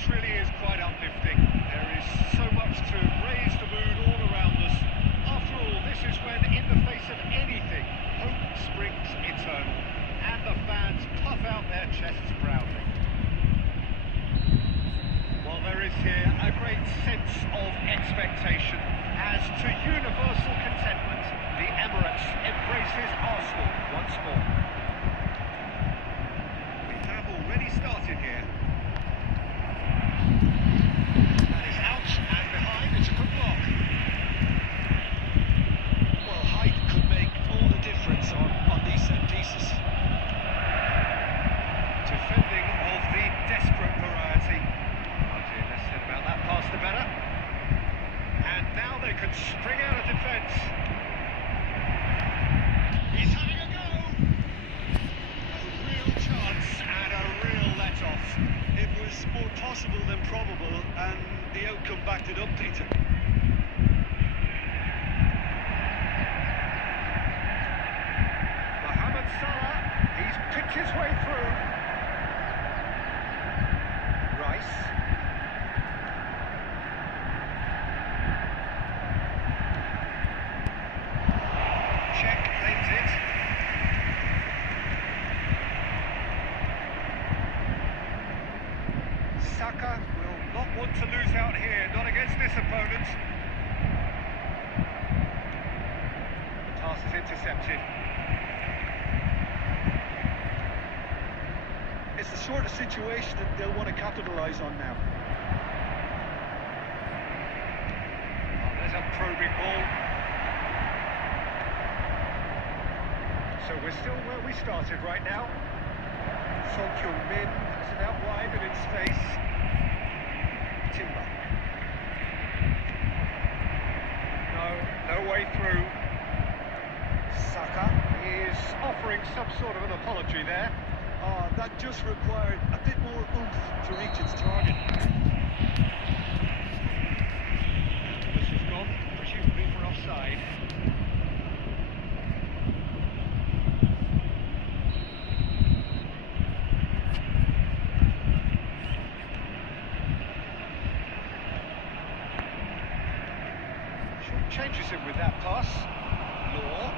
this really is quite uplifting. There is so much to raise the mood all around us. After all, this is when, in the face of anything, hope springs eternal, and the fans puff out their chests proudly. While there is here a great sense of expectation, as to universal contentment, the Emirates embraces Arsenal once more. We have already started here. That is out and behind, it's a good block. Well, height could make all the difference on these set pieces. Defending of the desperate variety. Oh dear, less said about that pass the better. And now they can spring out of defence. He's having a go! A real chance and a real let-off. It was more possible than probable, and the outcome backed it up, Peter. Mohamed Salah, he's picked his way through. Rice. Check, claims it. Saka will not want to lose out here, not against this opponent. The pass is intercepted. It's the sort of situation that they'll want to capitalise on now. Oh, there's a probing ball. So we're still where we started right now. Son Heung-min has it out wide and in space. Timber. No way through. Saka is offering some sort of an apology there. That just required a bit more oomph to reach its target. This has gone, presumably for offside. Changes him with that pass. Law.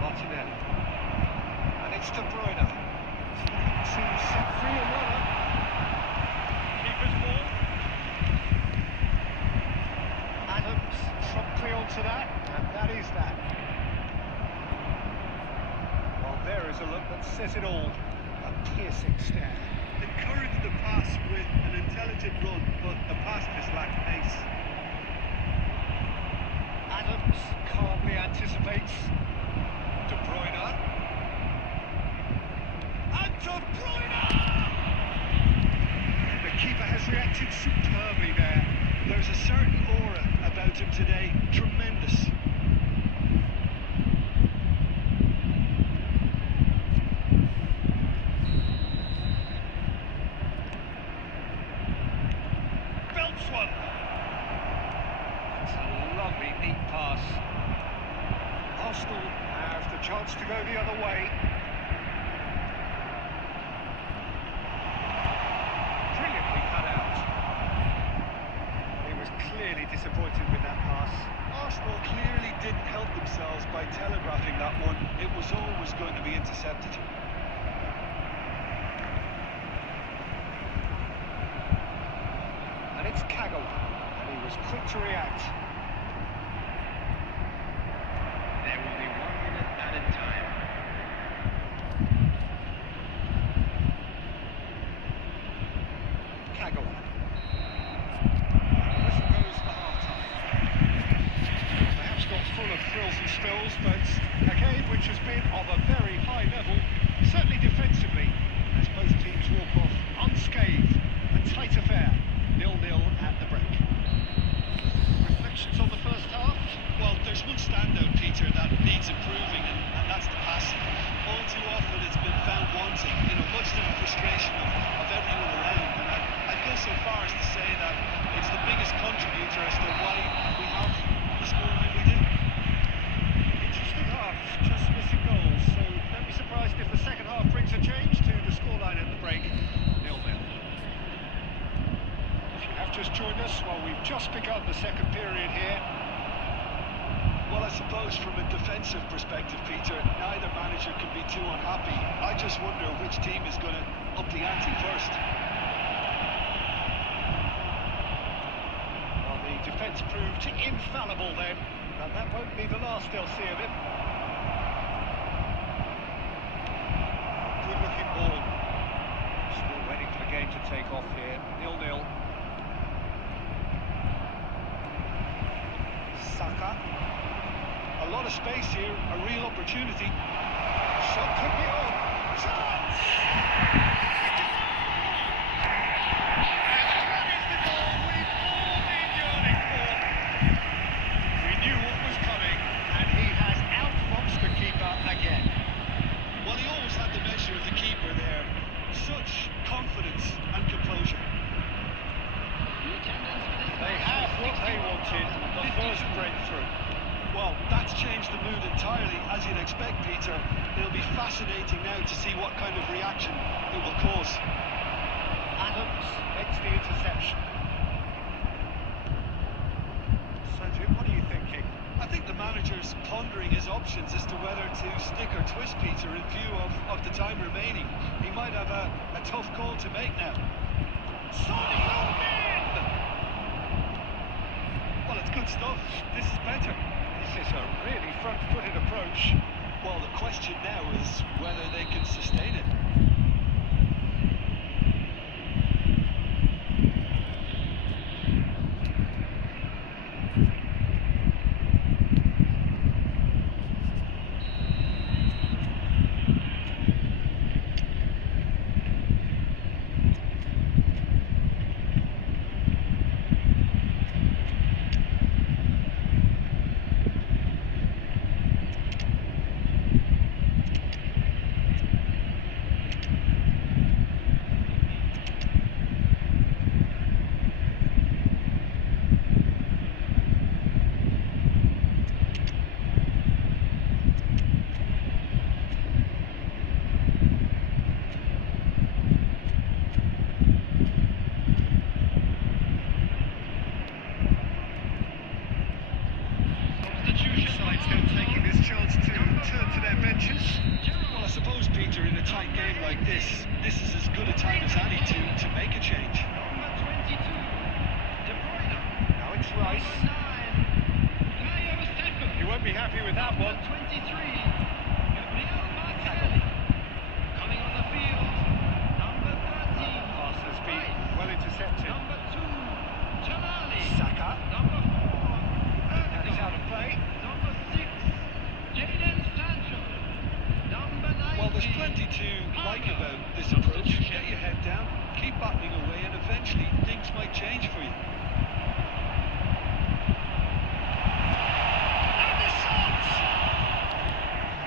Martinelli. And it's De Bruyne. To set free a runner. Keeper's ball. Adams promptly onto that, and that is that. Well, there is a look that says it all. A piercing stare. Encouraged the pass with an intelligent run, but the pass just lacked pace. Adams calmly anticipates. De Bruyne. And De Bruyne! The keeper has reacted superbly there. There's a certain aura about him today. Tremendous. Belts one. It's a lovely, neat pass. Arsenal have the chance to go the other way. Brilliantly cut out. He was clearly disappointed with that pass. Arsenal clearly didn't help themselves by telegraphing that one. It was always going to be intercepted. And it's Kaggle, and he was quick to react. There will be 1 minute added time. Kaggle. The whistle goes for half-time. Perhaps not full of thrills and spills, but a game which has been of a very high level, certainly defensively, as both teams walk off unscathed. A tight affair. 0-0 at the break. Reflections on the first half? Well, there's one standout, Peter, that needs improving, and that's the passing. All too often it's been found wanting, much to the frustration of everyone around. And I'd go so far as to say that it's the biggest contributor as to why we have the scoreline we do. Interesting half, just missing goals, so don't be surprised if the second half brings a change to the scoreline at the break. 0-0. just joined us, well, we've just begun the second period here. Well, I suppose from a defensive perspective, Peter, neither manager can be too unhappy. I just wonder which team is going to up the ante first. Well, the defence proved infallible then, and that won't be the last they'll see of him. Good looking ball. Still waiting for the game to take off here. 0-0. Saka. A lot of space here, a real opportunity. Shot could be on. Chance! And that is the goal we've all been yearning for. We knew what was coming, and he has outfoxed the keeper again. Well, he always had the measure of the keeper there. Such confidence and composure. They have what they wanted, the first breakthrough. Well, that's changed the mood entirely, as you'd expect, Peter. It'll be fascinating now to see what kind of reaction it will cause. Adams makes the interception. So, Jim, what are you thinking? I think the manager's pondering his options as to whether to stick or twist Peter in view of the time remaining. He might have a tough call to make now. Sonny in! Well, it's good stuff. This is better. This is a really front-footed approach. Well, the question now is whether they can sustain it. Well, I suppose, Peter, in a tight game like this is as good a time as any to make a change. Now it's Rice. You won't be happy with that one. Coming on the field, number 13. Pass has been well intercepted. Number 2, Tonali. Saka. Number 4, That is out of play. Number 6, Jadon Sancho. Number 9. Well, there's plenty to like about this approach. Get your head down, keep battling away, and eventually things might change for you. And the shot!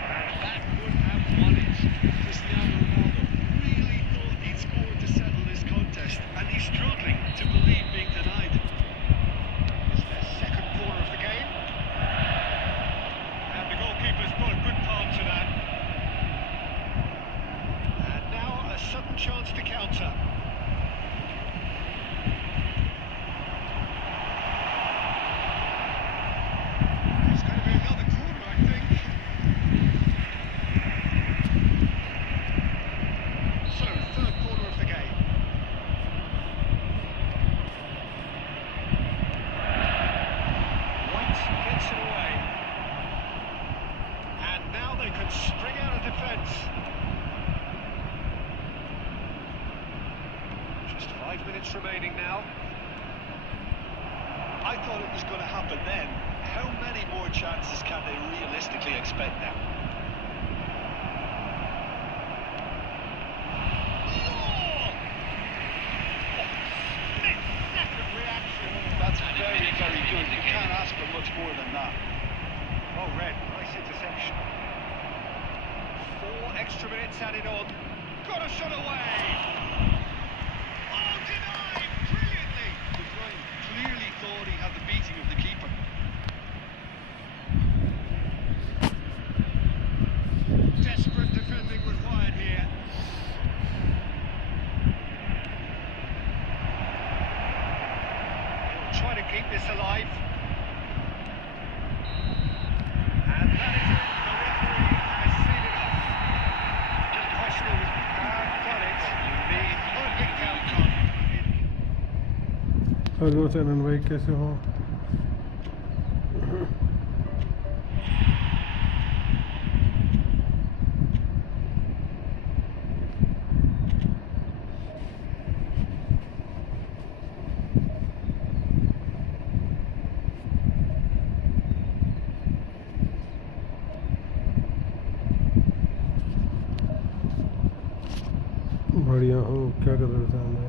And that would have won it. Cristiano Ronaldo really thought he'd scored to settle this contest, and he's struggling to believe being denied. It's their second corner of the game. And the goalkeeper's got a good part to that. And now a sudden chance to counter. It's going to be another corner, I think. So, third corner of the game. White gets it away. And now they can spring out of defence. Just 5 minutes remaining now. I thought it was going to happen then. How many more chances can they realistically expect now? Split-second reaction. That's very, very good. You can't ask for much more than that. Oh, Red, nice interception. 4 extra minutes added on. Got a shot away. Oh, denied brilliantly. De Bruyne clearly thought he had the beating of the keeper. Desperate defending required here. Hello channel भाई, कैसे हो? बढ़िया हो, क्या कर रहे थे हमें?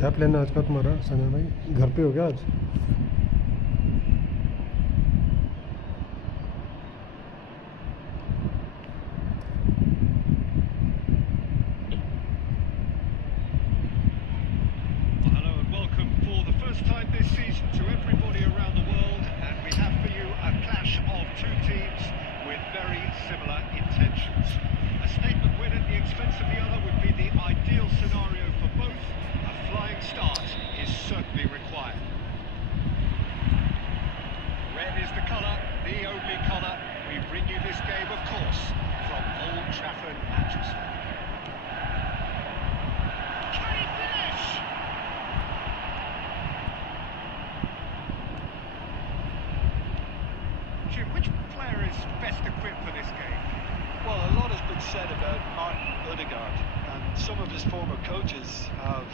क्या प्लान है आज का तुम्हारा सनी भाई? घर पे हो क्या आज? Well, hello and welcome for the first time this season to everybody around the world, and we have for you a clash of two teams with very similar intentions. A statement win at the expense of the other would be the ideal scenario for both. A flying start is certainly required. Red is the colour, the only colour. We bring you this game, of course, from Old Trafford, Manchester. Can he finish? Jim, which player is best equipped for this game? Well, a lot has been said about Martin Odegaard, and some of his former coaches have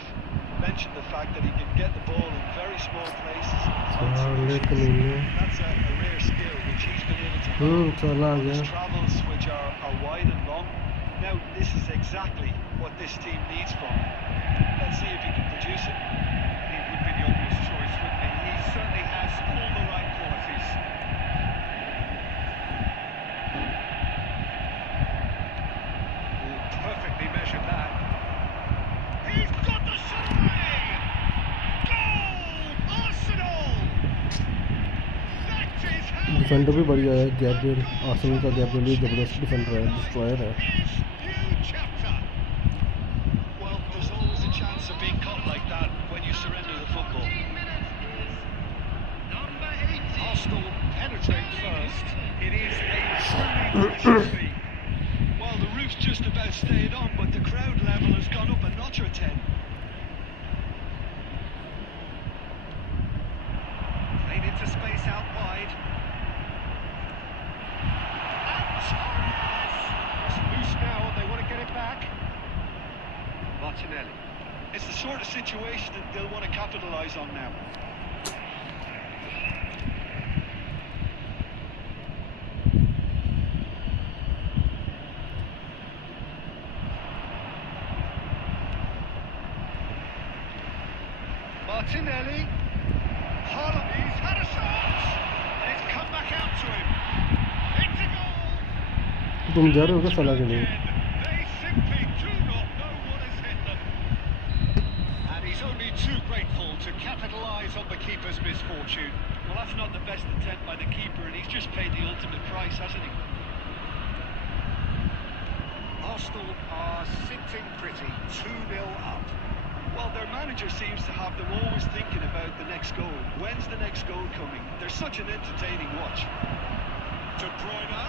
mentioned the fact that he can get the ball in very small places. That's a rare skill which he's been able to hone. His travels which are wide and long. Now, this is exactly what this team needs from him. Let's see if he can produce it. He would be the obvious choice, wouldn't he? He certainly has all the right qualities. Perfectly measured that. He's got the shot away! Goal! Arsenal! That is how defender भी बढ़िया है, Gabriel Arsenal का Gabriel भी जबरदस्त defender है, destroyer है। his new chapter. Well, there's always a chance of being caught like that when you surrender the football. 14 minutes is number 18. Arsenal penetrate first. It is a truly precious league. Well, the roof's just about stayed on, but the crowd level has gone up a notch or 10. Played into space out wide. And Torres! It's loose now and they want to get it back. Martinelli. It's the sort of situation that they'll want to capitalise on now. Martinelli. Haaland, he's had a shot! And it's come back out to him. It's a goal! तुम जा रहे हो क्या सलाह के लिए? They simply do not know what has hit them. And he's only too grateful to capitalise on the keeper's misfortune. Well, that's not the best attempt by the keeper, and he's just paid the ultimate price, hasn't he? Arsenal are sitting pretty, 2-0 up. Well, their manager seems to have them always thinking about the next goal. When's the next goal coming? They're such an entertaining watch. De Bruyne.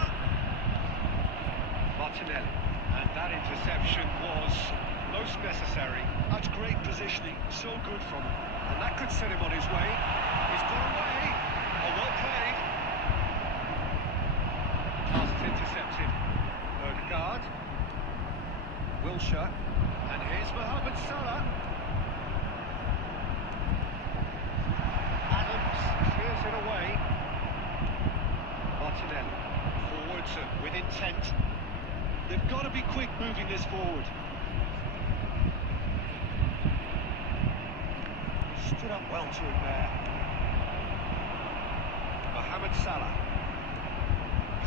Martinelli. And that interception was most necessary. That's great positioning, so good from him. And that could set him on his way. He's got away. Oh, well played. Pass is intercepted. Odegaard. Wilshere. And here's Mohamed Salah. puts it away. Martinelli, forwards with intent. They've got to be quick moving this forward. Stood up well to him there. Mohamed Salah.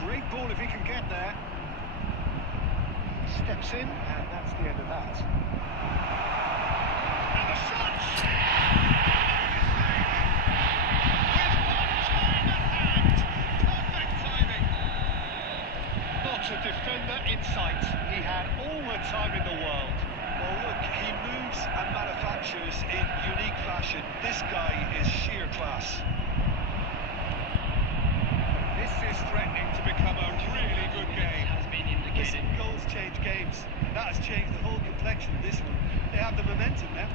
Great ball if he can get there. Steps in, and that's the end of that. And the shot! With one time at hand. Perfect timing. Not a defender in sight. He had all the time in the world. Well, look, he moves and manufactures in unique fashion. This guy is sheer class. This is threatening to become a really good game. Has been indicated. Listen, goals change games, and that has changed the whole complexion of this one. They have the momentum now.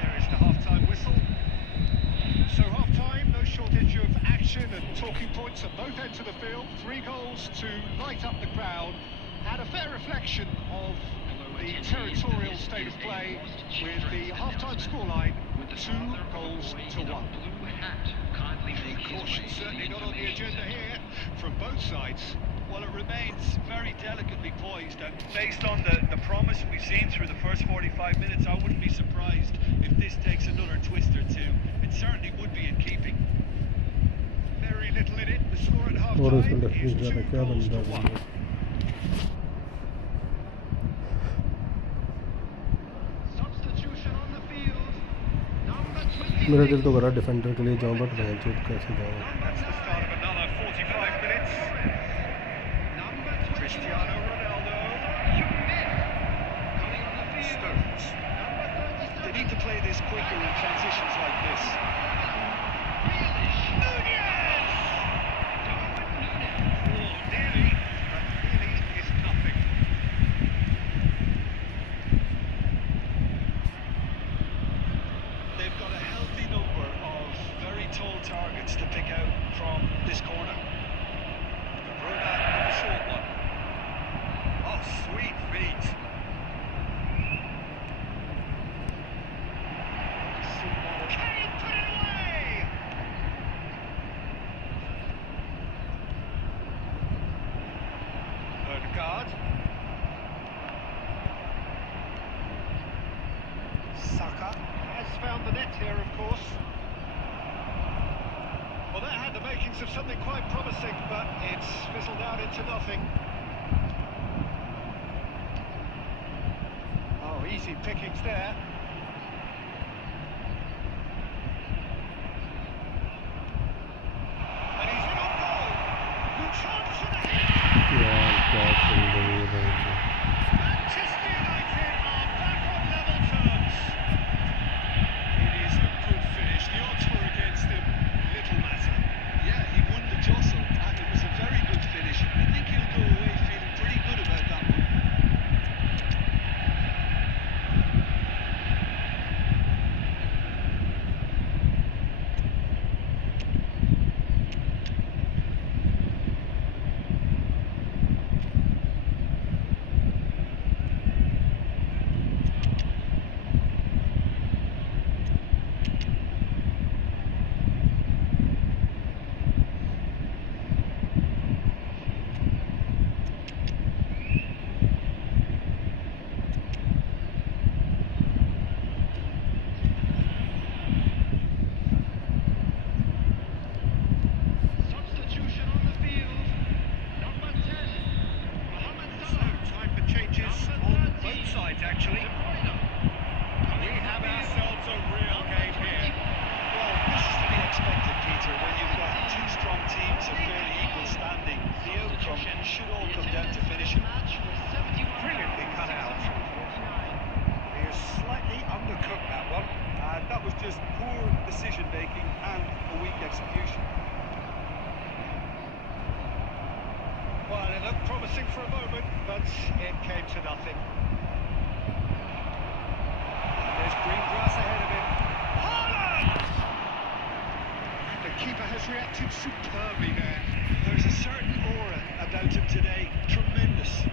There is the half-time whistle. So half-time, no shortage of action and talking points at both ends of the field. 3 goals to light up the crowd, and a fair reflection of the territorial state of play with the half-time scoreline, 2 goals to 1. Caution certainly not on the agenda here from both sides. Well, it remains very delicately poised, and based on the promise we've seen through the first 45 minutes, I wouldn't be surprised if this takes another twist or two. It certainly would be in keeping. Very little in it. The score at और half-time उसको is 2 ज़्यादा क्या goals to बंदा 1. Substitution on the field. Number 20. मेरा दिल तो करा defender के लिए जाऊँ बट मैं कैसे जाऊँ. That's the start of another 45 minutes. Number 20. Cristiano Ronaldo. Coming on the field. Stones. Number 37. They need to play this quicker in transitions like this. Grealish. Nunez! Darwin Nunez. Oh, nearly, but nearly is nothing. They've got a healthy number of very tall targets to pick out from this corner. Bruna with a short one. Oh, sweet feet. Can he put it away? Odegaard. Saka has found the net here, of course. Well, that had the makings of something quite promising, but it's fizzled out into nothing. Oh, easy pickings there. And he's in on goal. Good chance and a header. यार क्या खेल रही है भाई. Manchester United are back on level terms. It is a good finish. The odds were against him. Little matter. Yeah, he won the jostle, and it was a very good finish. I think he'll go away feeling pretty good about that one. Substitution on the field. Number 10. Mohamed So, Salah. time for changes on both sides, actually. De Bruyne. We have ourselves a real game here. Well, this is to be expected, Peter, when you've got two strong teams of fairly equal standing. The outcome should all come down to finishing. Match was 71. Brilliantly cut out. 49. He is slightly undercooked, that one. And that was just poor decision-making and a weak execution. Well, it looked promising for a moment, but it came to nothing. There's green grass ahead of him. Haaland! And the keeper has reacted superbly there. There's a certain aura about him today. Tremendous.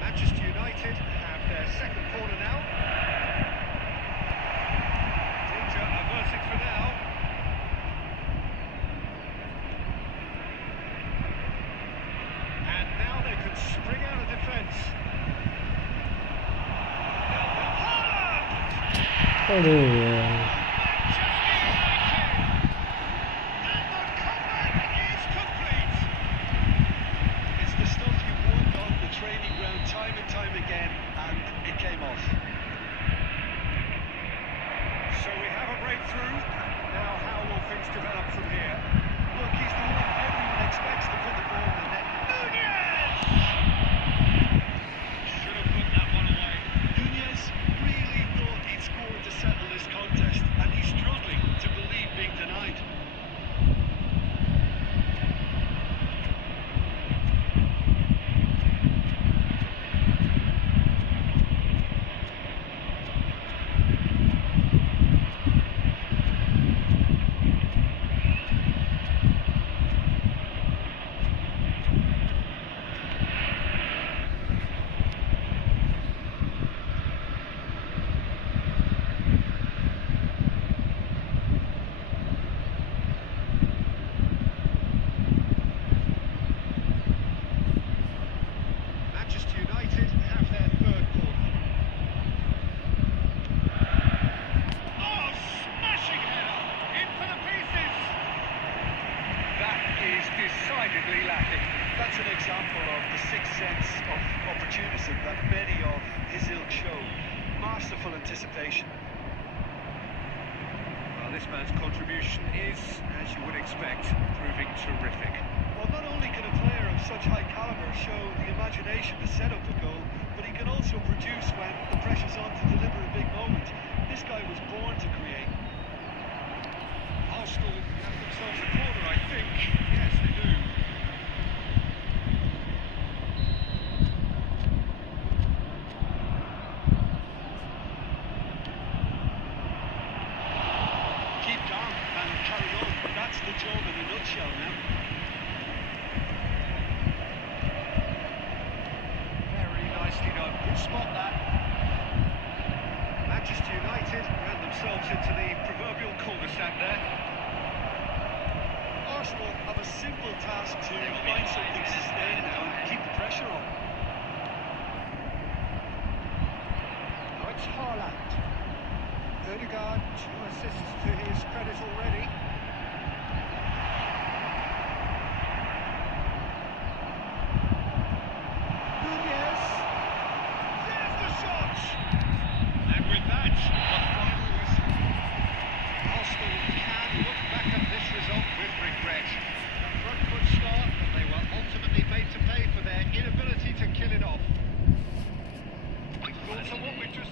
Manchester United have their second corner now. Danger defeated for now. And now they can spring out of defence. अरे यार time and time again, and it came off. So we have a breakthrough. Now how will things develop from here? Look, he's the one everyone expects to put the ball in the net. Nunez! Should have put that one away. Nunez really thought he'd scored to settle this contest, and he's struggling to believe being denied. That's an example of the sixth sense of opportunism that many of his ilk show. Masterful anticipation. Well, this man's contribution is, as you would expect, proving terrific. Well, not only can a player of such high calibre show the imagination to set up a goal, but he can also produce when the pressure's on to deliver a big moment. This guy was born to create. Arsenal have themselves a corner, I think. Yes, they do. Keep calm and carry on. That's the job in a nutshell now. Very nicely done. Good spot, that. Manchester United ran themselves into the proverbial cul-de-sac there. Arsenal have a simple task to find something sustained now and keep the pressure on. Now it's Haaland. Odegaard, 2 assists to his credit already. Nunez. There's the shot! And with that, the final whistle. Arsenal can look back at this result with regret. A front foot start, but they were ultimately made to pay for their inability to kill it off. Thoughts on what we've just...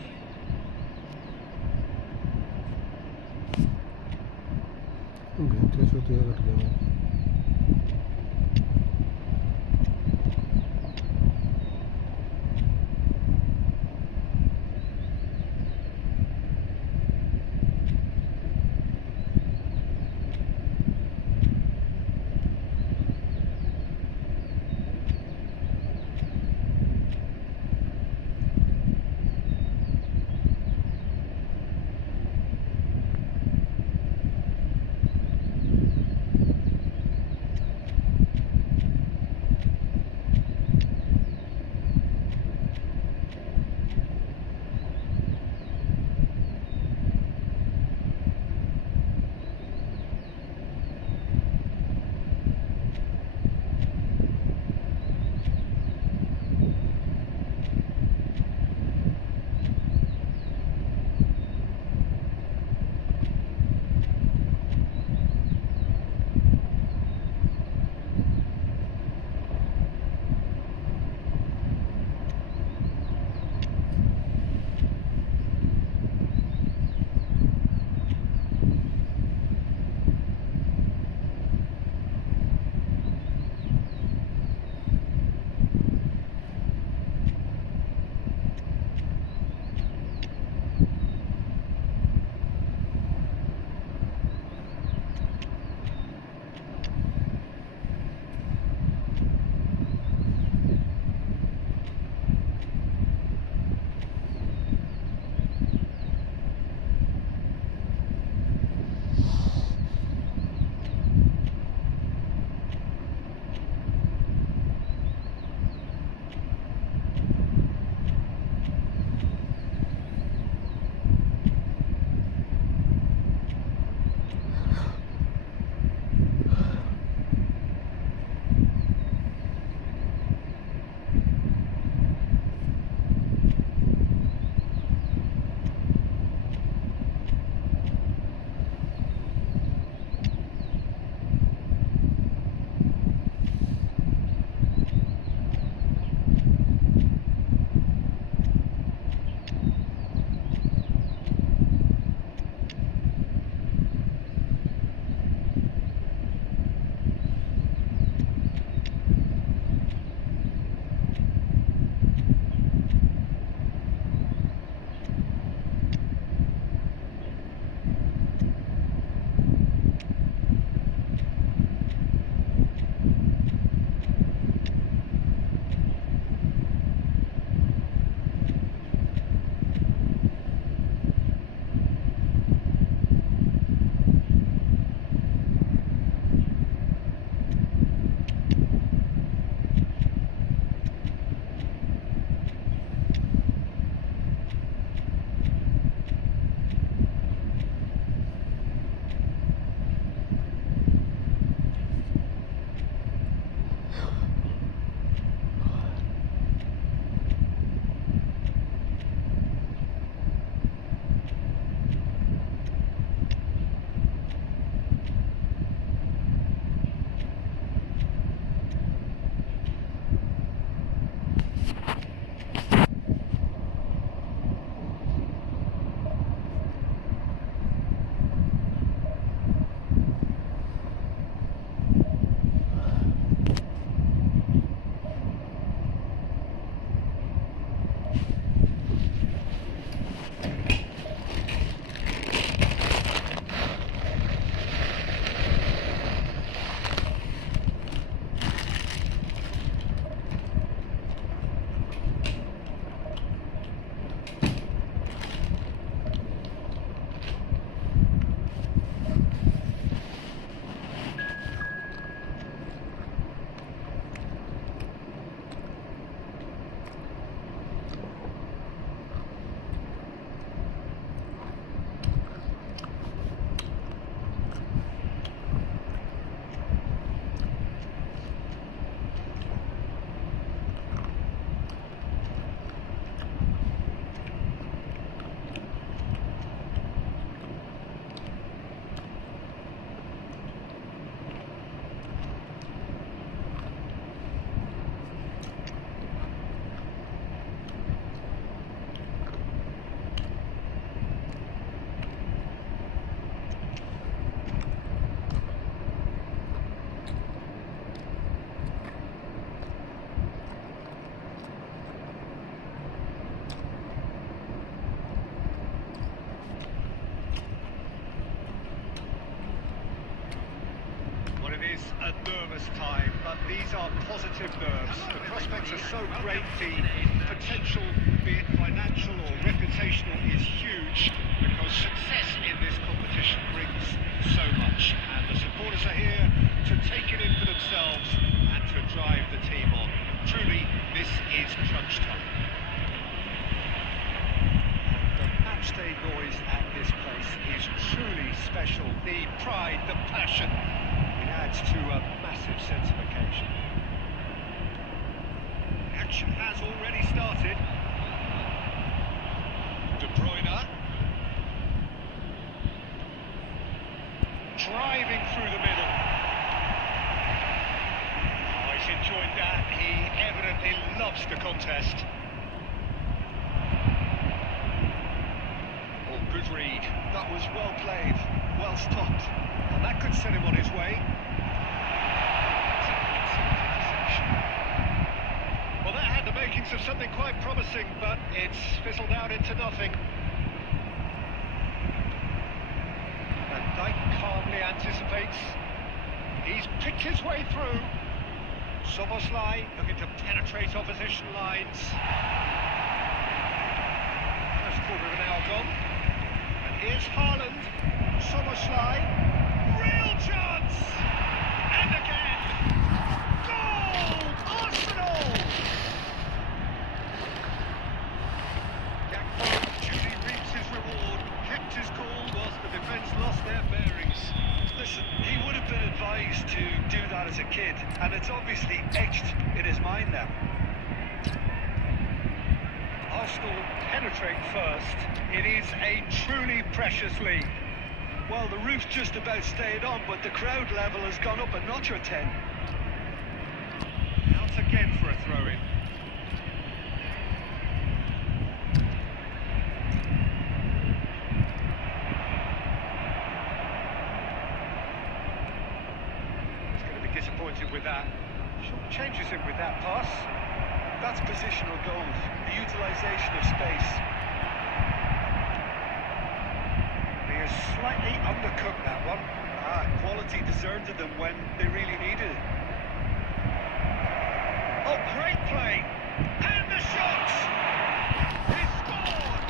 nervous time, but these are positive nerves. The prospects are so great, the potential, be it financial or reputational, is huge, because success in this competition brings so much. And the supporters are here to take it in for themselves and to drive the team on. Truly, this is crunch time. The matchday noise at this place is truly special. The pride, the passion, it adds to a massive sense of occasion. Action has already started. De Bruyne. Driving through the middle. Oh, he's enjoyed that. He evidently loves the contest. Oh, good read. That was well played, well stopped. And that could set him on his way. Well, that had the makings of something quite promising, but it's fizzled out into nothing. Van Dijk calmly anticipates. He's picked his way through. Szoboszlai looking to penetrate opposition lines. First quarter of an hour gone. And here's Haaland. Szoboszlai. Real chance! And again! Goal! Arsenal! Gakpo duly reaps his reward. Kept his cool whilst the defence lost their bearings. Listen, he would have been advised to do that as a kid, and it's obviously etched in his mind now. Arsenal penetrate first. It is a truly precious league. Well, the roof's just about stayed on, but the crowd level has gone up a notch or 10. Out again for a throw-in. He's going to be disappointed with that. Short changes him with that pass. That's positional goals, the utilisation of space. He has slightly undercooked that one. Quality deserted them when they really needed it. Oh, great play! And the shot! He scored!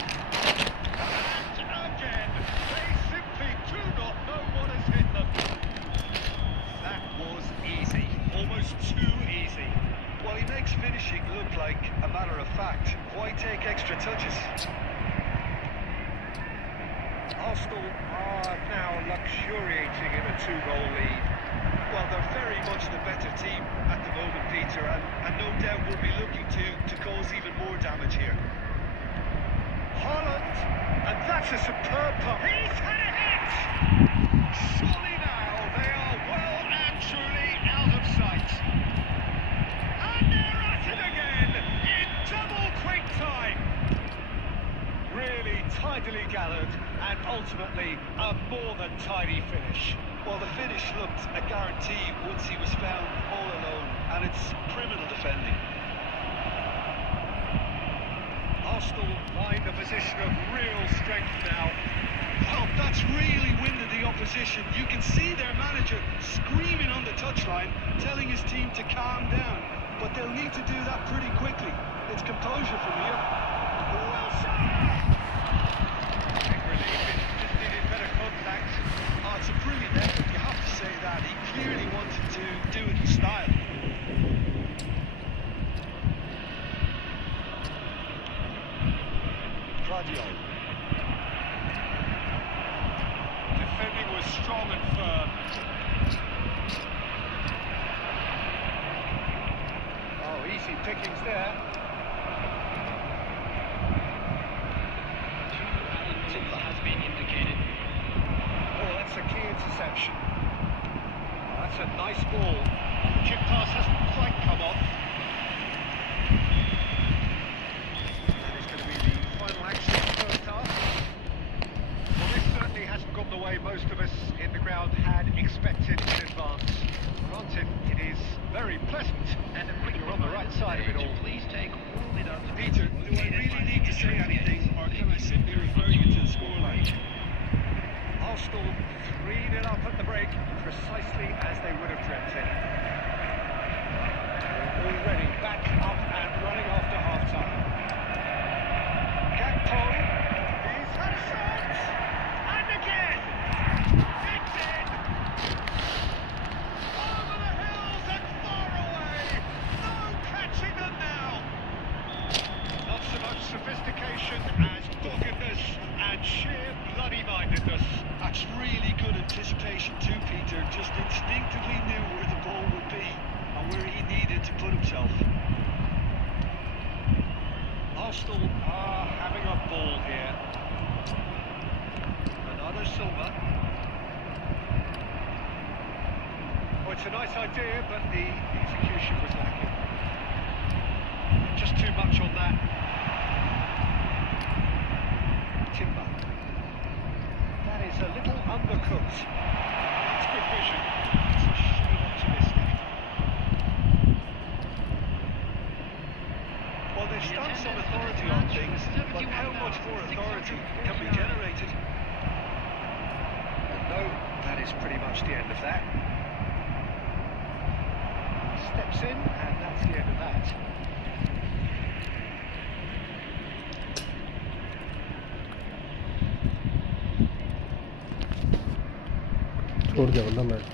And again, they simply do not know what has hit them. That was easy, almost too easy. Well, he makes finishing look like a matter of fact. Why take extra touches? Arsenal are now luxuriating in a two-goal lead. Well, they're very much the better team at the moment, Peter, and no doubt will be looking to cause even more damage here. Haaland, and that's a superb pass. He's had a hit! Surely now they are well and truly out of sight. And they're at it again in double quick time. Really tidily gathered, and ultimately a more than tidy finish. Well, the finish looked a guarantee once he was found all alone, and it's criminal defending. Arsenal find a position of real strength now. Well, that's really winded the opposition. You can see their manager screaming on the touchline, telling his team to calm down. But they'll need to do that pretty quickly. It's composure from here. Big relief, it just needed better contact. Oh, it's a brilliant effort, you have to say that. He clearly wanted to do it in style. Radio. Defending was strong and firm. Oh, easy pickings there. Has been indicated. Oh, that's a key interception. That's a nice ball. Chip pass hasn't quite come off. That is going to be the final action of the first half. Well, this certainly hasn't gone the way most of us in the ground had expected in advance. Granted, it is very pleasant, and you're on the right side of it all. Please take all without the Peter, do I really need to say anything, or can I simply refer you to the scoreline? Arsenal 3-0 up at the break, precisely as they would have dreamt it. idea, but the execution was lacking. Just too much on that. Timber. That is a little undercooked. That's good vision. It's a shade optimistic. Well, they've done some authority on things, but how much more authority can be generated? And no, that is pretty much the end of that. Steps in, and that's the end of that. छोड़ दिया वरना match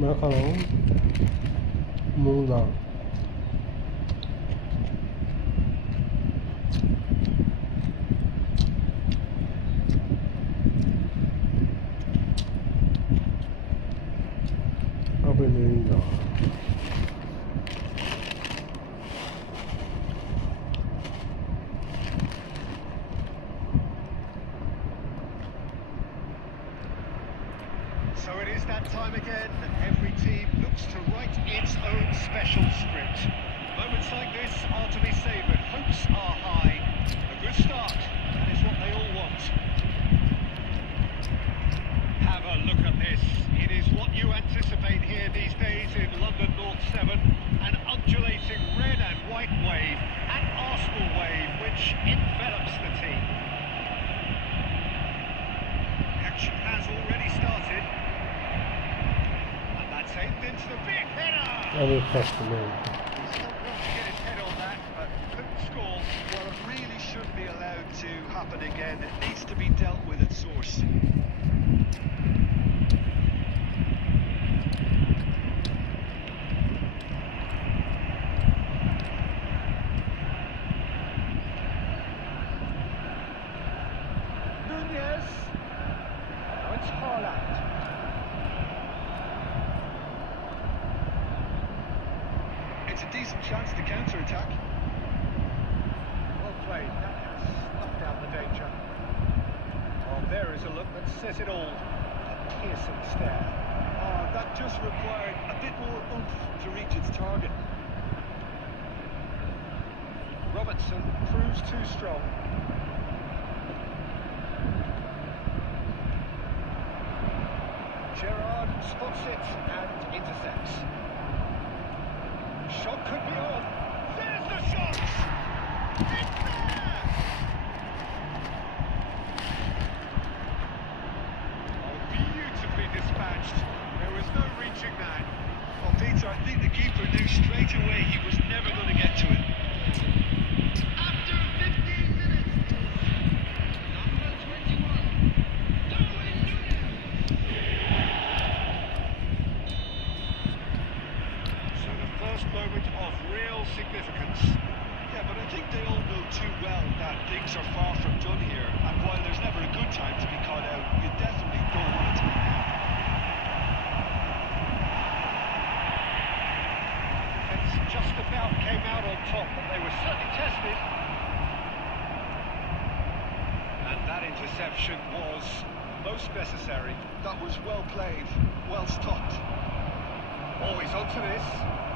मैं खा रहा हूँ मूंग दाल अब नहीं जा So it is that time again. Every team looks to write its own special script. Moments like this are to be savoured. Hopes are high. A good start. That is what they all want. Have a look at this. It is what you anticipate here these days in London North 7. An undulating red and white wave. An Arsenal wave which envelops the team. Action has already started. Aimed into the big header! I will catch the man. He's not going to get his head on that, but couldn't score. Well, it really shouldn't be allowed to happen again. It needs to be dealt with at source. Nunez. Now it's Haaland. It's a decent chance to counter-attack. Well played. That has snuffed out the danger. Oh, there is a look that says it all. A piercing stare. That just required a bit more oomph to reach its target. Robertson proves too strong. Gerrard spots it and intercepts. Shot could be on. There's the shot! It's there! Oh, beautifully dispatched. There was no reaching that. Well, Peter, I think the keeper knew straight away he was never going to get to it. After 15 minutes, number 21, Darwin Nunez. moment of real significance. Yeah, but I think they all know too well that things are far from done here, and while there's never a good time to be caught out, you definitely don't want it to be now. Defence just about came out on top, but they were certainly tested. And that interception was most necessary. That was well played, well stopped. Oh, he's onto this.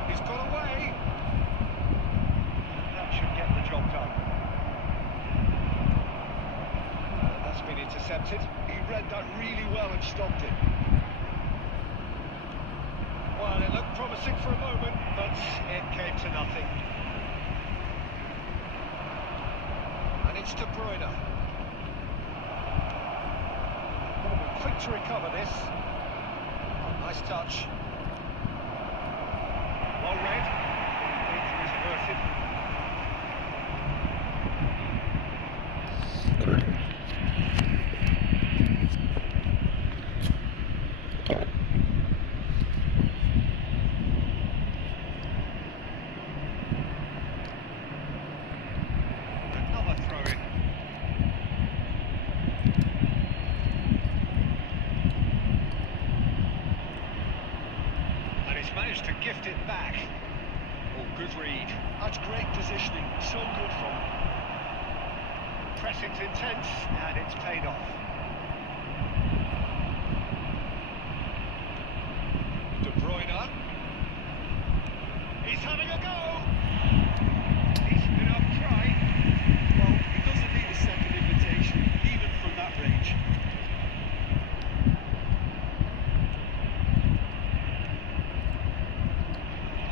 He's got away. That should get the job done. That's been intercepted. He read that really well and stopped it. Well, it looked promising for a moment, but it came to nothing. And it's De Bruyne. Quick to recover this. Oh, nice touch. Well read. Danger is averted. Another throw-in. Managed to gift it back. Oh, good read. That's great positioning, so good from him. Pressing's intense, and it's paid off. De Bruyne. He's having a go. Decent enough try. Well, he doesn't need a second invitation, even from that range.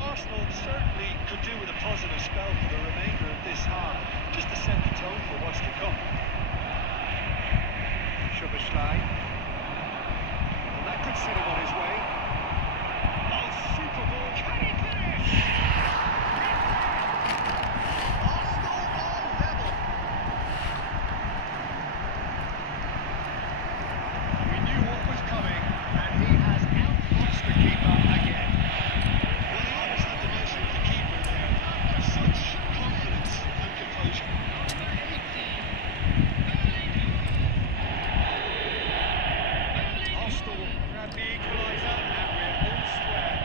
Arsenal certainly could do with a positive spell for the remainder of this half, just to set the tone for what's to come. Szoboszlai. Well, that could set him on his way. Oh, super ball. Can he finish? Arsenal on level. We knew what was coming, and he has outfoxed the keeper again. Well, he always had the measure of the keeper there. There's such confidence and composure. Arsenal grab the equaliser, and we're all square.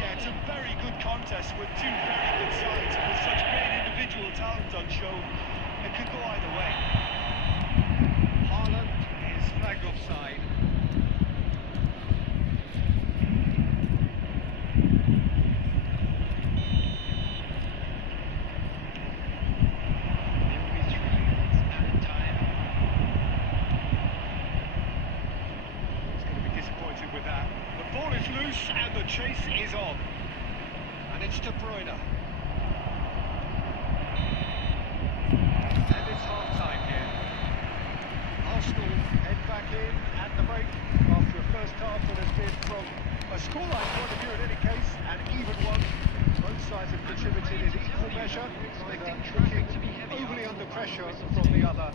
Yeah, it's a very good contest with two very good sides, with such great individual talent on show. It could go either way. Haaland is flagged offside. With that. The ball is loose and the chase is on. And it's De Bruyne. And it's half-time here. Arsenal head back in at the break after a first half that has been, from a scoreline point of view in any case, an even one. Both sides have contributed in equal measure, neither looking overly under pressure from the other.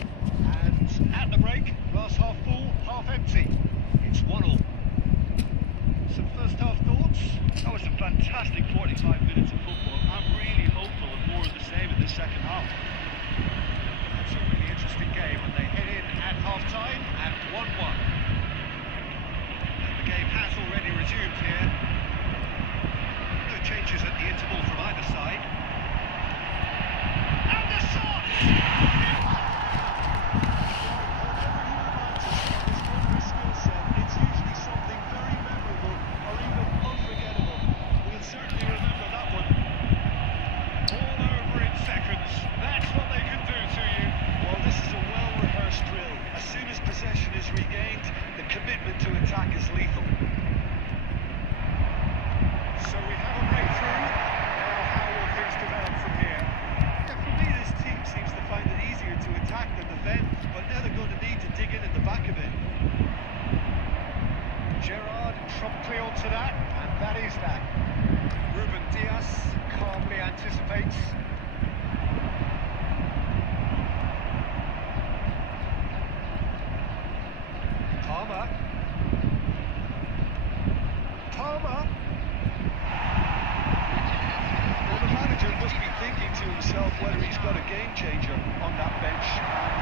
And at the break, glass half full, half empty. It's 1-1. Some first half thoughts? That was a fantastic 45 minutes of football. I'm really hopeful of more of the same in the second half. It's a really interesting game when they head in at half-time at 1-1. And the game has already resumed here. No changes at the interval from either side. And the shot! Is lethal. So we have a breakthrough. Now how will things develop from here? Yeah, for me, this team seems to find it easier to attack than defend, but now they're going to need to dig in at the back of it. Gerrard promptly onto that, and that is that. Ruben Dias calmly anticipates. Palmer. himself whether he's got a game changer on that bench.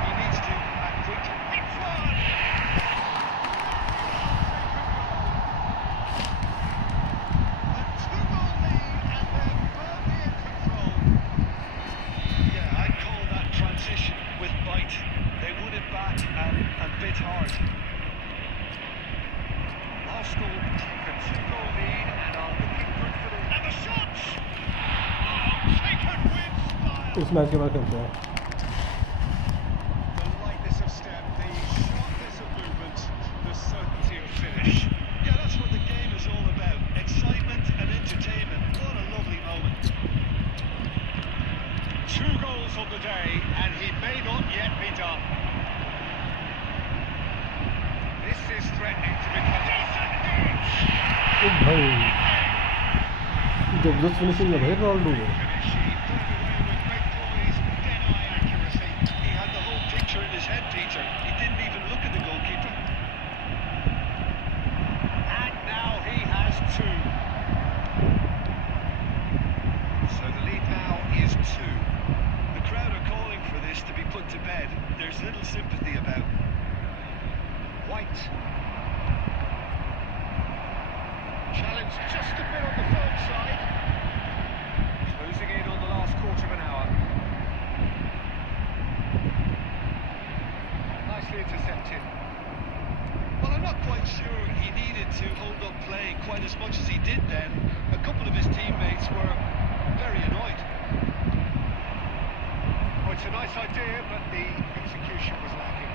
He needs to act quickly. It's one! A 2-goal lead and they're firmly in control. Yeah, I'd call that transition with bite. They won it back and bit hard. Arsenal take a 2-goal lead and are looking good for the... And the shots! Oh, taken with style. इस match के बाद खेलते हैं. The lightness of step, the sharpness of movement, the certainty of finish. Yeah, that's what the game is all about. Excitement and entertainment. What a lovely moment. 2 goals on the day, and he may not yet be done. This is threatening to become decent hit. भाई जबरदस्त finishing है भाई Ronaldo में. Finish, he put it away with great poise, dead-eye accuracy. He had the whole picture in his head, Peter. He didn't even look at the goalkeeper. And now he has 2. So the lead now is 2. The crowd are calling for this to be put to bed. There's little sympathy about. White. Challenge just a bit on the firm side. Closing in on the last quarter of an hour. Nicely intercepted. Well, I'm not quite sure he needed to hold up playing quite as much as he did then. A couple of his teammates were very annoyed. Oh, it's a nice idea, but the execution was lacking.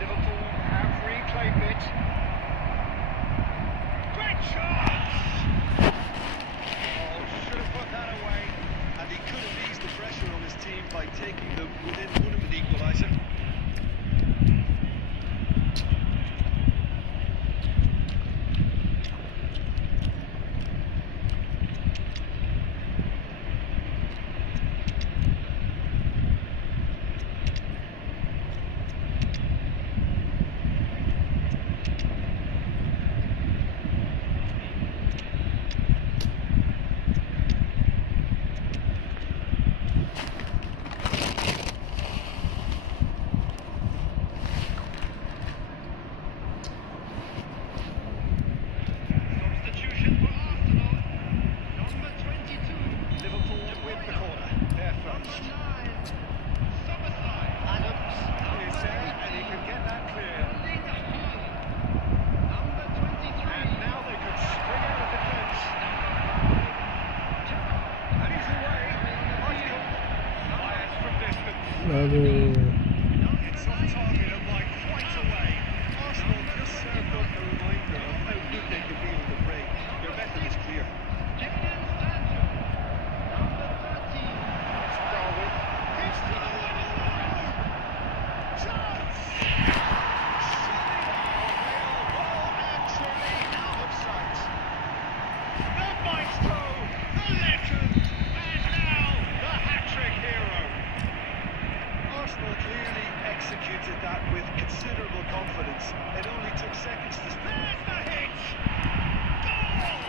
Liverpool have reclaimed it. Great chance! Oh, should have put that away. And he could have eased the pressure on his team by taking them within one of an equaliser. Substitution for Arsenal. Number 22. Liverpool win the corner. They're Number first. 9. Summerside. Adams is there, and he can get that clear. Number 23. And now they could spring out of defence. And he's away. Michael. Fires from distance. It's on target and by quite a way. Arsenal just served up a reminder of how good they could be with the break. Their method is clear. Jadon Sancho. Number 13. It's Darwin. It's Darwin. Chance! Actually out of sight. The maestro, the legend, and now the hat-trick hero. Arsenal clearly executed that with considerable confidence. It only took seconds to... There's the hit! Goal!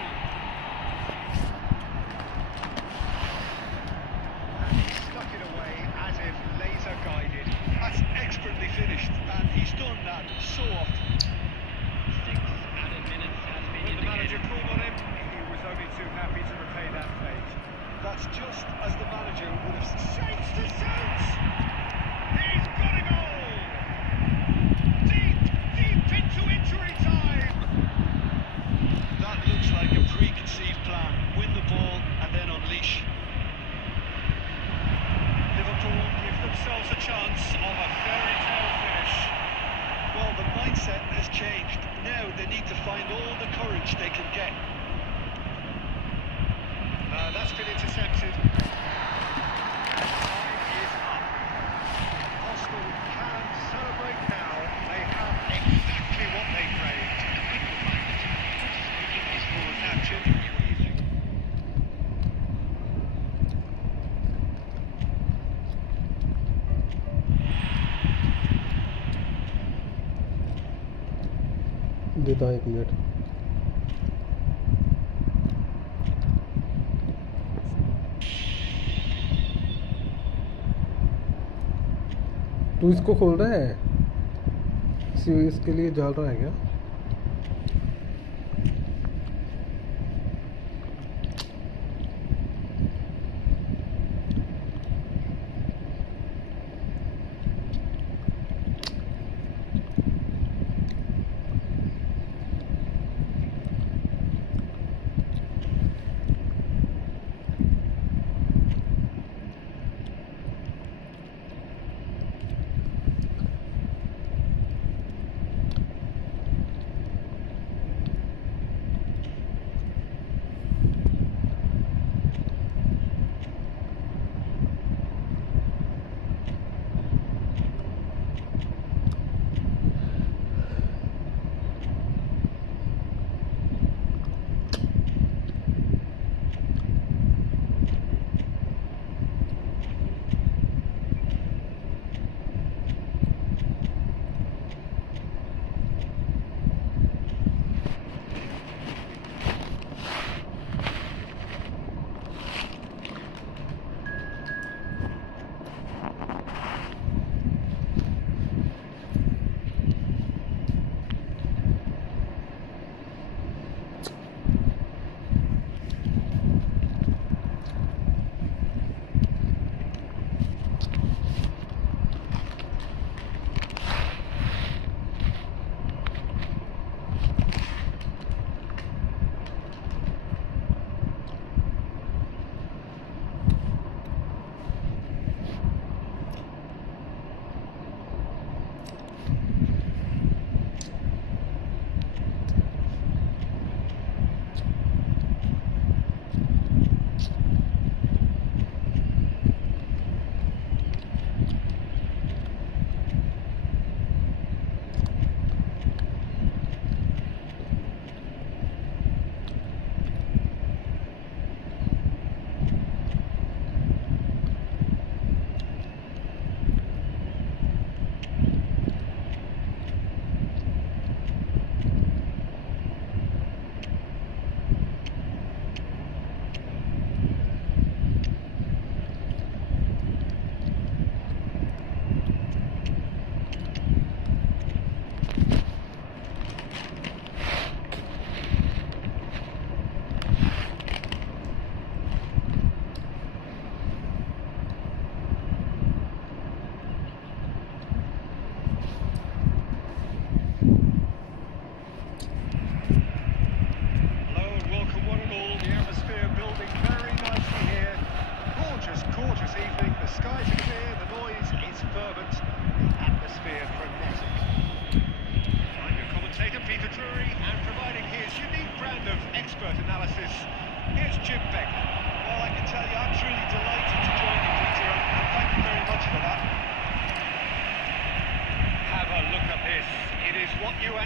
And he stuck it away as if laser guided. That's expertly finished, and he's done that so often. 6 added minutes has been When the manager indicated. called on him, he was only too happy to repay that fate. That's just as the manager would have... Shapes to shoot! He's got a goal! Deep, deep into injury time! That looks like a preconceived plan. Win the ball and then unleash. Liverpool give themselves a chance of a fairy tale finish. Well, the mindset has changed. Now they need to find all the courage they can get. That's been intercepted. And time is up. Arsenal can celebrate now. They have exactly what they craved. Making his forward Action. देता हूँ 1 minute. तू इसको खोल रहा है, इसके लिए जाल रहा है क्या?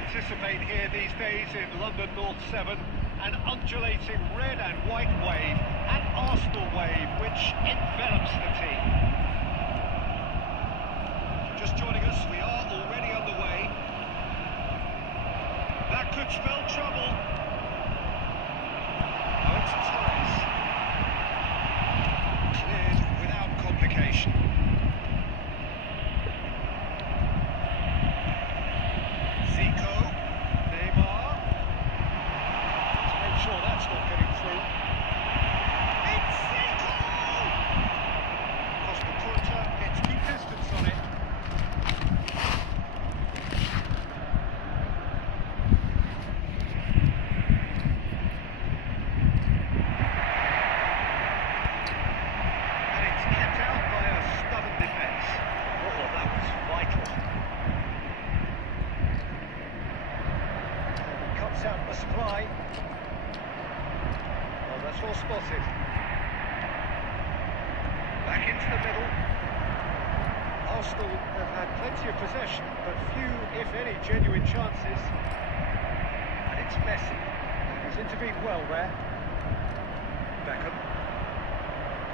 Anticipate here these days in London North 7, an undulating red and white wave, an Arsenal wave which envelops the team. Just joining us, we are already underway. That could spell trouble. Oh, it's Torres. Cleared without complication. Out the supply. Well, that's all spotted. Back into the middle. Arsenal have had plenty of possession, but few, if any, genuine chances. And it's Messi. He's intervened well there. Beckham.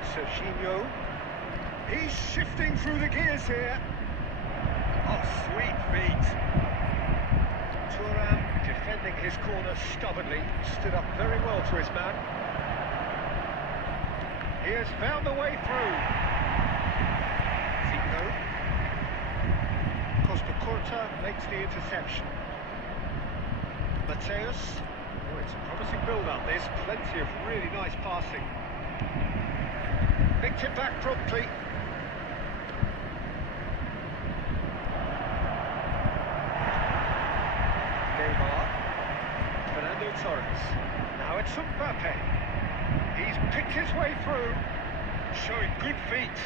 Serginho. He's shifting through the gears here. Oh, sweet feet. Turnip, defending his corner stubbornly, stood up very well to his man. He has found the way through. Zico. Costa makes the interception. Mateus. Oh, it's a promising build-up, this. Plenty of really nice passing. Picked it back promptly. Fernando Torres. Now it's Mbappe. He's picked his way through, showing good feet.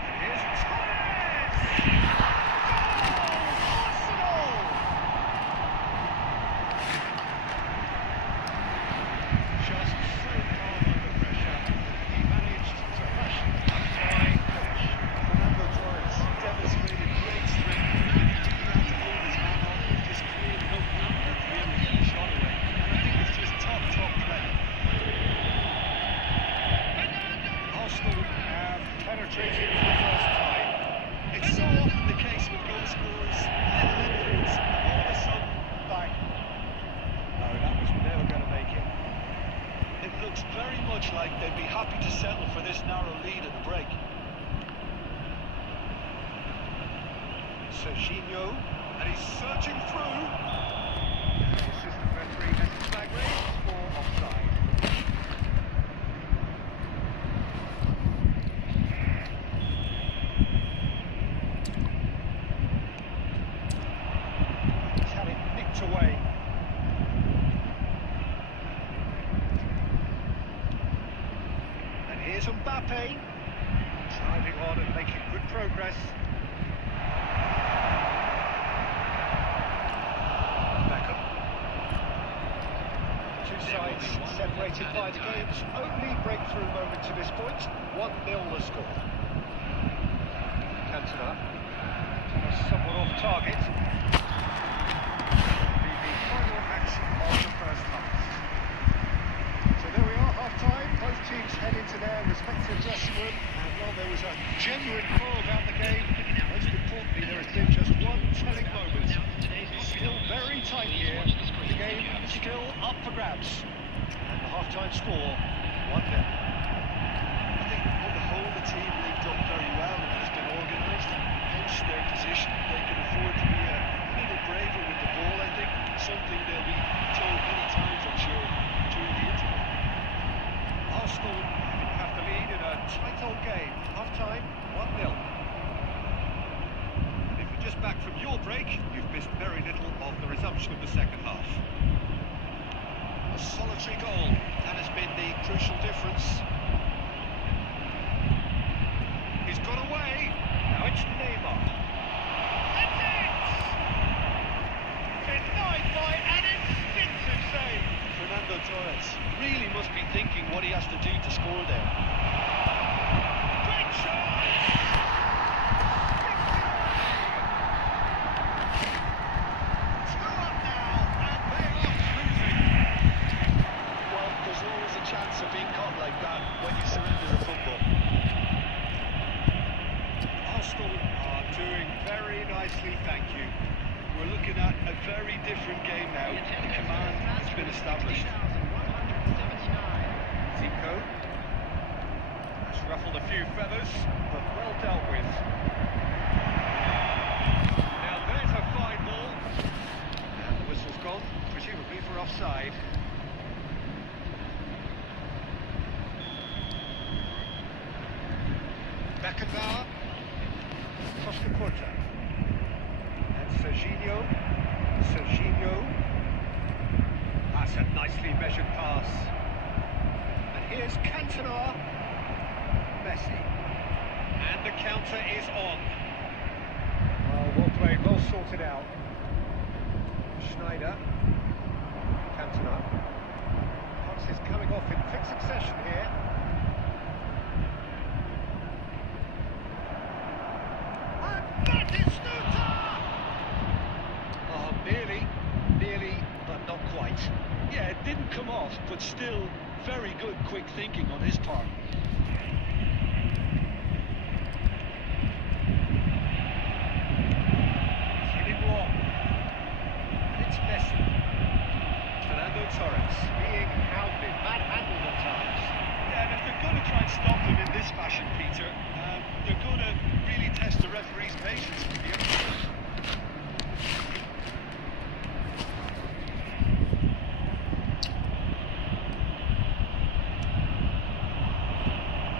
And here's Torres! Goal! Arsenal! Just so calm under pressure. He managed to fashion a flying finish. Fernando Torres demonstrated great strength. Penetrating for the first time. It's so often the case with goal scorers, little influence, and all of a sudden, bang. No, that was never going to make it. It looks very much like they'd be happy to settle for this narrow lead at the break. Serginho, and he's surging through. And the assistant referee has his flag raised for offside. Away. And here's Mbappe, driving on and making good progress. Beckham. Two sides separated by the game's only breakthrough moment to this point. 1-0 the score. Cantona, somewhat off target. Of the first half. So there we are, half-time. Both teams head into their respective dressing room, and while there was a genuine flow about the game, most importantly there has been just one telling moment. It's still very tight here. The game still up for grabs. And the half-time score, 1-0. I think on the whole the team linked up very well and has been organised. Hence their position. They can afford to be a little braver with the ball, I think. Something they'll be told many times, I'm sure, during the interval. Arsenal have the lead in a tight old game. Half-time, 1-0. And if you're just back from your break, you've missed very little of the resumption of the second half. A solitary goal, that has been the crucial difference. He's got away. Now it's Neymar. That's it! Denied by an instinctive save. Fernando Torres really must be thinking what he has to do to score there. Great shot! Two up now, and they are cruising. Well, there's always a chance of being caught like that when you surrender the football. Arsenal are doing very nicely, thank you. We're looking at a very different game now. The command has been established. Zico has ruffled a few feathers, but well dealt with. Now there's a fine ball. And the whistle's gone, presumably for offside. Beckenbauer. Costa. And Serginho. That's a nicely measured pass. And here's Cantona. Messi. And the counter is on. Well played, well sorted out. Schneider. Cantona. Passes coming off in quick succession here. Nearly, but not quite. Yeah, it didn't come off, but still very good quick thinking on his part. Hit him long. And it's Messi. Fernando Torres being hounded, manhandled at times. Yeah, and if they're going to try and stop them in this fashion, Peter, they're going to really test the referee's patience here.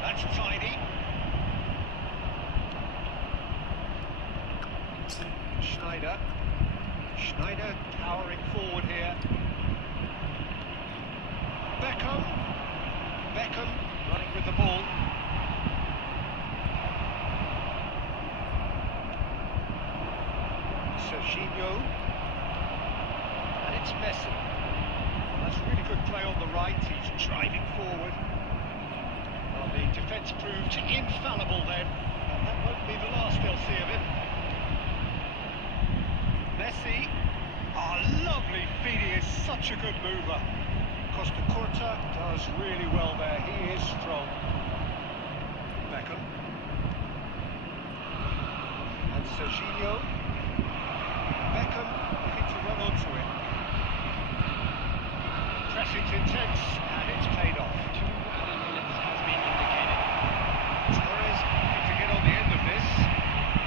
That's tidy. Schneider towering forward here. Beckham running with the ball. Serginho, and it's Messi. Well, that's really good play on the right. He's driving forward. Well, the defence proved infallible then, and that won't be the last they'll see of him. Messi, lovely feed. He is such a good mover. Costa Curta does really well there. He is strong. Beckham. And Serginho. Beckham looking to run onto it. Pressing's intense, and it's paid off. 2 minutes has been indicated. Torres looking to get on the end of this.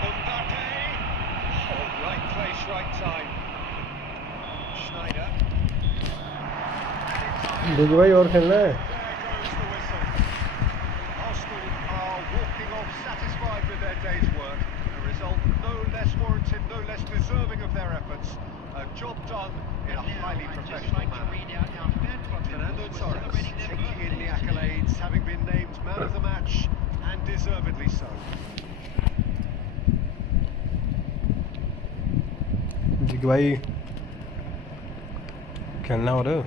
Mbappe. Oh, right place, right time. Schneider. Big भाई और खेलना है. Arsenal are walking off satisfied with their day's work. A result no less warranted, no less deserving of their efforts. A job done in a highly professional manner. Fernando Torres taking in the accolades, having been named man of the match, and deservedly so. Big भाई खेलना हो रहा है.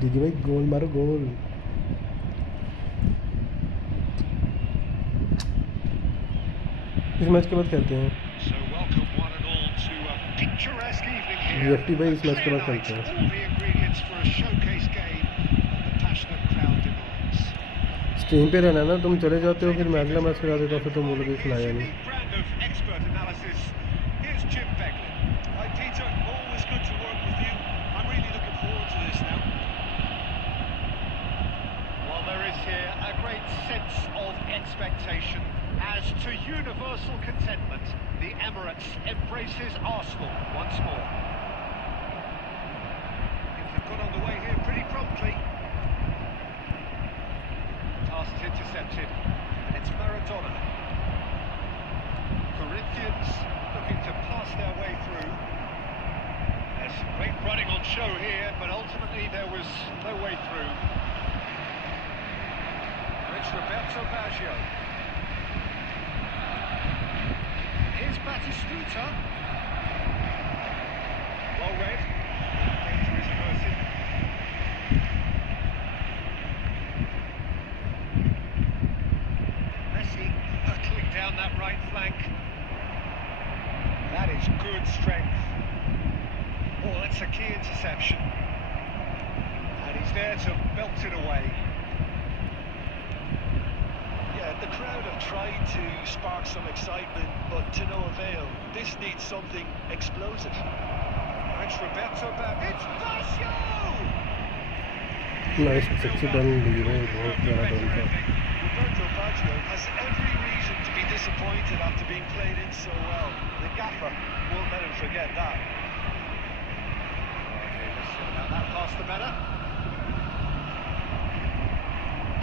दिगी भाई गोल मारो गोल. इस match के बाद खेलते हैं. DFT भाई इस मैच के बाद खेलते हैं. स्ट्रीम पे रहना ना, तुम चले जाते हो फिर मैं अगला मैच करा देता हूँ, फिर तुम बोलोगे खिलाया नहीं. Sense of expectation. As to universal contentment, the Emirates embraces Arsenal once more. They've got on the way here pretty promptly. Pass intercepted, and it's Maradona. Corinthians looking to pass their way through. There's some great running on show here, but ultimately there was no way through. It's Roberto Baggio. Here's Batistuta. Well read. Danger is averted. Messi hurtling down that right flank. That is good strength. Oh, that's a key interception. And he's there to belt it away. The crowd have tried to spark some excitement, but to no avail. This needs something explosive. It's Roberto Baggio. It's Baggio! Nice, sexy done. Roberto Baggio has every reason to be disappointed after being played in so well. The gaffer won't let him forget that. Okay, let's see about that pass the better.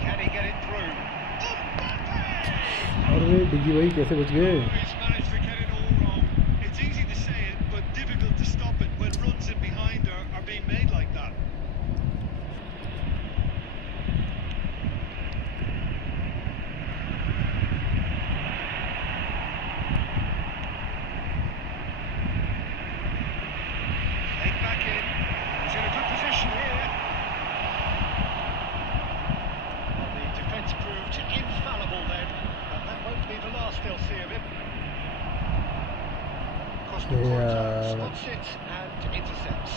Can he get it through? और वे डिगी भाई कैसे बच गए? Arsenal for a chance, Yeah. spots it and intercepts.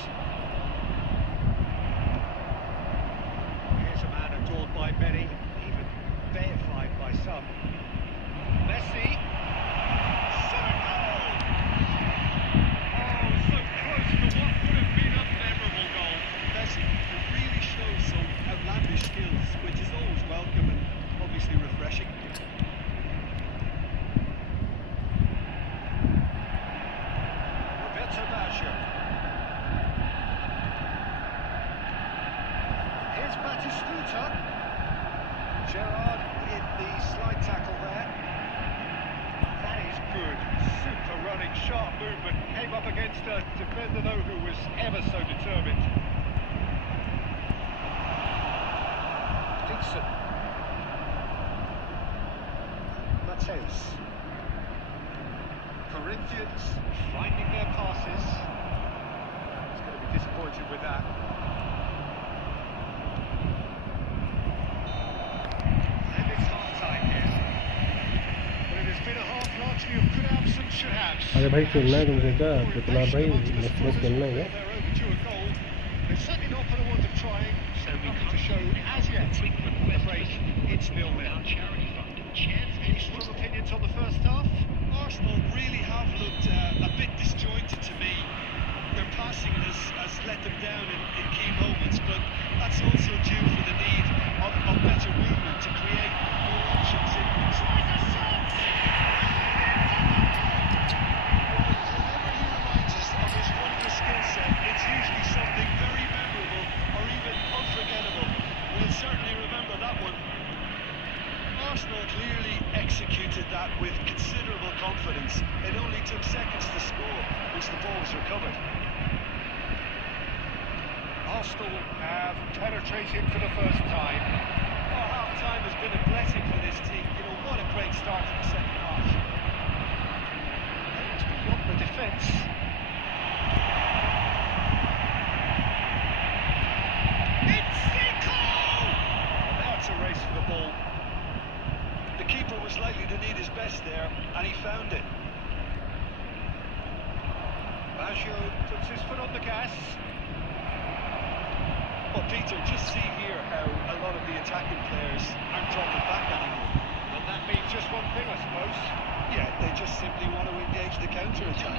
Here's a man adored by many, even deified by some. Messi. Second goal! Oh, so close to what would have been a memorable goal. Messi, it really shows some outlandish skills, which is always welcome and obviously refreshing. Here's Batistuta. Gerrard in the slide tackle there. That is good. Super running, sharp movement. Came up against a defender though who was ever so determined. Dixon. Mateus. Corinthians finding their passes. He's going to be disappointed with that. And it's half-time here. But it has been a half largely of good abs and should-haves. अरे भाई खेलना है तुमसे क्या कितना भाई next match खेलना है क्या They're overdue a goal. They're certainly not for the want of trying, so nothing to show as yet. On the break, it's 0-0. Any strong opinions on the first half? Arsenal really have looked a bit disjointed to me. Their passing has let them down in key moments, but that's also due for the need of better movement to create more options in. Tries a shot! Whenever he reminds us of his wondrous skill set, it's usually something very memorable or even unforgettable. We'll certainly remember that one. Arsenal clearly executed that with considerable confidence. It only took seconds to score once the ball was recovered. Arsenal have penetrated for the first time. Oh, half-time has been a blessing for this team. You know, what a great start to the second half. It's beyond the defence. It's Zico! Now it's a race for the ball. The keeper was likely to need his best there, and he found it. Baggio puts his foot on the gas. Well, Peter, just see here how a lot of the attacking players aren't dropping back anymore. Well, that means just one thing, I suppose. Yeah, they just simply want to engage the counter-attack.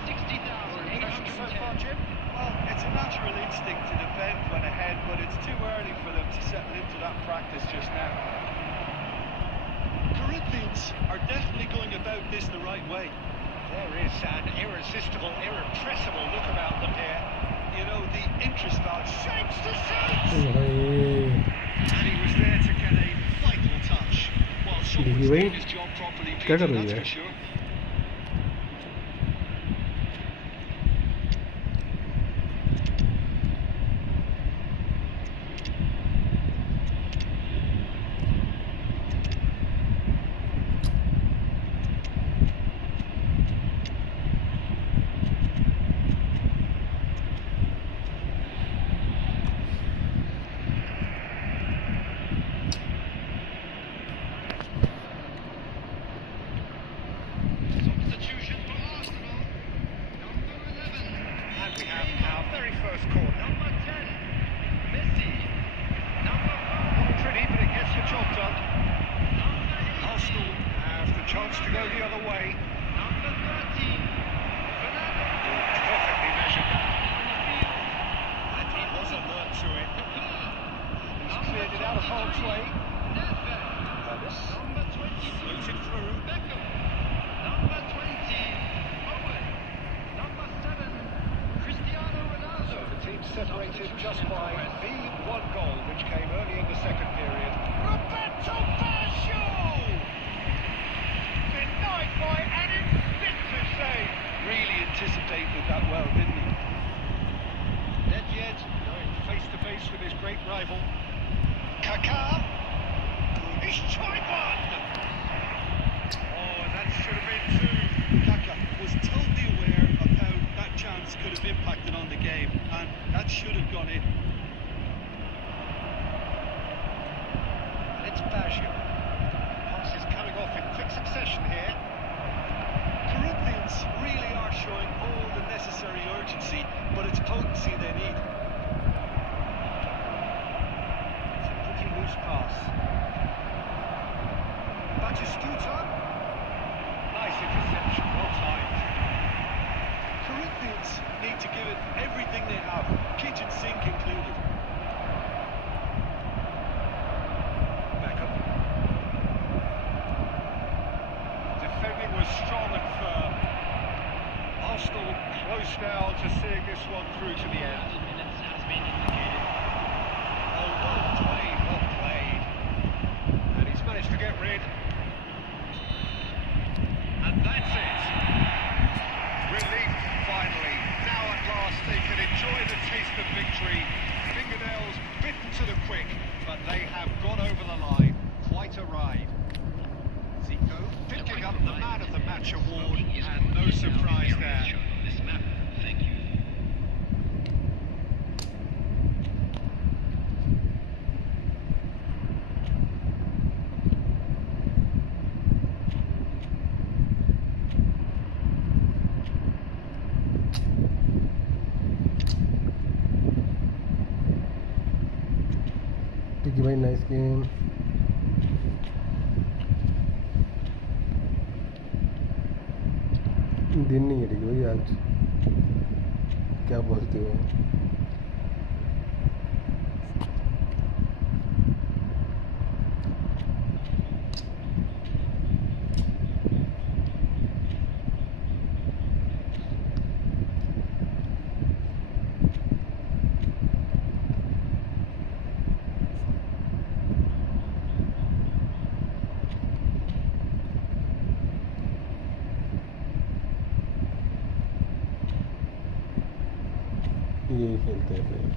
Impressions so far, Jim? Well, it's a natural instinct to defend when ahead, but it's too early for them to settle into that practice just now. Corinthians are definitely going about this the right way. There is an irresistible, irrepressible look about them here. You know, the interest value Shapes to shoot! भाई and he was there to get a vital touch. Well, someone's भाई, doing his job properly, क्या Peter, कर रही that's है? for sure. Substitution for Arsenal. Number 11. And we have our very first corner. Number 10. Messi. Number 5. Not pretty, but it gets the job done. Number 18. Arsenal have the chance to go the other way. Number 13. Fernando. Perfectly measured that. On the field. And he was alert to it. He's Number cleared it out of harm's 23. way. Nedved. Ernest Number 22. floated through. Beckham. Number 20. Owen. Number 7. Cristiano So Ronaldo. the team separated just by the one goal, which came early in the second period. Roberto Baggio! Denied by an instinctive save. Really anticipated that well, didn't he? Nedved going face to face with his great rival. Kaká. He's tried one! Oh, and that should have been two. Kaká was totally aware of how that chance could have impacted on the game, and that should have gone in. And it's Baggio. Passes coming off in quick succession here. Corinthians really Batistuta. Nice interception, well timed. Corinthians need to give it everything they have, kitchen sink included. Beckham. Defending was strong and firm. Arsenal close now to seeing this one through to the end. Oh, well played, well played. And he's managed to get rid. And that's it. Relief, finally. Now at last they can enjoy the taste of victory. Fingernails bitten to the quick, but they have got over the line. Quite a ride. Zico picking up the Man of the Match award, and no surprise there. Thank you. Thank you, very nice game. दिन नहीं है भाई आज, क्या बोलते हो? ये खेलते हैं फिर।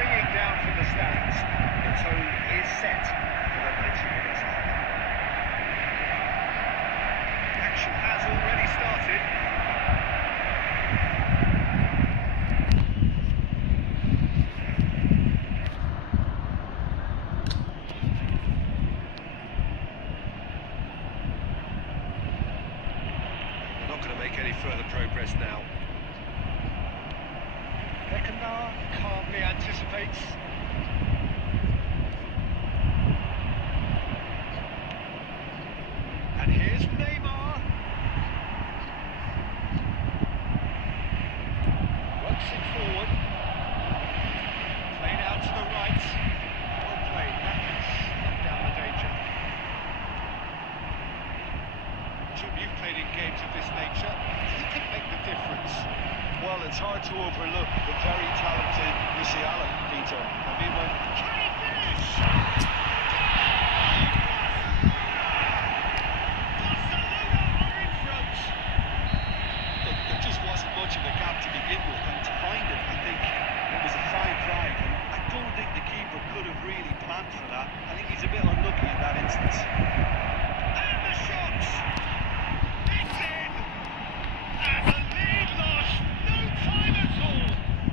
Ringing down from the stands. The tone set for the 90 minutes. Action has already started. We're not going to make any further progress now. Beckenbauer calmly anticipates. And here's Neymar. Works it forward. Played out to the right. Well played. That can slow down the danger. Jim, you've played in games of this nature. He can make the difference. Well, it's hard to overlook the very talented Musiala, Peter. I mean, when... Can he finish? Barcelona are in front. Look, there just wasn't much of a gap to begin with, and to find it, I think it was a fine drive, and I don't think the keeper could have really planned for that. I think he's a bit unlucky in that instance. And the shot. It's in. And the lead lost. No time at all.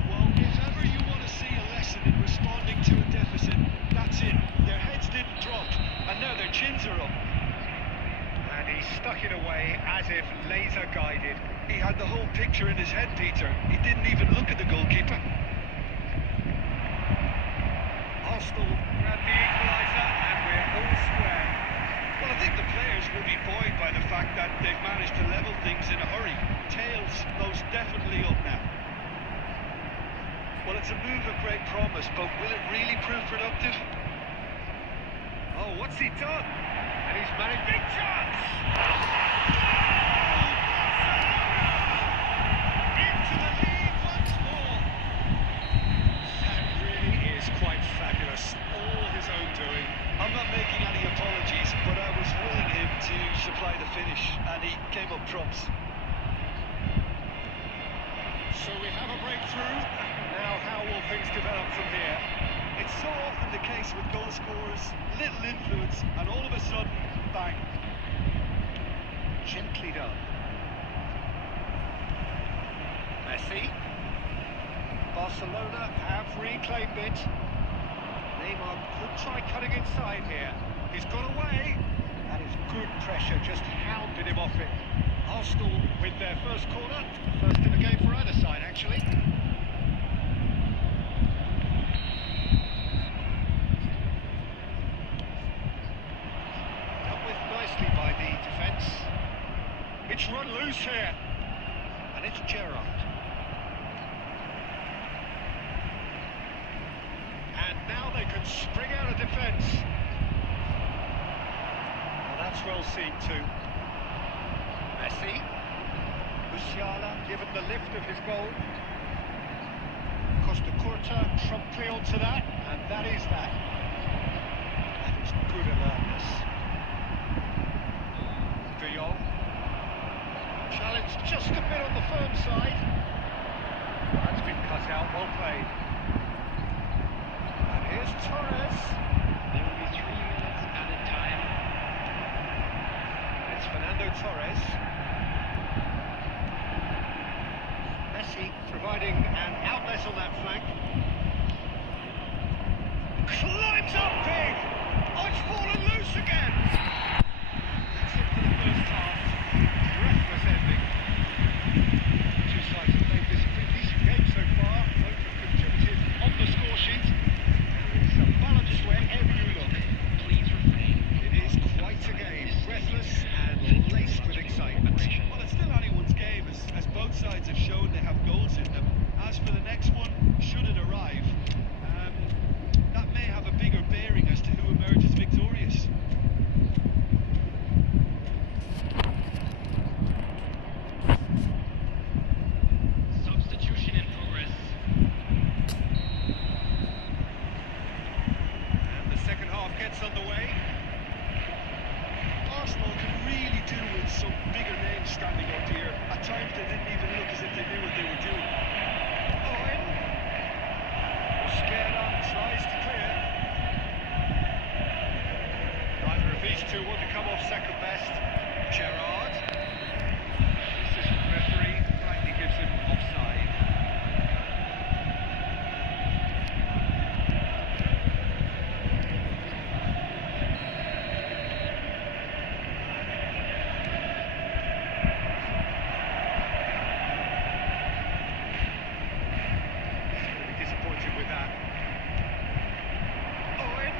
Well, if ever you want to see a lesson in responding to a deficit, that's it. Their heads didn't drop, and now their chins are up. And he stuck it away as if laser guided. He had the whole picture in his head, Peter. He didn't even look at the goalkeeper. Arsenal grab the equaliser and we're all square. Well, I think the players will be buoyed by the fact that they've managed to level things in a hurry. Tails most definitely up now. Well, it's a move of great promise, but will it really prove productive? Oh, what's he done? And he's managed big chance! Into the lead once more. That really is quite fabulous. All his own doing. I'm not making any apologies, but I was willing him to supply the finish, and he came up trumps. So we have a breakthrough. Now how will things develop from here? It's so often the case with goal scorers, little influence, and all of a sudden, bang. Gently done. Messi. Barcelona have reclaimed it. Neymar could try cutting inside here. He's got away. That is good pressure, just hounded him off it. Arsenal with their first corner. First in the game for either side, actually. Dealt with nicely by the defence. It's run loose here. And it's Gerrard. And now they can spring out of defence. Well, that's well seen too. Messi. Musiala given the lift of his goal. Costa Curta promptly onto that, and that is that. That is good alertness. De Jong. Challenge just a bit on the firm side. That's been cut out, well played. And here's Torres. There will be 3 minutes added time. It's Fernando Torres. Messi providing an outlet on that flank. Climbs up big! Oh, it's fallen loose again! That's it for the first half. Breathless ending. Two sides have played this pretty decent game so far. Both have contributed on the score sheet. It's a balanced wherever you look. Please refrain. It is quite a game. Breathless and laced with excitement. Well, it's still anyone's game, as both sides have shown they have goals in them. As for the next one, should it arrive, that may have a bigger bearing as to who emerges victorious. Substitution in progress. And the second half gets underway. Arsenal can really do with some bigger names standing up here. At times they didn't even look as if they knew what they were doing. Owen. Scared up, tries to clear. these two want to come off second best. Gerrard. Assistant referee rightly gives him offside. Disappointed with that. Owen.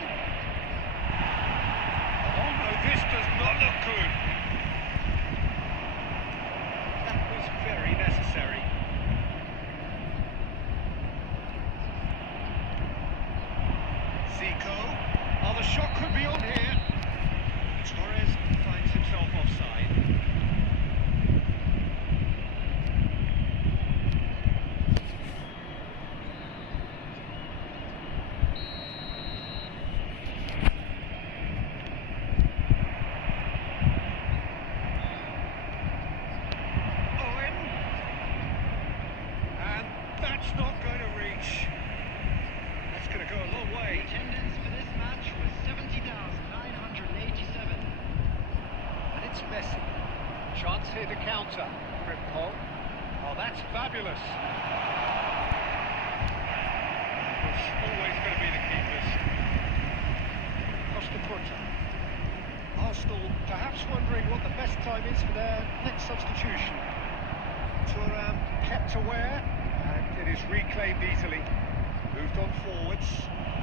Oh no, this does not look good. That was very necessary. Zico. Oh, the shot could be on here. Torres finds himself offside. Owen. And that's not going to reach. That's going to go a long way. Attendance for this match was 70,987. And it's Messi. Chance here to counter. Frimpong. Oh, that's fabulous. It's always going to be the keepers. Costa Curta. Arsenal perhaps wondering what the best time is for their next substitution. Thuram kept aware, and it is reclaimed easily. Moved on forwards.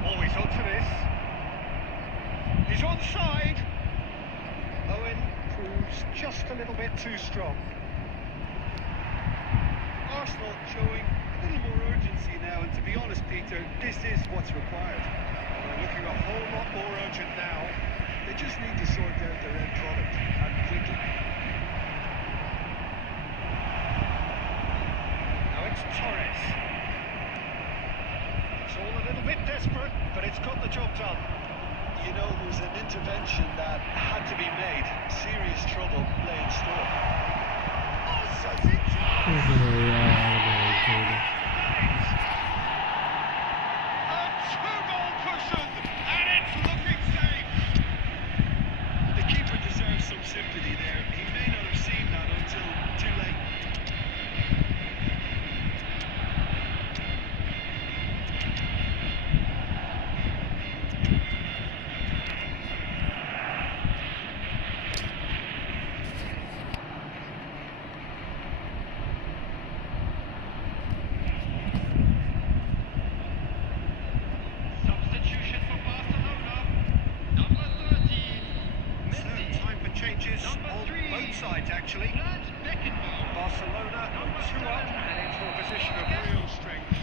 Always onto this. He's onside. Owen proves just a little bit too strong. Arsenal showing a little more urgency now, and to be honest, Peter, this is what's required. They're looking a whole lot more urgent now. They just need to sort out their end product, and quickly. Now it's Torres. It's all a little bit desperate, but it's got the job done. You know, it was an intervention that had to be made. Serious trouble lay in store. Oh, such a Oh my god. A two-goal cushion, and it's looking safe. The keeper deserves some sympathy there. He may not have seen that until too late. Substitution for Barcelona. Number 13, Messi. Time for changes Number on 3. both sides, actually. Beckenbauer. Barcelona Number 2 up 7. and into a position of real strength.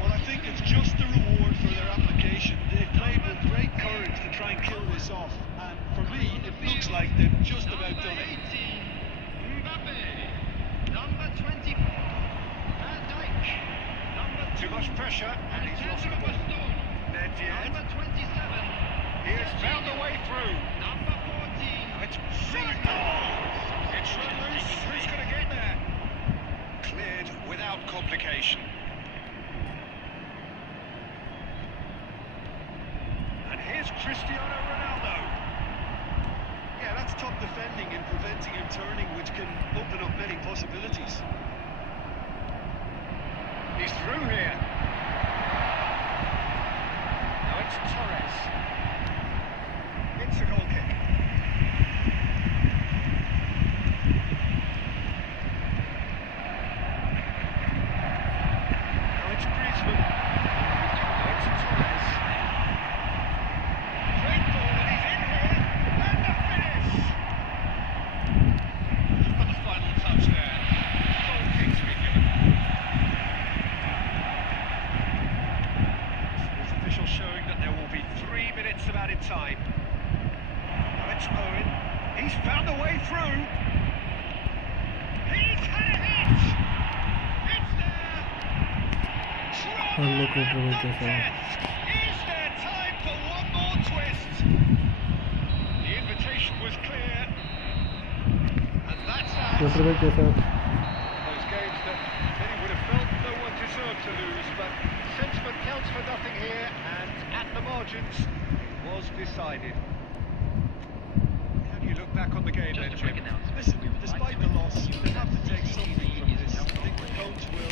Well, I think it's just the reward for their application. They've played with great courage to try and kill this off, and for me, it looks like they've just about Number done 18, it. Mbappe. Number 24, Van Dijk. Number 2, Too much pressure, and he's lost the ball. Nedved. Number 27, He has found a way through. number 14, Now it's Zico. It's loose. Who's going to get there? Cleared without complication. And here's Cristiano Ronaldo. Yeah, that's top defending and preventing him turning, which can open up many possibilities. He's through here. Now it's Torres. It's a goal kick. Now it's Griezmann. Now it's Torres. Great ball, and he's in here. And the finish. Just put the final touch there. Goal kick's been given. This official showing that there will be 3 minutes of added time. Now it's Owen. He's found a way through. He's had a hit. It's there. Hello, control Trouble के साथ Is there time for one more twist? The invitation was clear. And that's out. control के साथ Those games that many would have felt no one deserved to lose, but sentiment counts for nothing here, and at the margins, it was decided. back on the game then, Jim? Listen, despite the loss, they have to take something from this. I think the coach will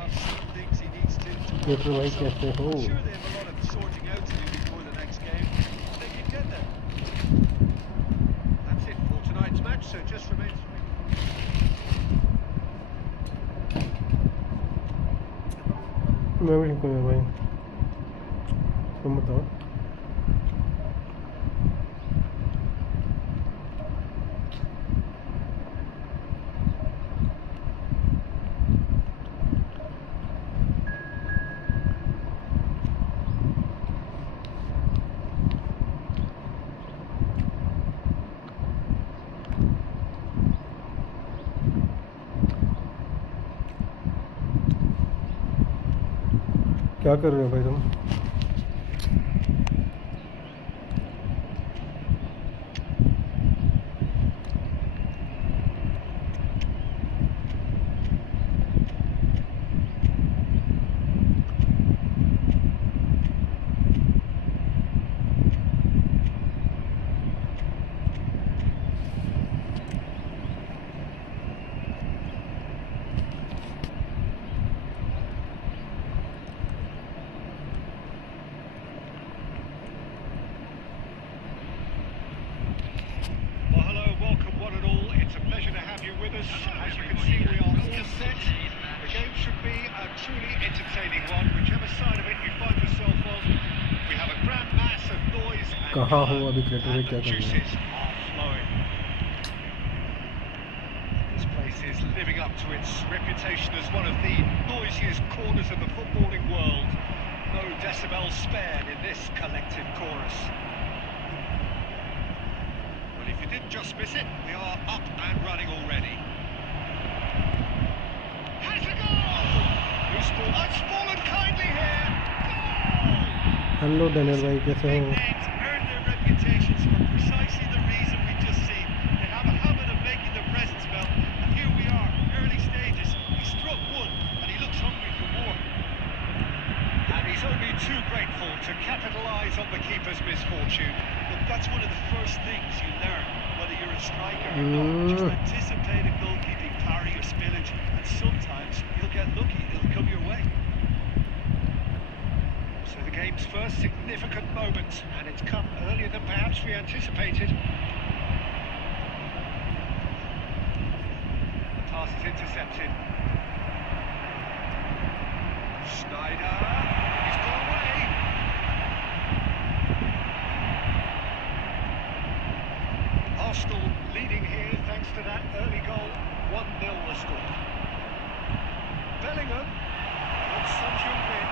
have certain things he needs to Peter भाई कैसे हो? I'm sure they have a lot of sorting out to do before the next game. They can get there. That's it for tonight's match, so just remains to मैं भी ठीक हूँ भाई, तुम बताओ। क्या कर रहे हो भाई तुम? Well, hello, welcome one and all. It's a pleasure to have you with us. As you can see, we are all set. The game should be a truly entertaining one, whichever side of it you find yourself on. We have a grand mass of noise and कहाँ हो अभी colour, cricketer में and क्या the कर रहे juices हो? are flowing. This place is living up to its reputation as one of the noisiest corners of the footballing world. No decibels spared in this collective chorus. Well, if you didn't just miss it, we are up and running already. Has a goal! Who's ball? It's fallen kindly here. Goal! Hello Daniel भाई कैसे Big हो? names earn their reputations for precisely the reason we've just seen. They have a habit of making their presence felt, and here we are, early stages. He struck one, and he looks hungry for more. And he's only too grateful to capitalise on the keeper's misfortune. Look, that's one of the first things you learn, whether you're a striker or not. Just anticipate a goalkeeping parry or spillage, and sometimes you'll get lucky, it'll come your way. So the game's first significant moment, and it's come earlier than perhaps we anticipated. The pass is intercepted. Schneider, he's gone away. Arsenal leading here thanks to that early goal. 1-0 the score. Bellingham, and Son Heung-min.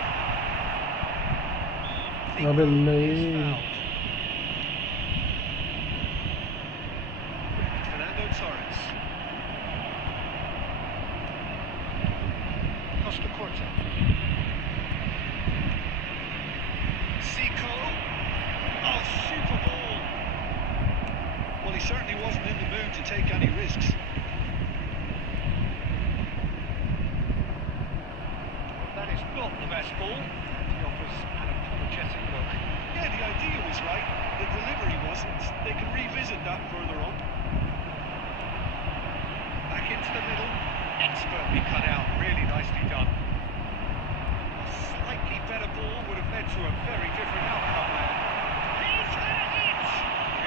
अबे नहीं, Fernando Torres. Costa Corta. Zico. Oh, super ball. Well, he certainly wasn't in the mood to take any risks. That is not the best ball. And he offers an apologetic look. Yeah, the idea was right, the delivery wasn't. They can revisit that further on. Back into the middle. Expertly cut out. Really nicely done. A slightly better ball would have led to a very different outcome there. He's had it!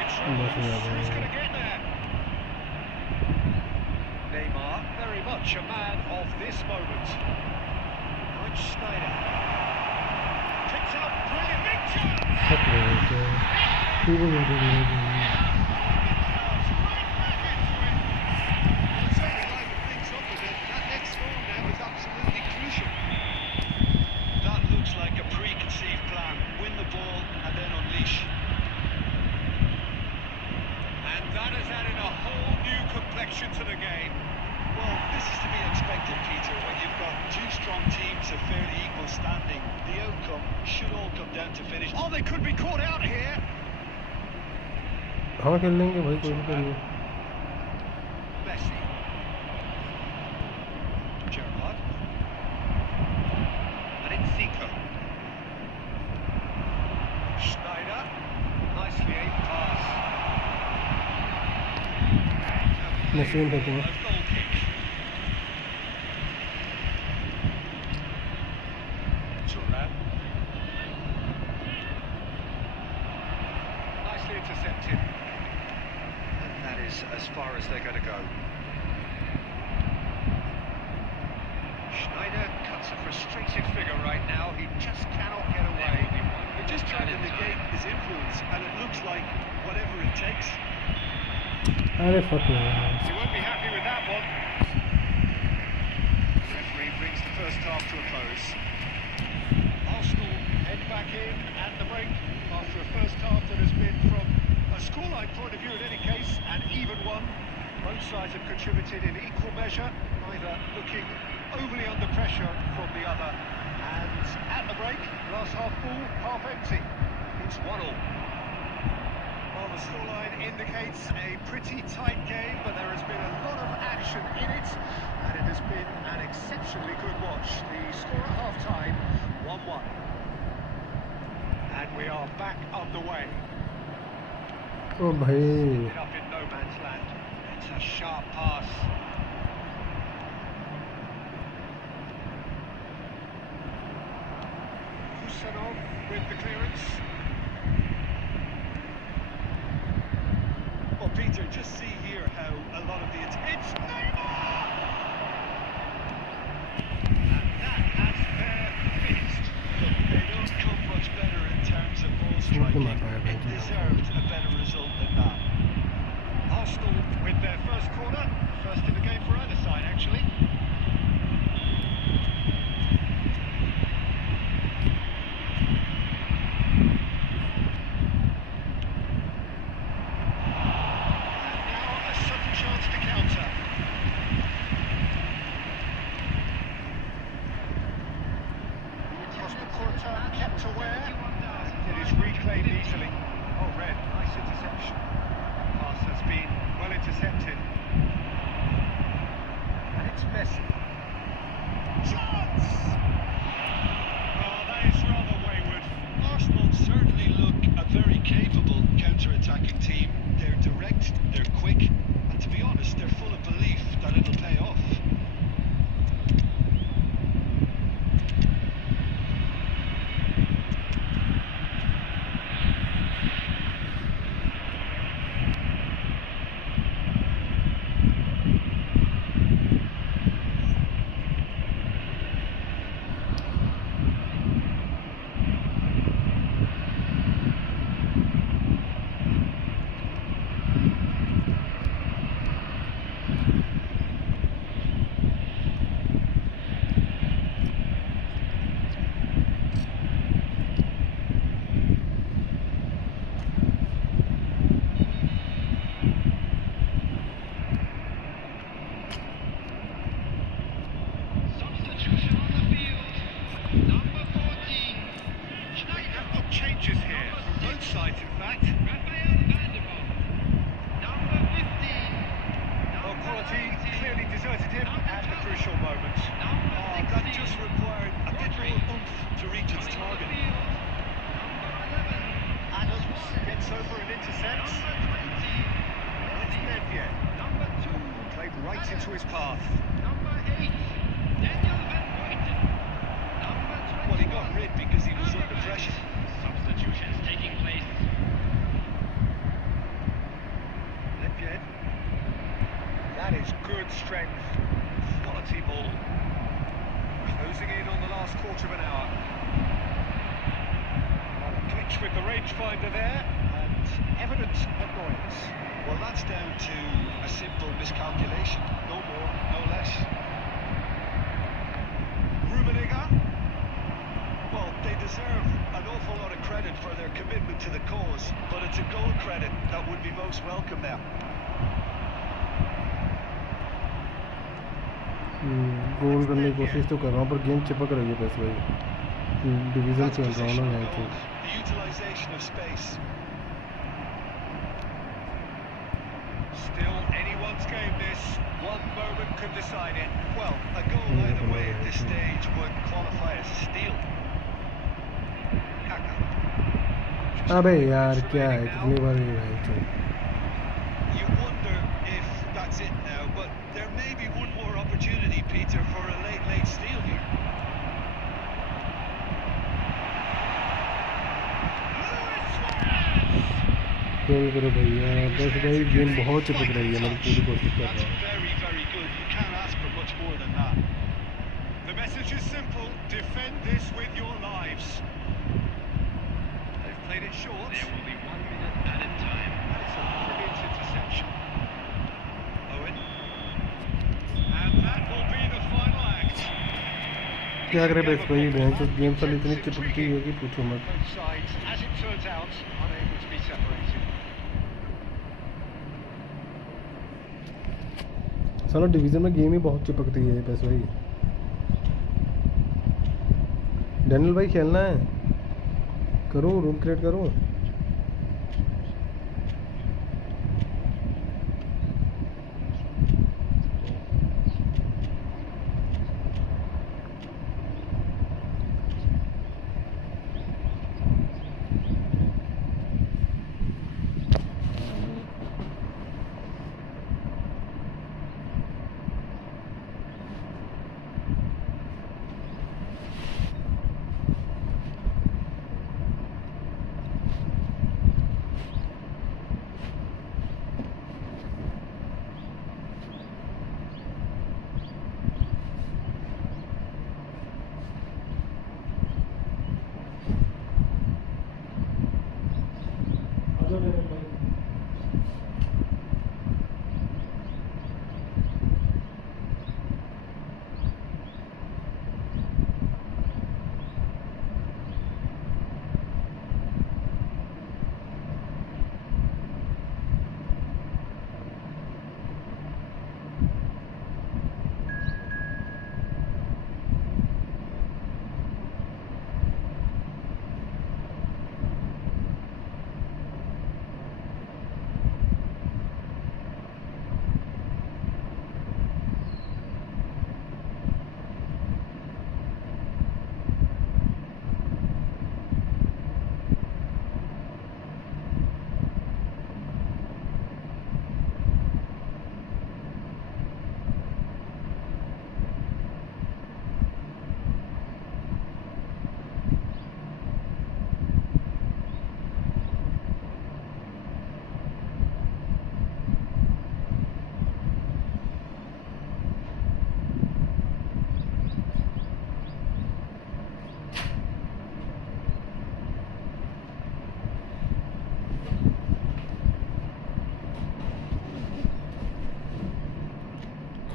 It's who's going to get there? Neymar, very much a man of this moment. Now it's Schneider. Picks up, brilliant, big chance! people will do it. Certainly liven things up a bit. That next goal now is absolutely crucial. That looks like a preconceived plan. Win the ball and then unleash. And that has added a whole new complexion to the game. Well, this is to be expected, Peter. When you've got two strong teams of fairly equal standing, the outcome should all come down to finish. Oh, they could be caught out here. हाँ खेल लेंगे भाई, कोई नहीं करेंगे। Messi. Gerrard. And it's Zico. Schneider. Nicely aimed pass. Machine फेंकूंगा। A goal kick. Turnip. Nicely intercepted. And that is as far as they're going to go. Schneider cuts a frustrated figure right now. He just cannot get away. They're just trying to negate his influence, and it looks like whatever it takes. अरे fuck He यार। won't be happy with that one. The referee brings the first half to a close. Arsenal head back in at the break after a first half that has been, from a scoreline point of view in any case, an even one. Both sides have contributed in equal measure, neither looking overly under pressure from the other. And at the break, glass half full, half empty. It's 1-1. Well, the scoreline indicates a pretty tight game, but there has been a lot of action in it, and it has been an exceptionally good watch. The score at half-time, 1-1. And we are back underway. ओ भाई It up in no man's land. It's a sharp pass. Husanov with the clearance. Well, Peter, just see here how a lot of the It's Neymar! And that has their finished. they don't come much better in terms of ball striking. It deserved a better result than that. Arsenal with their first corner. First in the game for either side, actually. Chance to counter. Costa kept aware. It is reclaimed easily. Oh, Red, nice interception. Pass has been well intercepted. And it's Messi. Chance! Oh, that is rather wayward. Arsenal certainly look a very capable counter-attacking team. They're direct, they're quick, and to be honest, they're full of belief that it'll pay off. Substitution on the field. Number 14. Schneider. Got changes here from both sides, in fact. Raphael Vanderbilt. Number 15. Well, quality clearly deserted him at the crucial moment. Oh, that just required a bit more oomph to reach its target. Adams gets over and intercepts. It's Nevia. Number 2. Played right into his path. Number 8. Daniel Van Hoyten. Number 21. Well, he got rid because he was under pressure. Substitutions taking place. Nevia. That is good strength. Quality ball. Closing in on the last quarter of an hour. Well, a glitch with the rangefinder there, and evident annoyance. Well, that's down to a simple miscalculation. No more, no less. Rummenigge. Well, they deserve an awful lot of credit for their commitment to the cause, but it's a goal credit that would be most welcome now. गोल करने की कोशिश तो कर रहा हूँ पर गेंद चिपक रही है बस भाई डिवीजन That's खेल रहा हूँ ना positional मैं goal, the utilisation of space. Still anyone's game this. One moment could decide it. Well, a goal either way at this stage would qualify as a steal. Kaka. अबे यार क्या है कितनी बार ये भाई तो You wonder if that's it now. Peter, for a late steal here. गोल करो भैया, बस भाई गेम बहुत चिपक रही है, मैं पूरी कोशिश कर That's रहा हूँ। very, very good. You can't ask for much more than that. The message is simple: defend this with your lives. They've played it short. There will be 1 minute added time. That's a brilliant interception. Owen. And that will be the final act. क्या करे बस भाई, बहन से game साल इतनी चिपकती है कि पूछो मत। Both sides, as it turns out, unable to be separated. साला डिवीज़न में गेम ही बहुत चिपकती है बस भाई। डैनियल भाई खेलना है, करो रूम क्रिएट करो।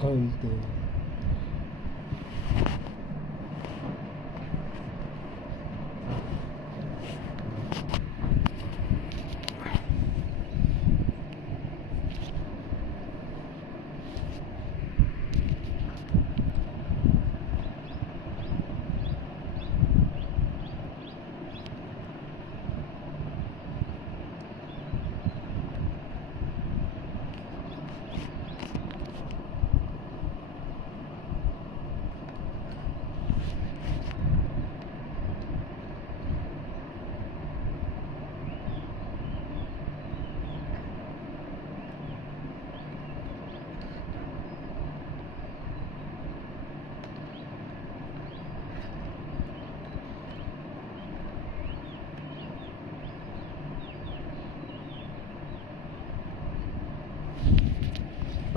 खेलते हैं।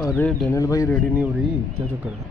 अरे डैनियल भाई रेडी नहीं हो रही, क्या चक्कर है?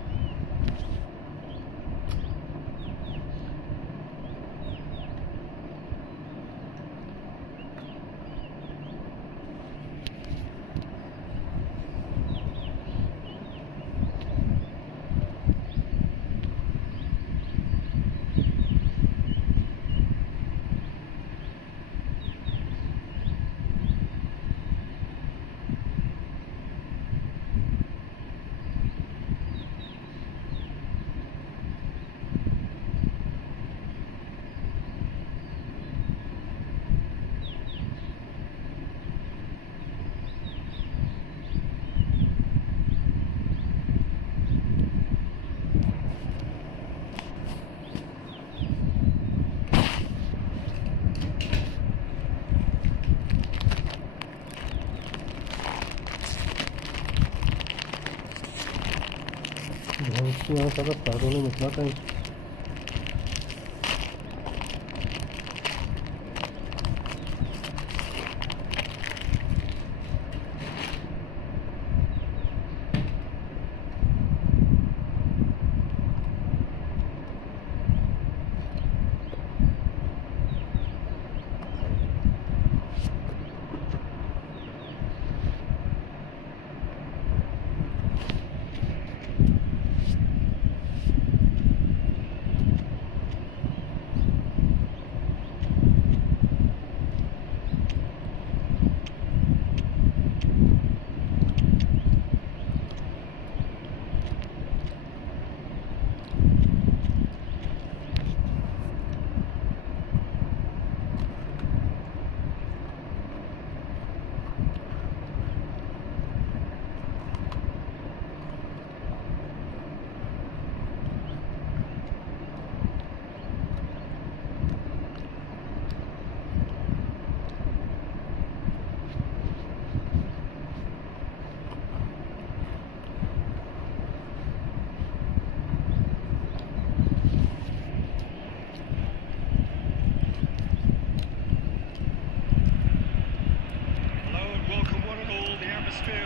यहाँ सारा स्टार्ट होने में इतना time.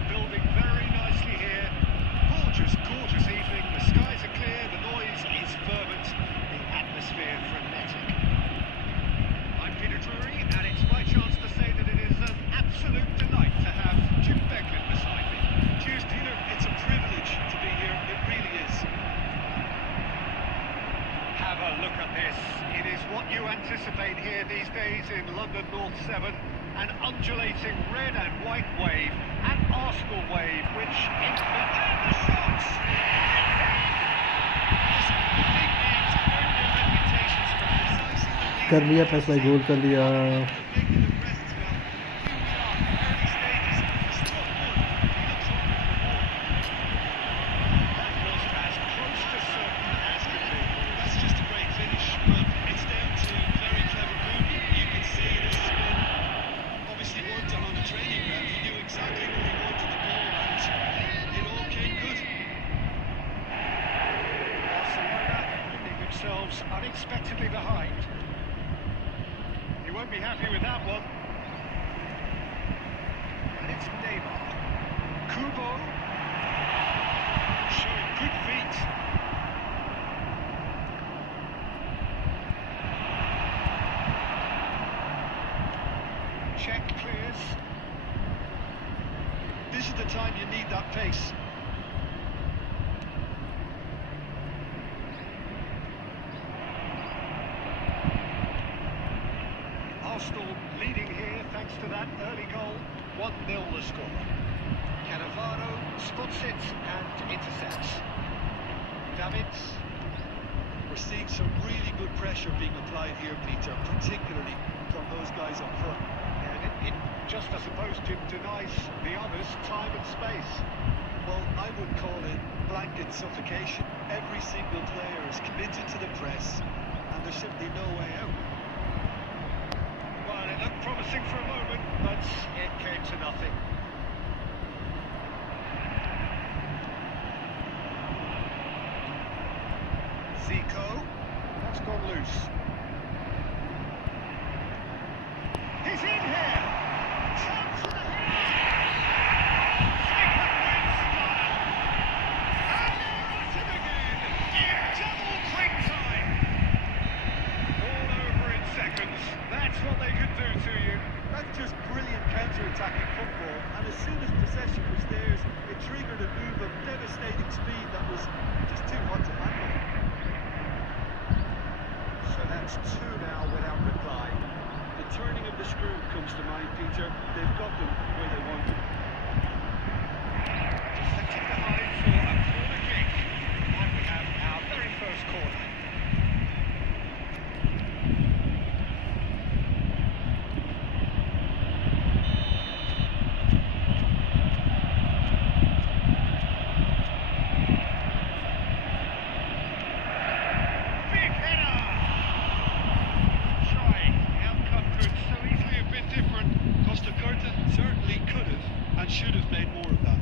Building very nicely here. Gorgeous, gorgeous evening. The skies are clear, the noise is fervent, the atmosphere frenetic. I'm Peter Drury, and it's my chance to say that it is an absolute delight to have Jim Becklin beside me. Cheers, Peter. It's a privilege to be here. It really is. Have a look at this. It is what you anticipate here these days in London North 7. An undulating red and white wave, an Arsenal wave, which and the shots! Big names earn their reputations for precisely the reason कर लिया फैसला, गोल कर लिया। making the presence well. Here we are, early stages. Still good. He looks hungry for more. That was as close to certain as could be. That's just a great finish, but it's down to very clever movement. You can see this has been obviously worked on the training ground. He knew exactly where he wanted the ball, and it all came good. Barcelona finding themselves unexpectedly behind. You won't be happy with that one. And it's Neymar. Kubo. Showing good feet. Check clears. This is the time you need that pace. Arsenal leading here thanks to that early goal. 1-0 the score. Cannavaro spots it and intercepts. Davids. We're seeing some really good pressure being applied here, Peter, particularly from those guys up front. And it just, I suppose, denies the others time and space. Well, I would call it blanket suffocation. Every single player is committed to the press, and there's simply no way out. Well, it looked promising for a moment, but it came to nothing. Zico, that's gone loose. He's in here! Chance for the head! Zico wins style! And they're at it again! Double quick time! All over in seconds. That's what they could do to you. That's just brilliant counter-attacking football, and as soon as possession was theirs, it triggered a move of devastating speed that was just too hot to handle. So that's 2 now without reply. The turning of the screw comes to mind, Peter. They've got them where they want them. Deflected behind for a corner kick. And we have our very first corner. Big header! Trying. The outcome could so easily have been different. Costa Curta certainly could have and should have made more of that.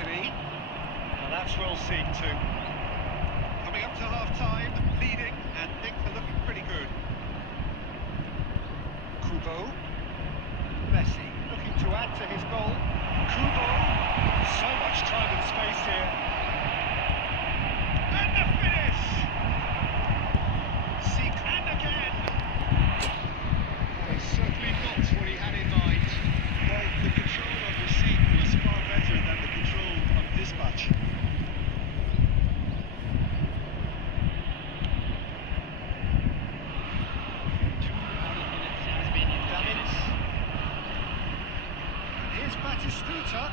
Platini. Well, that's well seen too. Coming up to half-time, leading, and things are looking pretty good. Kubo. Messi looking to add to his goal. Kubo. So much time and space here. And the finish! Seek and again! It's certainly not what he had in mind. Well, the control of receipt was far better than the control of dispatch. Batistuta.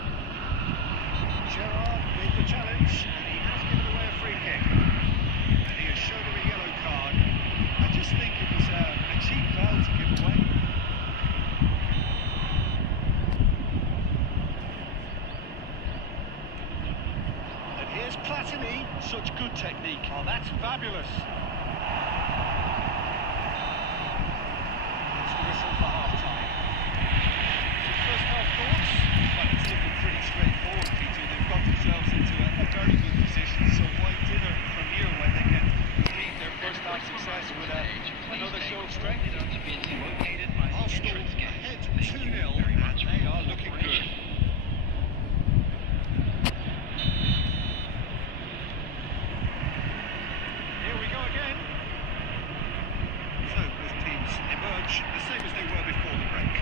Gerrard with the challenge, and he has given away a free kick. And he has shown him a yellow card. I just think it was a cheap foul to give away. And here's Platini. Such good technique. Oh, that's fabulous. It's the whistle for half-time. First half thoughts? Well, it's looking pretty straightforward, Peter. They've got themselves into a very good position, so why dinner from here when they can repeat their first half success with another show of strength? Arsenal ahead 2-0, and they are looking good. Here we go again. So both teams emerge the same as they were before the break.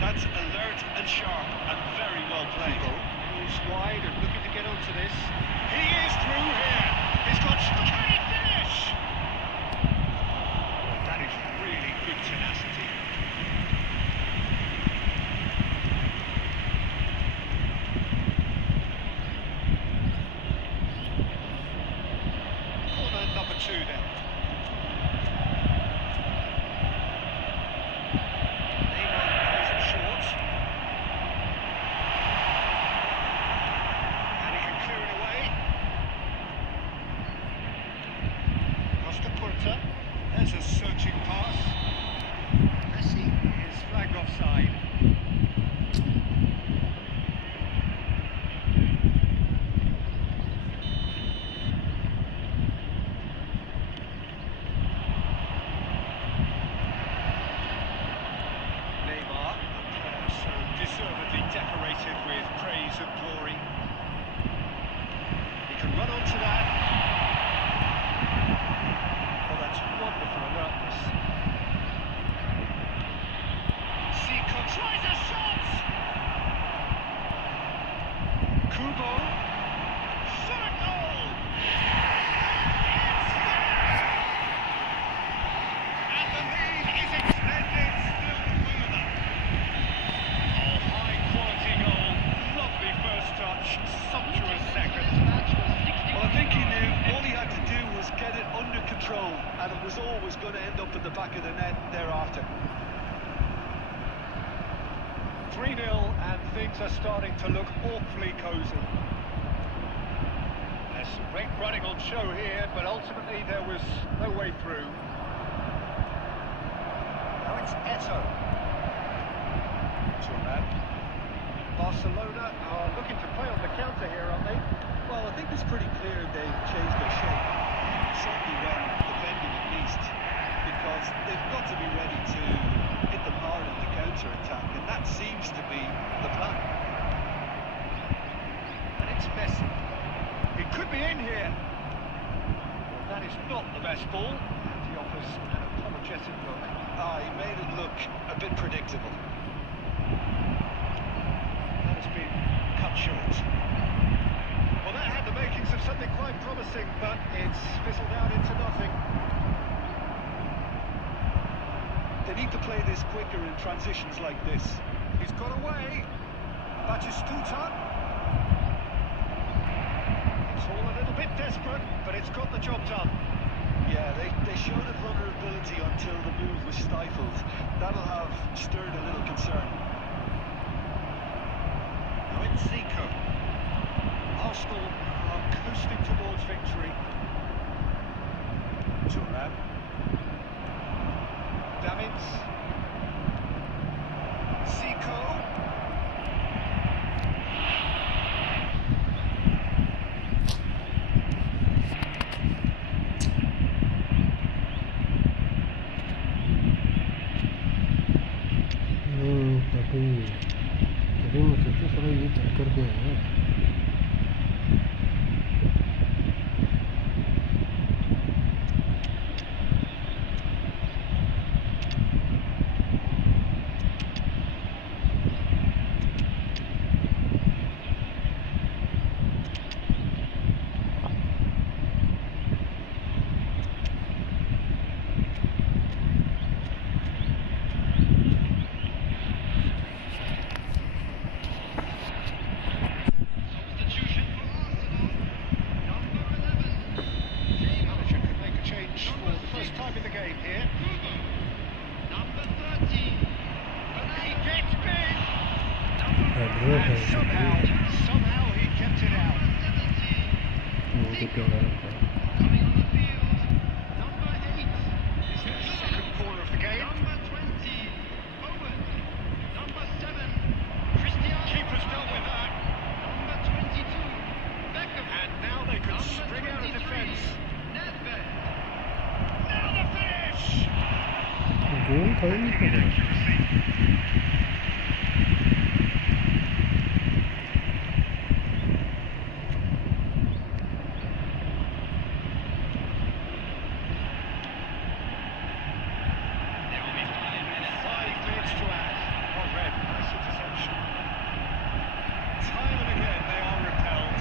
That's alert and sharp and very well played. Moves wide and looking to get onto this. He is through here. He's got... Can he finish? Well, that is really good tenacity. Corner number 2 then. There's a searching pass. Messi is flagged offside. Neymar, so deservedly decorated with praise and glory. He can run onto that. Wonderful alertness. Zico tries a shot! Kubo. Shot a goal! It's there! And the lead is extended still further. Oh, high quality goal. Lovely first touch. Sumptuous second. Well, I think he knew all he had to do was get it under control, and it was always going to end up in the back of the net thereafter. 3-0, and things are starting to look awfully cosy. There's some great running on show here, but ultimately there was no way through. Now it's Eto. Turnip. Barcelona are looking to play on the counter here, aren't they? Well, I think it's pretty clear they've changed their shape, certainly when defending at least, because they've got to be ready to hit them hard in the counter-attack, and that seems to be the plan. And it's Messi. It could be in here. Well, that is not the best ball, and he offers an apologetic look. He made it look a bit predictable. That has been cut short. Well, that had the makings of something quite promising, but it's fizzled out into nothing. They need to play this quicker in transitions like this. He's got away. Batistuta. It's all a little bit desperate, but it's got the job done. Yeah, they showed a vulnerability until the move was stifled. That'll have stirred a little concern. Now it's Zico. Arsenal are coasting towards victory. Turnip. Davids. करके है। Substitution for Arsenal. Number 11. Manager could make a change for the first time in the game here. Number 13. He gets big, Number and somehow he kept it out. 17. वो तो क्या है? Coming on the field. Number 8. Second corner of the game. Number 20. Owen. Number 7. Cristiano. Keeper's dealt with that, Number 22. Beckham. and now they can Number spring out of 23. defence. Nedved. Now the finish! गोल था ही नहीं था। There will be 5 minutes. 5 minutes to add. Well read, nice interception. Time and again they are repelled.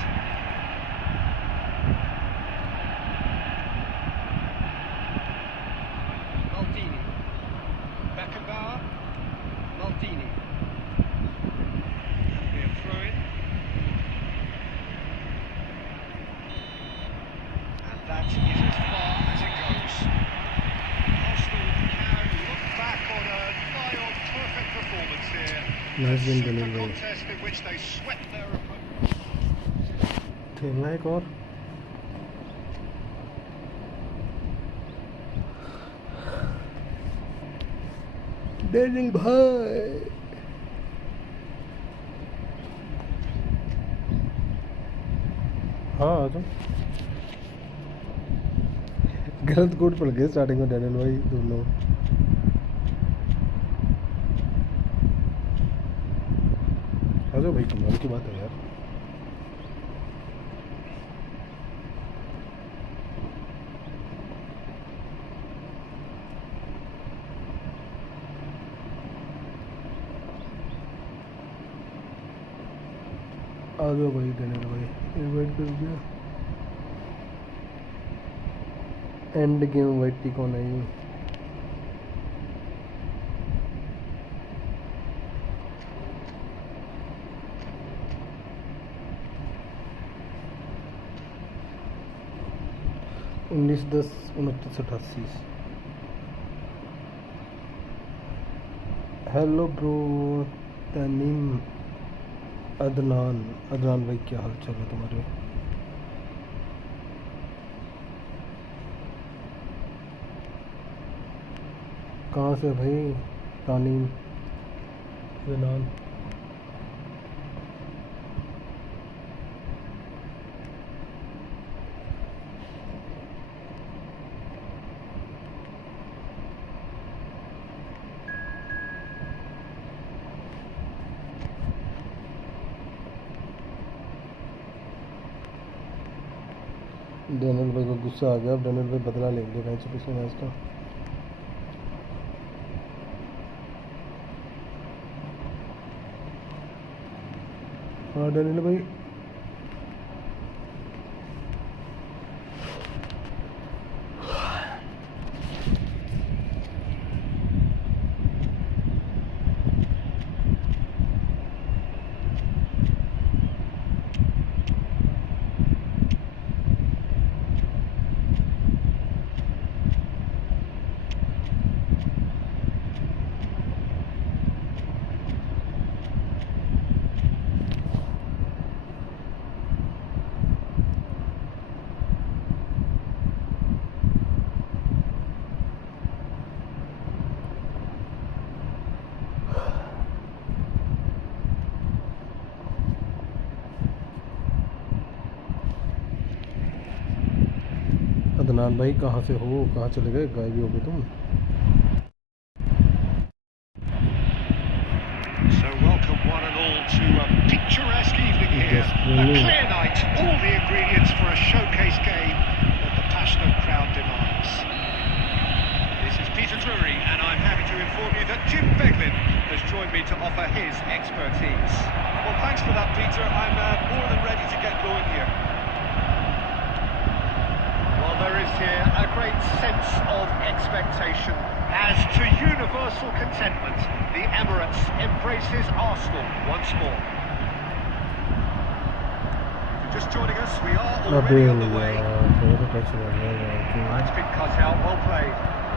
Maltini. Beckenbauer. Maltini. Be a throw-in. And that is as far as it goes. Arsenal can look back on a nigh-on perfect performance here. Nice win, Super Daniel. contest in which they swept their opponent. खेलना एक और। Daniel भाई हाँ आ जाओ। गलत code पड़ गए starting में डेनियल भाई दोनों। आ जाओ भाई, कमाल की बात है यार। आ जाओ भाई डेनियल भाई, इनवाइट कर दिया। एंड गेम इनवाइट कौन है ये? उन्नीस 10 29 88। Hello bro तनीम। अदनान भाई क्या हाल चाल है तुम्हारे? कहाँ से भाई? तानीम अदनान। डेनियल भाई को गुस्सा आ गया। अब डेनियल भाई बदला लेंगे मैच पिछले मैच का। हाँ डेनियल भाई अदनान भाई कहाँ से हो? कहाँ चले गए? गायब ही हो गए तुम। So welcome one and all to a picturesque evening. A clear night, all the ingredients for a showcase game that the passionate crowd demands. This is Peter Drury, and I'm happy to inform you that Jim Beglin has joined me to offer his expertise. Well, thanks for that, Peter. I'm more than ready to get going here. Well, there is here a great sense of expectation. As to universal contentment, the Emirates embraces Arsenal once more. Just joining us, we are already on the way. It's been cut out, well played.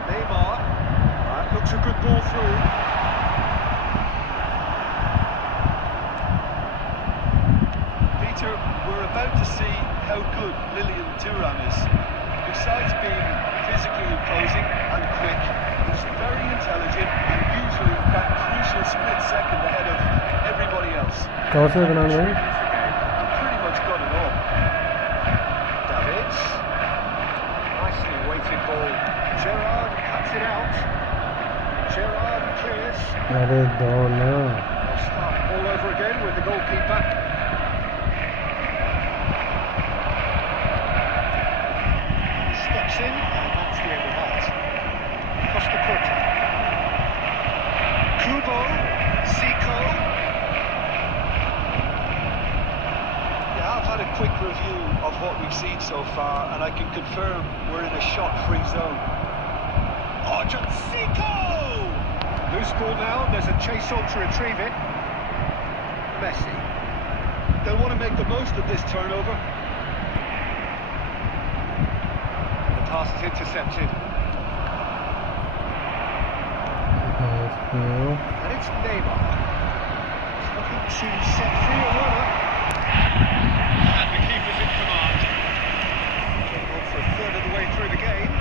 Neymar, that looks a good ball through. Peter, we're about to see how good Lilian Thuram is. Besides being physically imposing and quick, he's very intelligent and usually that crucial split second ahead of everybody else. Pretty much got it all. Davids, nicely weighted ball. Gerrard cuts it out. Gerrard clears. They'll start all over again with the goalkeeper. Steps in, and that's the end of that. Costa Curta. Kubo, Zico. Yeah, I've had a quick review of what we've seen so far, and I can confirm we're in a shot-free zone. Zico! Loose ball now, there's a chase on to retrieve it. Messi. They'll want to make the most of this turnover. The pass is intercepted. And it's Neymar. He's looking to set free a runner. And the keeper's in command. Getting on for a third of the way through the game.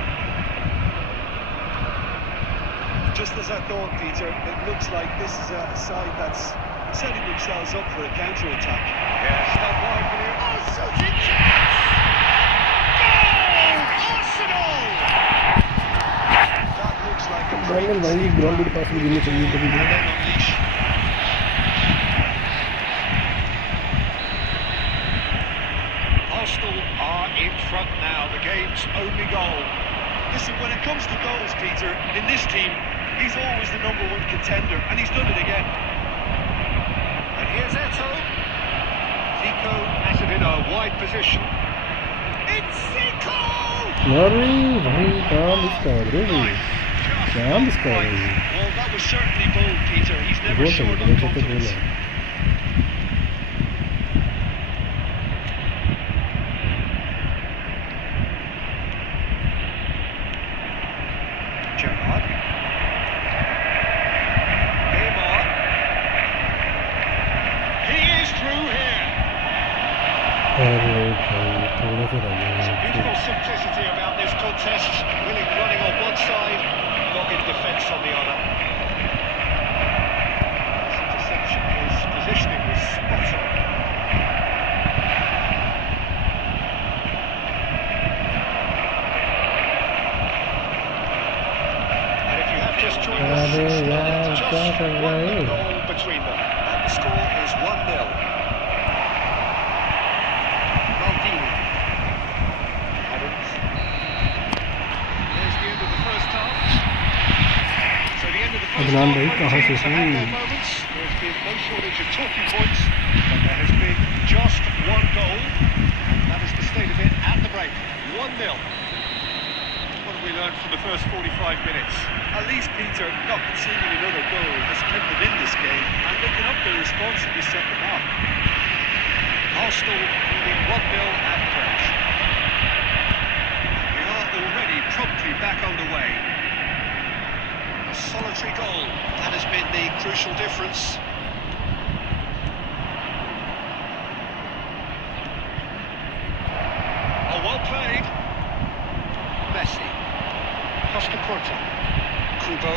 Just as I thought, Peter, it looks like this is a side that's setting themselves up for a counter-attack. Yes, not wide for you. Oh, shooting chance! Goal! Arsenal! That looks like a unleash. Arsenal are in front now, the game's only goal. Listen, when it comes to goals, Peter, in this team, he's always the #1 contender, and he's done it again. And here's Eto. Zico has it in a wide position. It's Zico! Well, that was certainly bold, Peter. He's never short on confidence. Gerrard. Neymar. He is through here. Some beautiful simplicity about this contest. Willing running on one side, not in defence on the other. His interception, his positioning was spot on. Just joined us, just one goal between them, and the score is 1-0. Maldini. Adams. There's the end of the first half. So the end of the first half, both teams have had their moments. There's been no shortage of talking points, but there has been just one goal, and that is the state of it at the break. 1-0. What have we learned from the first 45 minutes? At least, Peter, not conceding another goal has kept them in this game, and they can up their response in the second half. Arsenal leading 1-0 at the break. We are already promptly back underway. A solitary goal, that has been the crucial difference. Oh, well played. Messi. Costa Curta. Kubo.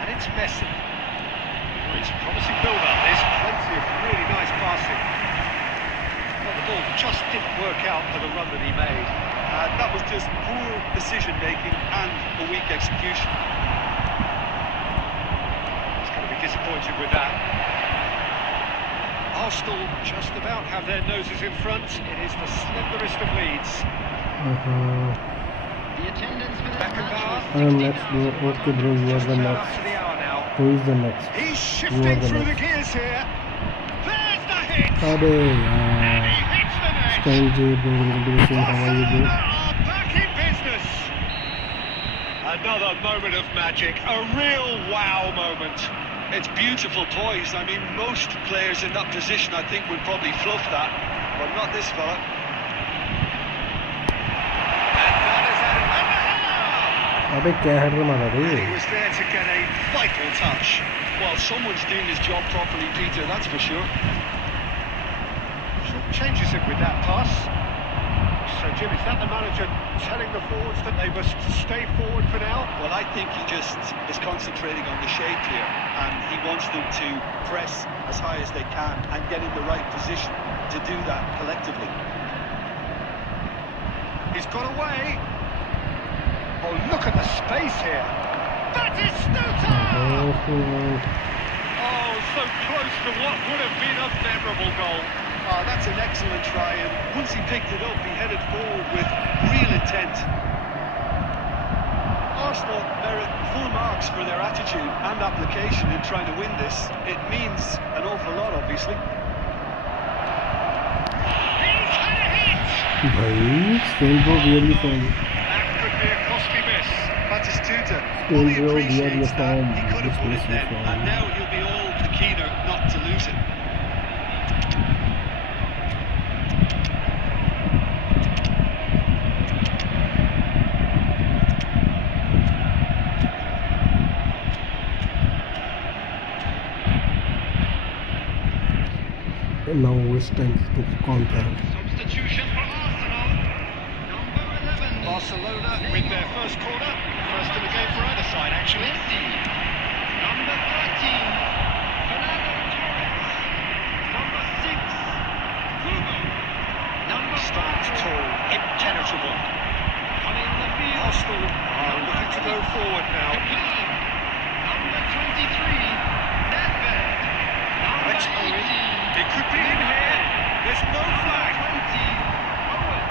And it's Messi. Well, it's a promising build-up. There's plenty of really nice passing. Well, the ball just didn't work out for the run that he made. That was just poor decision-making and a weak execution. He's going to be disappointed with that. Arsenal just about have their noses in front. It is the slenderest of leads. The attendance for this match Beckenbauer. was I am next, bro. Okay, bro, you are Just the about next. up to the hour now. Who is the next? He's You are shifting the through the next. gears here. There's the hit. Ade And he yaar. hits the net. Time J, bro. How are you, bro? Barcelona are back in business. Another moment of magic. A real wow moment. It's beautiful poise. I mean, most players in that position, I think, would probably fluff that, but not this fella. And that is an अबे क्या header मारा रे? He was there to get a vital touch. Well, someone's doing his job properly, Peter, that's for sure. Changes it with that pass. So, Jim, is that the manager telling the forwards that they must stay forward for now? Well, I think he just is concentrating on the shape here, and he wants them to press as high as they can and get in the right position to do that collectively. He's got away. Oh, look at the space here. That is Stuta! Oh, so close to what would have been a memorable goal. Oh, that's an excellent try, and once he picked it up, he headed forward with real intent. Arsenal merit full marks for their attitude and application in trying to win this. It means an awful lot, obviously. He's had a hit! भाई Spain को really fun. That could be a costly miss. Batistuta Still fully will be appreciates at the that. time. He could have put it This there, is fine. and now he'll be all the keener not to lose it. Now it's time to counter. substitution for Arsenal. Number 11. Barcelona with their first corner. First in the game for either side, actually. Messi. Number 13. Fernando Torres. Number 6. Hugo. Number Stands 5. tall, impenetrable. On in the field. Arsenal are looking to go forward now. Hakim. Number 23. Nedved. Number Let's go in. 18. It could be in here. There's no flag. 20. Owen.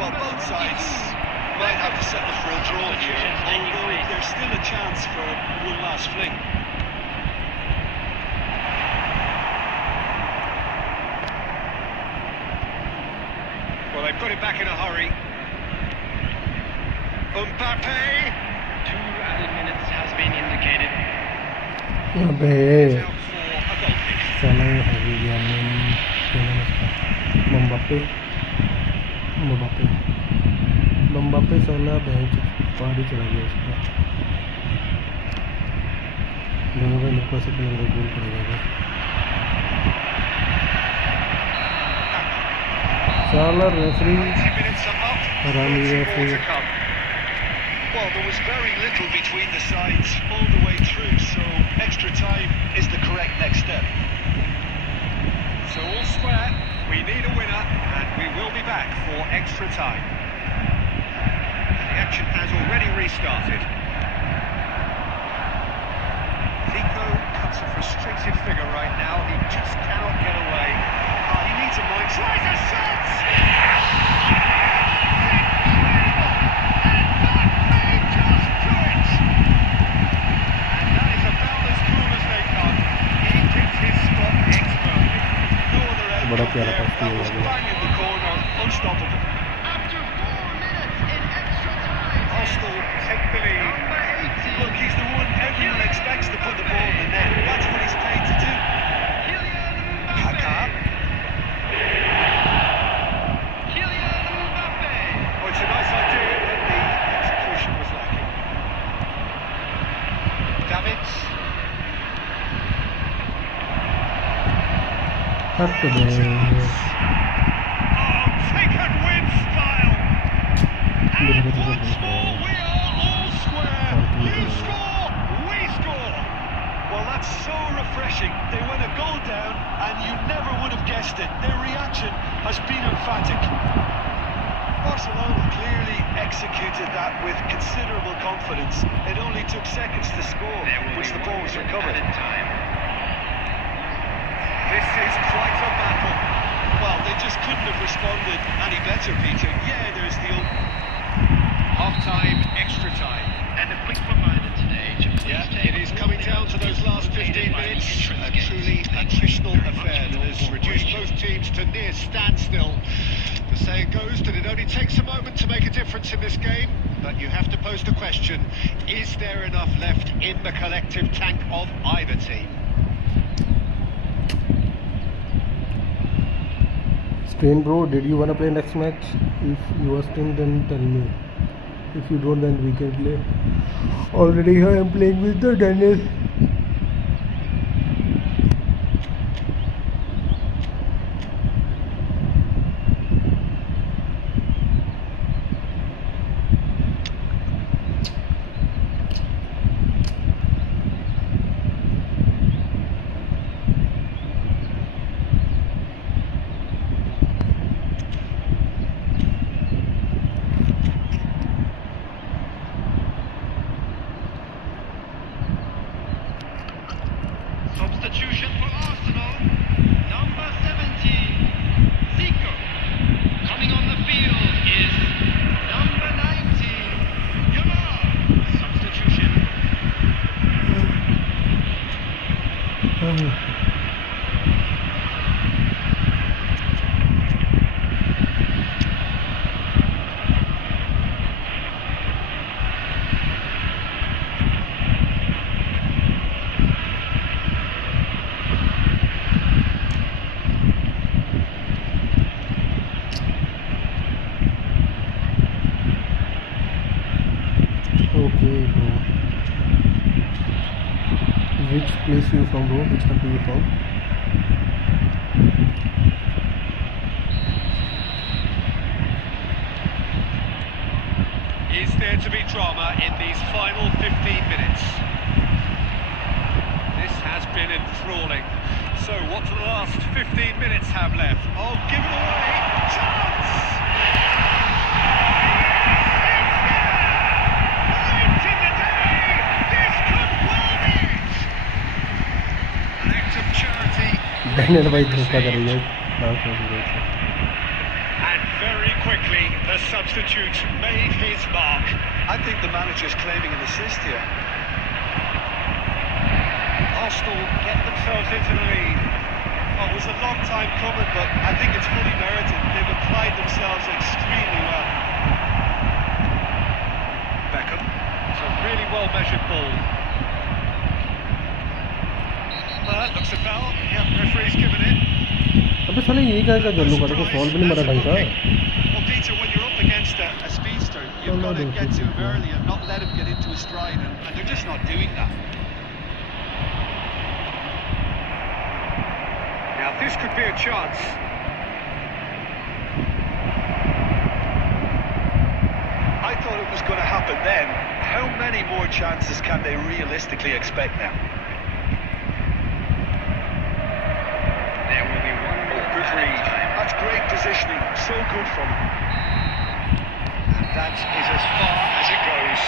Well, Number both sides 22. might have to settle for a draw here, Substitutions taking although place. there's still a chance for one last fling. Well, they put it back in a hurry. Mbappe. 2 added minutes has been indicated. अबे Out for a goal kick. साला ये हो गया Mbappe साला bench पारी चला गया उसका. दोनों भाई मेरे पास अपने अंदर गोल करेगा. साला referee 90 minutes are up. Haraami Plenty more referee. to come. Well, there was very little between the sides all the way through, so extra time is the correct next step. So all square. We need a winner, and we will be back for extra time. The action has already restarted. Zico cuts a frustrated figure right now. He just cannot get away. He needs a mind. Tries a shot! बड़ा प्यारा पास That किया was गया. bang in the corner, unstoppable. After 4 minutes in extra time. Arsenal take the lead. Number 18. Look, he's the one everyone expects to put the ball in the net. That's what he's paid to do. Kylian Mbappe. Kaka. Kylian Mbappe. Oh, it's a nice idea, but the execution was lacking. Davids. हट Oh, they. taken with style. And once more, we are all square. You score, we score. Well, that's so refreshing. They went a goal down, and you never would have guessed it. Their reaction has been emphatic. Barcelona clearly executed that with considerable confidence. It only took seconds to score, There will which be the ball was recovered. added time. This is quite a battle. Well, they just couldn't have responded any better, Peter. Yeah, there's the Half-time, extra time. And a quick reminder today to please Yeah, take it is all coming the down to those last 15 minutes. A truly attritional affair that has reduced both teams to near standstill. The saying goes that it only takes a moment to make a difference in this game, but you have to pose the question, is there enough left in the collective tank of either team? Strain bro, did you wanna play next match? If you are strained, then tell me. If you don't, then we can play. Already I am playing with the Daniel. Substitution for Arsenal, number 17, Zico. Coming on the field is number 19, Yama. Substitution. Okay bro. Which place you from bro? Which country you from? Is there to be drama in these final 15 minutes? This has been enthralling. So what do the last 15 minutes have left? Oh, give it away! Chance! Late in the day! This could well be it! An act of charity. Daniel भाई धोखा कर रही है. And very quickly, the substitute made his mark. I think the manager's claiming an assist here. Arsenal get themselves into the lead. Oh, it was a long time coming, but I think it's fully merited. They've applied themselves extremely well. Beckham. It's a really well-measured ball. Well, that looks a foul. Yeah, referee's given it. अबे साले ये क्या जल्लू का देखो fall भी नहीं मारा ढंग का. Well, Peter, when you're up against a speedster, you've got to get to him early and not let him get into his stride, and they're just not doing that. Now, this could be a chance. I thought it was going to happen then. How many more chances can they realistically expect now? There will be one more. Good read. That's great positioning. So good from him. And that is as far as it goes.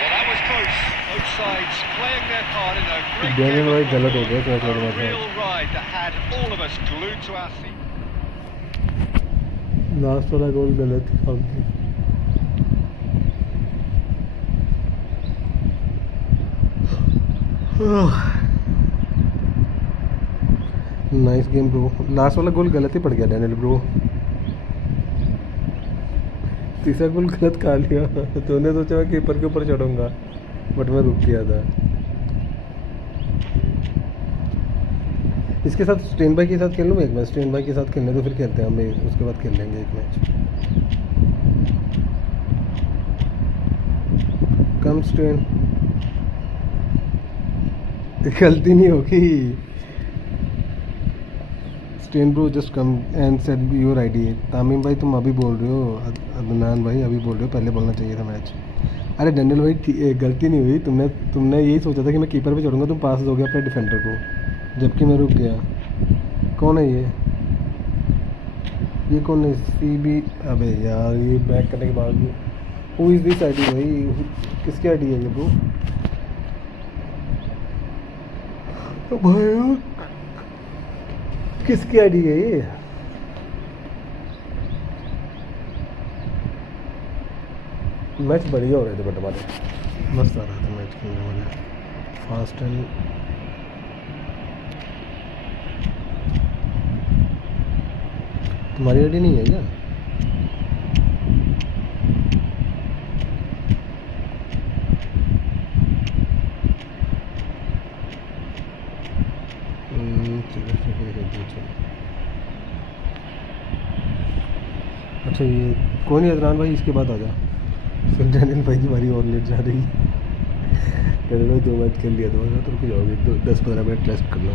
Well, that was close. Both sides playing their part in a great Daniel game भाई of गलत हो football. गया match वाले A match real में. ride that had all of us glued to our seats. Last वाला गोल गलत था. Nice game bro. Last वाला गोल गलत ही पड़ गया डैनियल ब्रो. तीसरा गोल गलत खा लिया. तूने सोचा मैं कीपर के ऊपर चढ़ूंगा बट मैं रुक गया था. इसके साथ स्ट्रेन भाई के साथ खेल लूँ एक मैच. स्ट्रेन भाई के साथ खेलने तो फिर खेलते हैं हम. उसके बाद खेल लेंगे एक मैच. कम स्ट्रेन. गलती नहीं होगी. Strain bro just come and said your ID. Tamim भाई तुम अभी बोल रहे हो. अदनान भाई अभी बोल रहे हो. पहले बोलना चाहिए था मैच. अरे डैनियल भाई गलती नहीं हुई. तुमने यही सोचा था कि मैं कीपर पे चढ़ूंगा. तुम पास दोगे अपने डिफेंडर को जबकि मैं रुक गया. कौन है ये कौन है? C B. अबे यार ये बैक करने के बाद भी हु इज़ दिस आईडी भाई? किसकी आईडी है ये ब्रो? तो भाई किसकी आईडी है ये? मैच बढ़िया हो रहे थे बट हमारे मस्त आ रहा था मैच खेलने वाले फास्ट एंड तुम्हारी आईडी नहीं है क्या? अच्छा ये कौन है अदनान भाई? इसके बाद आ जा, फिर डैनियल भाई की बारी और लेट जा रही है। डैनियल भाई 2 मैच खेल लिया तो रुक जाओगे, 10-15 मिनट रेस्ट कर लो।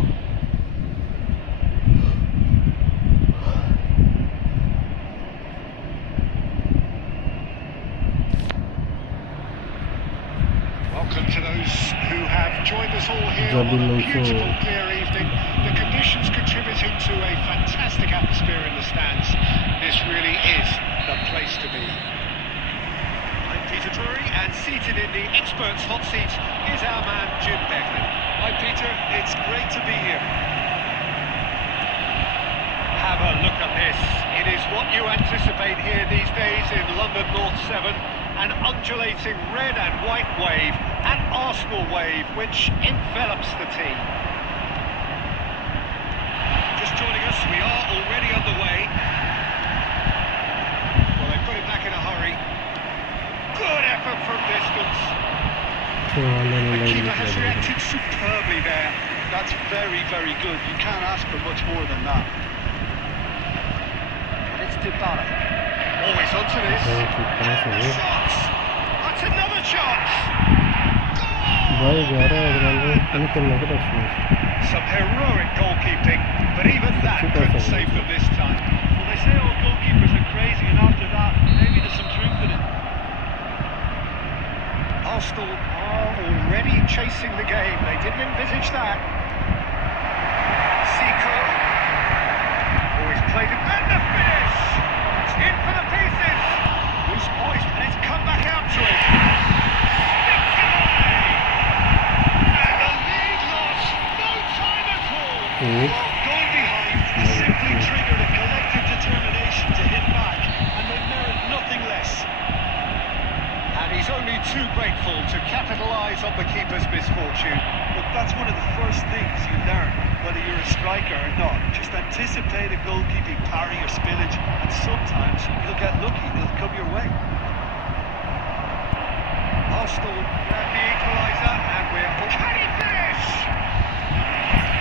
Welcome to those who have joined us all here on a beautiful, clear evening. The conditions contributing to a fantastic atmosphere in the stands. This really is the place to be. I'm Peter Drury, and seated in the experts' hot seat is our man Jim Beglin. Hi Peter, it's great to be here. Have a look at this. It is what you anticipate here these days in London North 7. An undulating red and white wave, an Arsenal wave which envelops the team. Just joining us, we are already underway. Well, they put it back in a hurry. Good effort from distance. The keeper has reacted superbly there. That's very, very good. You can't ask for much more than that. And it's Dybala. Always onto this. Shots. That's another chance. Some heroic goalkeeping, but even that couldn't save them this time. Well, they say all goalkeepers are crazy, and after that, maybe there's some truth in it. Arsenal are already chasing the game. They didn't envisage that. Zico. Always played it. And the finish! It's in for the pieces. Loose poised, and it's come back out to him. Sticks it away! And the lead lost. No time at all. Going behind has simply triggered a collective determination to hit back, and they merit nothing less. And he's only too grateful to capitalise on the keeper's misfortune. Look, that's one of the first things you learn, whether you're a striker or not. Just anticipate a goalkeeping parry or spillage, and sometimes you'll get lucky, it'll come your way. Arsenal grab the equaliser, and we're... Can he finish?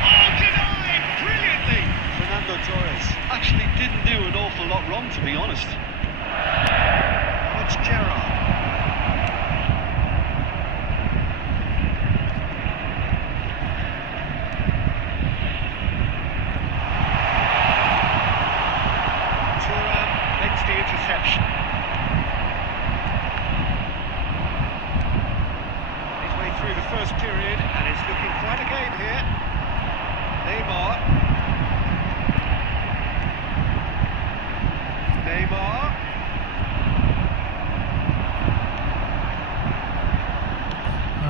Oh, denied! Brilliantly! Fernando Torres actually didn't do an awful lot wrong, to be honest. It's Gerrard. The interception. Midway through the first period, and it's looking quite a game here. Neymar.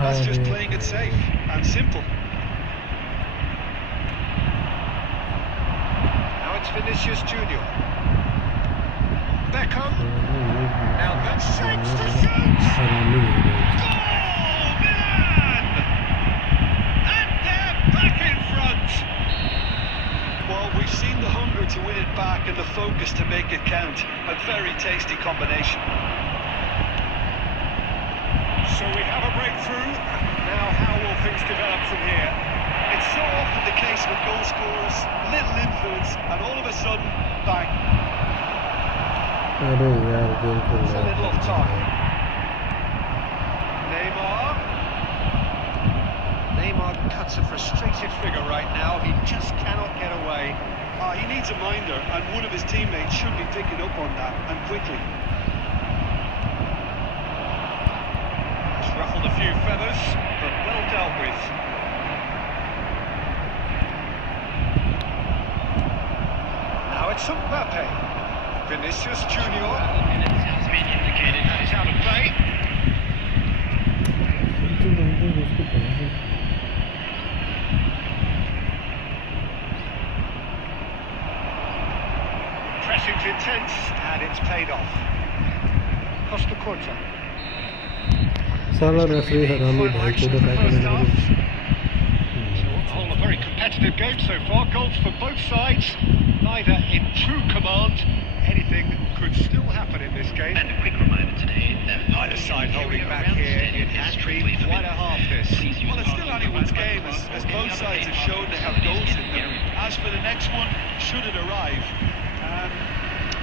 That's just playing it safe and simple. Now it's Vinicius Junior. Beckham. Now that's Saints to shoot. Goal, Milan! And they're back in front. Well, we've seen the hunger to win it back and the focus to make it count. A very tasty combination. So we have a breakthrough. Now how will things develop from here? It's so often the case with goal scorers, little influence, and all of a sudden, bang. It's a little off target. Neymar cuts a frustrated figure right now. He just cannot get away. He needs a minder, and one of his teammates should be picking up on that, and quickly. It's ruffled a few feathers, but well dealt with. Now it's Mbappe. Vinicius Junior. Has been indicated that it's out of play. intense, and it's paid off. Costa Corta. साला referee हरामी Final भाई action को of the तो first half. Fact So on the whole, a very competitive game so far. Goals for both sides, neither in true command. Anything could still happen in this game. And a quick reminder today that Either side holding back here. It has been quite a half this. Well, it's still anyone's game, as both sides have shown they have goals in them. As for the next one, should it arrive,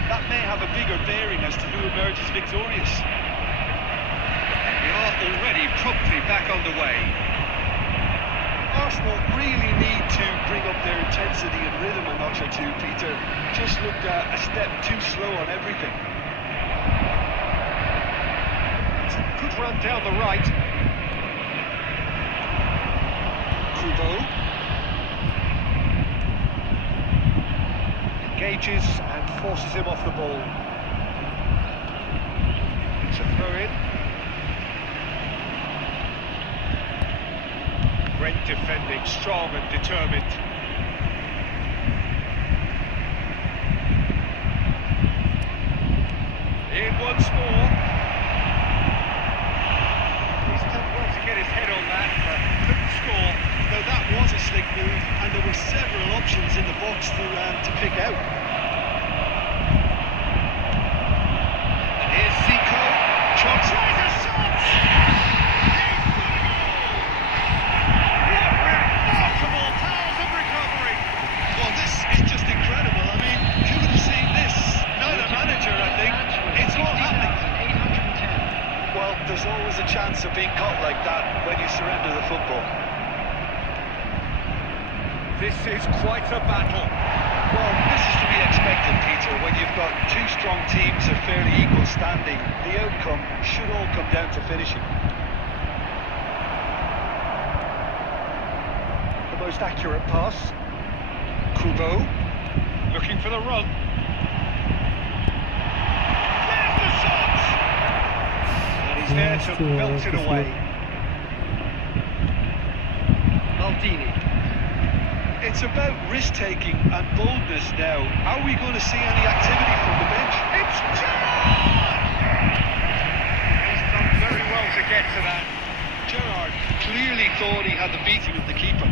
that may have a bigger bearing as to who emerges victorious. We are already promptly back on the way. Arsenal really need to bring up their intensity and rhythm a notch or two, Peter. Just looked a step too slow on everything. It's a good run down the right. Kubo engages and forces him off the ball. It's a throw-in. Great defending, strong and determined. In once more. He's done well to get his head on that, but couldn't score. Though that was a slick move, and there were several options in the box to pick out. And here's Zico. Tries a shot! Remarkable powers of recovery. Well, this is just incredible. I mean, who would have seen this? Neither manager, I think. It's all happening. 810. Well, there's always a chance of being caught like that when you surrender the football. This is quite a battle. Well, this is to be expected, Peter. When you've got two strong teams of fairly equal standing, the outcome should all come down to finishing. The most accurate pass. Kubo looking for the run. There's the shot! And he's there to melt it away. Maldini. It's about risk-taking and boldness now. Are we going to see any activity from the bench? It's Gerrard! He's done very well to get to that. Gerrard clearly thought he had the beating of the keeper.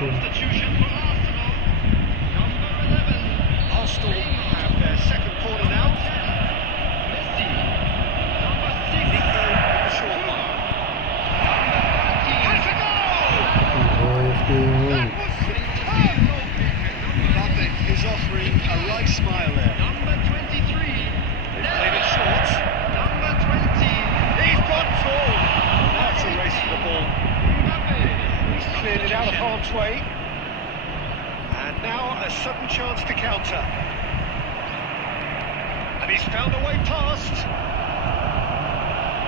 Substitution for Arsenal. Number 11. Arsenal have their second corner now. Messi. Number 6. Nico with the short one. Number 13. Has a goal! That was superb goalkeeping. Mbappe is offering a right smile there. Number 23. Played it short. Number 20. He's gone full. That's a race for the ball. Mbappe. He's cleared it out of harm's way. And now a sudden chance to counter. And he's found a way past.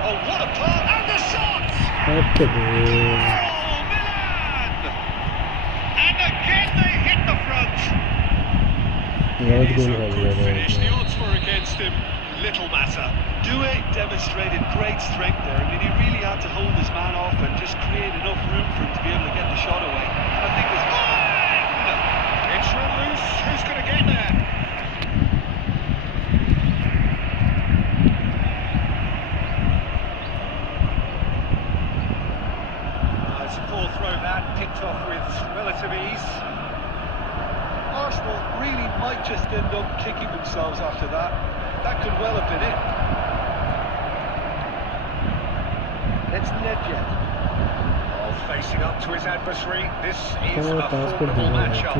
Oh, what a pass! And the shot! Oh, Milan! And again they hit the front. He's a good finish. The odds were against him. Little matter. Due demonstrated great strength there. I mean, he really had to hold his man off and just create enough room for him to be able to get the shot away. I think it was Fine! It's run loose. Who's going to get there? It's a poor throw that, picked off with relative ease. Arsenal really might just end up kicking themselves after that. That could well have been it. It's Nedved. Oh, facing up to his adversary. This is a formidable matchup.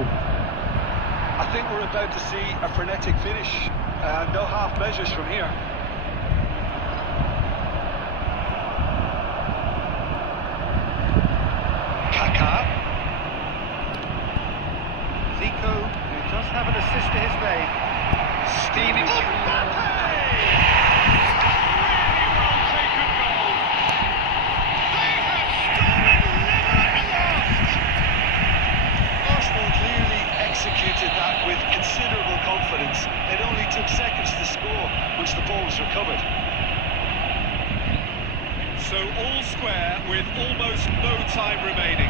I think we're about to see a frenetic finish. No half measures from here. Kaká. Zico, who does have an assist to his name. Steaming through. Mbappe! Really well taken goal. They have was recovered. So all square with almost no time remaining.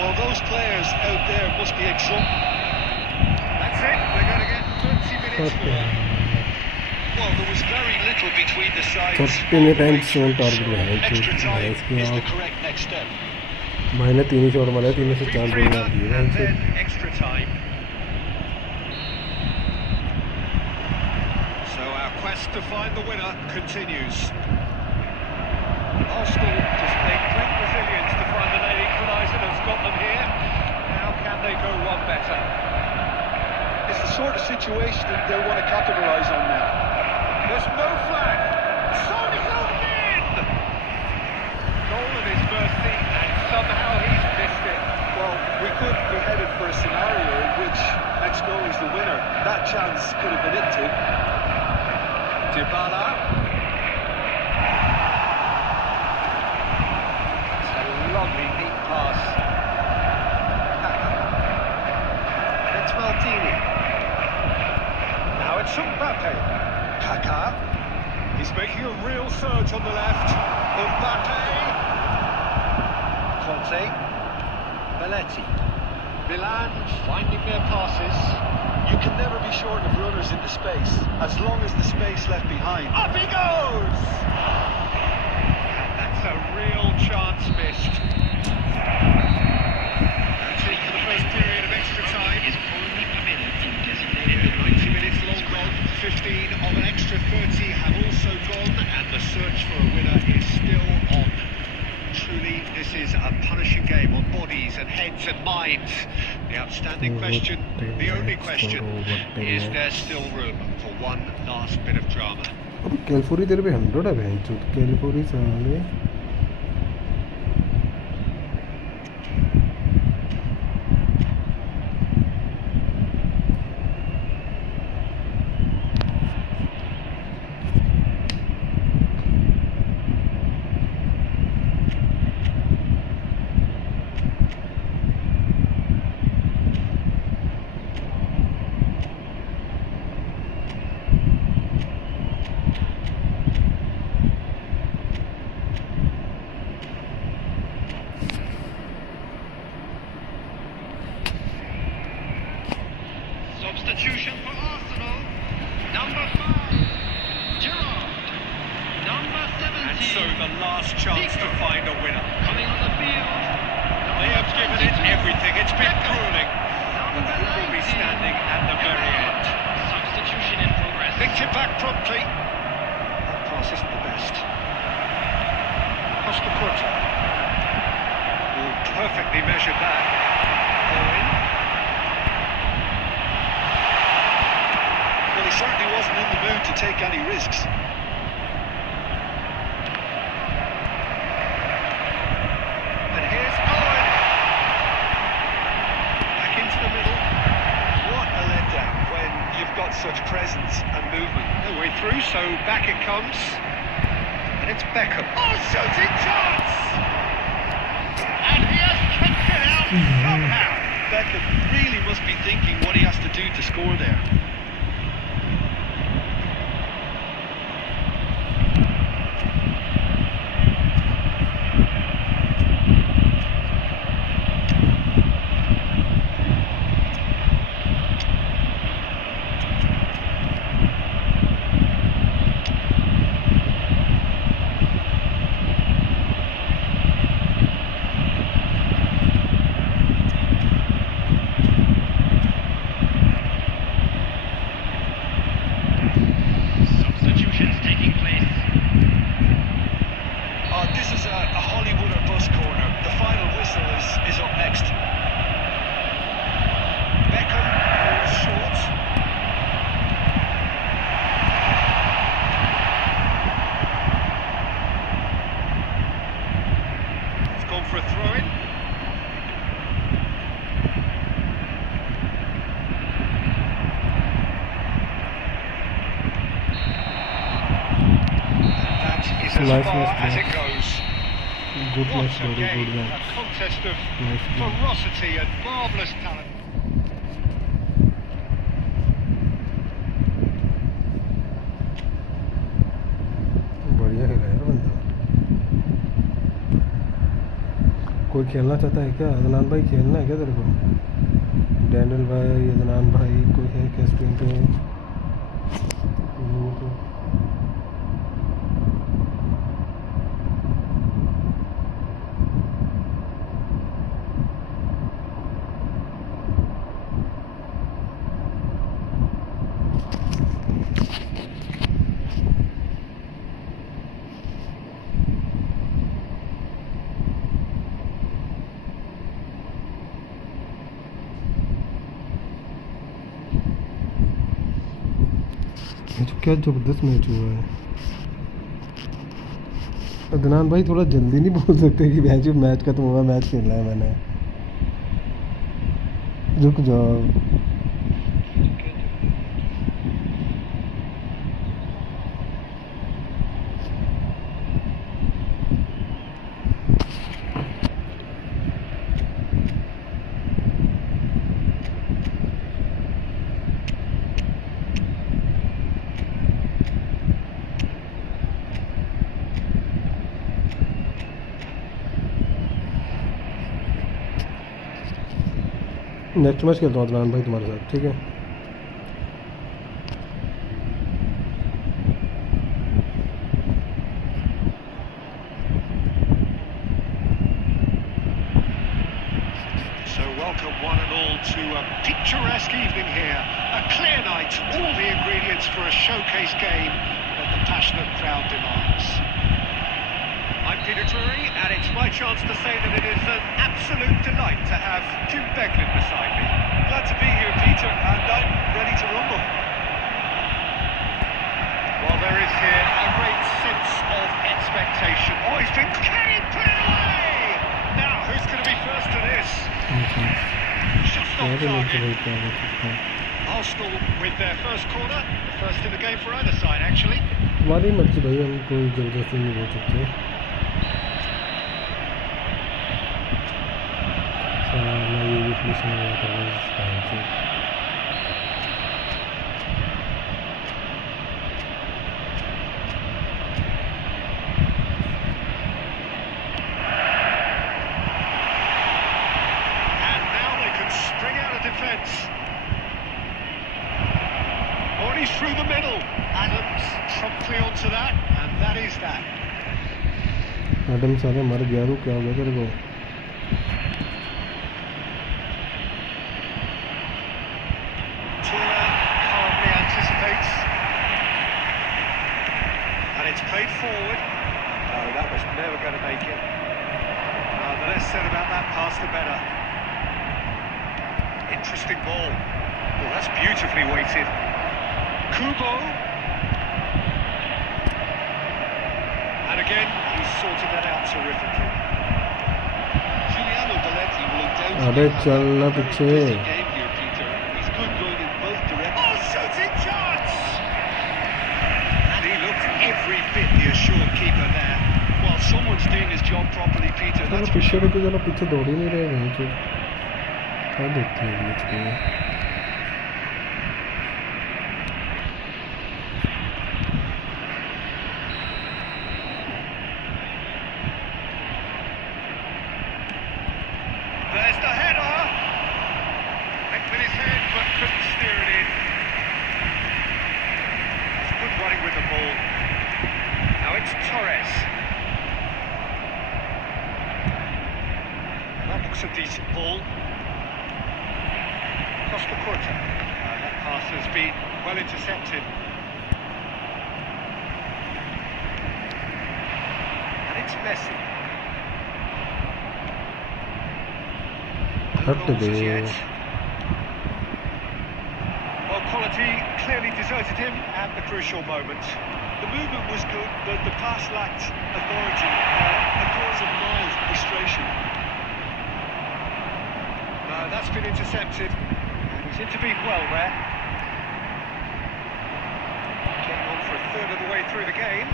Well, those players out there must be exhausted. That's it, they're going to get 30 minutes more. Well, there was very little between the sides. 30 times shown target है Extra time is the इसके correct next step. भाई ने 3 ही shot मारे 3 में से 4 गोल मार दिए And then extra time. So our quest to find the winner continues. Arsenal displayed great resilience to find the late equaliser that's got them here. How can they go one better? It's the sort of situation that they want to capitalise on now. There's no flag. Sonic's in! Goal of his first team, and somehow he's missed it. Well, we could be headed for a scenario in which next goal is the winner. That chance could have been it too. Dybala. It's a lovely neat pass. It's Maldini. Now it's Mbappe. Kaka. He's making a real surge on the left. Mbappe. Conte. Belletti. Milan finding their passes. You can never be short of runners into space, as long as the space left behind. Up he goes! And that's a real chance missed. That's it for the first period of extra time. Is only permitted in designated 90 minutes long gone, 15 of an extra 30 have also gone, and the search for a winner is still on. Truly, this is a punishing game on bodies and heads and minds. The outstanding question, the only question, is there still room for one last bit of drama? अब कैलफोरी तेरे पे 100 है बहन चोद कैलफोरी साले Substitution for Arsenal. Number 5, Gerrard. Number 17. And so the last chance to find a winner. Coming on the field. They have given it everything. It's been grueling. But who will be standing at the very end? Substitution in progress. Picked it back promptly. That pass isn't the best. Costa Curta. Oh, perfectly measured that. Owen. Well, he certainly wasn't in the mood to take any risks. And here's Owen. Back into the middle. What a letdown when you've got such presence and movement. No way through, so back it comes. And it's Beckham. Oh, shooting chance! And he has kicked it out somehow. Beckham really must be thinking what he has to do to score there. Substitutions taking place. This is a Hollywood or bus corner. The final whistle is up next. Beckham falls short. It's gone for a throw-in. That is as Nice far match, as man. it goes. Good What match, a very game, good a match. contest of Nice game. ferocity and marvellous talent. कोई खेलना चाहता है क्या? अदनान भाई खेलना है क्या तेरे को? डैनियल भाई, अदनान भाई, कोई है क्या स्क्रीन पे? क्या ज़बरदस्त मैच हुआ है। अदनान भाई थोड़ा जल्दी नहीं बोल सकते कि मैच खत्म हुआ, मैच खेलना है मैंने? रुक जाओ। नेक्स्ट मैच खेलता हूँ अदनान भाई तुम्हारे साथ, ठीक है? So welcome one and all to a picturesque evening here. A clear night, all the ingredients for a showcase game that the passionate crowd demands. I'm Peter Drury, and it's my chance to say that it is an absolute delight to have Jim Beglin beside me. Glad to be here, Peter, and I'm ready to rumble. Well, there is here a great sense of expectation. Oh, he's been carried, put it away! Now, who's going to be first to this? Shot's not target. Arsenal with their first corner, the first in the game for either side, actually. हमारी मर्जी भाई, हम कोई ज़बरदस्ती नहीं बोल सकते। मैं ये भी फिनिश नहीं हुआ था इस टाइम से। And now they can spring out of defence. Already through the middle. Adams promptly onto that, and that is that. Adam सारे मर गया, रू क्या हो गया तेरे को? Calmly anticipates, and it's played forward. No, that was never going to make it. The less said about that pass, the better. Interesting ball. Oh, that's beautifully weighted. Kubo. And again, he's sorted that out terrifically. Giuliano Belletti will undoubtedly अबे have चल ना a very पीछे। busy game here, Peter. He's good going in both directions. Oh, shooting chance! And he looked every bit the assured keeper there. Well, someone's doing his job properly, Peter. चलो That's for पीछे sure. रुको, चलो पीछे दौड़ ही नहीं रहे हैं जो। क्या देखते हैं मैच को? There's the header. Went with his head, but couldn't steer it in. It's good running with the ball. Now it's Torres. That looks a decent ball. Costa Curta. That pass has been well intercepted. And it's Messi. No हट goals as they. yet. Well, quality clearly deserted him at the crucial moment. The movement was good, but the pass lacked authority, a cause of mild frustration. That's been intercepted. And he's intervened well there. Getting on for a third of the way through the game.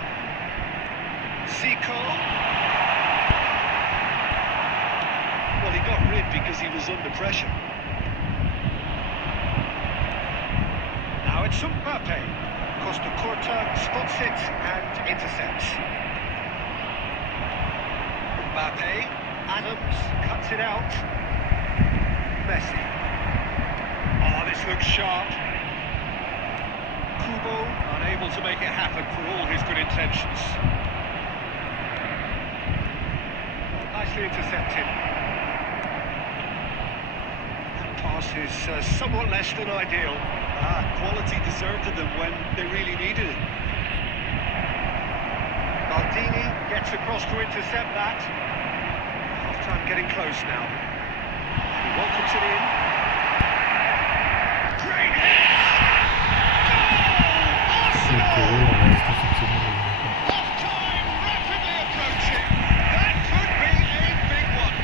Zico. Well, he got rid because he was under pressure. Now it's Mbappe. Costa Curta spots it and intercepts. Mbappe. Adams cuts it out. Messi. Oh, this looks sharp. Kubo unable to make it happen for all his good intentions. Nicely intercepted. That pass is somewhat less than ideal. Quality deserted them when they really needed it. Maldini gets across to intercept that. Half-time getting close now. He welcomes it in. Great hit! Goal! Arsenal! Half-time rapidly approaching. That could be a big one.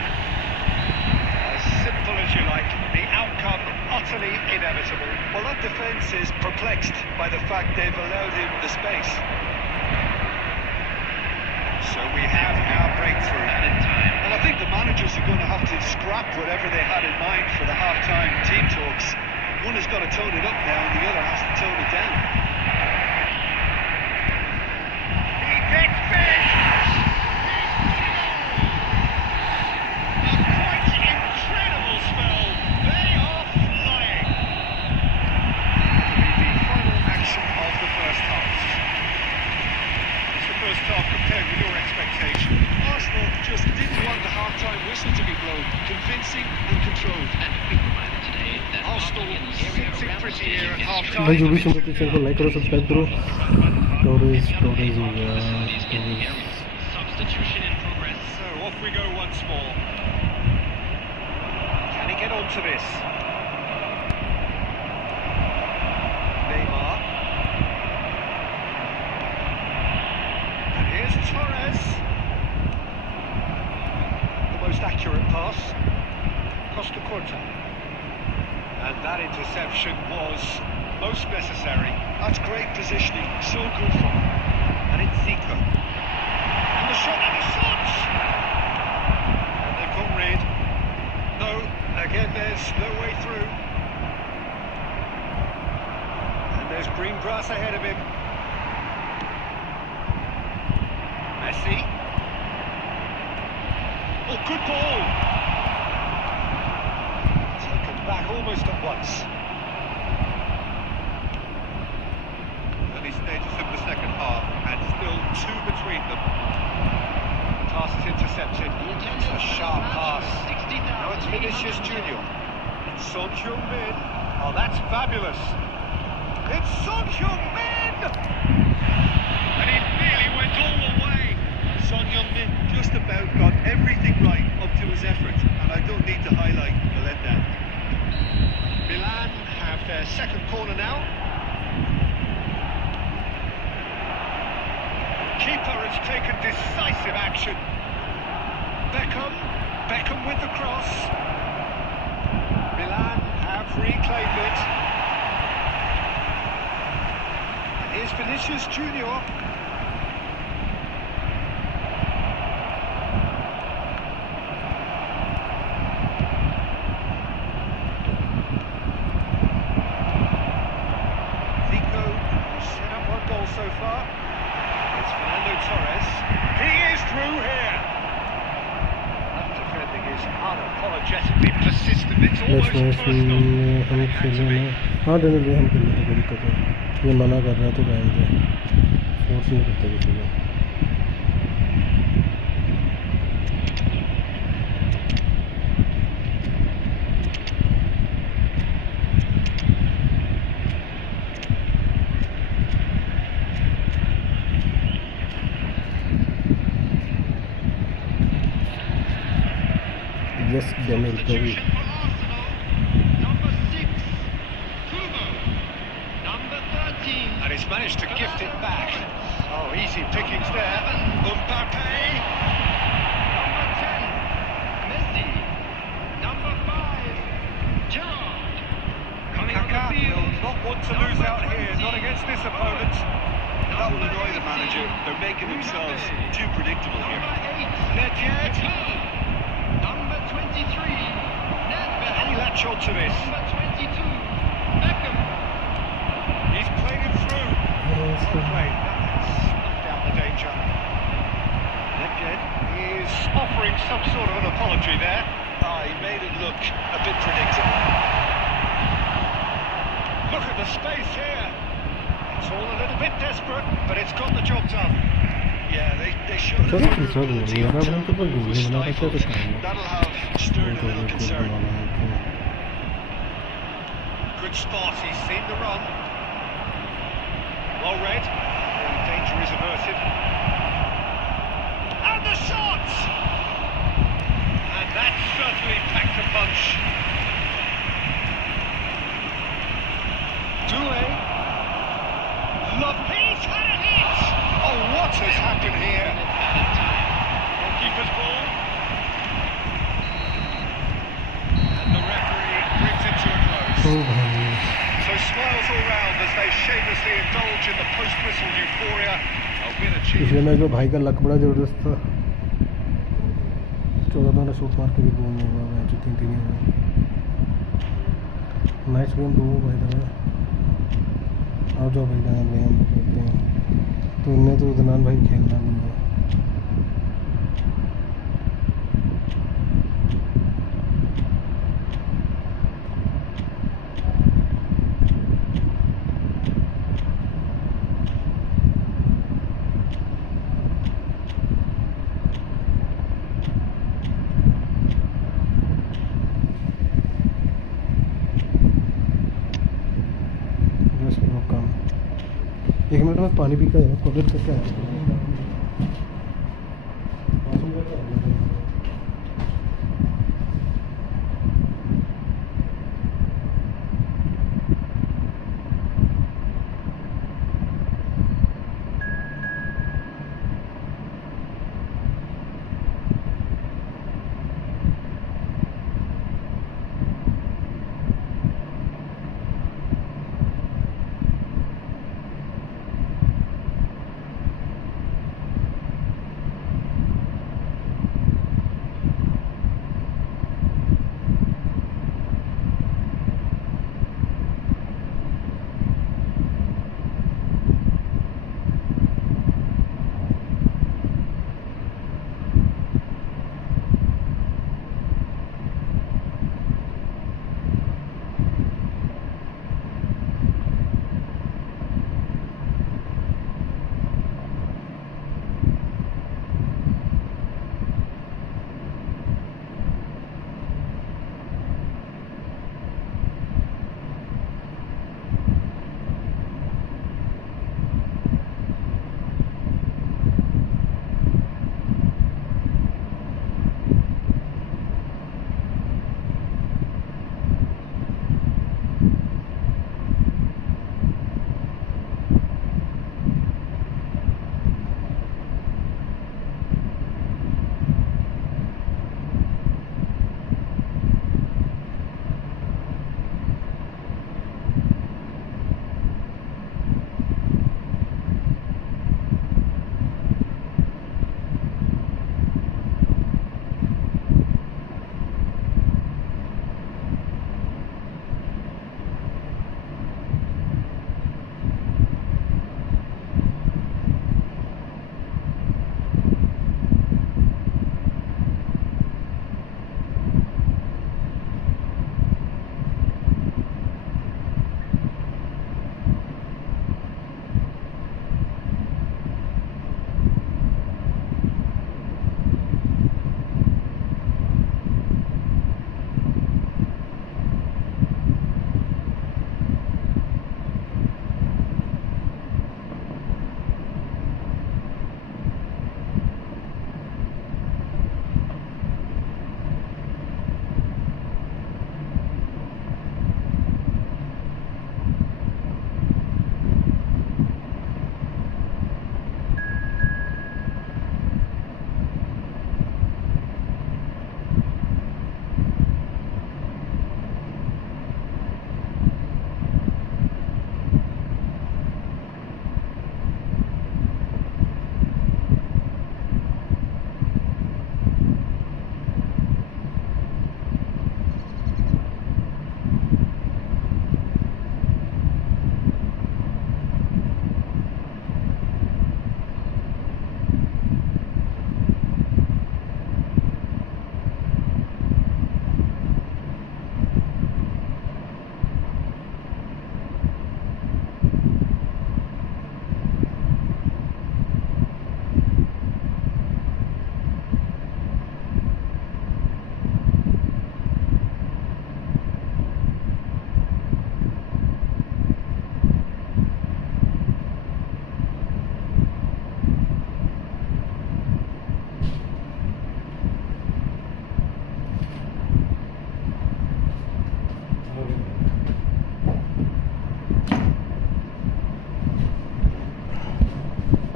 As simple as you like. The outcome utterly inevitable. Well, that defence is perplexed by the fact they've allowed him the space. So we have our breakthrough. And I think the managers are going to have to scrap whatever they had in mind for the half-time team talks. One has got to tone it up now, and the other has to tone it down. He gets big! A quite incredible spell. They are flying. The final action of the first half. It's the first half compared with your expectation. Arsenal just didn't want the half-time whistle to be blown. Convincing and controlled. Arsenal sitting pretty here at half-time. भाई जो भी सुन रहे थे channel को like करो subscribe करो storage हो गया Substitution in progress. So off we go once more. Can he get onto this? Neymar. And here's Torres. The most accurate pass. Costa Corta. And that interception was most necessary. That's great positioning. So good from him. And it's Zico. And the shot, and he shoots! And they've got rid. No, again there's no way through. And there's green grass ahead of him. Messi. Oh, good ball! Taken back almost at once. Early stages of the second half, and still two between them. Pass is intercepted. It's a sharp pass. Now it's Vinicius Junior. It's Son Heung-min. Oh, that's fabulous. It's Son Heung-min! And he nearly went all the way. Son Heung-min just about got everything right up to his effort, and I don't need to highlight the letdown. Milan have their second corner now. Keeper has taken decisive action. Beckham with the cross. Milan have reclaimed it. And here's Vinicius Junior. Zico set up one goal so far. It's Fernando Torres. He is through here. That defending is unapologetically persistent. It's almost personal. हम खेले ना हाँ Daniel भाई हम खेल रहे थे कोई दिक्कत नहीं ये मना कर रहा है तो गाएंगे फोर्स नहीं करते किसी को Yes, Daniel, Substitution for Arsenal. Number 6, Kubo. Number 13. And he's managed to gift it back. Oh, easy pickings there. Mbappe. Number 10, Messi. Number 5, Gerrard. Coming on the Kaka field. will not want to lose out here, not against this opponent. That will annoy the manager. They're making themselves too predictable here. Number 8, Nedved. Number 23, Nedved. Can he latch on to this? Number 22, Beckham. He's played him through. Well played. That snuffed out the danger. Again. He is offering some sort of an apology there. He made it look a bit predictable. Look at the space here. It's all a little bit desperate, but it's got the job done. Yeah, they showed a Sorry, vulnerability sorry, on yeah, Turnip, I'm who was not stifled. sure. That'll have stirred a little concern. Good spot, he's seen the run. Well read. Danger is averted. And the shot! And that certainly packed a punch. Doué. Lovely. He's had a hit! Oh, what has happened here? Goalkeeper's ball. And the referee brings it to a close. Oh, भाई So smiles all round as they shamelessly indulge in the post-whistle euphoria. A win achieved. पिछले match में भाई का luck बड़ा जबरदस्त था 14 मैंने shoot मार के भी गोल नहीं हुआ मैच 3-3 ही हुआ नाइस गेम दो भाई था आओ जाओ भाई जान भाई हम करते हैं तो इनने तो उदनान भाई खेलना बंदा एक मिनट में पानी पी कर कॉलेज करके आया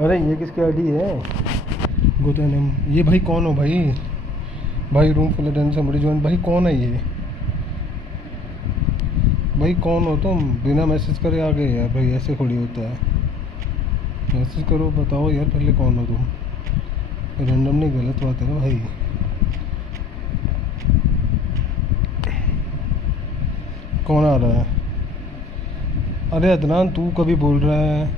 अरे ये किसकी आईडी है? गोतनम। ये भाई कौन हो भाई? भाई रूम फुल है समबडी जॉइन। भाई कौन है ये? भाई कौन हो तुम? बिना मैसेज करे आ गए यार। भाई ऐसे थोड़ी होता है, मैसेज करो, बताओ यार पहले कौन हो तुम। रैंडम नहीं, गलत बात है ना भाई। कौन आ रहा है? अरे अदनान तू कभी बोल रहा है?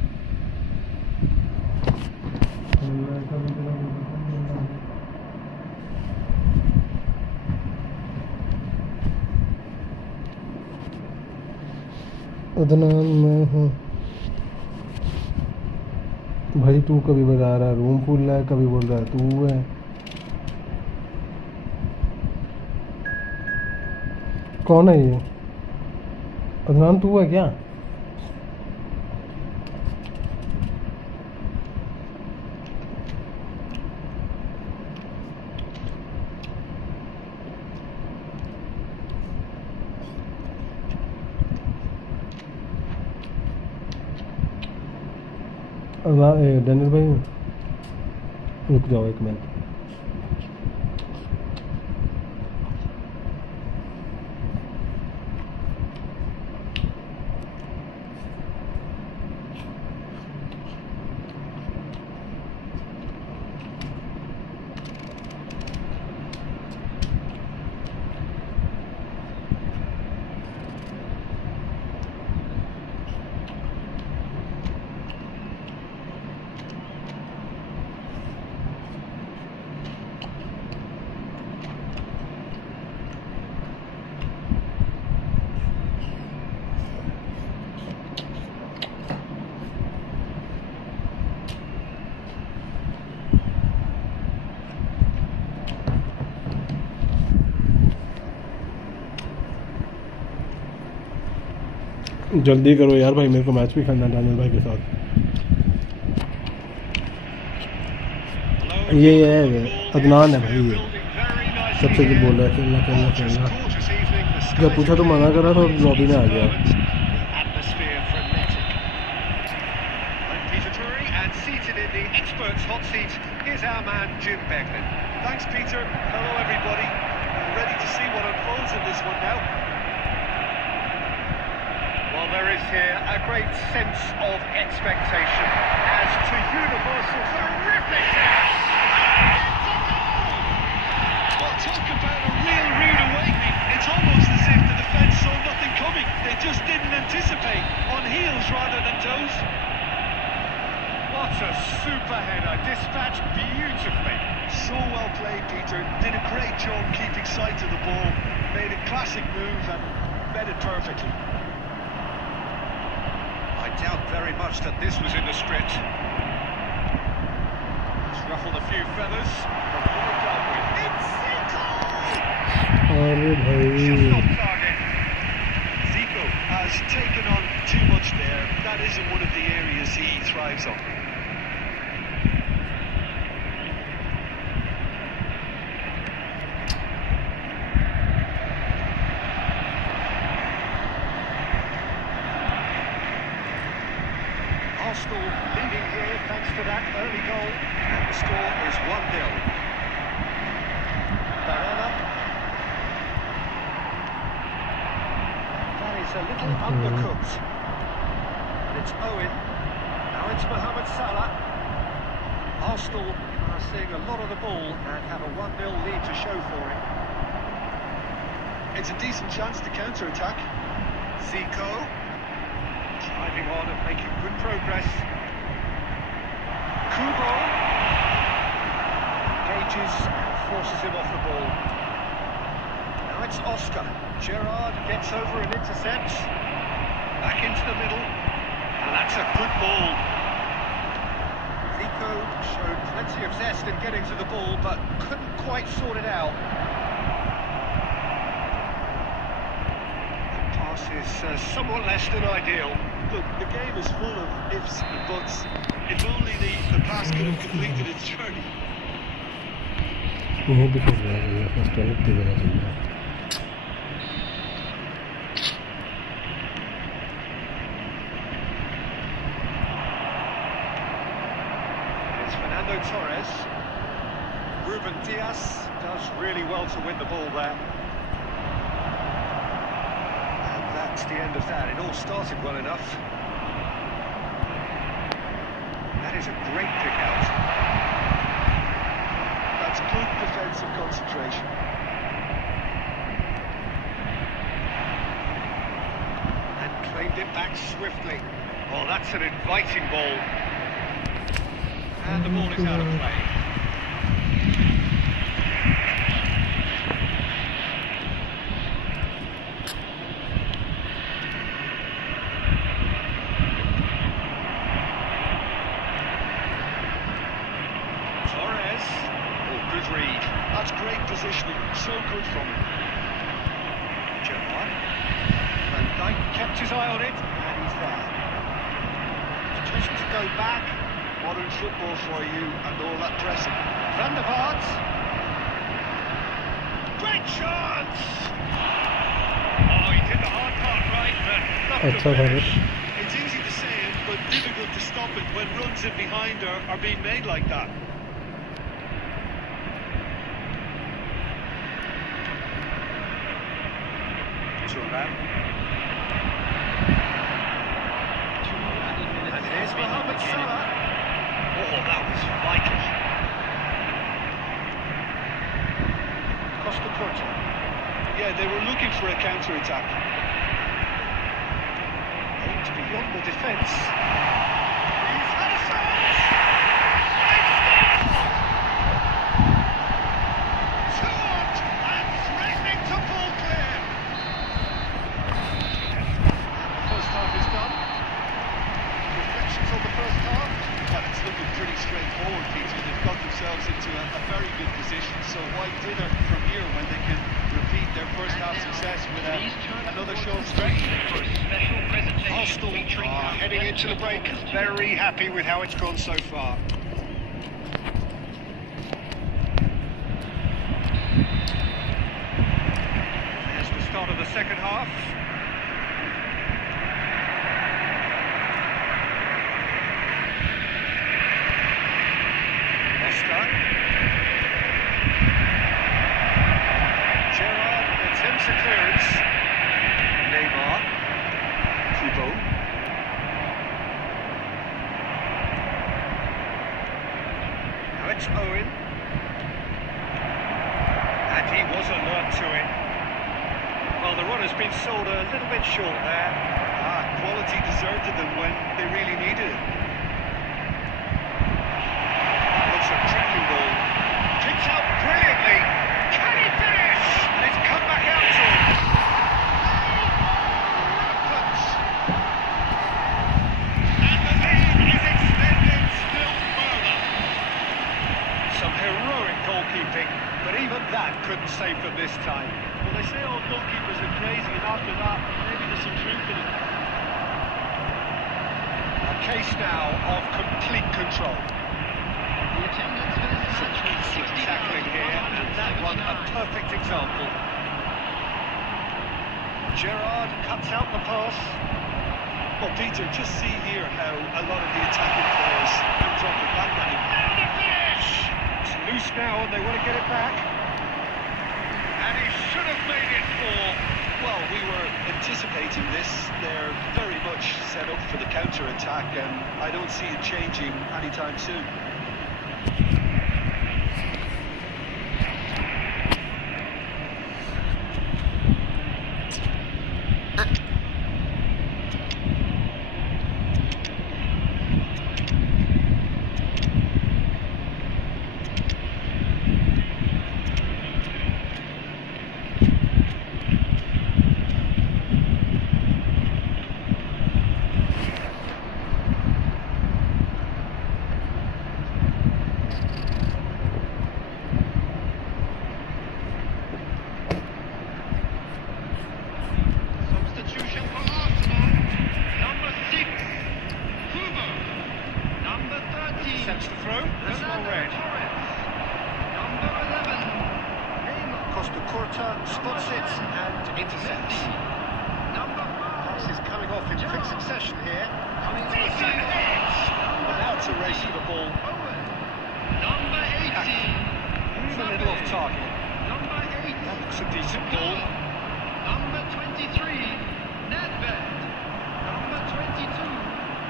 अदनान मैं हूँ भाई। तू कभी बता रहा है रूम फुल है, कभी बोल रहा है तू है। कौन है ये? अदनान तू है क्या? डेनिस भाई रुक जाओ एक मिनट। जल्दी करो यार भाई, मेरे को मैच भी खेलना है डैनियल भाई के साथ। ये है अदनान है भाई, ये सबसे जो बोल रहा है खेलना खेलना खेलना। जब पूछा तो मना करा तो लॉबी में आ गया। Thanks, Peter. Hello, everybody. Ready to see what unfolds in this one now? Well, there is here a great sense of expectation as to universal terrific. Well, talk about a real rude awakening. It's almost as if the defence saw nothing coming. They just didn't anticipate. On heels rather than toes. What a super header, dispatched beautifully. So well played, Peter. Did a great job keeping sight of the ball. Made a classic move and read it perfectly. I doubt very much that this was in the script. It's ruffled a few feathers, but well done with. It's Zico! अरे भाई Just off target. Zico has taken on too much there. That isn't one of the areas he thrives on. Arsenal leading here thanks to that early goal, and the score is 1-0. Barella. That is a little undercooked. And it's Owen. Now it's Mohamed Salah. Arsenal are seeing a lot of the ball and have a 1-0 lead to show for it. It's a decent chance to counter-attack. Zico. Driving on and making good progress. Kubo engages and forces him off the ball. Now it's Oscar. Gerrard gets over and intercepts. Back into the middle. And that's a good ball. Zico showed plenty of zest in getting to the ball, but couldn't quite sort it out. Is somewhat less than ideal. Look, the game is full of ifs and buts. If only the pass could have completed its journey. वो भी कर रहा है first time दे देना चाहिए। That's Fernando Torres. Ruben Diaz does really well to win the ball there. And that's the end of that. It all started well enough. That is a great pick out. That's good defensive concentration. And claimed it back swiftly. Oh, that's an inviting ball. And the ball is out of play. Torres. Oh, good read. That's great positioning. So good from him. Gerard. Van Dijk kept his eye on it, and he's there. Just to go back. Modern football for you and all that pressing. Van der Vaart. Great chance! Oh, he did the hard part right, but not the अच्छा था finish. It's easy to say it, but difficult to stop it when runs in behind are being made like that. Turnip. And here's Mohamed Salah. Oh, that was vital. Costa Curta. Yeah, they were looking for a counter-attack. Aimed beyond the defence. He's had a chance! Shot! And threatening to fall clear! The first half is done. Reflections on the first half. Well, it's looking pretty straightforward, Peter. They've got themselves into a very good position, so why dither from here when they can repeat their first half success with another show of strength? For a special presentation Arsenal featuring are heading into the break. Very happy with how it's gone so far. There's the start of the second half. Oscar. Gerard attempts a clearance. Neymar. Thibaut. Now it's Owen. And he was alert to it. Well, the run has been sold a little bit short there. Quality deserted them when they really needed it. Looks a tricky ball. Kicks out brilliantly. Can he finish? And it's come back out to him. Rampant! And the lead is extended still further. Some heroic goalkeeping, but even that couldn't save them this time. Well, they say all goalkeepers are crazy, and after that, maybe there's some truth in it. A case now of complete control. The attendance for this match was Good tackling here, and that one a perfect example. Gerard cuts out the pass. Well, Peter, just see here how a lot of the attacking players are dropping back on him. And the finish! It's loose now, and they want to get it back. And he should have made it four. Well, we were anticipating this. They're very much set up for the counter-attack, and I don't see it changing anytime soon. Substitution for Arsenal. Number 6, Huber. Number 13, Sets the throw. That's well Fernando read. Torres. Number 11, Neymar. Costa Curta spots it and intercepts. Number 5, Passes coming off in quick succession here. decent hit. Well, now to race for the ball. Owen. He's a little off target. Number 8. That looks a decent goal. Number 23, Nedved. Number 22,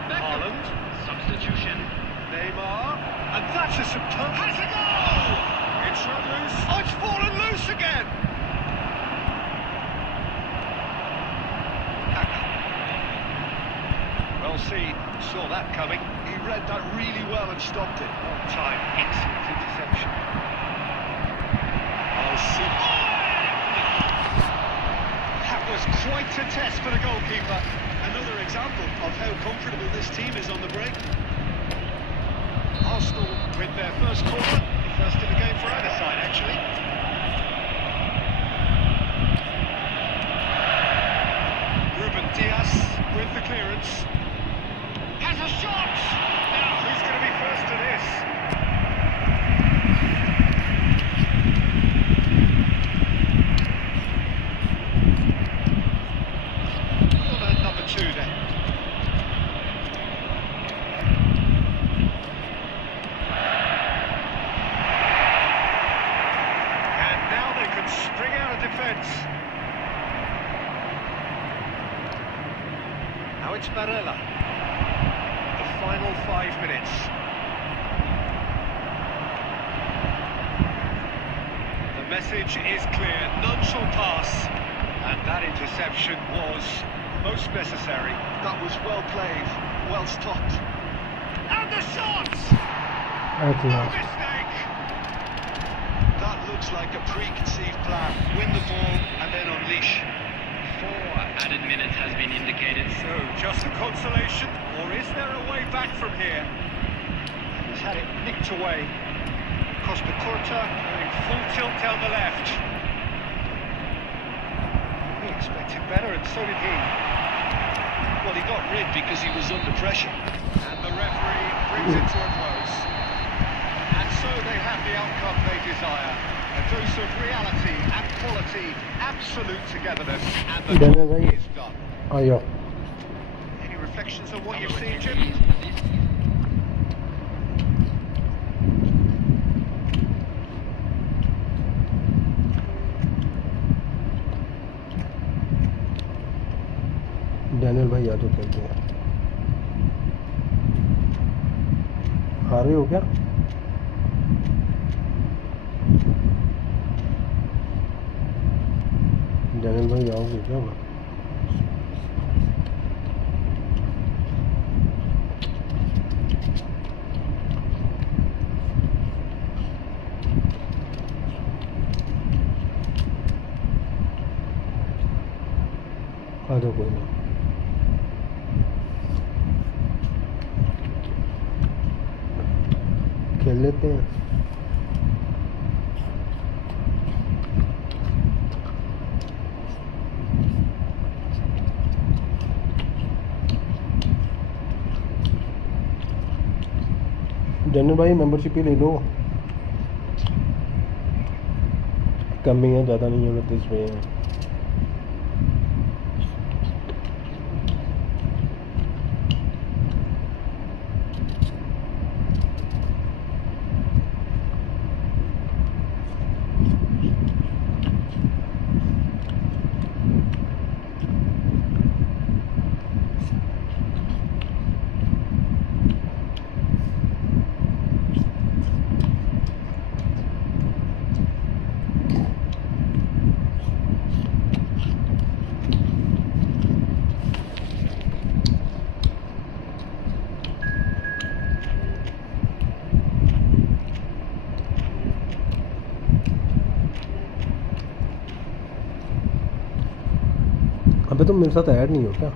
Beckham. Haaland. Substitution. Neymar. And that's a superb... Has a goal! It's run loose. Oh, it's fallen loose again! Well seen. Saw that coming. He read that really well and stopped it. On time. Excellent interception. Oh, That was quite a test for the goalkeeper. another example of how comfortable this team is on the break. Arsenal with their first corner. The first in the game for either side, actually. Ruben Diaz with the clearance. Has a shot! Now, who's going to be first to this? Corner number 2 then. And now they can spring out of defence. Now it's Barella. The final 5 minutes. The message is clear, none shall pass. And that interception was most necessary. That was well played, well stopped. And the shot! At No last. mistake! That looks like a preconceived plan. Win the ball and then unleash. 4 added minutes has been indicated. So, just a consolation, or is there a way back from here? He's had it nicked away. Costa Curta going full tilt down the left. We expected better, and so did he. Well, he got rid because he was under pressure. And the referee brings it to a close. And so they have the outcome they desire. A dose of reality and quality, absolute togetherness, and the Daniel job bhai. is done. आ जाओ. Any reflections on what you've seen, Jim? Daniel भाई आ जाओ खेलते हैं. आ रहे हो क्या? Daniel भाई आओगे क्या? आ जाओ कोई ना. खेल लेते हैं. डैनियल भाई मेंबरशिप ही ले लो. कम ही है, ज़्यादा नहीं है. 29 में है. अबे तुम मेरे साथ ऐड नहीं हो क्या?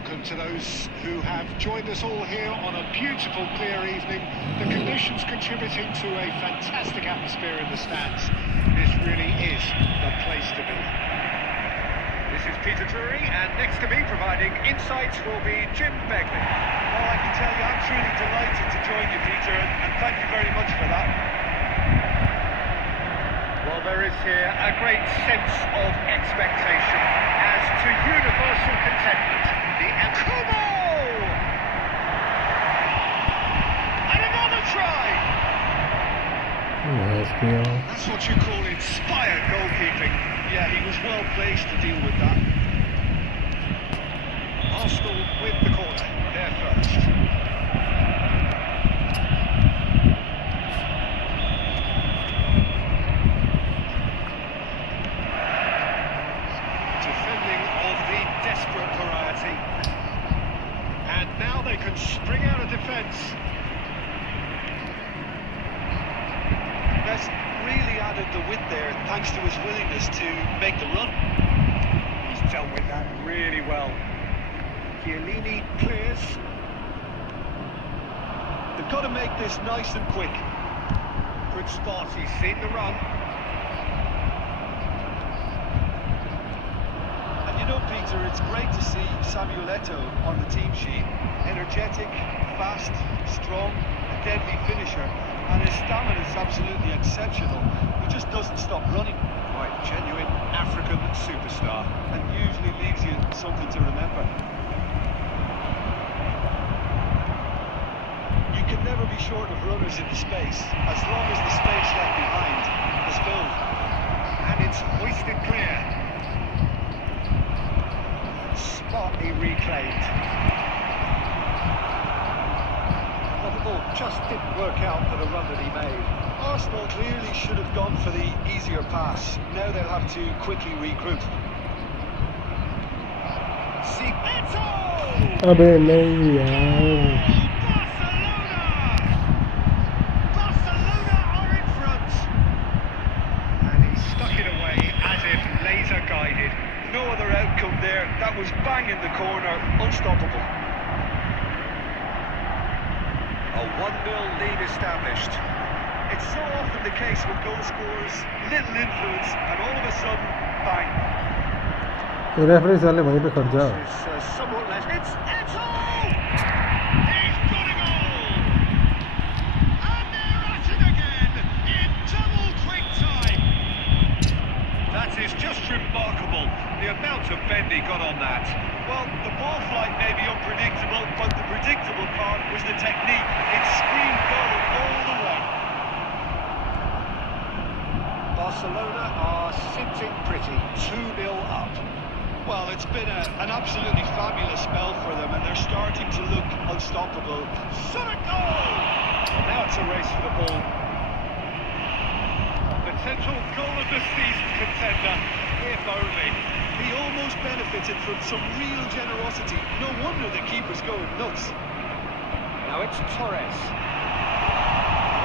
welcome to those who have joined us all here on a beautiful, clear evening. The conditions contributing to a fantastic atmosphere in the stands. This really is the place to be. This is Peter Drury, and next to me providing insights will be Jim Begley. Well, I can tell you I'm truly delighted to join you, Peter, and thank you very much for that. Well, there is here a great sense of expectation as to universal contentment. The Kubo! And another try! That's what you call inspired goalkeeping. Yeah, he was well placed to deal with that. Arsenal with the corner, there first. Defending of the desperate variety. And now they can spring out of defence. That's really added the width there, thanks to his willingness to make the run. He's dealt with that really well. Chiellini clears. They've got to make this nice and quick. Good spot, he's seen the run. And you know, Peter, it's great to see Samuel Eto'o on the team sheet. Energetic, fast, strong, a deadly finisher. And his stamina is absolutely exceptional. He just doesn't stop running. Right, genuine African superstar. And usually leaves you something to remember. You can never be short of runners in the space, as long as the space left behind is filled. And it's hoisted clear. Smartly reclaimed. Well, the ball just didn't work out for the run that he made. Arsenal clearly should have gone for the easier pass. Now they'll have to quickly regroup. See, अबे नहीं यार Barcelona are in front. And he stuck it away as if laser guided. No other outcome there. That was bang in the corner, unstoppable. A 1-0 lead established. It's so often the case with goal scorers, little influence, and all of a sudden, bang. Referee साले वहीं पे खड़ जा It's somewhat less. It's Eto'o! He's got a goal! And they're at it again in double quick time. That is just remarkable. The amount of bend he got on that. Well, the ball flight may be unpredictable, but the predictable part was the technique. It screamed goal all the way. Barcelona are sitting pretty, 2-0 up. Well, it's been an absolutely fabulous spell for them, and they're starting to look unstoppable. Shot a goal! Well, now it's a race for the ball. Potential goal of the season contender, if only. He almost benefited from some real generosity. No wonder the keeper's going nuts. Now it's Torres.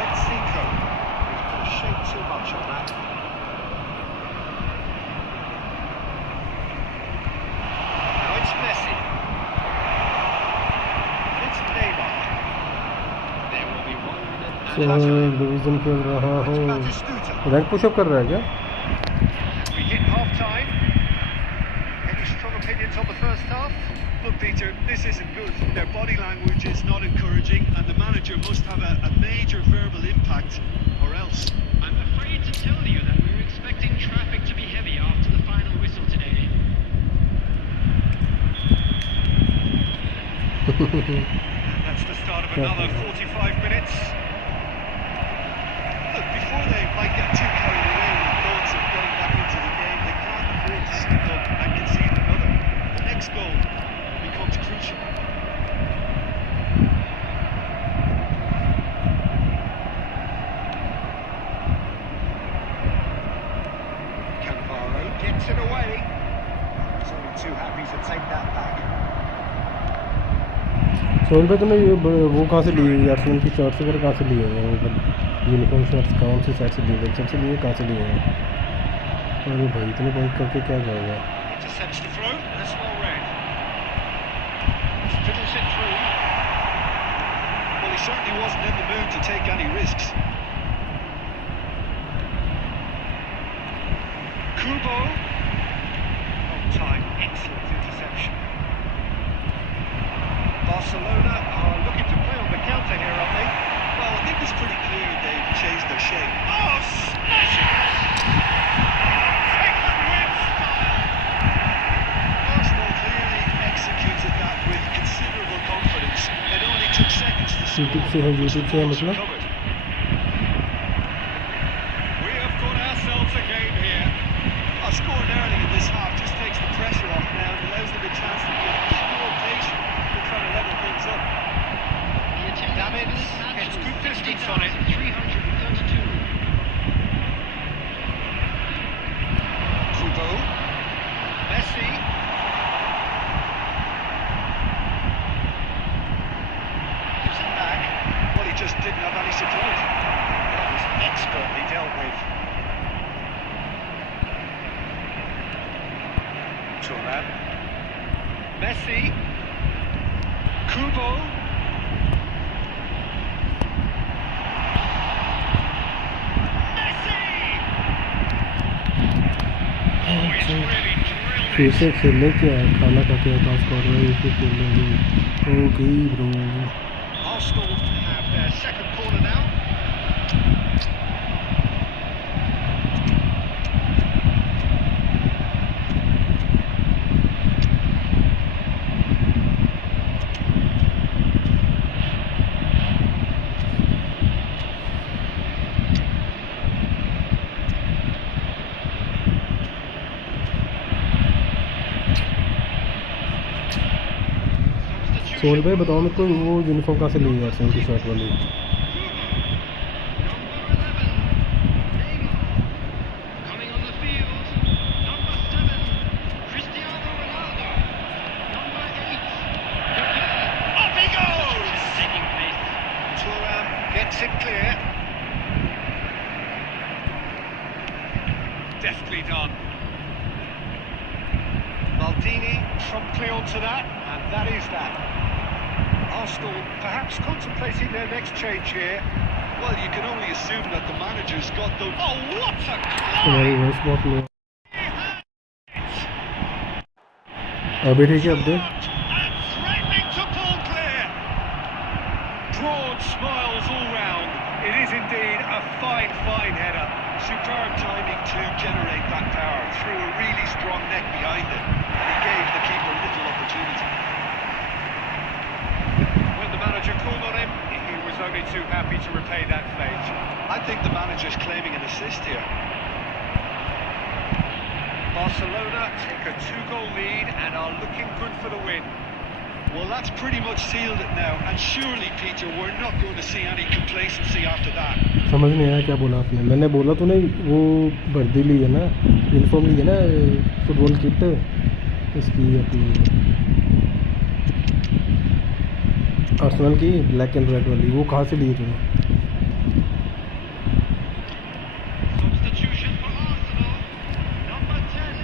Let's see He's put a shade too much on that. Now it's Messi. It's Neymar. There will be one and division खेल रहा It's हूँ Batistuta. Rank pushup कर रहा है क्या We hit half-time. Any strong opinions on the first half? Look, Peter, this isn't good. Their body language is not encouraging, and the manager must have a major verbal impact, or else. I'm afraid to tell you that we were expecting traffic to be heavy after the final whistle today. And that's the start of another 45 minutes. Look, before they might get too carried away with thoughts of getting back into the game, they can't afford to slip up and concede another. The next goal becomes crucial. Cannavaro gets it away. He's only too happy to take that back. सोन पे तुमने ये वो कहाँ से लिए Arsenal की shirts वगैरह कहाँ से लिए हैं मतलब यूनिफॉर्म शर्ट्स कौन सी साइड से लिए वेबसाइट से लिए कहाँ से लिए हैं अरे भाई इतने पॉइंट करके क्या जाएगा Intercepts the throw, and a small red. Fiddles it through. Well, he certainly wasn't in the mood to take any risks. Kubo. On time, excellent interception. Barcelona are looking to play on the counter here, aren't they? Well, I think it's pretty clear they've changed their shape. Oh, smashing it! Taken with style. Arsenal clearly executed that with considerable confidence. It only took seconds to score. YouTube से है मतलब Covered. We have got ourselves a game here. Scoring early in this half just takes the pressure off now and allows them a chance to be a bit more patient and try to level things up. The attendance Damn it, for this match it's was good distance on it. 332. Kubo. Messi. Gives it back. Well, he just didn't have any support. That was expertly dealt with. Turnip. Messi. Kubo. Messi! Oh, he's really drilled फिर it. से खेलने क्या है खाना खा के पास कर रहा है फिर खेलने में okay bro Arsenal have their second corner now. सोल भाई बताओ मेरे को वो यूनिफॉर्म कहाँ से ली है आर्सेनल की शर्ट वाली Coming on the field, number 7, Cristiano Ronaldo. Number 8, Up he goes! taking place. Turnip gets it clear. Deftly done. Maldini promptly onto that, and that is that. Arsenal perhaps contemplating their next change here. Well, you can only assume that the manager's got the... Oh, what a तुम्हारी climb! Voice बहुत लो अभी ठीक है अब दे And threatening to pull clear. Broad smiles all round. It is indeed a fine, fine header. Superb timing to generate that power. Threw a really strong neck behind it. And he gave the keeper little opportunity. When the manager called on him, he was only too happy to repay that fate. I think the manager's claiming an assist here. Barcelona take a 2-goal lead and are looking good for the win. Well, that's pretty much sealed it now. And surely, Peter, we're not going to see any complacency after that. समझ नहीं आया क्या बोला आपने मैंने बोला तो नहीं वो वर्दी ली है ना यूनिफॉर्म ली है ना फुटबॉल किट इसकी अपनी आर्सेनल की ब्लैक एंड रेड वाली वो कहाँ से ली है तूने Substitution for Arsenal. Number 10,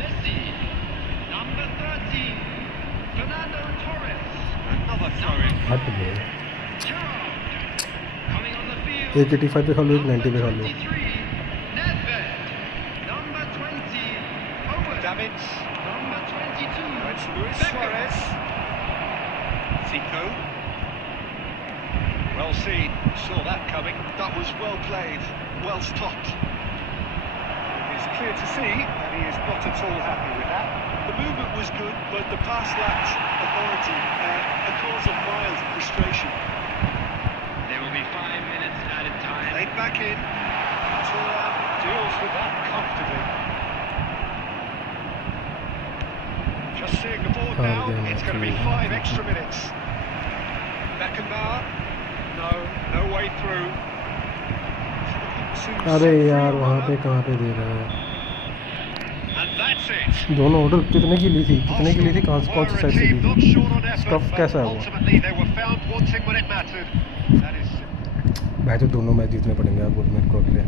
Messi. Number 13, Fernando Torres. Another throw-in. हट गए Gerrard. Coming on the field. एक 85 पे खा लो एक 90 पे खा लो 23, Nedved. Number 20, Owen. Davids. Number 22, It's Luis Beckham. Suarez. Zico. Well seen. Saw that coming. That was well played, well stopped. It's clear to see that he is not at all happy with that. The movement was good, but the pass lacked authority, a cause of mild frustration. There will be 5 minutes added time. Laid back in. Turnip deals with that comfortably. Just seeing the board now, it's going to be 5 extra minutes. Beckenbauer. No way through. अरे यार वहाँ पे कहाँ पे दे रहा है And that's it. दोनों order कितने की ली थी कितने की ली थी कौन Were सी a साइड से team ली not थी short on effort, Scuff but कैसा है वो? ultimately they were found wanting when it mattered. That is भाई तो दोनों मैच जीतने पड़ेंगे आप बोल मेरे को अगले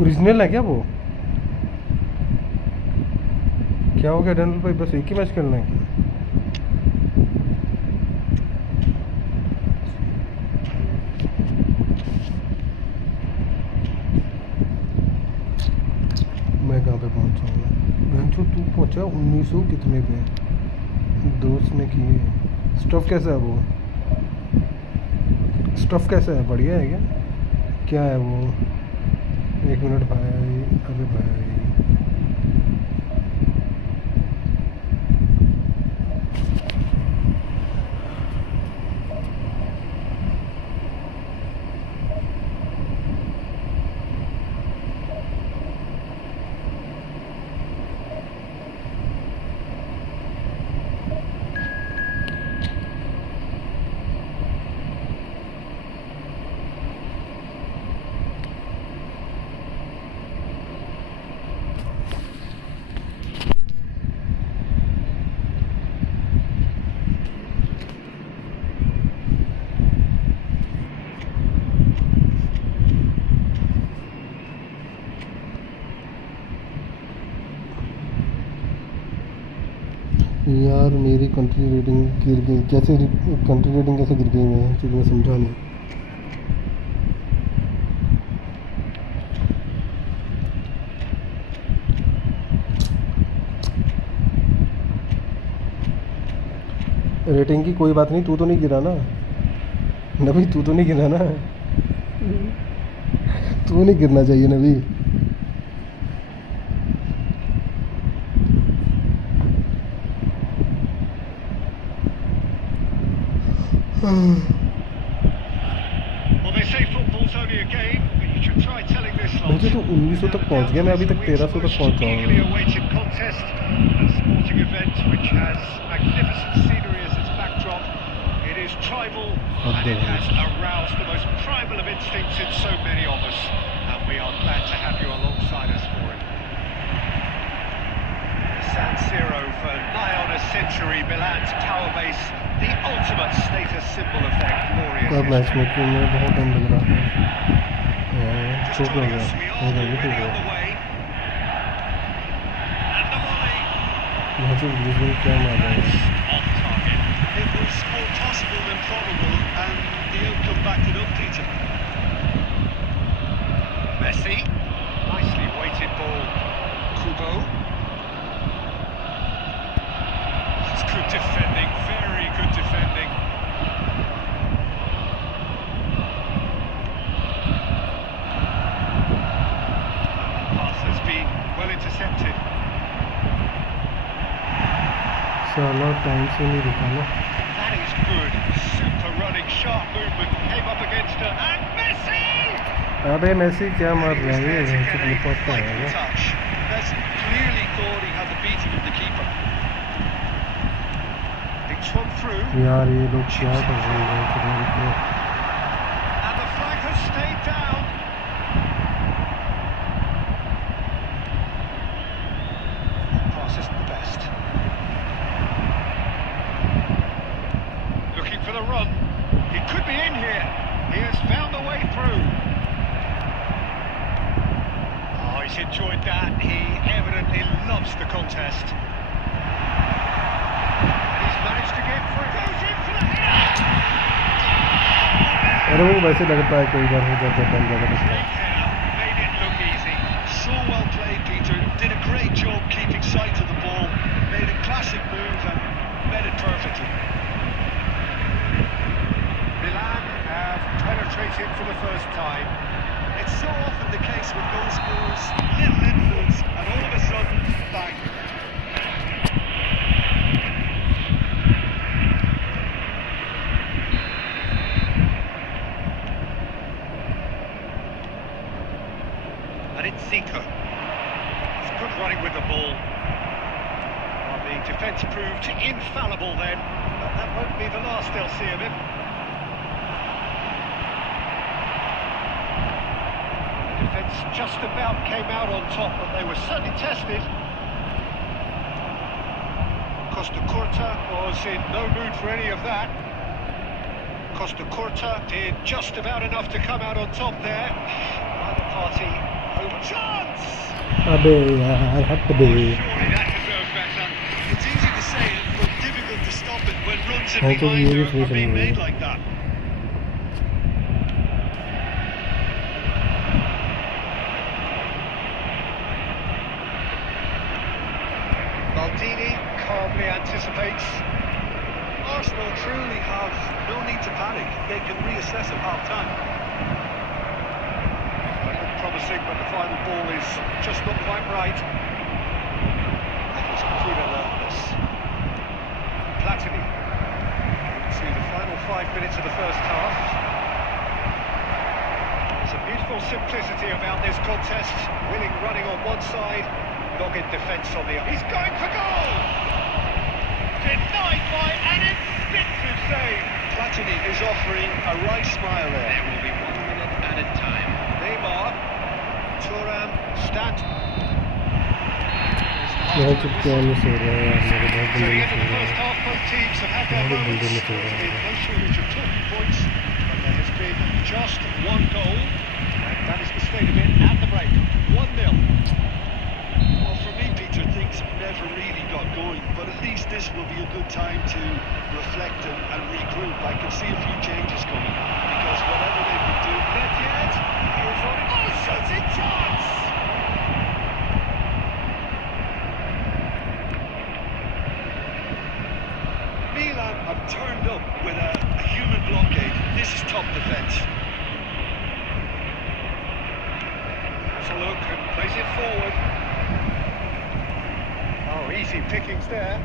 ओरिजिनल है क्या वो? क्या हो गया डैनियल भाई, बस एक ही मैच खेलना है क्या? मैं कहाँ पे पहुँचाऊँगा? बेंचो तू पहुँचा 1900 कितने पे? दोस्त ने किए। स्टफ़ कैसा है वो? स्टफ़ कैसा है, बढ़िया है क्या? क्या है वो? 1 मिनट भाई, अरे भाई यार मेरी कंट्री रेटिंग गिर गई कैसे? कंट्री रेटिंग कैसे गिर गई? मैं चीज़ में समझा नहीं। रेटिंग की कोई बात नहीं, तू तो नहीं गिरा ना नबी? तू तो नहीं गिरा ना? तू नहीं गिरना चाहिए नबी। Well, they say football's only a game, but you should try telling this lot. मुझे तो 1900 तक पहुंच गया, मैं अभी तक 1300 तक पहुंच Eagerly जाऊंगा। awaited contest, a sporting event which has magnificent scenery as its backdrop. It is tribal and it has aroused the most primal of instincts in so many of us, and we are glad to have you alongside us for it. San Siro for nigh on a century, Milan's power base, the ultimate status symbol of their glorious कब match history. में क्यों? मुझे बहुत time लग रहा है। Just छोड़ telling गया, us we are हो गया, already हो on गया। the way. And the volley. मुझे ब्रिस्बेन क्या मार रहा है? That's on target. It was more possible than probable, and the outcome backed it up, Peter. Messi. Nicely weighted ball. Kubo. That's good defending, very good defending. Pass has been well intercepted. साला time से नहीं रुका ना। That is good. Super running, sharp movement. Came up against her. And Messi! अबे Messi क्या मार He रहा was है? there ये to तो get a लिपट का vital है। touch. Messi clearly thought he had the beating of the keeper. It's one through. यार ये लोग क्या कर रहे हैं? And the flag has stayed down. Pass isn't the best. Looking for the run. He could be in here. He has found a way through. Oh, he's enjoyed that. He evidently loves the contest. And he's managed to get through. Goes in for the header. अरे वो वैसे लगता है कई बार हो जाता है, बन जाता है। Great header. Made it look easy. So well played, Peter. Did a great job keeping sight of the ball. Made a classic move and met it perfectly. Milan have penetrated for the first time. It's so often the case with goal scorers, little influence, and all of a sudden, bang. And it's Zico. It's good running with the ball. Well, the defence proved infallible then, but that won't be the last they'll see of him. The defence just about came out on top, but they were certainly tested. Costa Curta was in no mood for any of that. Costa Curta did just about enough to come out on top there. Neither party Chance! अबे यार हट बे Surely that deserves better. It's easy to say it, but difficult to stop it when runs in I thought behind you were are being finishing. made like that. Maldini calmly anticipates. Arsenal truly have no need to panic. They can reassess at half-time. Promising, but the final ball is just not quite right. That was good alertness. Platini into the final 5 minutes of the first half. There's a beautiful simplicity about this contest. Willing running on one side, dogged defence on the other. He's going for goal! Denied by an instinctive save. Platini is offering a right smile there. There will be 1 minute added time. Neymar, Thuram, Stat. बहुत चुपचाप में सो रहा है यार मेरे बहुत So the बंदे end of the में first so half, both teams have had their बहुत moments. बंदे में सो There's रहा been है no shortage of talking points, but there has been just one goal, and that is the state of it at the break. 1-0. Well, for me, Peter, things never really got going, but at least this will be a good time to reflect and regroup. I can see a few changes coming, because whatever they've been doing, Not yet. Here's on it. Oh, shooting chance! Milan have turned up with a human blockade. This is top defence. Has a look and plays it forward. Oh, easy pickings there.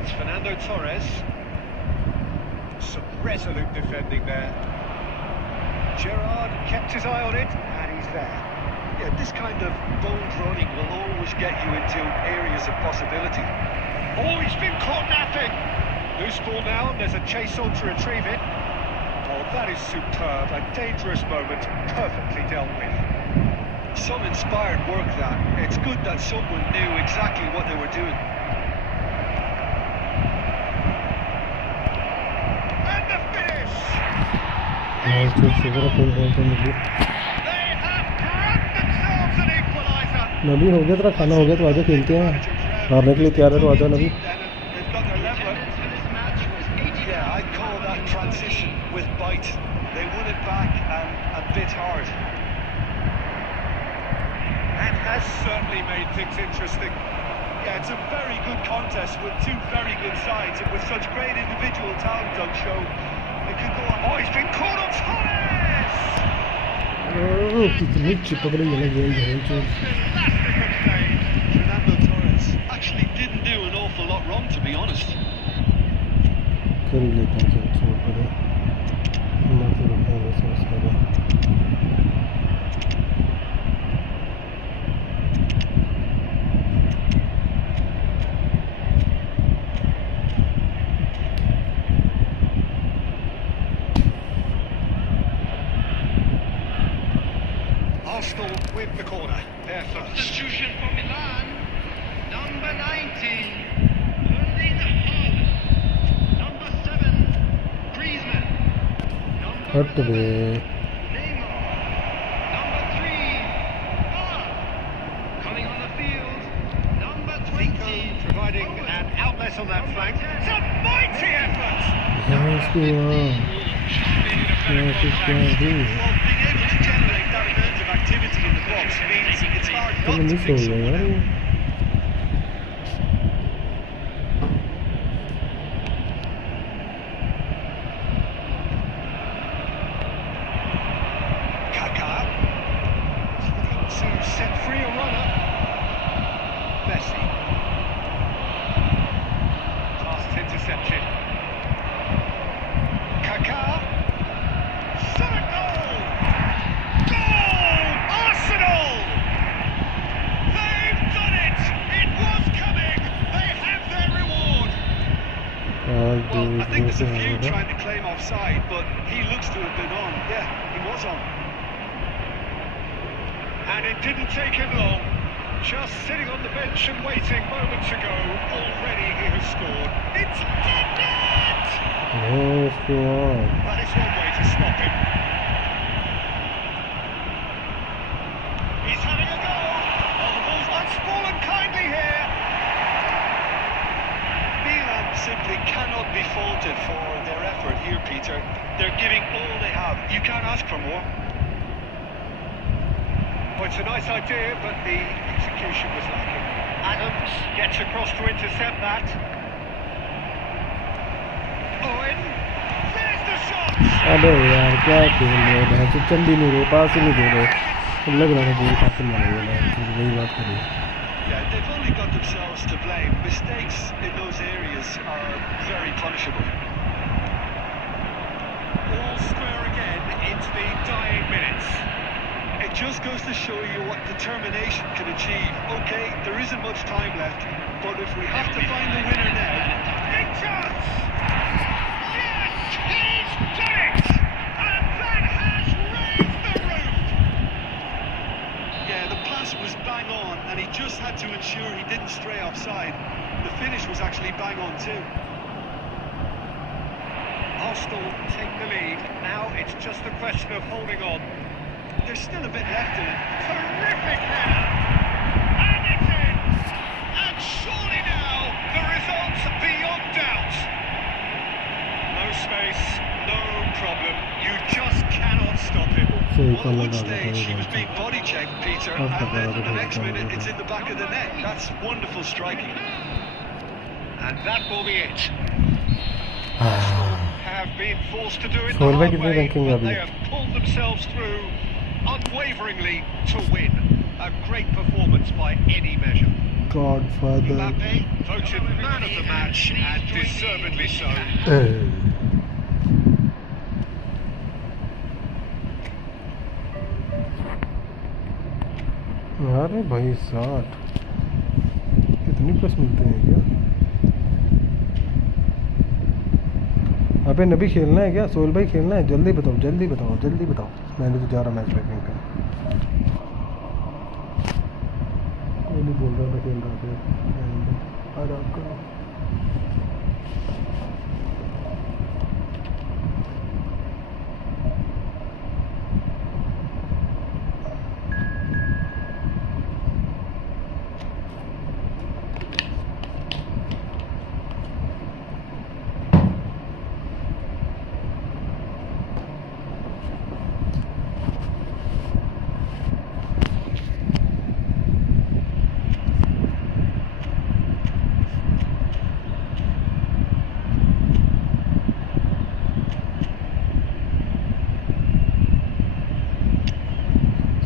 It's Fernando Torres. Some resolute defending there. Gerrard kept his eye on it, and he's there. Yeah, this kind of bold running will always get you into areas of possibility. Oh, he's been caught napping. Loose ball now, and there's a chase on to retrieve it. Oh, that is superb. A dangerous moment, perfectly dealt with. Some inspired work that. It's good that someone knew exactly what they were doing. And the finish! यार तो सुबह कोई बोलते नहीं They have grabbed themselves an equaliser. नबी हो गया तेरा खाना हो गया तो आजा खेलते हैं हारने के लिए तैयार है तो आजा नबी They've got their leveler. Attendance for this match was 80. Yeah, I'd call that transition with bite. They won it back and bit hard. And has certainly made things interesting. Yeah, it's a very good contest with two very good sides, and with such great individual talent on show, it could go on. Oh, he's been caught on Torres! कितनी चिपक रही है ना game Elastic of save. Fernando Torres actually didn't do an awful lot wrong, to be honest. कर ही लेता हूँ सब छोड़ कर मैं तो रुकता हूँ वैसे उसका Arsenal win the corner. They're first. Substitution for Milan. Number 90. Erling Haaland. Number 7. Griezmann. Number हट बे 11. Neymar. Number 3. Müller. Coming on the field. Number 20. Providing an outlet on that flank. It's a mighty effort! यहाँ इसको यहाँ कुछ क्या है Well, being able to generate that amount of activity in the box means it's hard तो not to miss हो pick गया someone यार out. Kaká. Looking to set free a runner. Messi. Pass intercepted. Kaká. Shot a goal! Goal! Arsenal! They've done it! It was coming! They have their reward! और Well, I think there's a few होगा trying to claim offside, but he looks to have been on. Yeah, he was on. And it didn't take him long. Just sitting on the bench and waiting moments ago, already he has scored. It's Turnip! No इसको That is one way to stop him. be faulted for their effort here, Peter. They're giving all they have. You can't ask for more. Well, it's a nice idea, but the execution was lacking. Adams gets across to intercept that. Owen, there's the shot! अबे यार क्या खेल रहे हैं, तो चल ही नहीं रहे, पास ही नहीं दे रहे, लग रहा था गोल खत्म होने वाला है, वही बात करिए. Yeah, they've only got themselves to blame. Mistakes in those areas are very punishable. All square again into the dying minutes. It just goes to show you what determination can achieve. Okay, there isn't much time left, but if we have to find the winner now... Big chance! Yes, he's done it! And that has raised the roof! Yeah, the pass was bang on, and he just had to ensure he didn't stray offside. The finish was actually bang on too. Arsenal take the lead. Now it's just a question of holding on. There's still a bit left in it. Terrific header! And it's in! And surely now, the result's beyond doubt. No space, no problem. You just cannot stop it. Well, at one stage he was being body checked, Peter, and then the next minute it's in the back of the net. That's wonderful striking. And that will be it. Arsenal have been forced to do it the Soul hard भाई कितने way, ranking but अभी? they have pulled themselves through unwaveringly to win. A great performance by any measure. Godfather. Mbappe voted man of the match, and deservedly so. अरे भाई 60 कितनी plus मिलते हैं क्या? अबे नबी खेलना है क्या? सोहेल भाई खेलना है? जल्दी बताओ जल्दी बताओ जल्दी बताओ. मैंने तो जा रहा मैच देखने का. कोई नहीं बोल रहा था खेल रहा था. आराम करो.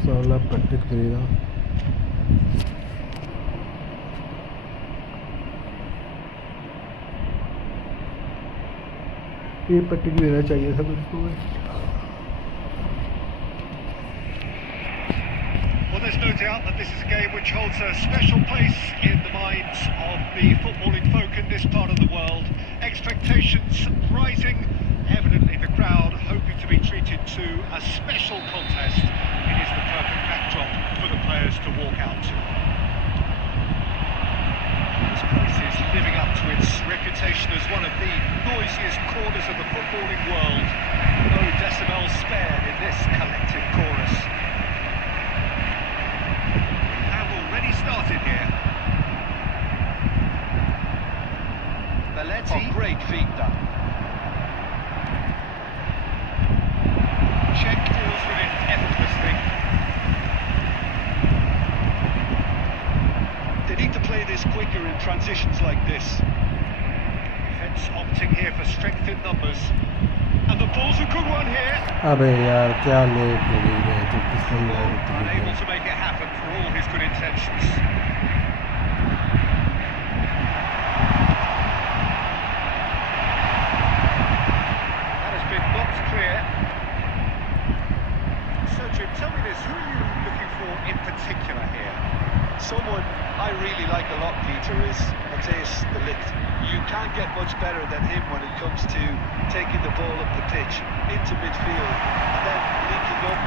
साला प्रैक्टिस करेगा. ये प्रैक्टिस लेना चाहिए था बिल्कुल. Well, there's no doubt that this is a game which holds a special place in the minds of the footballing folk in this part of the world. Expectations rising, evidently the crowd hoping to be treated to a special contest. It is the perfect backdrop for the players to walk out to. This place is living up to its reputation as one of the noisiest corners of the footballing world. No decibels spared in this collective chorus. We have already started here. Belletti. Oh, great feat that. Check deals with it effortlessly. They need to play this quicker in transitions like this. Defence opting here for strength in numbers. And the ball's a good one here. अबे यार क्या late हो गई है तो किसने Unable to make it happen for all his good intentions. That has been knocked clear. So Jim, tell me this, who are you looking for in particular here? Someone I really like a lot, Peter, is Matthias de Ligt. You can't get much better than him when it comes to taking the ball up the pitch into midfield and then linking up.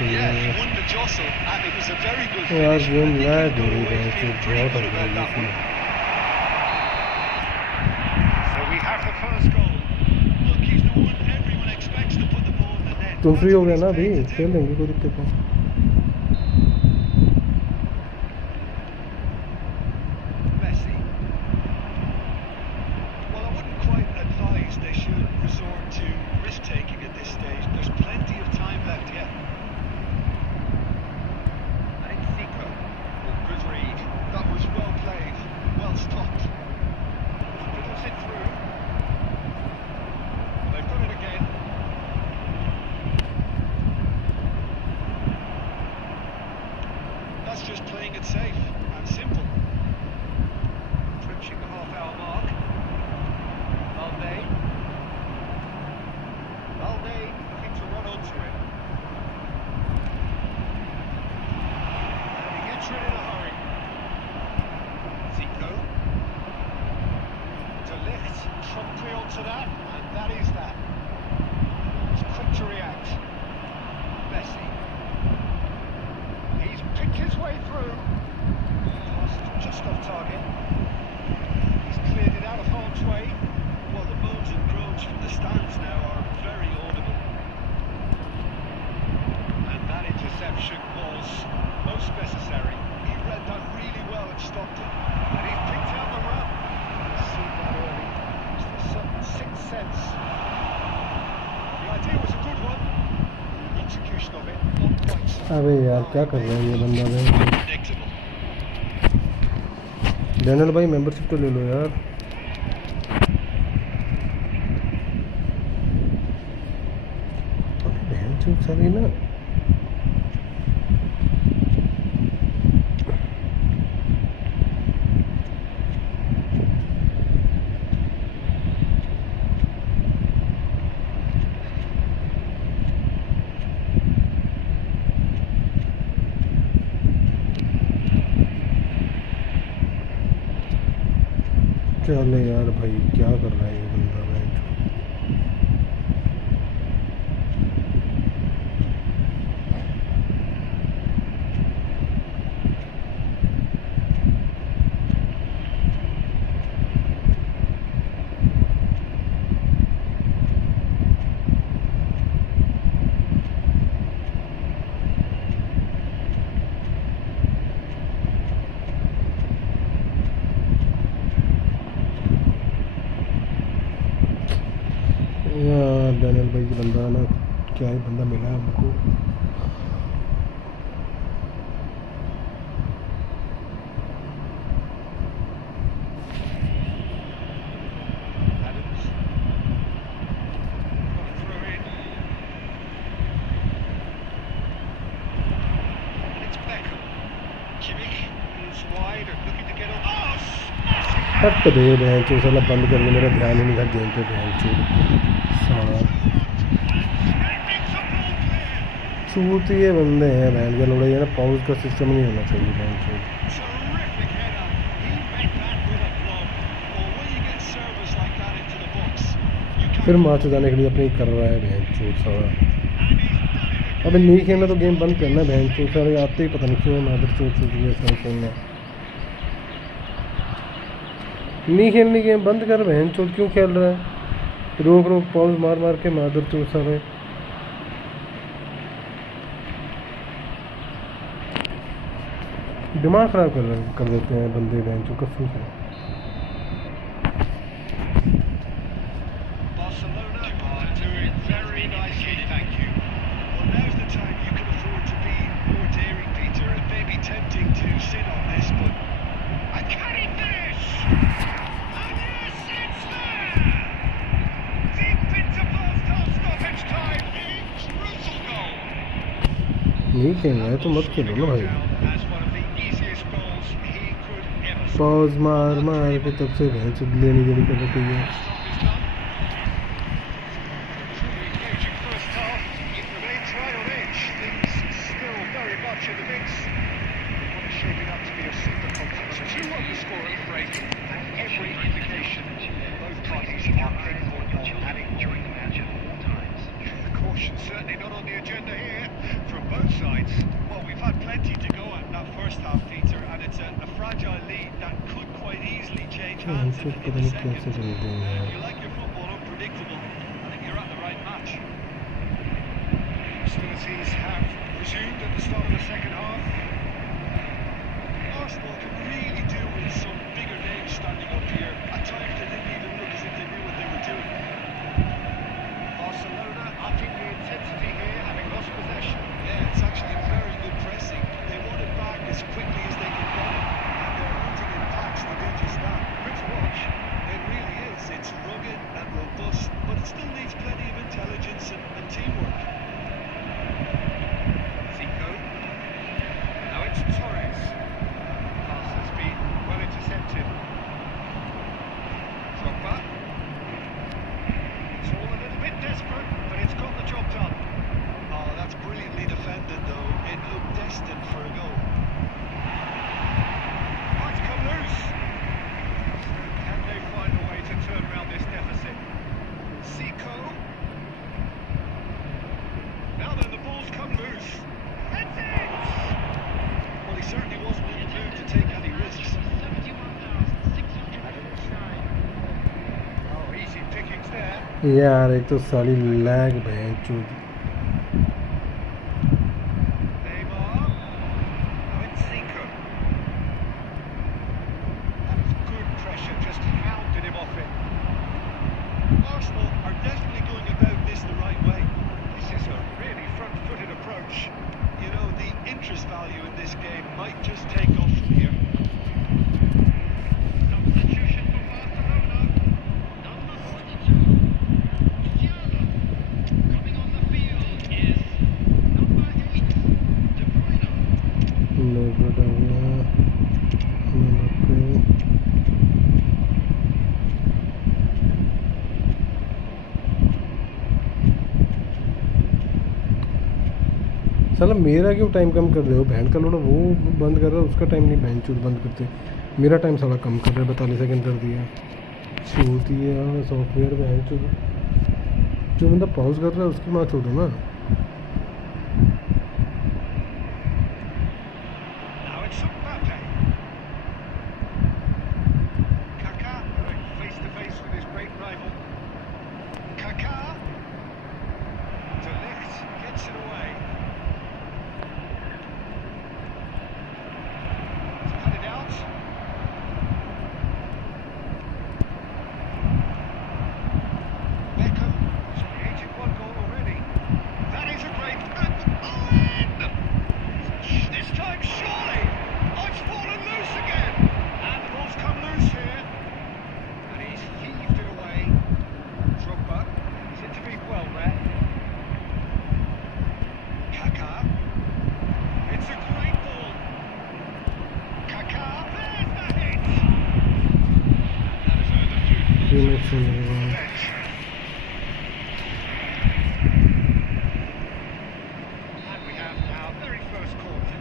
Yeah, he won the jostle and it was a very good finish. Game lag हो रही है तो बहुत हो गई इसमें. So we have the first goal. Look, he's the one everyone expects to put the ball in the net. तुम free हो गए ना अभी, खेल लेंगे, कोई दिक्कत नहीं। That's just playing it safe and simple. Approaching the half-hour mark. Valde looking to run onto it. And he gets rid in a hurry. Zico. To lift promptly onto that, and that is that. He's quick to react. Messi. He's picked his way through. Pass just off target. He's cleared it out of harm's way. Well, the moans and groans from the stands now are very audible. And that interception was most necessary. He read that really well and stopped it. And he picked out the run. He's seen that early. It's a certain sixth sense. The idea was a good one. The execution of it, not quite so. अबे यार क्या कर रहा है ये बंदा भाई? Predictable. Daniel भाई मेंबरशिप तो ले लो यार। बहन चूत सारी ना। चल यार भाई क्या कर रहा है ये बंदा भाई? यार डैनियल भाई की बंदा ना, क्या ही बंदा मिला है हमको। हट दे बहन चो साला, बंद कर दे, मेरा ध्यान ही नहीं था गेम पे बहन चो साला। छूट ये बंदे हैं बहन के लोड़े, ये ना पाउज का सिस्टम नहीं होना चाहिए बहन चो। फिर मार्च जाने के लिए अपने ही कर रहा है बहन चो साला। अबे नहीं खेलना तो गेम बंद करना बहन चो सारे, आते ही पता नहीं क्यों मादर चोट चुकी है सारे खेलना। नहीं खेलनी गेम बंद कर बहन चोट, क्यों खेल रहा है? रोक रोक पॉज मार मार के मादर चोट सारे। दिमाग खराब कर देते हैं बंदे बहन चोट, कसम से। नहीं खेलना है तो मत खेलो ना भाई। पॉज मार मार के तब से भैंस लेनी देनी कर रही है। Certainly not on the agenda here from both sides. Well, we've had plenty to go at that first half, Peter, and it's a fragile lead that could quite easily change hands in the second. If you like your football unpredictable, I think you're at the right match. Efootball can really do with some bigger names standing up here. At times they didn't even look as if they knew what they were doing. Barcelona upping the intensity here, having lost possession. Yeah, it's actually very good pressing. They want it back as quickly as they can get it, and they're hunting in packs to do just that. Good to watch. It really is. It's rugged and robust, but it still needs plenty of intelligence and teamwork. Zico. Now it's Torres. Pass has been well intercepted. Drogba. It's all a little bit desperate, but it's got the job done. Oh, that's brilliantly defended, though. It looked destined for a goal. Might come loose. Can they find a way to turn around this deficit? Zico. Now then, the ball's come loose. That's it! Well, he certainly wasn't in the mood to take any risks. 71,609. Oh, easy pickings there. यार एक तो साली lag बहन चूत Neymar. Now it's Zico. That was good pressure, just hounded him off it. Arsenal are definitely going about this the right way. This is a really front-footed approach. You know, the interest value in this game might just take off from here. Substitution for Barcelona. Number 42. Thiago. Coming on the field is number 8. De Bruyne. Number पे साला मेरा क्यों time कम कर रहे हो बहन का लोड़ा वो बंद कर रहा है उसका टाइम नहीं बहन चूत बंद करते मेरा टाइम साला कम कर रहा है 42 सेकंड कर दिया छोड़ती है सॉफ्टवेयर बहन चूत जो बंदा पॉज कर रहा है उसकी माँ छोड़ो ना Now it's Mbappe. Kaká going face to face with his great rival. Kaká. De Ligt gets it away. He's cut it out. Beckham has created one goal already. That is a great... Oh, this time, surely! Oh, it's fallen loose again! And the ball's come loose here. And he's heaved it away. Drogba is intervened well there. Kaká. It's a great ball. Kaká. There's the hit! That has earned a few minutes on the bench. And we have our very first corner.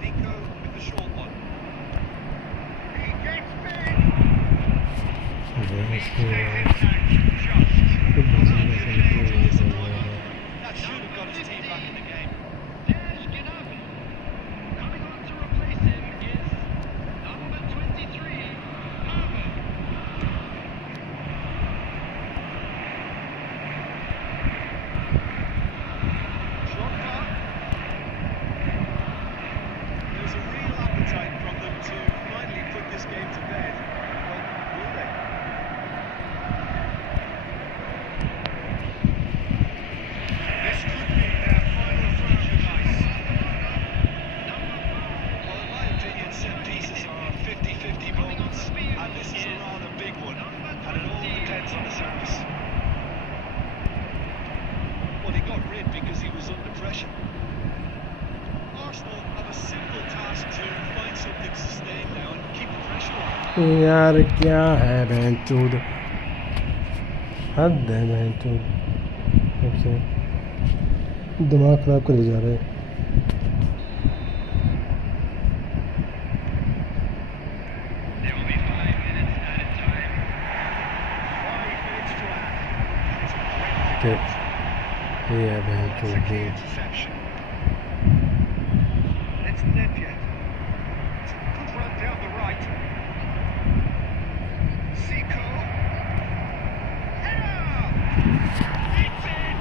Zico with the short one. He gets big. Stays intact. Just. That should have got his team back in the game. There's Gnabry. Coming on to replace him is number 23. Marvel. Drogba. There's a real appetite from them to finally put this game to bed. But will they? This could be their final throw of the dice. Well, in my opinion, set pieces are 50-50 moments, and this is a rather big one, and it all depends on the service. Well, he got rid because he was under pressure. Arsenal have a simple task to find something sustained now and keep the pressure on. यार क्या है बहन चूत हद है बहन चूत सबसे दिमाग खराब करे जा रहे हैं There will be 5 minutes added time. 5 minutes to add. It's a great ठीक ये है बहन That's a चूत key interception. It's Nedved. It's a good run down the right. Zico. Header! It's in!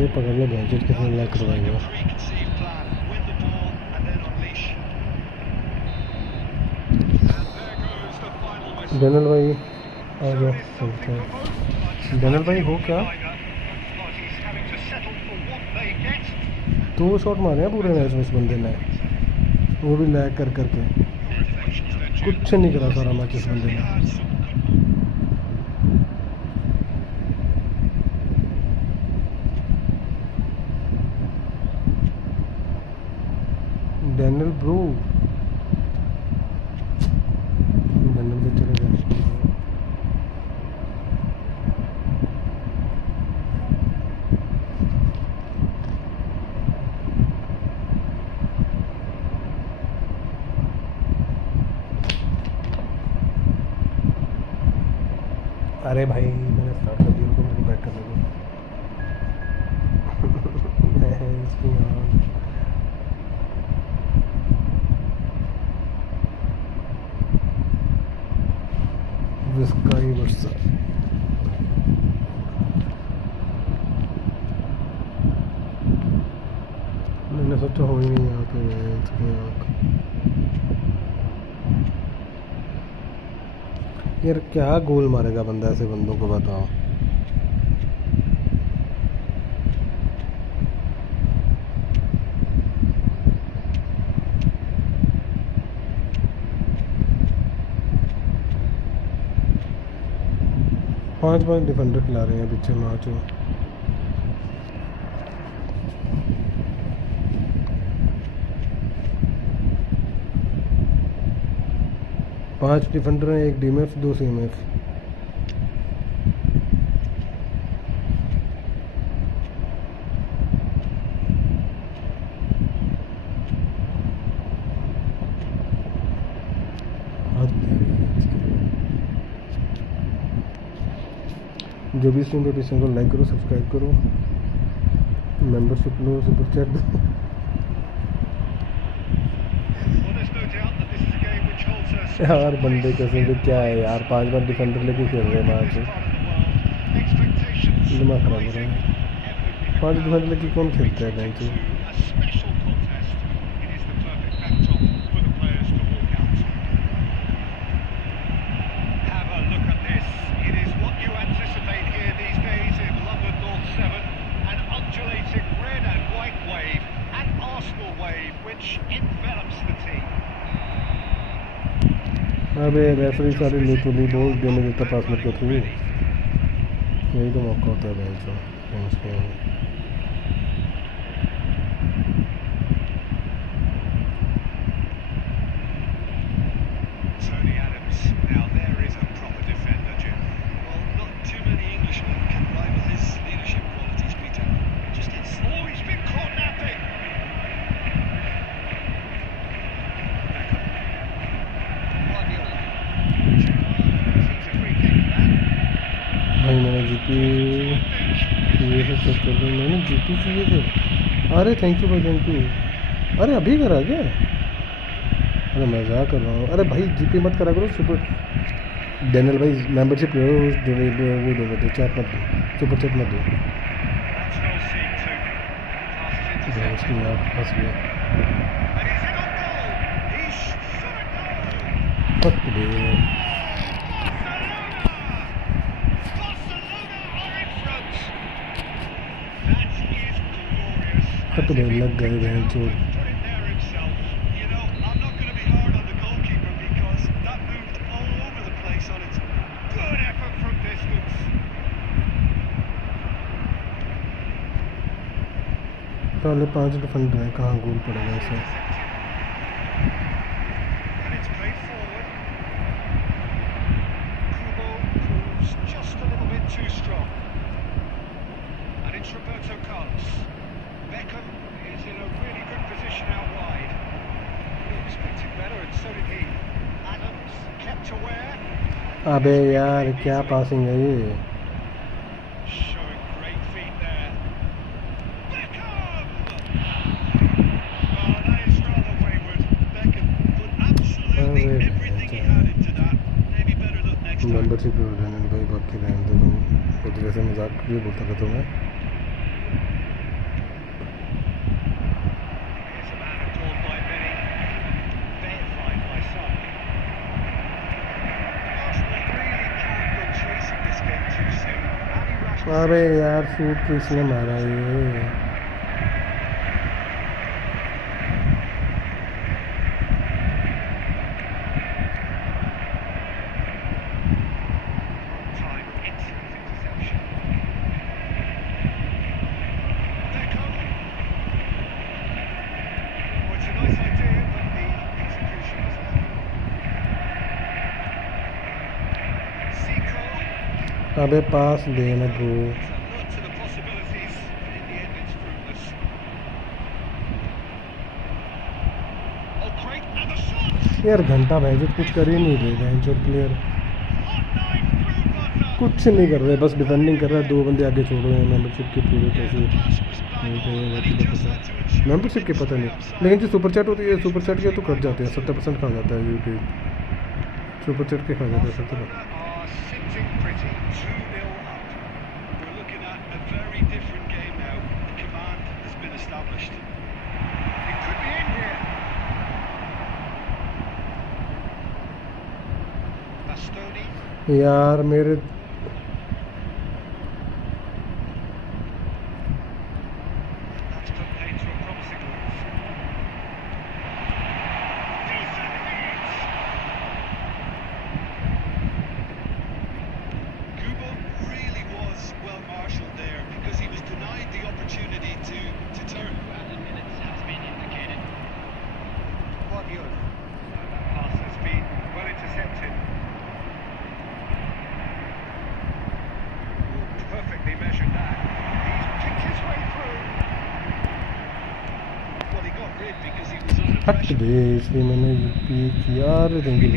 ये पकड़ लो बेंचेट किसने लैग करवाएगा। Preconceived plan, win the ball and then unleash. And there goes the final whistle. Daniel भाई आ So जाओ it is चलते something हैं। for both, but Daniel भाई हो क्या? both parties having to settle for what they get. 2 shot मारे हैं पूरे मैच में इस बंदे ने, वो भी लैग कर करके। कुछ नहीं करा सारा मैच इस बंदे ने। डैनियल ब्रो, डैनियल भाई चले गए। अरे भाई मैंने स्टार्ट कर दिया, उनको मेरे को बैक करने दो। मैं इसकी विस्काई वर्षा मैंने सोचा हो ही नहीं यहाँ पे इसके यार क्या गोल मारेगा बंदा ऐसे बंदों को, बताओ। पांच डिफेंडर खिला रहे हैं पीछे मैच में। पांच डिफेंडर हैं, 1 डीएमएफ 2 सीएमएफ। जो भी स्ट्रीम पे को लाइक करो, सब्सक्राइब करो, मेंबरशिप लो, सुपर चैट दो। यार बंदे कसम से क्या है यार, 5 बार डिफेंडर लेके खेल रहे हैं मैच में, दिमाग खराब हो रहा है। 5 डिफेंडर लेके कौन खेलता है बैंक में? अबे रेफरी सारे लिटरली बोल देने देता पास मत कर थ्रू, यही तो मौका होता है बैंक का। Now there is a proper defender, Jim. Well, not too many Englishmen can rival his leadership qualities, Peter. Just it's... Oh, he's been caught napping. भाई मैंने जीपी ये से चेक कर लिया, मैंने जीपी किए थे। अरे थैंक यू भाई, थैंक यू। अरे अभी करा क्या? अरे मजाक कर रहा हूँ। अरे भाई जीपी मत करा करो, सुपर डैनियल भाई मेंबरशिप लो, वो दो चैट मत दो, सुपर चैट मत दो। फंस गया। तो लग गए बहन चोट। पहले 5 डिफेंडर हैं, कहाँ गोल पड़ेगा इसे? अबे यार क्या पासिंग है ये? मेंबरशिप भाई बाकी रहने दो तुम, कुछ वैसे मजाक भी बोलता था तुम्हें। अरे यार शूट किसने मारा ये? Time excellent interception. There come. Well, it's a nice idea, but the execution was lacking. Zico. अबे पास देना bro. It's a look to the possibilities, but in the end it's fruitless. Oh, great, and the shot! यार घंटा भाई कुछ कर ही नहीं रहे bench और player Hot knife through butter. कुछ नहीं कर रहे, बस डिफेंडिंग कर रहा है। 2 बंदे आगे छोड़ रहे हैं मेंबरशिप के पूरे पैसे The pass was bang on, and he just had to ensure membership के पता नहीं, लेकिन जो सुपर चैट होती है सुपर चैट के तो कट जाते हैं। 70% खा जाता है यूट्यूब सुपर चैट के खा जाता है 70%। Are sitting pretty, 2-0 up. We're looking at a very different game now. The command has been established. It could be in here. Bastoni. यार मेरे That's put paid to a promising move. Decent hits. Kubo really was well marshalled there because he was denied the opportunity to turn. Well, the minutes has been indicated. Guardiola. That pass has been well intercepted. Perfectly measured that. He's picked his way through. Well, he got rid because he was under हट pressure. गए, इसलिए मैंने UP किया। अरे thank you.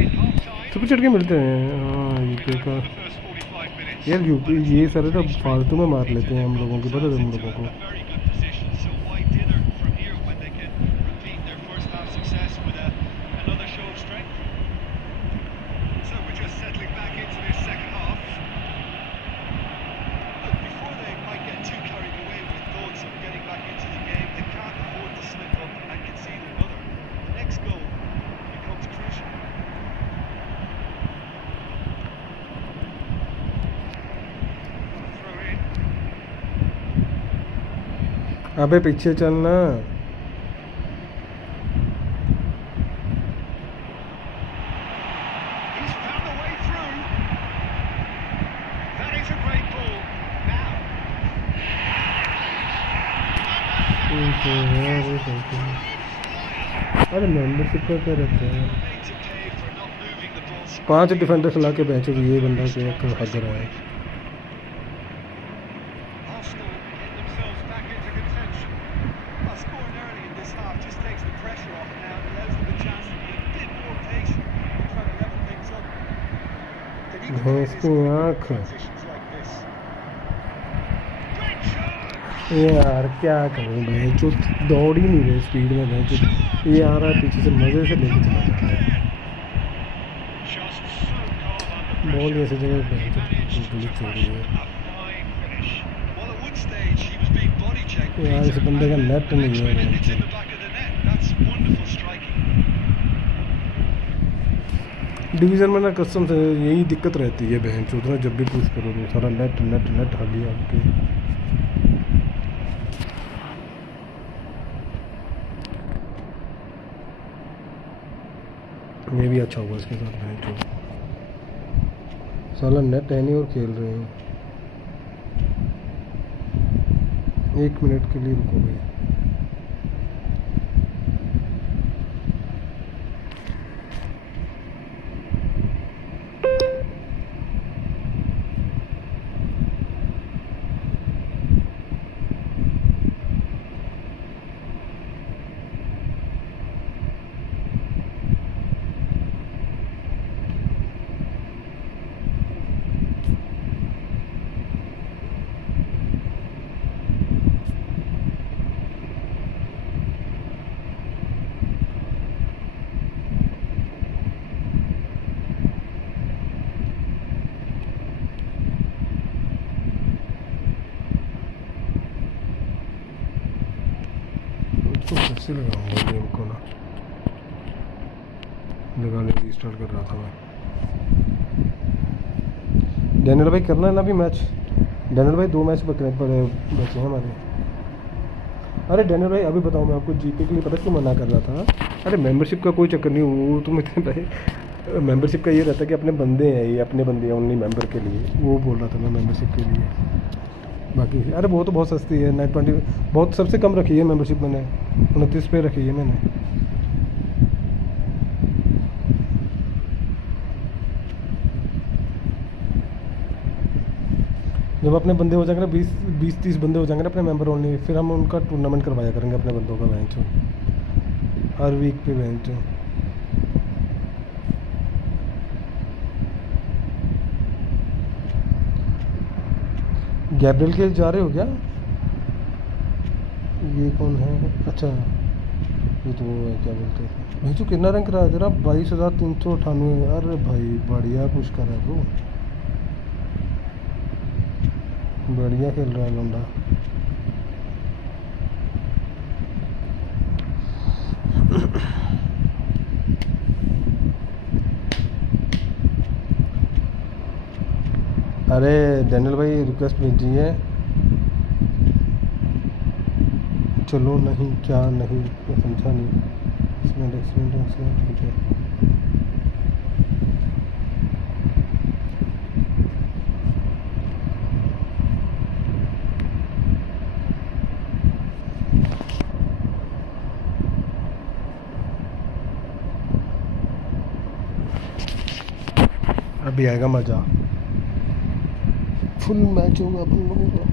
Super chat के मिलते हैं UP का। The first 45 minutes. यार यूपी ये सारे तो फालतू में मार लेते हैं हम लोगों की, पता है हम लोगों को। A very good position. So why dither from here when they can repeat their first half success with another show of strength? So we're just settling back into this second half. Look, before they might get too carried away with thoughts of getting back into the game, they can't afford to slip up and concede another. The next goal becomes crucial. Throw in. अबे पीछे चलना। He's found a way through. That is a great ball. Now. अरे membership का क्या रहता है? Made to pay for not moving the ball. 5 defender खिला के बेंच ये बंदा क्या हद रहा है। Arsenal get themselves back into contention. Well, scoring early in this half just takes the pressure off now and allows them the chance to be a bit more patient and try to level things up. They need to play भैंस this की in आँख। transitions like this. Great shot. यार क्या करूँ भाई, जो दौड़ ही नहीं रहे स्पीड में भाई, जो ये आ रहा है पीछे से मज़े से लेके चला जा रहा है। Just so calm under ball pressure. ऐसी जगह He भाई managed जो to पुलिस हो रही fashion है। a fine finish. Well, at one stage he was being body checked. यार इस Peter, बंदे का and नेट the नहीं next है minute it's in भाई। the back of the net. That's wonderful striking. Division में ना कसम से यही दिक्कत रहती है बहन चौधरा, जब भी पुश करो तो सारा नेट नेट नेट हाली आपके। ये भी अच्छा हुआ इसके साथ बहन चौधरा, साला नेट है नहीं और खेल रहे हैं। 1 मिनट के लिए रुको भाई। तो कैसे लगाऊंगा गेम को ना, लगा ले रीस्टार्ट कर रहा था मैं। डैनियल भाई करना है ना अभी मैच, डैनियल भाई 2 मैच बचे हैं हमारे। अरे डैनियल भाई अभी बताओ, मैं आपको जीपी के लिए पता क्यों मना कर रहा था? अरे मेंबरशिप का कोई चक्कर नहीं, वो तुम इतने भाई मेंबरशिप का ये रहता है कि अपने बंदे हैं, ये अपने बंदे हैं ओनली मेंबर के लिए, वो बोल रहा था मैं मेंबरशिप के लिए। बाकी अरे वो तो बहुत सस्ती है, 920 बहुत सबसे कम रखी है मेंबरशिप मैंने, 29 पे रखी है मैंने। जब अपने बंदे हो जाएंगे ना 20-30 बंदे हो जाएंगे ना अपने मेंबर ओनली, फिर हम उनका टूर्नामेंट करवाया करेंगे अपने बंदों का बेंच हर वीक पे बेंच। गैब्रियल के जा रहे हो क्या? ये कौन है? अच्छा ये तो वो है, क्या बोलते हैं भाई, तो कितना रैंक रहा है तेरा? 22,398। अरे भाई बढ़िया पुश कर रहा है वो, बढ़िया खेल रहा है लौंडा। अरे डैनियल भाई रिक्वेस्ट भेजी है, चलो नहीं क्या नहीं, मैं समझा नहीं। एक्सीलेंट ठीक है। अभी आएगा मज़ा, फुल मैच होगा अपन लोगों का।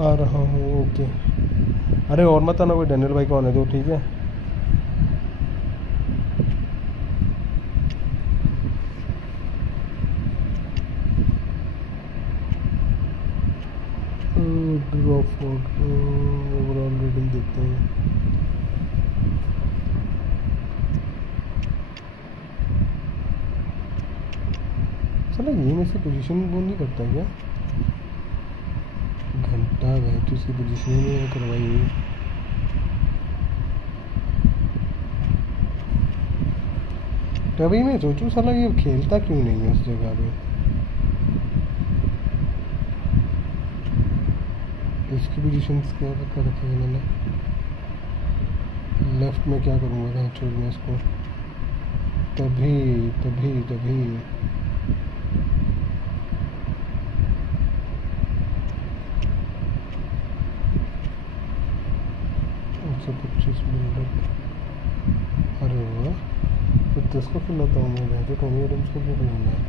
आ रहा हूँ, ओके। अरे और मत आना, कोई डैनियल भाई को आने दो, ठीक है? ड्रॉप ओवरऑल रेटिंग देखते हैं। चलो ये में से पोजीशन वो नहीं करता क्या? घंटा है तो उसकी पोजीशन ही नहीं करवाई हुई। तभी मैं सोचूं साला ये खेलता क्यों नहीं है उस जगह पे। इसकी पोजीशन क्या कर रखी है मैंने? लेफ्ट में क्या करूँगा छोड़ मैं इसको, तभी तभी तभी 125 बिल्डअप। अरे वाह, तो 10 को खिलाता हूँ मैं, तो टॉमी एडम्स को भी खिलाना है।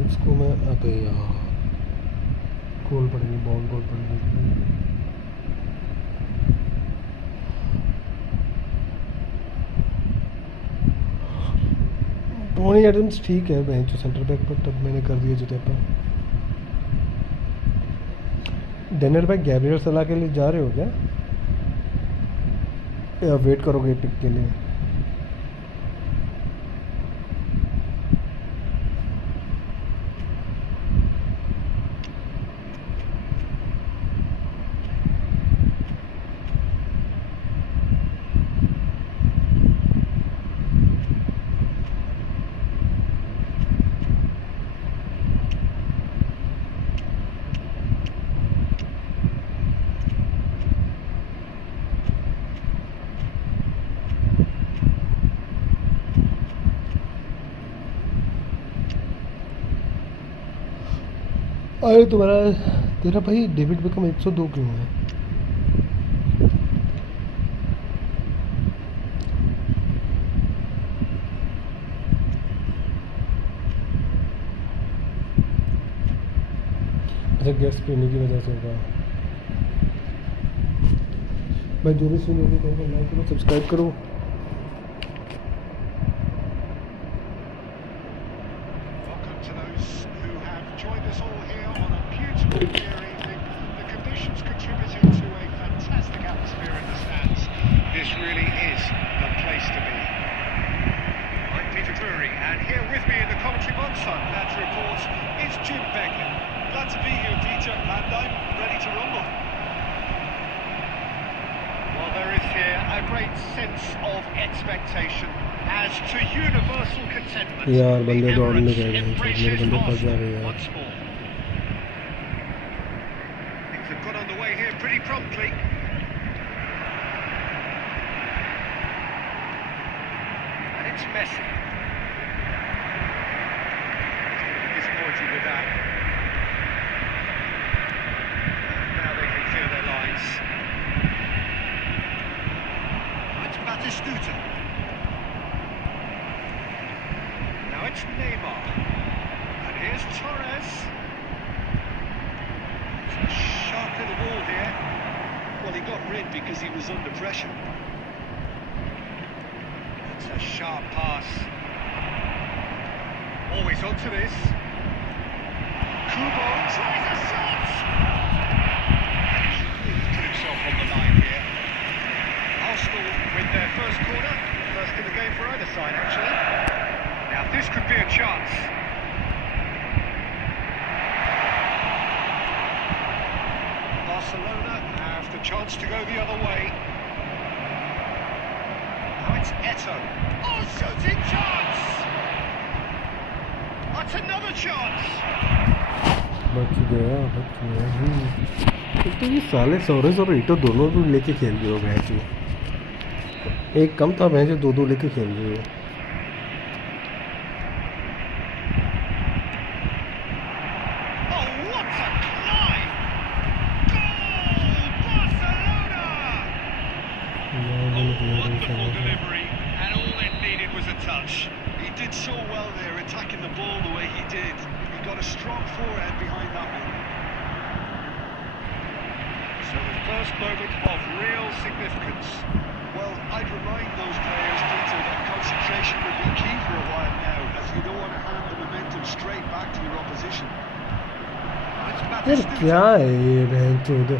इसको मैं, अबे यार गोल पड़ेगी, गोल पड़ेगी। टोनी एडम्स ठीक है बेंच सेंटर बैक पर, तब मैंने कर दिया जगह पर। डैनियल भाई गैब्रियल सलाह के लिए जा रहे हो क्या, या वेट करोगे पिक के लिए? अरे तेरा भाई डेविड बेकम 102 क्यों है? अच्छा गैस पीने की वजह से होगा। भाई जो भी सुन होगी कहीं लाइक करो, सब्सक्राइब करो। Welcome to those who have joined us all here on a beautiful clear evening. The conditions contributing to a fantastic atmosphere in the stands. This really is the place to be. I'm Peter Drury, and here with me in the commentary box on that report is Jim Beckett. Glad to be here, Peter, and I'm ready to rumble. Well, there is here a great sense of expectation as to universal contentment. यार The बंदे दौड़ने Emirates गए हैं, तो embraces मेरे बंदे फंस जा Arsenal रहे हैं यार। once more. Things have got underway here pretty promptly. And it's Messi. Disappointed with that. Now they can clear their lines. It's Batistuta. Now it's Neymar. And here's Torres. Sharp of the ball here. Well, he got rid because he was under pressure. It's a sharp pass. Always onto this. Kubo tries a shot. He's put himself on the line here. Arsenal with their first corner. First in the game for either side, actually. Now this could be a chance. Barcelona have the chance to go the other way. Now it's Eto. Oh, shooting chance! That's another chance! बच गया। तो ये साले Soros और ईटो दोनों भी लेके खेल रहे हो मैच में। एक कम था मैच, दो दो लेके खेल रहे हो। Oh, what a climb! Goal! Barcelona! Wonderful delivery, and all it needed was a touch. He did so well there, attacking the ball the way he did. He got a strong forehand behind that one. So the first moment of real significance. Well, I'd remind those players, Peter, that concentration will be key for a while now, as you don't want to hand the momentum straight back to your opposition. That's यार Batistuta. क्या है ये बहनचोद?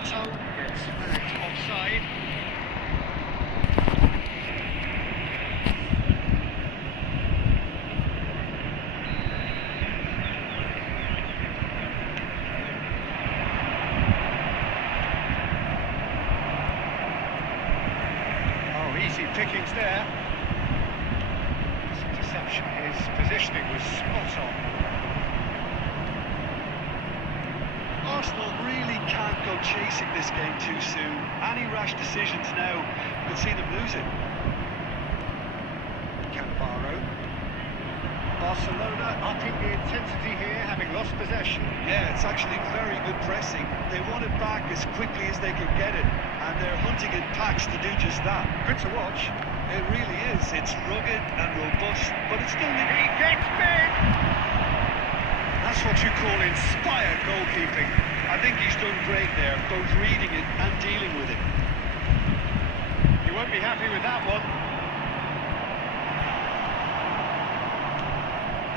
Eto gets flagged offside. Oh, easy pickings there. His interception, his positioning was spot on. Arsenal really can't go chasing this game too soon. Any rash decisions now could see them lose it. Cannavaro. Barcelona upping the intensity here, having lost possession. Yeah, it's actually very good pressing. They want it back as quickly as they can get it, and they're hunting in packs to do just that. Good to watch. It really is. It's rugged and robust, but it's still... He gets big! That's what you call inspired goalkeeping. I think he's done great there, both reading it and dealing with it. You won't be happy with that one.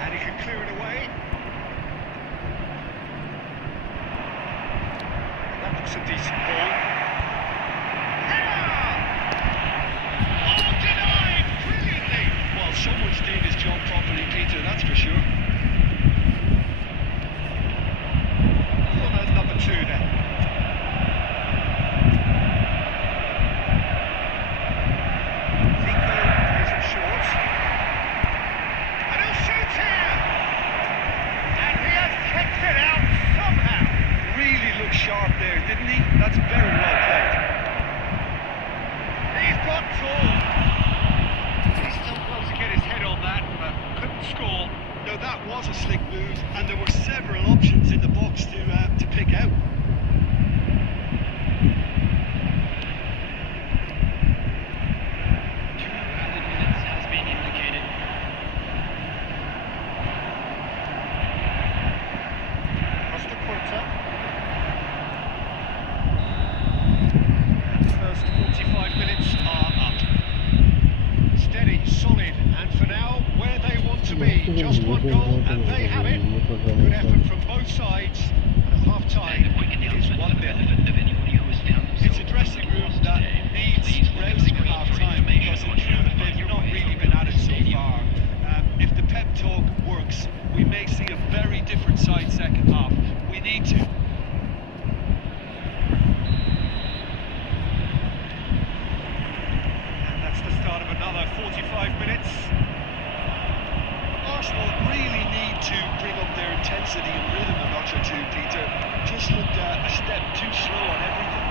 And he can clear it away. That looks a decent ball. Header! Oh, denied! Brilliantly! Well, someone's doing his job properly, Peter, that's for sure. Corner number 2 then. Zico isn't short. And he'll shoot here! And he has kicked it out somehow. Really looked sharp there, didn't he? That's very well played. He's got tall. He's still close to get his head on that, but couldn't score. No, that was a slick move, and there were several options in the box to pick out. to be just one goal, and they have it. Good effort from both sides. And at half-time, it is 1-0. It's a dressing room that needs rousing at half-time because in truth they've not really been at it so far. If the pep talk works, we may see a very different side second half. We need to. And that's the start of another 45 minutes. Arsenal really need to bring up their intensity and rhythm a notch or two, Peter. Just looked a step too slow on everything.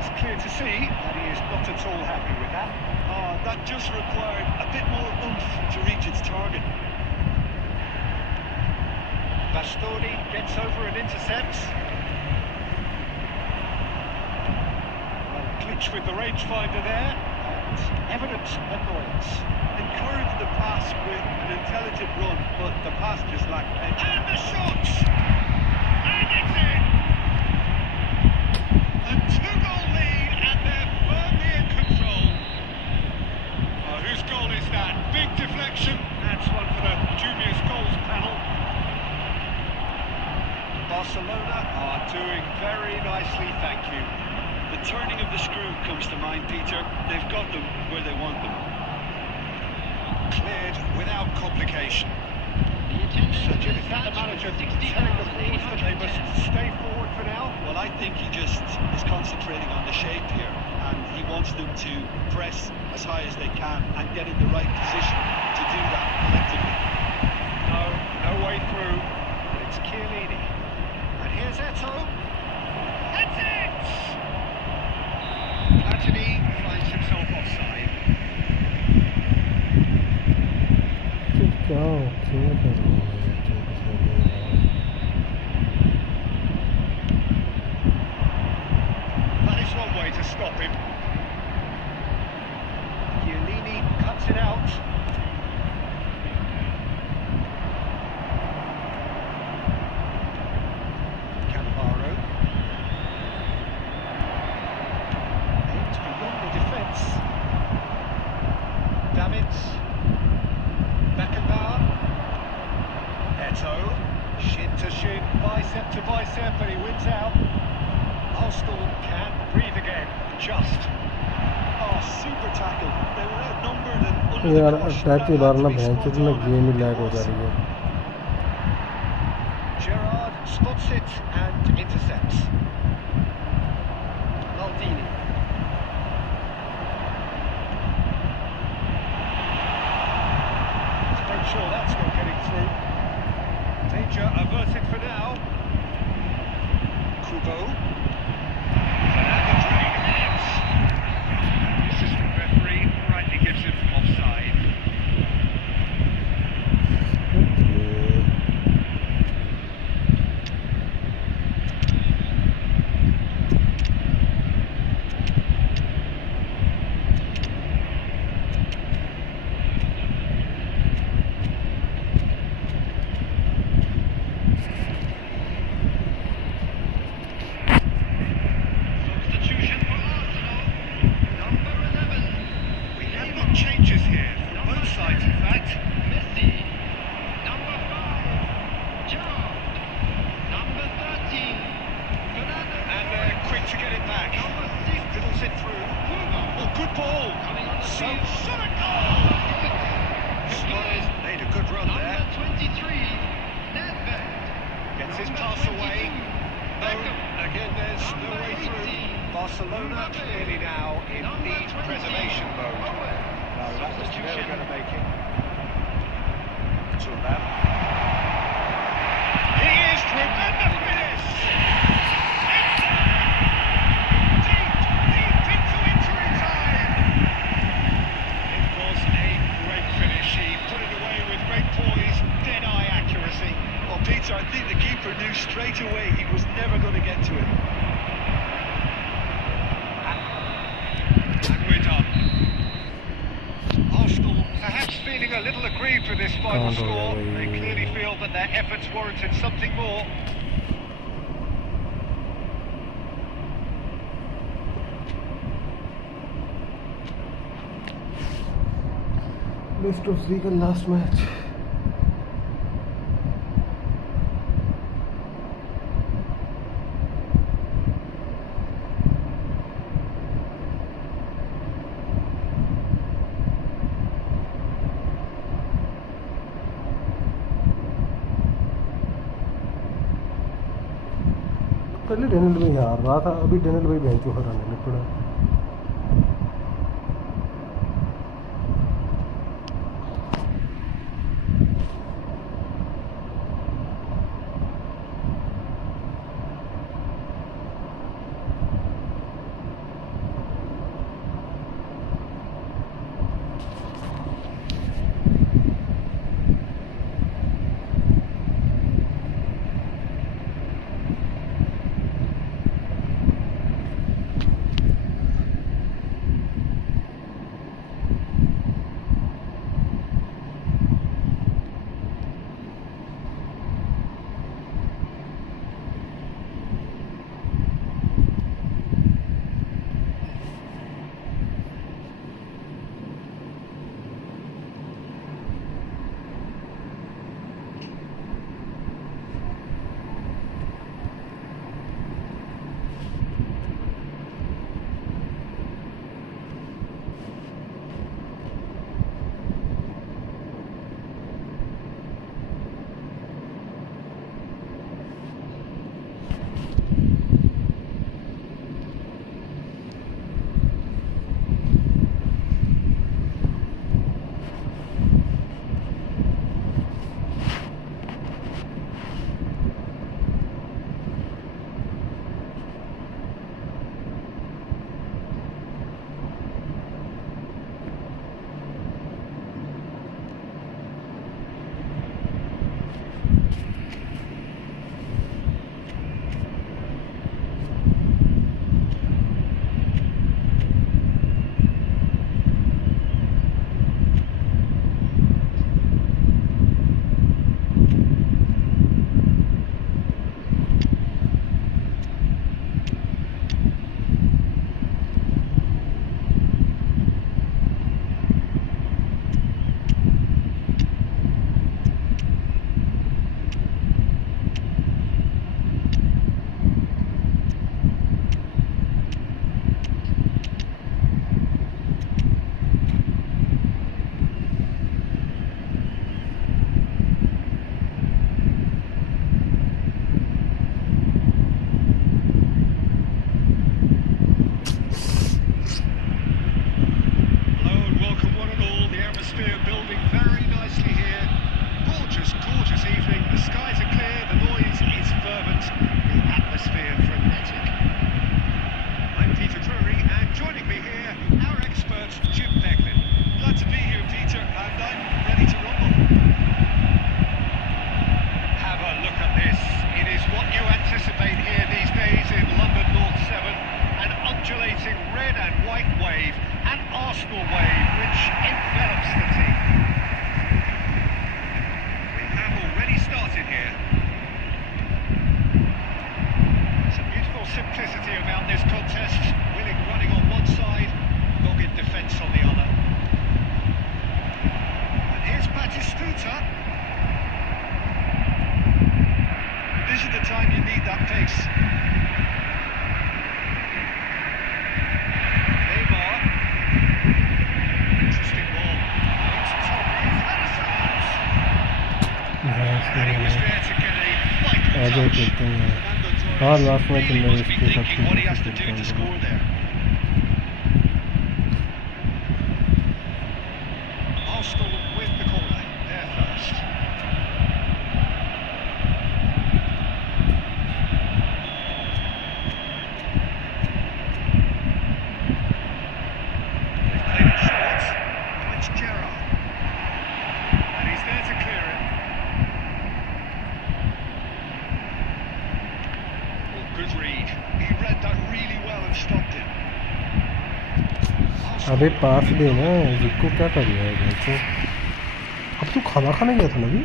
It's clear to see that he is not at all happy with that. That just required a bit more oomph to reach its target. Bastoni gets over and intercepts. Well, glitch with the rangefinder there, and evident annoyance. Encouraged the pass with an intelligent run, but the pass just lacked edge. And the shots! And it's in! A 2-goal lead, and they're firmly in control. Whose goal is that? Big deflection. That's one for the juniors goals panel. Barcelona are doing very nicely, thank you. The turning of the screw comes to mind, Peter. They've got them where they want them. Cleared without complication. So, Jim, is that the manager telling the boys that they must stay forward for now? Well, I think he just is concentrating on the shape here, and he wants them to press as high as they can and get in the right position to do that collectively. No way through, but it's Chiellini. And here's Eto. That's it! Platini finds himself offside. That is one way to stop him. Chiellini cuts it out. Cannavaro. Aims beyond the defence. Davids. Beckenbauer. Eto. Shin to shin, bicep to bicep, and he wins out. Arsenal can breathe again. Just. Oh, super tackle. They were outnumbered and under यार the cosh. Attack के बार ना That had to be भैंस spot से ना on. Game he lag हो जा रही है. Gerrard spots it and intercepts. Maldini. I'm sure that's not getting through. Danger averted for now. Kubo. Fernando Rodriguez. The assistant referee rightly gives him offside. Substitution for Arsenal. Number 11. We have got changes here from both sides, in fact. Messi. Number 5. Gerrard. Number 13. Fernando. And they're quick to get it back. Number 6. Fiddles it through. Hugo. Oh, good ball. Coming on the So, field. shot a goal! Suarez made a good run there. Number 23. Nedved. Gets his Number pass 22. away. No, Beckham. again, there's no Number way through. 18. Barcelona Mbappe. clearly now in Number need 20. preservation mode. Owen. No, that was never Substitution. going to make it. Turnip. He is through and the finish! Deep into injury time. It was a great finish. He put it away with great poise, dead-eye accuracy. Well, Peter, I think the keeper knew straight away he was never going to get to it. And we're done. Arsenal perhaps feeling a little aggrieved with this final Can't score. believe They it. clearly feel that their efforts warranted something more. Best of 3 का last match. पहले Daniel भाई हार रहा था, अभी Daniel भाई bench को हराने लग पड़ा। हाँ लास्ट मैच में इसके साथ अबे पास दे ना, जिसको क्या कर रहा है देखो। अब तू खाना खाने गया था ना भी,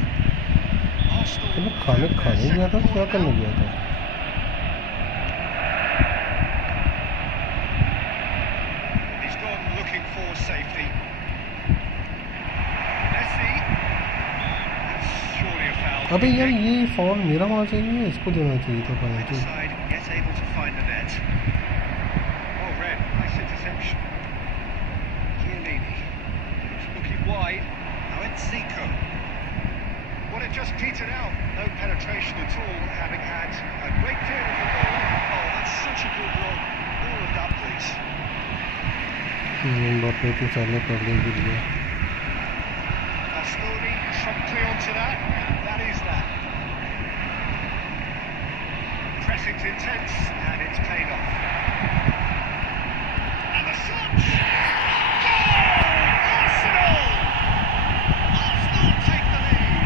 खाने गया था, क्या करने गया था? अबे यार ये फॉल मेरा होना चाहिए, इसको देना चाहिए था Either penalty. side yet able to find the net. Oh, red, nice interception. Chiellini. It's looking wide. Now it's Zico. Well, it just petered out. No penetration at all, having had a great deal of the ball. Oh, that's such a good run. More of that, please. बापरे तो साले पकड़े गिर गया। Bastoni promptly onto that, and that is that. Pressing's intense, and it's paid off. And the shot! Goal! Arsenal! Arsenal take the lead.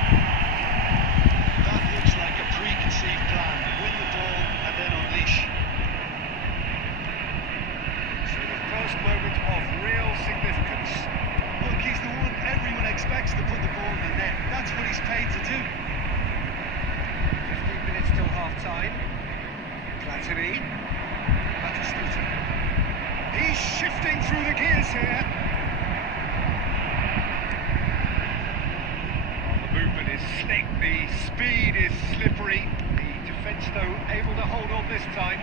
That looks like a preconceived plan. Win the ball and then unleash. So the first moment of real significance. Look, he's the one everyone expects to put the ball in the net. That's what he's paid to do. 15 minutes till half-time. Platini. Batistuta. He's shifting through the gears here. Oh, the movement is slick, the speed is slippery. The defence, though, able to hold on this time.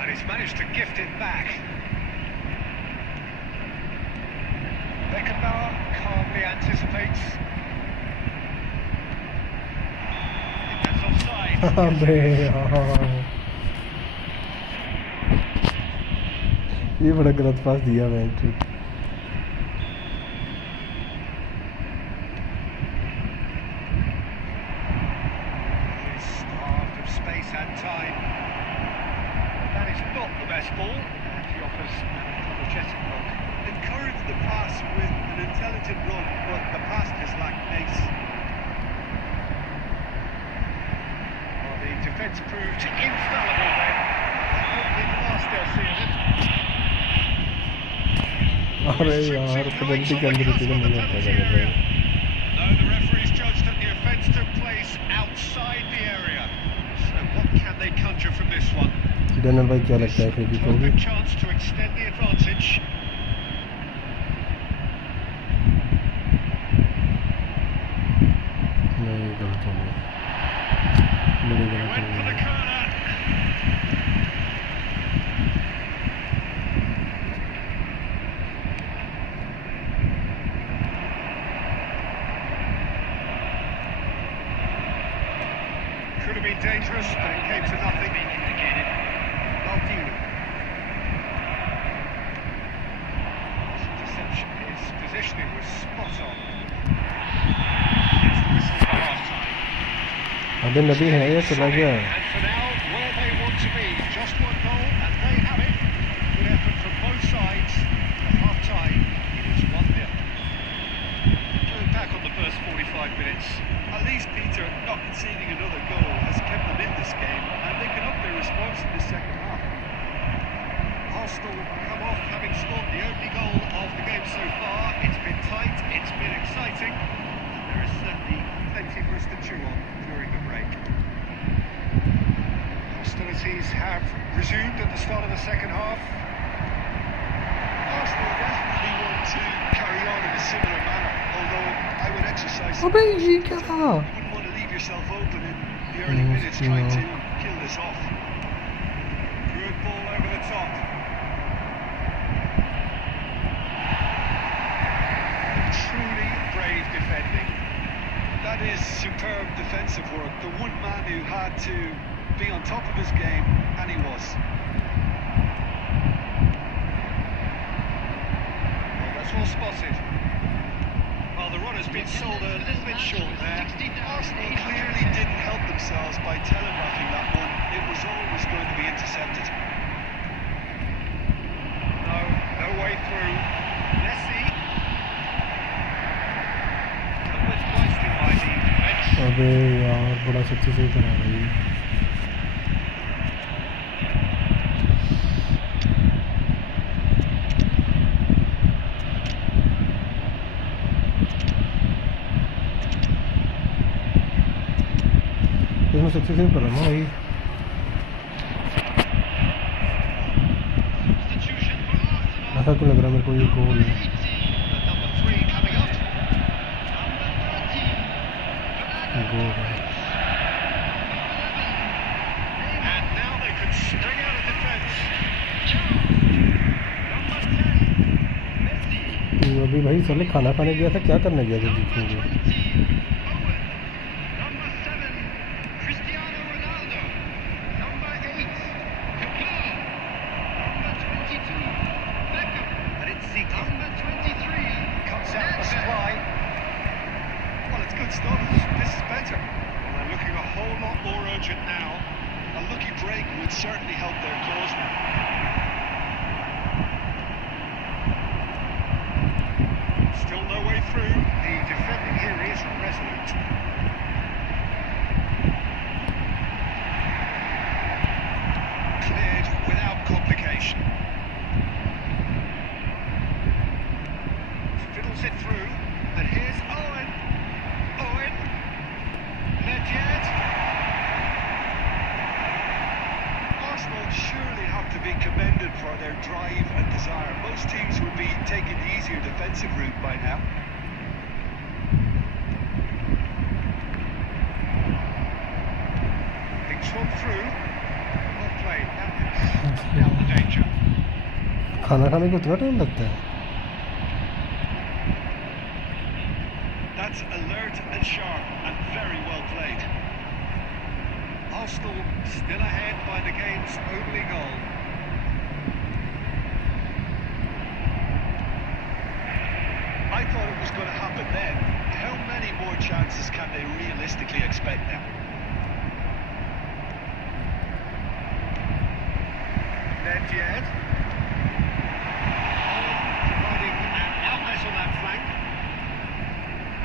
And he's managed to gift it back. Beckenbauer calmly anticipates. I think that's offside. अबे यार ये बड़ा गलत पास दिया match. He's starved of space and time. That is not the best ball, and he offers an apologetic look. Encourage the pass with an intelligent run, but the pass just lacked pace. Well, the defence proved infallible then. That won't be the last they'll see of him. अरे यार penalty के अंदर इतने नहीं लगता है। No, the referees judged that the offence took place outside the area. So what can they conjure from this one? Daniel भाई क्या लगता है फिर भी होगी? Perfect chance to extend the advantage. नहीं गलत हो गया, बड़ी गलत Went हो for the गया। corner. Could have been dangerous, but it came to nothing. Maldini. Deception. His positioning was spot on. It's the whistle for half-time. अबे नबी है या चला गया? And for now, where they want to be. Just one goal, and they have it. Good effort from both sides. At half-time, it is 1-0. Going back on the first 45 minutes. At least Peter, not conceding another goal, has kept them in this game, and they can up their response in the second half. Arsenal come off having scored the only goal of the game so far. It's been tight, it's been exciting, and there is certainly plenty for us to chew on during the break. Hostilities have resumed at the start of the second half. Arsenal definitely want to carry on in a similar manner, although I would exercise some अबे caution, ये Peter. क्या You था? wouldn't want to leave yourself open in the early minutes trying to kill this off. Good ball over the top. Truly brave defending. That is superb defensive work. The one man who had to be on top of his game, and he was. Well, that's well spotted. Well, the run has been sold a little bit short there. Arsenal clearly didn't help themselves by telegraphing that one. It was always going to be intercepted. No way through. Messi. Couple of twice by the defence. अबे यार बड़ा सच्ची सही करा भाई। इसमें सच्ची सही करा ना भाई। Substitution for Arsenal. ऐसा तो लग रहा है मेरे को ये गोल है। The number 3 coming up. Number 13. Good है। And now they can string out a defence. Number 10, Messi. अभी भाई साले खाना खाने गया था, क्या करने गया था Number जीतने 20, Owen. Number 7, Cristiano Ronaldo. Number 8, Kaká. Number 22, Beckham. And it's Zeke. Number 23, Cuts out the Nedved. supply. Well, it's good stuff. This is better. Well, they're looking a whole lot more urgent now. A lucky break would certainly help their cause now. Still no way through. The defending here is resolute. Cleared without complication. Fiddles it through, and here's Owen. Owen. Nedved. Arsenal surely have to be commended for their drive and desire. Most teams would be taking the easier defensive route by now. Being swung through. Well played. Now the danger. खाना खाने को इतना time लगता है? That's alert and sharp and very well played. Arsenal still ahead by the game's only goal. I thought it was going to happen then. How many more chances can they realistically expect now? Nedved. Providing an outlet on that flank.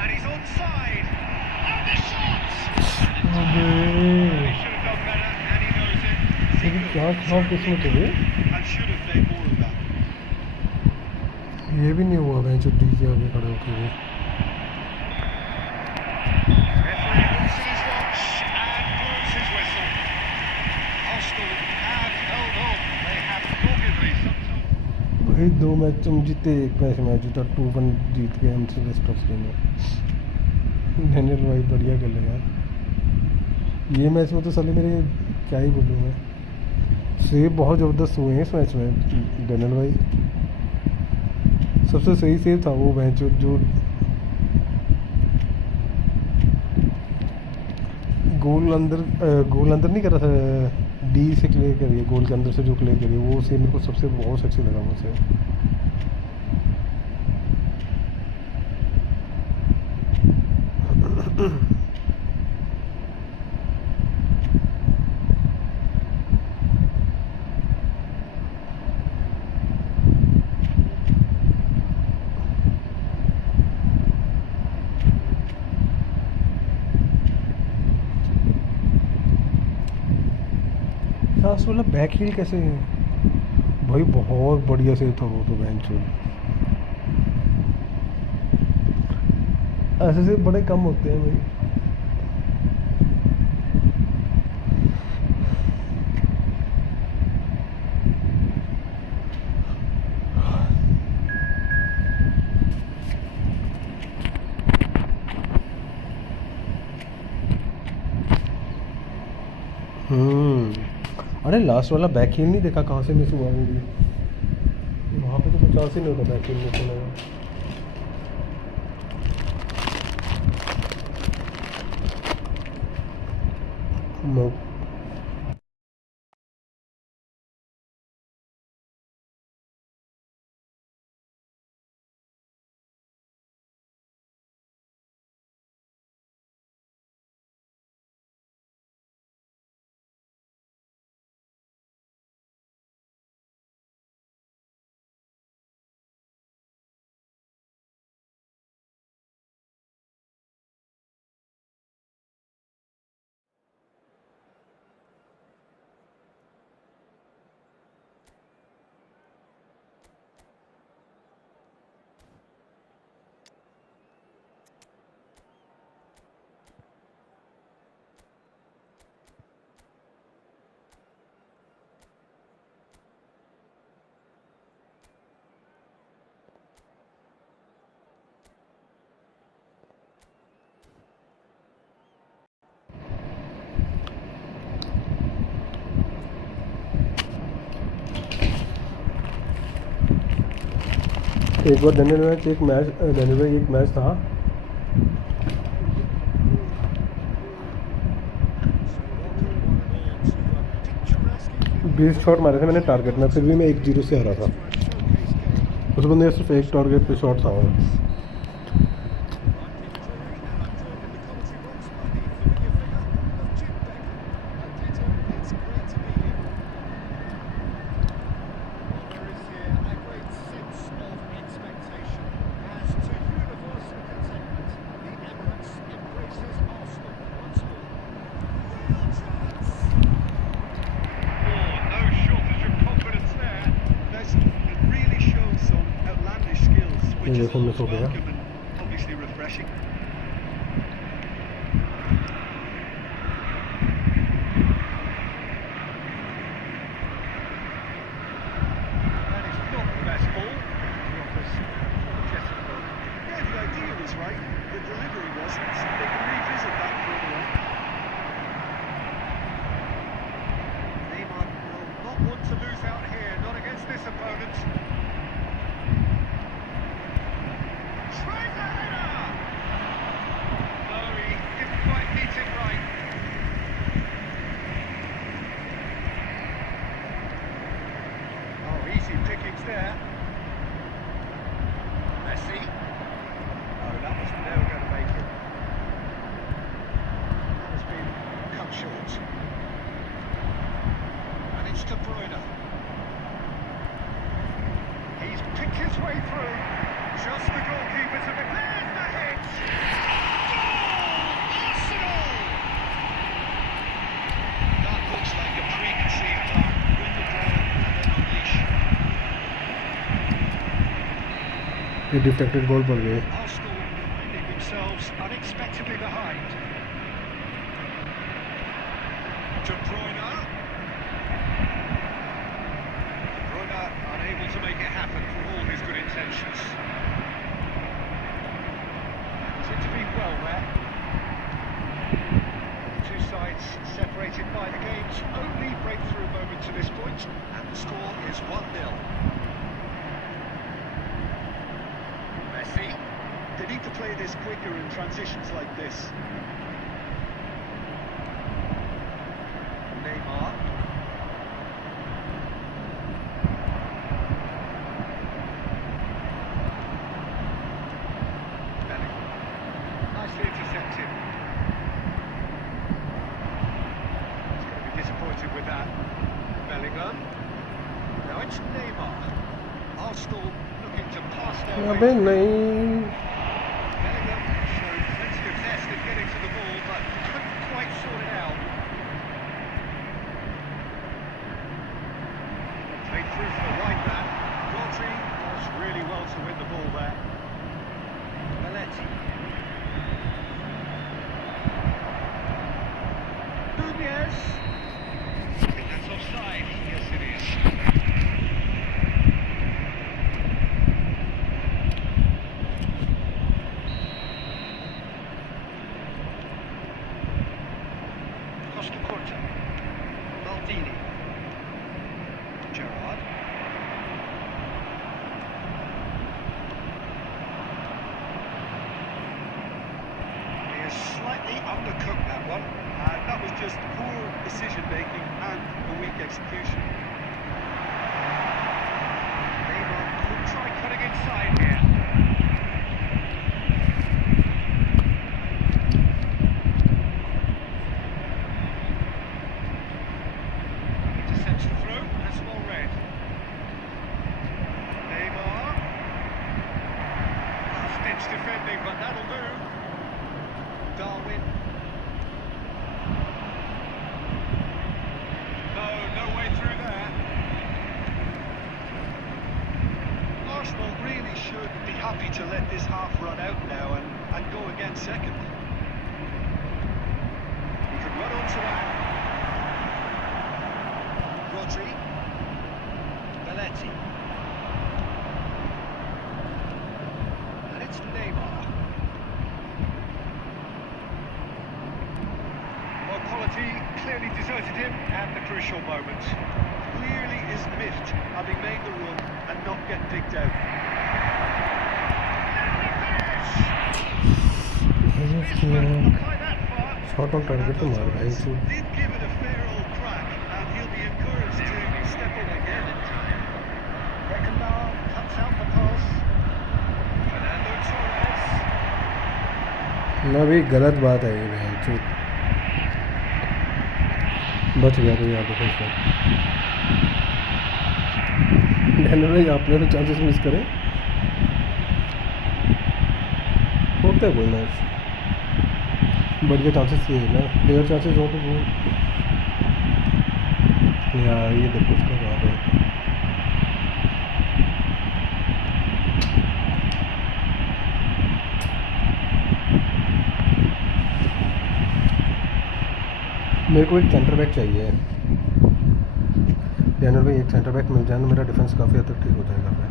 And he's onside. And the shot! अबे He should have done better, and he knows it. लेकिन क्या खराब किस्मत है ये। And should have made more of that. ये भी नहीं हुआ मैं जो डी के आगे खड़े होके भी। Referee looks at his watch and blows his whistle. Arsenal have held on. They have doggedly sometimes. भाई 2 मैच हम जीते, 1 मैच जीता, 2-1 जीत गए हम रेस्ट ऑफ गेम में। डैनियल भाई बढ़िया खेले यार। ये मैच में तो साले मेरे क्या ही बोलूँ मैं, सेव बहुत ज़बरदस्त हुए हैं इस मैच में। डैनियल भाई सबसे सही सेव था वो मैच जो गोल अंदर नहीं कर रहा था, डी से क्लियर करिए, गोल के अंदर से जो क्लियर करिए, वो सेव मेरे को सबसे बहुत अच्छी लगा वो सेव। लास्ट वाला बैक हील कैसे है भाई, बहुत बढ़िया सेव था वो तो बेंच। ऐसे से बड़े कम होते हैं भाई। अरे लास्ट वाला बैक हील नहीं देखा, कहाँ से मिस हुआ वो भी। वहाँ पे तो 50 ही नहीं होता बैक हील मिस होने का। No. एक बार डेनियल मैच एक मैच था, बीस शॉट मारे थे मैंने टारगेट में, फिर भी मैं 1-0 से हारा था। उस बंदे ने सिर्फ एक टारगेट पे शॉट था। देखो मिस हो गया। Obviously refreshing. And it's not the best ball. The offers energetic ball. Yeah, the idea was right. The delivery wasn't. They can revisit that further on. Neymar will not want to lose out here, not against this opponent. Tries a header! No, he didn't quite meet it right. Oh, easy pickings there. Messi. Oh, that was never going to make it. That has been cut short. And it's De Bruyne. He's picked his way through. Just the goalkeeper's a bit. There's the hit! Goal! Arsenal! That looks like a preconceived plan. Win the ball and then unleash. ये defected गोल पड़ गए। Arsenal finding themselves unexpectedly behind. De Bruyne. De Bruyne unable to make it happen for all his good intentions. Intervened well there. The two sides separated by the game's only breakthrough moment to this point, and the score is 1-0. Messi. They need to play this quicker in transitions like this. Neymar. Bellingham. Nicely intercepted. He's going to be disappointed with that. Bellingham. Now it's Neymar. Arsenal looking to pass their way. अबे नहीं, Bellingham showed plenty of zest in getting to the ball, but couldn't quite sort it out. Played through for the right man. Rodri does really well to win the ball there. Belletti. Nunez. I think that's offside. Yes, it is. Costa Curta. Maldini. Gerrard. He has slightly undercooked that one. That was just poor decision making and a weak execution. Neymar could try cutting inside here. Intercepts through, that's well read. Neymar. Last-ditch defending, but that'll do. Darwin. No way through there. Arsenal really should be happy to let this half run out now and go again second. He could run onto that. Rodri. Belletti. And it's Neymar. Well, quality clearly deserted him at the crucial moment. Clearly is miffed having made the run and not get picked out. By that far. Shot on target तो मार भाई से Did give it a fair old crack, and he'll be encouraged to step up again in time. Beckenbauer cuts out the pass. Fernando Torres. ना भी गलत बात है ये बहन चूत बच गया तो यहाँ पे फिर से डैनियल भाई आपने तो चांसेस मिस करे होता है कोई मैच बढ़िया चांसेस ये है ना क्लियर चांसेस हो तो वो यार ये देखो उसका कहाँ पे मेरे को एक सेंटर बैक चाहिए डैनियल भाई एक सेंटर बैक मिल जाए ना मेरा डिफेंस काफ़ी हद तक ठीक हो जाएगा फिर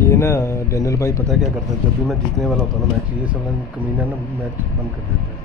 ये ना डैनियल भाई पता है क्या करता है जब भी मैं जीतने वाला होता हूँ ना मैच ये सब कमीना ना मैच बंद कर देता है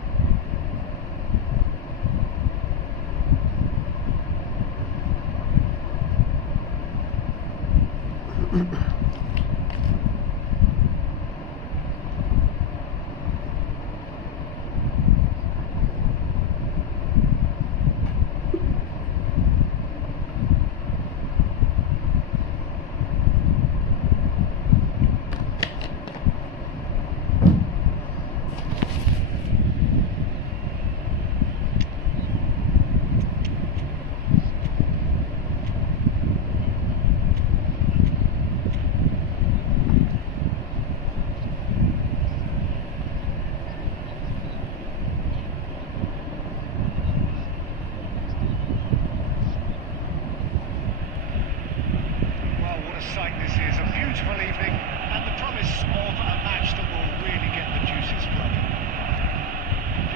Well, what a sight this is. A beautiful evening and the promise of a match that will really get the juices flowing.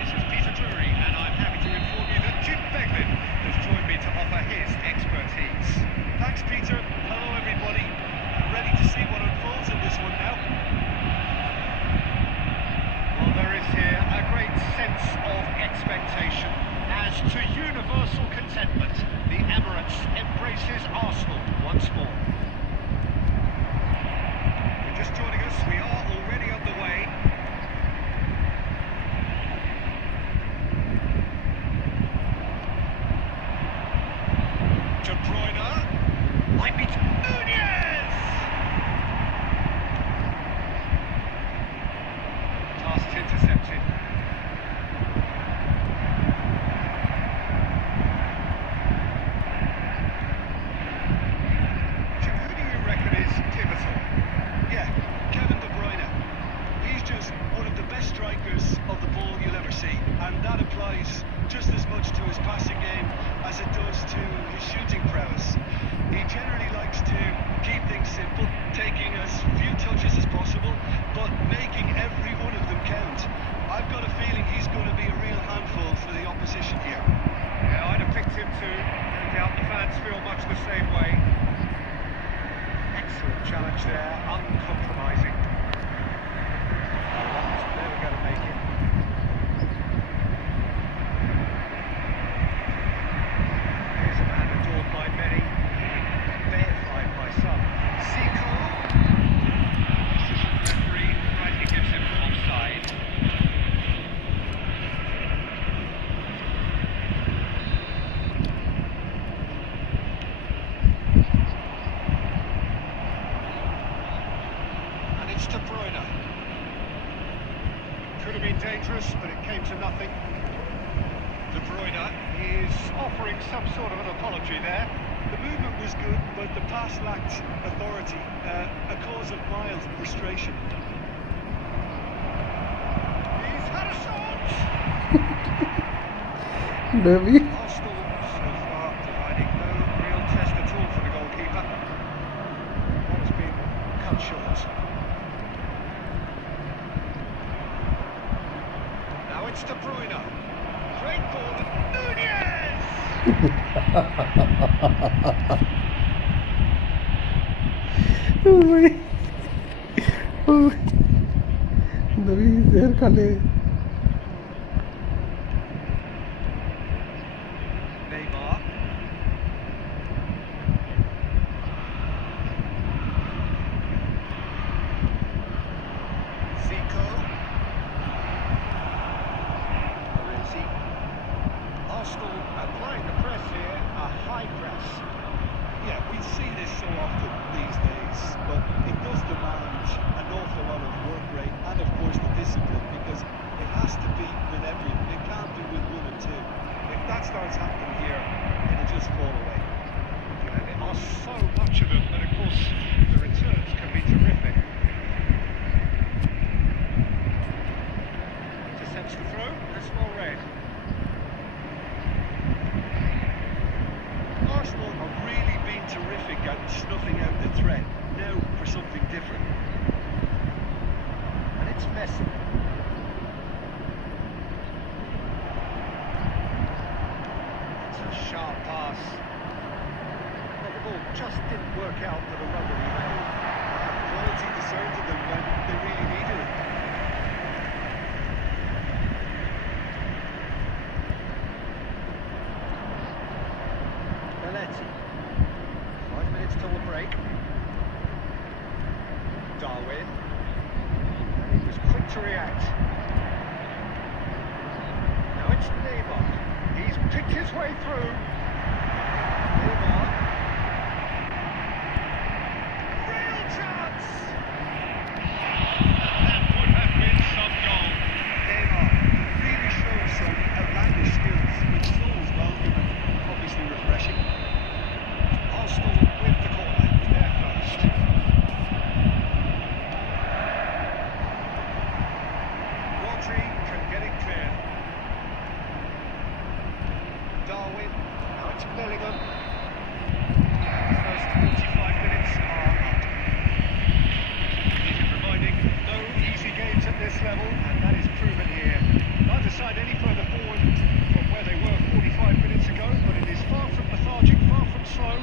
This is Peter Drury and I'm happy to inform you that Jim Beglin has joined me to offer his expertise. Thanks, Peter. Hello, everybody. Ready to see what unfolds in this one now? Well, there is here a great sense of expectation as to universal contentment. The Emirates embraces Arsenal once more. If you're just joining us, we are already underway. De Bruyne. Might be Nunez! Pass intercepted. Jim, who do you reckon is pivotal? Yeah, Kevin De Bruyne. He's just one of the best strikers of the ball you'll ever see, and that applies just as much to his passing game as it does to his shooting prowess. He generally likes to keep things simple, taking as few touches as possible, but making every one of them count. I've got a feeling he's going to be a real handful for the opposition here. Yeah, I'd have picked him too. No doubt the fans feel much the same way. Excellent challenge there, uncompromising. Never going to make it. Here's a man adored by many, deified by some. Zico. Assistant referee rightly gives him offside. And it's De Bruyne. Could have been dangerous, but it came to nothing. De Bruyne is offering some sort of an apology there. The movement was good, but the pass lacked authority, a cause of mild frustration. He's had a shot! Debbie Arsenal so far providing no real test at all for the goalkeeper. That has been cut short. Now it's De Bruyne. Great ball. Nunez! भाई दबी जहर खा ले Neymar. Zico. Parisi. Arsenal applying the press here, a high press. Yeah, we see this so often these days, but it does demand an awful lot of work rate and, of course, the discipline, because it has to be with everyone. It can't be with one or two. If that starts happening here, it'll just fall away. And there are so much of them, and of course the returns can be terrific. Intercepts the throw, that's well read. Arsenal have really been terrific at snuffing out the threat. Now for something different. And it's Messi. It's a sharp pass. But the ball just didn't work out for the run that he made. Quality deserted them when they really needed it. Belletti. 5 minutes till the break. Darwin. And he was quick to react. Now it's Neymar. He's picked his way through. Neymar. Real chance! That would have been some goal. Neymar really shows some outlandish skills, which is always welcome and obviously refreshing. Arsenal with the corner, they're first. Rodri can get it clear. Darwin, now it's Bellingham. First 45 minutes are up. Needed reminding, no easy games at this level, and that is proven here. Neither side any further forward from where they were 45 minutes ago, but it is far from lethargic, far from slow,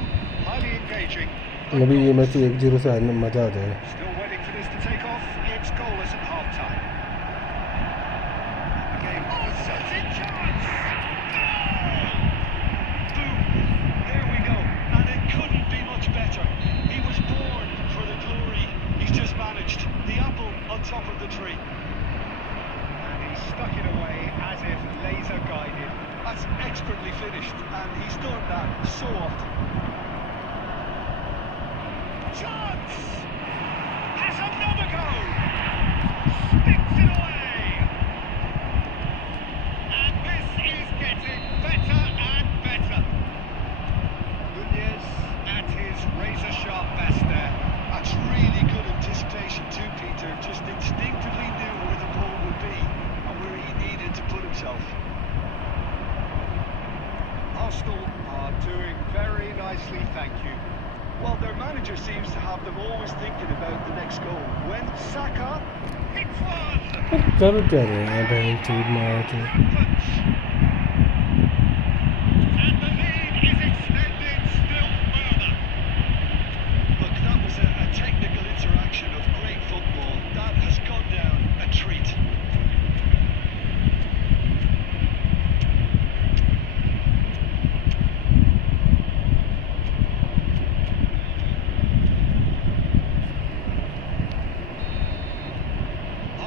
highly engaging. अभी ये match 1-0 से आने मज़ा आ जाएगा Still waiting for this to take off. It's goalless at half time. The game was set in chance. Boom! There we go. And it couldn't be much better. He was born for the glory. He's just managed. The apple on top of the tree. And he stuck it away as if laser guided. That's expertly finished, and he's done that so often. Chance! Has another go! Sticks it away! And this is getting better and better. Nunez at his razor-sharp best there. That's really good anticipation too, Peter. Just instinctively knew where the ball would be and where he needed to put himself. Arsenal are doing very nicely, thank you. Well, their manager seems to have them always thinking about the next goal. When Saka hits one! कर क्या रहे हैं बहन चीज मारा तो Punch. And the lead is extended still further. Look, that was a technical interaction of great football. That has gone down a treat.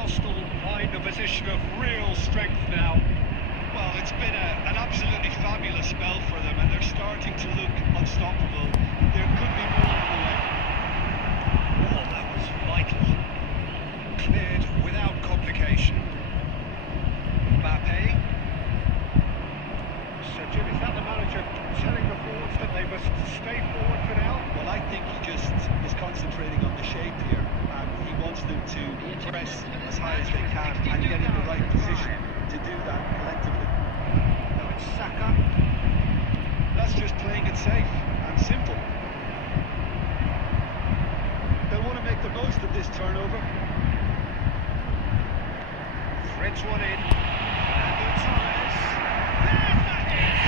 Arsenal find a position of real strength now. Well, it's been an absolutely fabulous spell for them, and they're starting to look unstoppable. There could be more on the way. Oh, that was vital. Cleared without complication. Mbappe. So, Jim, is that the manager telling the forwards that they must stay forward for now? Well, I think he just is concentrating on the shape here, and he wants them to press as high as they can and get in the right position to do that collectively. Now it's Saka. That's just playing it safe and simple. They'll want to make the most of this turnover. Threads one in. And Torres. There's the hit!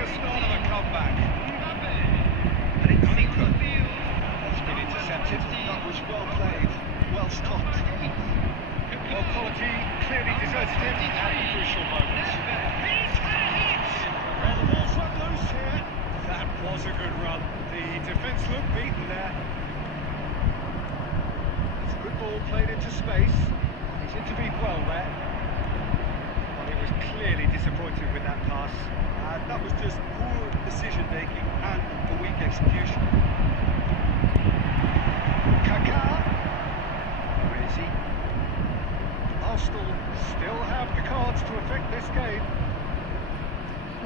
the start of a comeback. Mbappe. And it's Running Zico. on the field. That's been intercepted. That was well played, well stopped. Well, quality clearly deserted him at a crucial moment. He's had it! Well, the ball's run loose here. That was a good run. The defence looked beaten there. It's a good ball played into space. He's intervened well there. But he was clearly disappointed with that pass. That was just poor decision making and a weak execution. Kaká. Where is he? Arsenal still have the cards to affect this game.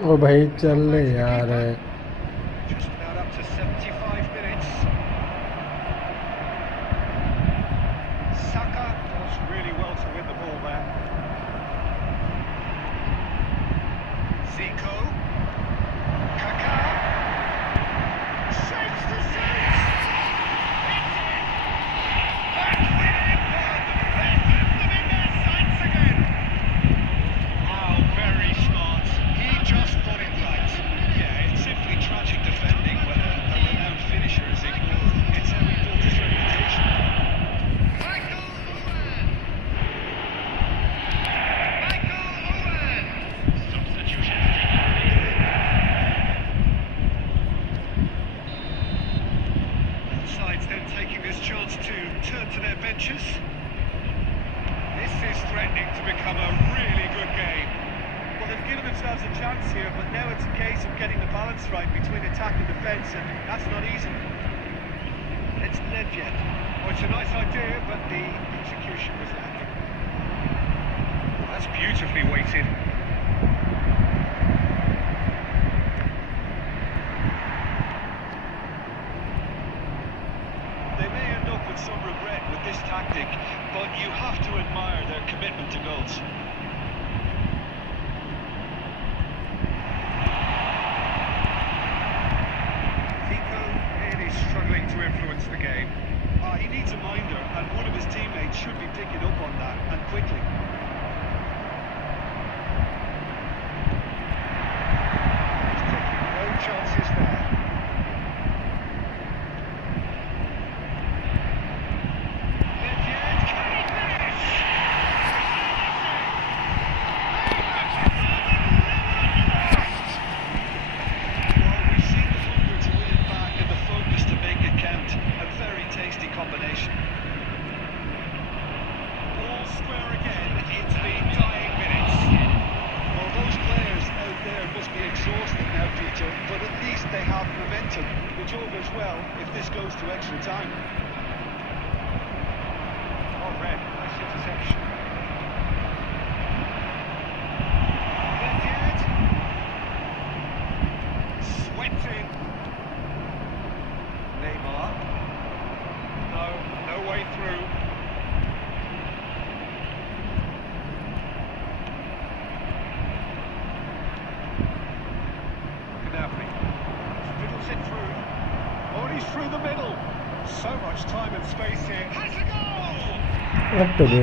ओ भाई चल ले यार. Just about up to 75 minutes. Saka does really well to win the ball there. Zico. Kaká. Saves the saves. It's in. That's winning one. They have them in their sights again. Oh, very smart. He just got it right. Yeah, it's simply tragic defending when a renowned finisher is ignored. It's how he built his reputation. Michael Owen. Michael Owen. Substitution taking place. Both sides then taking this chance to turn to their benches. This is threatening to become a really good game. Well, they've given themselves a chance here, but now it's a case of getting the balance right between attack and defence, and that's not easy. It's Nedved. Well, it's a nice idea, but the execution was lacking. That's beautifully weighted. They may end up with some regret with this tactic, but you have to admire their commitment to goals. Zico really struggling to influence the game. He needs a minder, and one of his teammates should be picking up on that, and quickly. He's taking no chances there. Nedved, can he finish? Well, we've seen the hunger to win it back and the focus to make it count. A very tasty combination. All square again. It's the dying minutes. Well, those players out there must be exhausted now, Peter, but at least they have momentum, which all goes well if this goes to extra time. Oh, red. Nice interception. Nedved. Sweating. Neymar. No way through. Gnabry. Fiddles it through. Oh, and he's through the middle. So much time and space here. Has a goal! हट बे.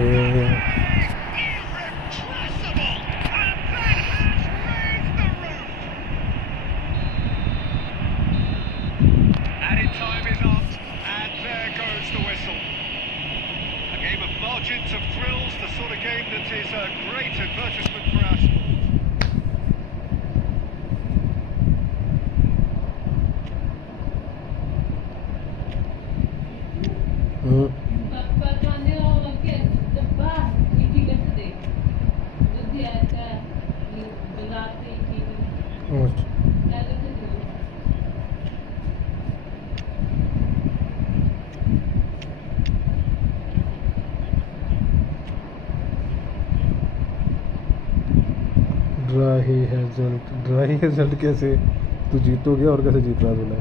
Irrepressible! And that has raised the roof! Added time is up, and there goes the whistle. A game of margins of thrills, the sort of game that is a great advertisement for our sport. Dry result कैसे? तू जीतोगे और कैसे जीतना तूने?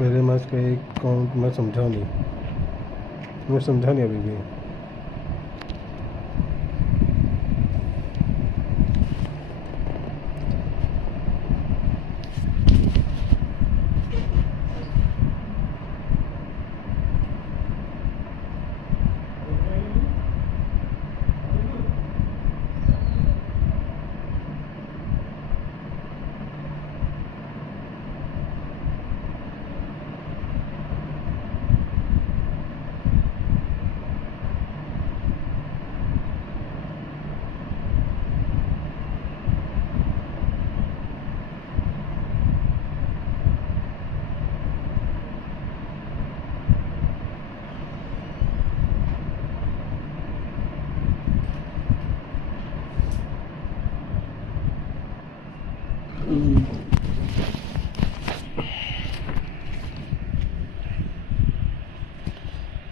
मेरे match का एक count मैं समझा नहीं अभी भी.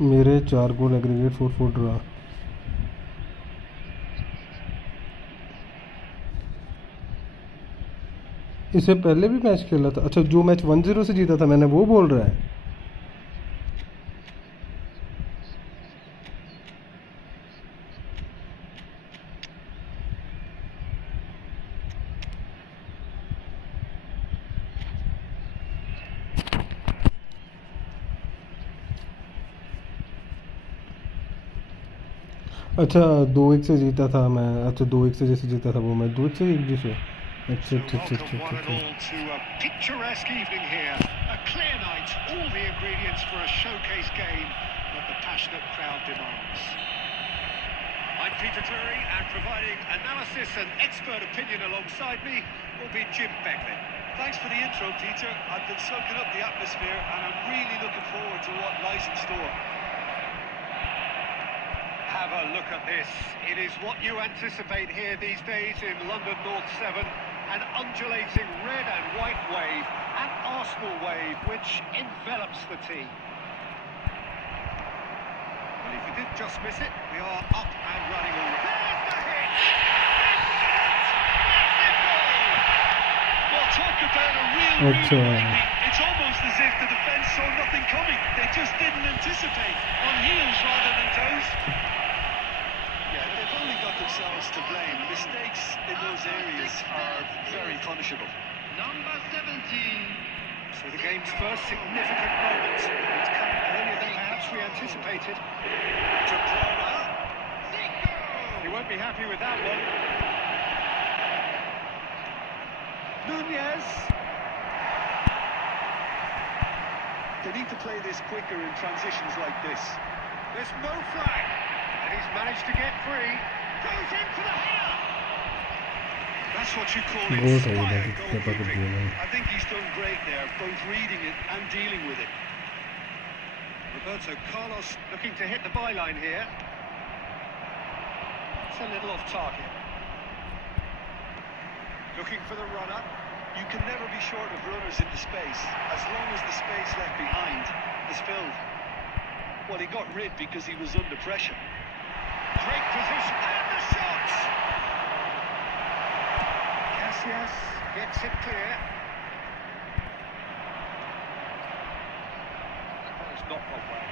मेरे 4 गोल एग्रीगेट 4-4 ड्रा। इससे पहले भी मैच खेला था? अच्छा, जो मैच 1-0 से जीता था मैंने, वो बोल रहा है। अच्छा, 2-1 से जीता था मैं। अच्छा, 2-1 से जैसे जीता था वो मैच, 2-1 से 1 से। अच्छा So अच्छा अच्छा welcome अच्छा one अच्छा and all to a picturesque evening here. A clear night, all the ingredients for a showcase game that the passionate crowd demands. I'm Peter Drury, and providing analysis and expert opinion alongside me will be Jim Beckley. Thanks for the intro, Peter. I've been soaking up the atmosphere and I'm really looking forward to what lies in store. Have a look at this. It is what you anticipate here these days in London North 7. An undulating red and white wave, an Arsenal wave which envelops the team. Well, if you did just miss it, we are up and running already. There's the hit! Massive goal! Well, talk about a real अच्छा। awakening. It's almost as if the defence saw nothing coming. They just didn't anticipate. On heels rather than toes. Yeah, they've only got themselves to blame. Mistakes in those areas are very punishable. Number 17. So the game's first significant moment. It's come earlier than perhaps we anticipated. To Brona. Zico. You won't be happy with that one. Nunez. They need to play this quicker in transitions like this. There's no flag, and he's managed to get free. Goes in for the header. That's what you call गोल था ये, inspired बाकी क्या पकड़ goalkeeping. दिया मैंने। I think he's done great there, both reading it and dealing with it. Roberto Carlos looking to hit the byline here. It's a little off target. Looking for the runner. You can never be short of runners into space, as long as the space left behind is filled. Well, he got rid because he was under pressure. Great position, and the shot! Casillas gets it clear. That has not gone well.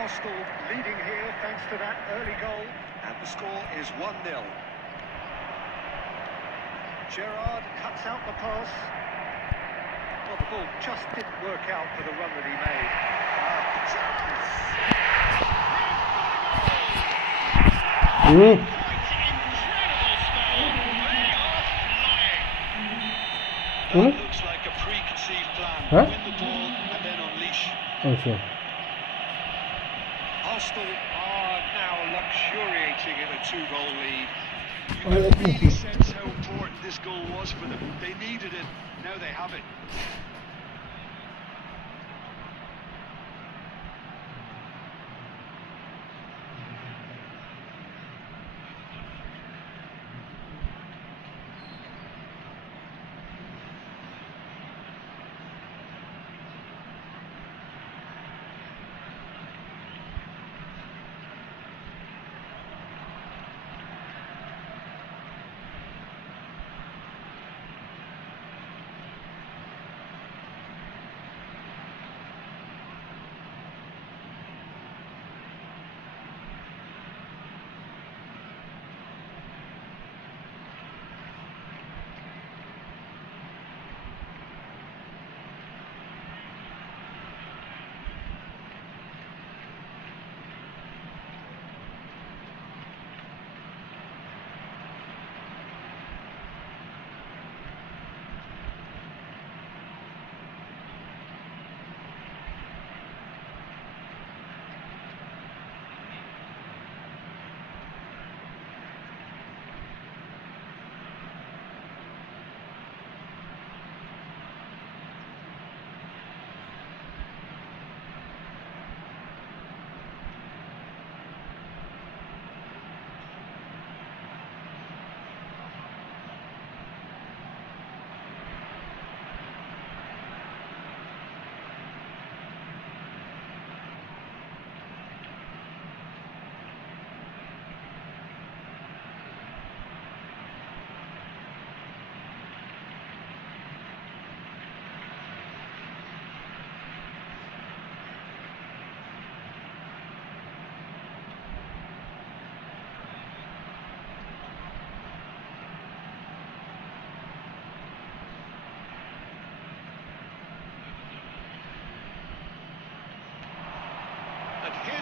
Arsenal leading here thanks to that early goal, and the score is 1-0. Gerrard cuts out the pass. Well, the ball just didn't work out for the run that he made. Chance! Hmm, Quite incredible spell. They are flying. That Hmm? looks like a preconceived plan. Huh? Win the ball and then unleash. अच्छा। Arsenal are now luxuriating in a 2-goal lead. You can really sense how important this goal was for them. They needed it, now they have it.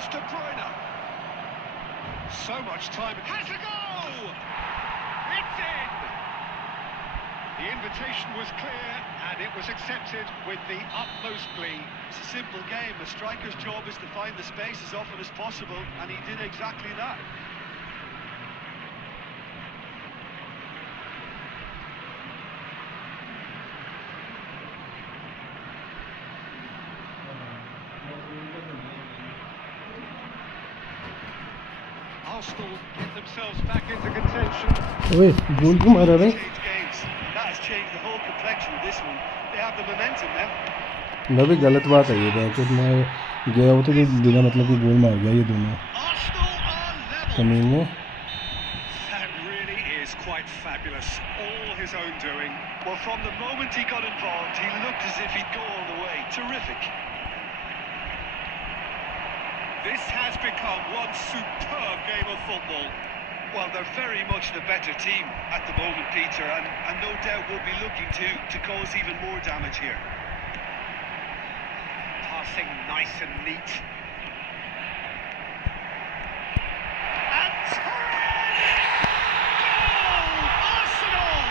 Here's De Bruyne. So much time. Has a goal! It's in! The invitation was clear, and it was accepted with the utmost glee. It's a simple game. A striker's job is to find the space as often as possible, and he did exactly that. Arsenal get themselves back into contention. ओए गोल क्यों मारा रे? Changed games. That has changed the whole complexion of this one. They have the momentum now. मैं भी गलत बात है ये बैकवर्ड मैं गया वो तो कि बिना मतलब कि गोल मार गया ये दोनों Arsenal are level. जमीन में. That really is quite fabulous. All his own doing. Well, from the moment he got involved, he looked as if he'd go all the way. Terrific. This has become one superb game of football. Well, they're very much the better team at the moment, Peter, and no doubt will be looking to cause even more damage here. Passing nice and neat. And Turnip! Goal! Arsenal!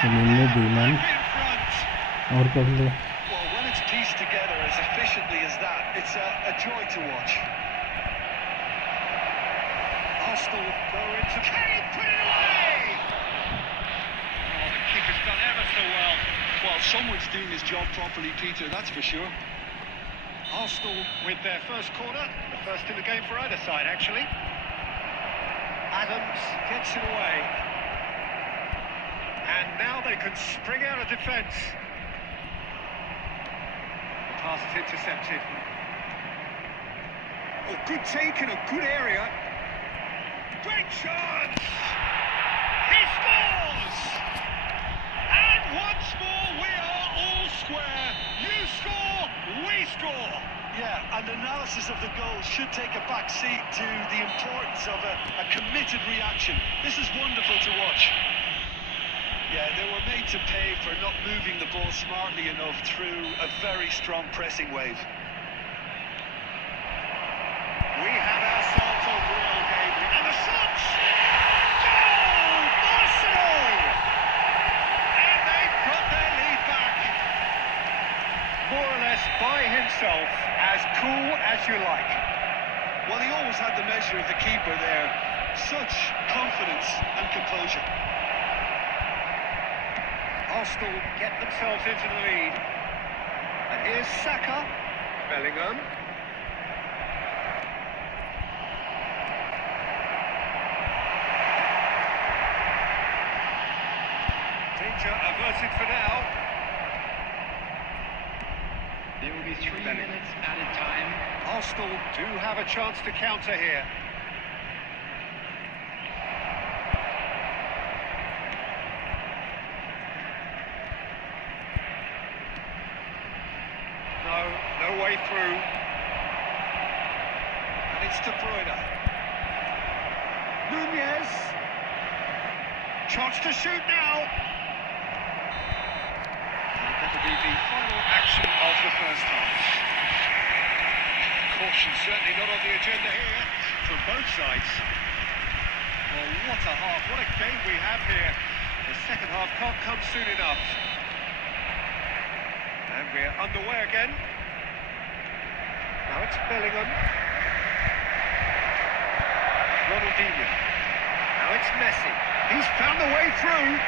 जमीन में बेईमान Back in front. और कर ले. Well, when it's pieced together as efficiently as that, it's a joy to watch. Arsenal go into Kane, put it away! Oh, the keeper's done ever so well. Well, someone's doing his job properly, Peter, that's for sure. Arsenal with their first corner, the first in the game for either side, actually. Adams gets it away. And now they can spring out of defence. The pass is intercepted. Oh, good take in a good area. Great chance! He scores! And once more we are all square. You score, we score. Yeah, and analysis of the goal should take a back seat to the importance of a committed reaction. This is wonderful to watch. Yeah, they were made to pay for not moving the ball smartly enough through a very strong pressing wave. We have ourselves a real game. And the shots! Goal! Arsenal! And they've got their lead back. More or less by himself, as cool as you like. Well, he always had the measure of the keeper there. Such confidence and composure. Arsenal get themselves into the lead. And here's Saka. Bellingham. Danger averted for now. There will be 3 minutes added time. Arsenal do have a chance to counter here. No way through. And it's De Bruyne. Nunez. Chance to shoot now. That'll be the final action of the first half. Caution certainly not on the agenda here from both sides. Well, what a half, what a game we have here. The second half can't come soon enough. And we're underway again. Now it's Bellingham. Ronaldinho. Now it's Messi. He's found the way through.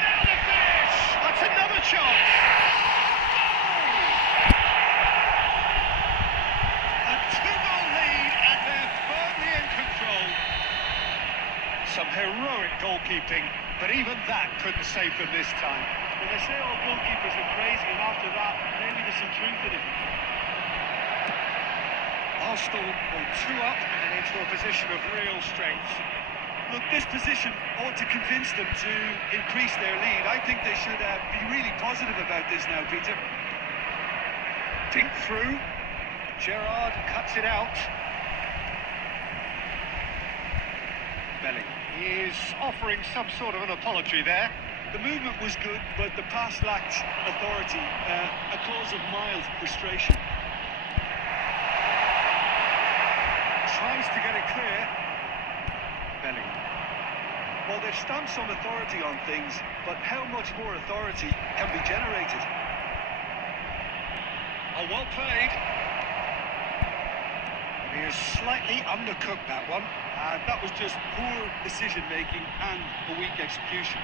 Now the finish! That's another chance! A 2-goal lead and they're firmly in control. Some heroic goalkeeping, but even that couldn't save them this time. Well, they say all goalkeepers are crazy, and after that, maybe there's some truth in it. Arsenal go 2 up and into a position of real strength. Look, this position ought to convince them to increase their lead. I think they should be really positive about this now, Peter. Dink through. Gerrard cuts it out. Bellingham is offering some sort of an apology there. The movement was good, but the pass lacked authority, a cause of mild frustration. tries to get it clear. Belling. Well, they've stamped some authority on things, but how much more authority can be generated? Oh, well played. He has slightly undercooked that one. That was just poor decision-making and a weak execution.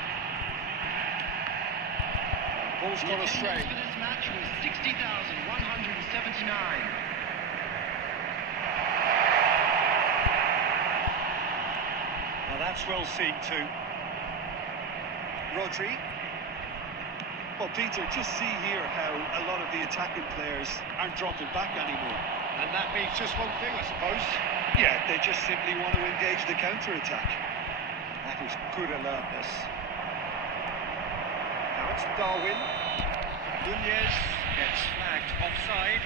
Ball's The gone astray. attendance for this match was 60,179. Well, that's well seen too. Rodri. Well, Peter, just see here how a lot of the attacking players aren't dropping back anymore. And that means just one thing, I suppose. Yeah, they just simply want to engage the counter-attack. That was good alertness. Now it's Darwin. Nunez gets flagged offside.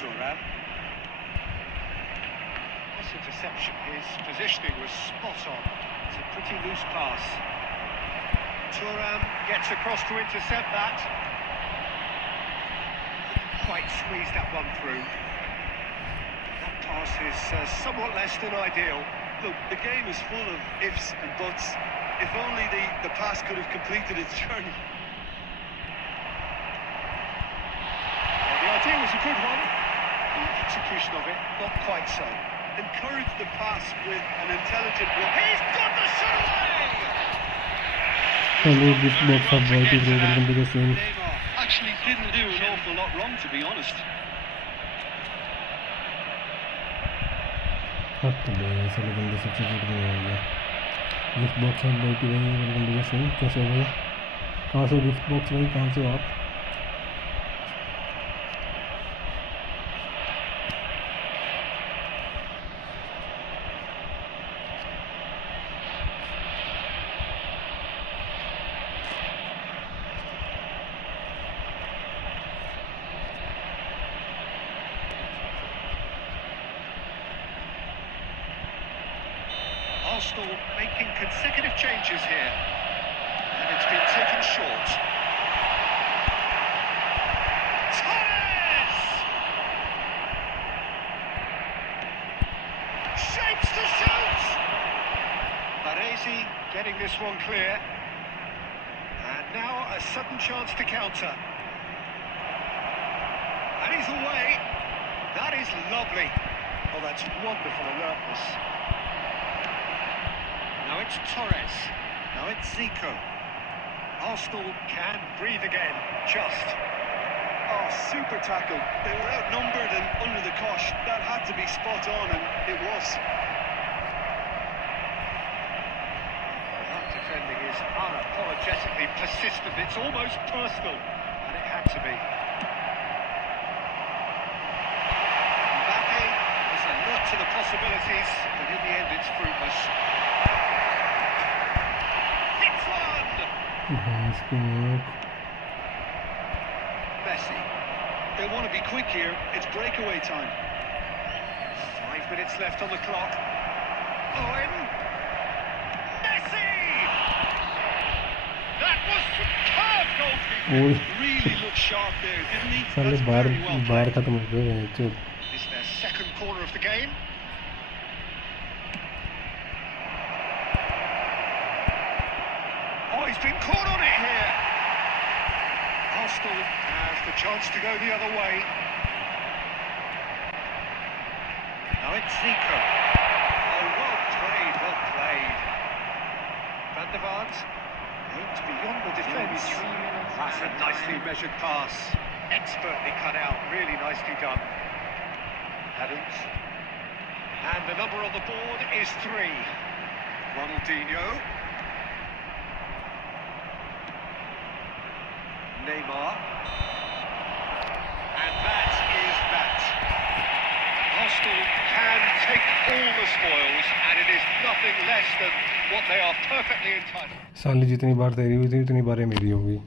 Thuram. This interception, his positioning was spot on. It's a pretty loose pass. Thuram gets across to intercept that. Couldn't quite squeeze that one through. That pass is somewhat less than ideal. Look, the game is full of ifs and buts. If only the pass could have completed its journey. Well, the idea was a good one. The execution of it, not quite so. Encourage the pass with an intelligent run. He's got the shot away! Hello, this box of white is welcome to the same. Neymar. Actually didn't do an awful lot wrong, to be honest. साले बंदे substitute नहीं हो गया gift box of white भाई welcome to the same कैसे हो भाई कहाँ से गिफ्ट बॉक्स भाई कहाँ से हो आप Arsenal making consecutive changes here. And it's been taken short. Torres! Shapes to shoot! Baresi getting this one clear. And now a sudden chance to counter. And he's away. That is lovely. Oh, that's wonderful alertness. Now it's Torres. Now it's Zico. Arsenal can breathe again, just. Oh, super tackle. They were outnumbered and under the cosh. That had to be spot on, and it was. That defending is unapologetically persistent. It's almost personal, and it had to be. Mbappe is alert to the possibilities, but in the end it's fruitless. Hits one! Messi. They want to be quick here. It's breakaway time. 5 minutes left on the clock. Owen. Messi! That was superb goalkeeping. Really looked sharp there, didn't he? साले That's बाहर very well बाहर played. खत्म हो गए चुप It's their second corner of the game. Oh, he's been caught on it here. Arsenal has the chance to go the other way. Now it's Zico. Oh, well played, well played. Van der Vaart. It's beyond the defence. That's a nicely measured pass. Expertly cut out, really nicely done. Adams. And the number on the board is 3. Ronaldinho. Neymar. And that is that. Arsenal can take all the spoils, and it is nothing less than what they are perfectly entitled. साली जितनी बार तेरी हुई थी उतनी बारें मेरी होगी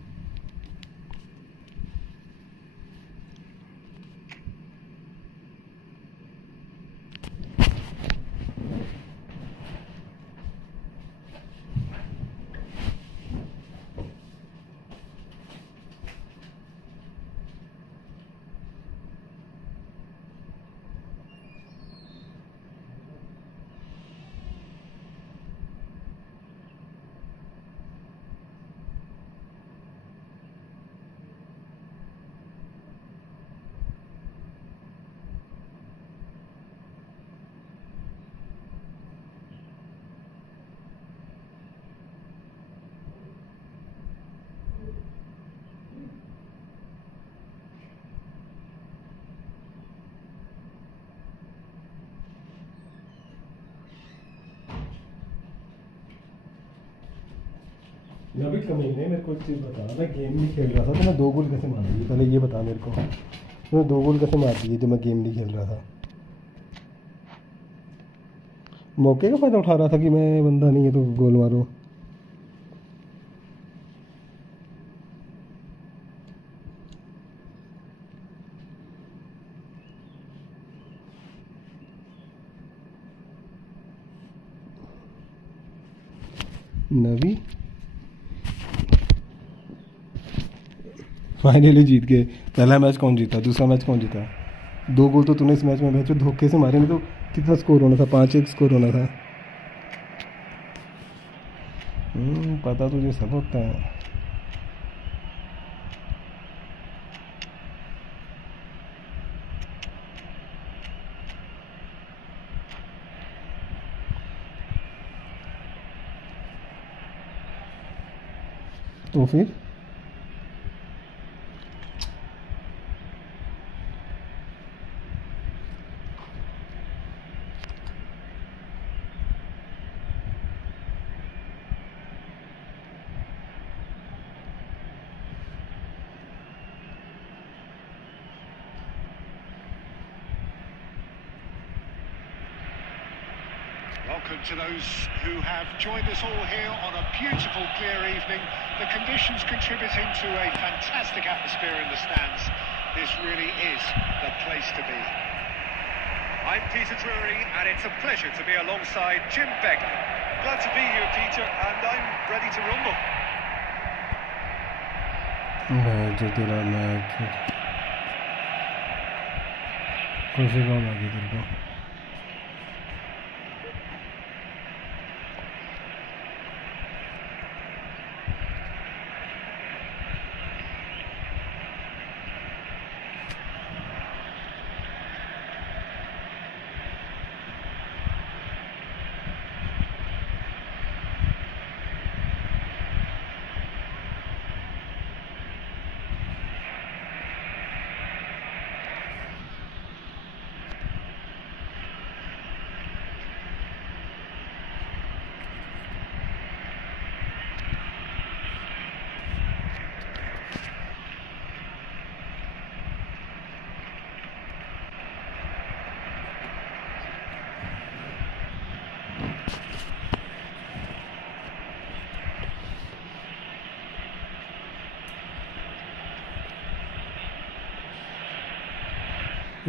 अभी कमीने मेरे को एक चीज़ बता, मैं गेम नहीं खेल रहा था तो मैं 2 गोल कैसे मार दिए, पहले ये बता मेरे को। मैं 2 गोल कैसे मार दिए जब मैं गेम नहीं खेल रहा था? मौके का फ़ायदा उठा रहा था कि मैं बंदा नहीं है तो गोल मारो। नवी फाइनली जीत गए। पहला मैच कौन जीता, दूसरा मैच कौन जीता? 2 गोल तो तूने इस मैच में भेजो धोखे से मारे, नहीं तो कितना स्कोर होना था? 5-1 स्कोर होना था। पता तुझे सब होता है। तो फिर Welcome to those who have joined us all here on a beautiful, clear evening. The conditions contributing to a fantastic atmosphere in the stands. This really is the place to be. I'm Peter Drury, and it's a pleasure to be alongside Jim Begley. Glad to be here, Peter, and I'm ready to rumble. Match तेरा match खुशी कौन आ गई तेरे को?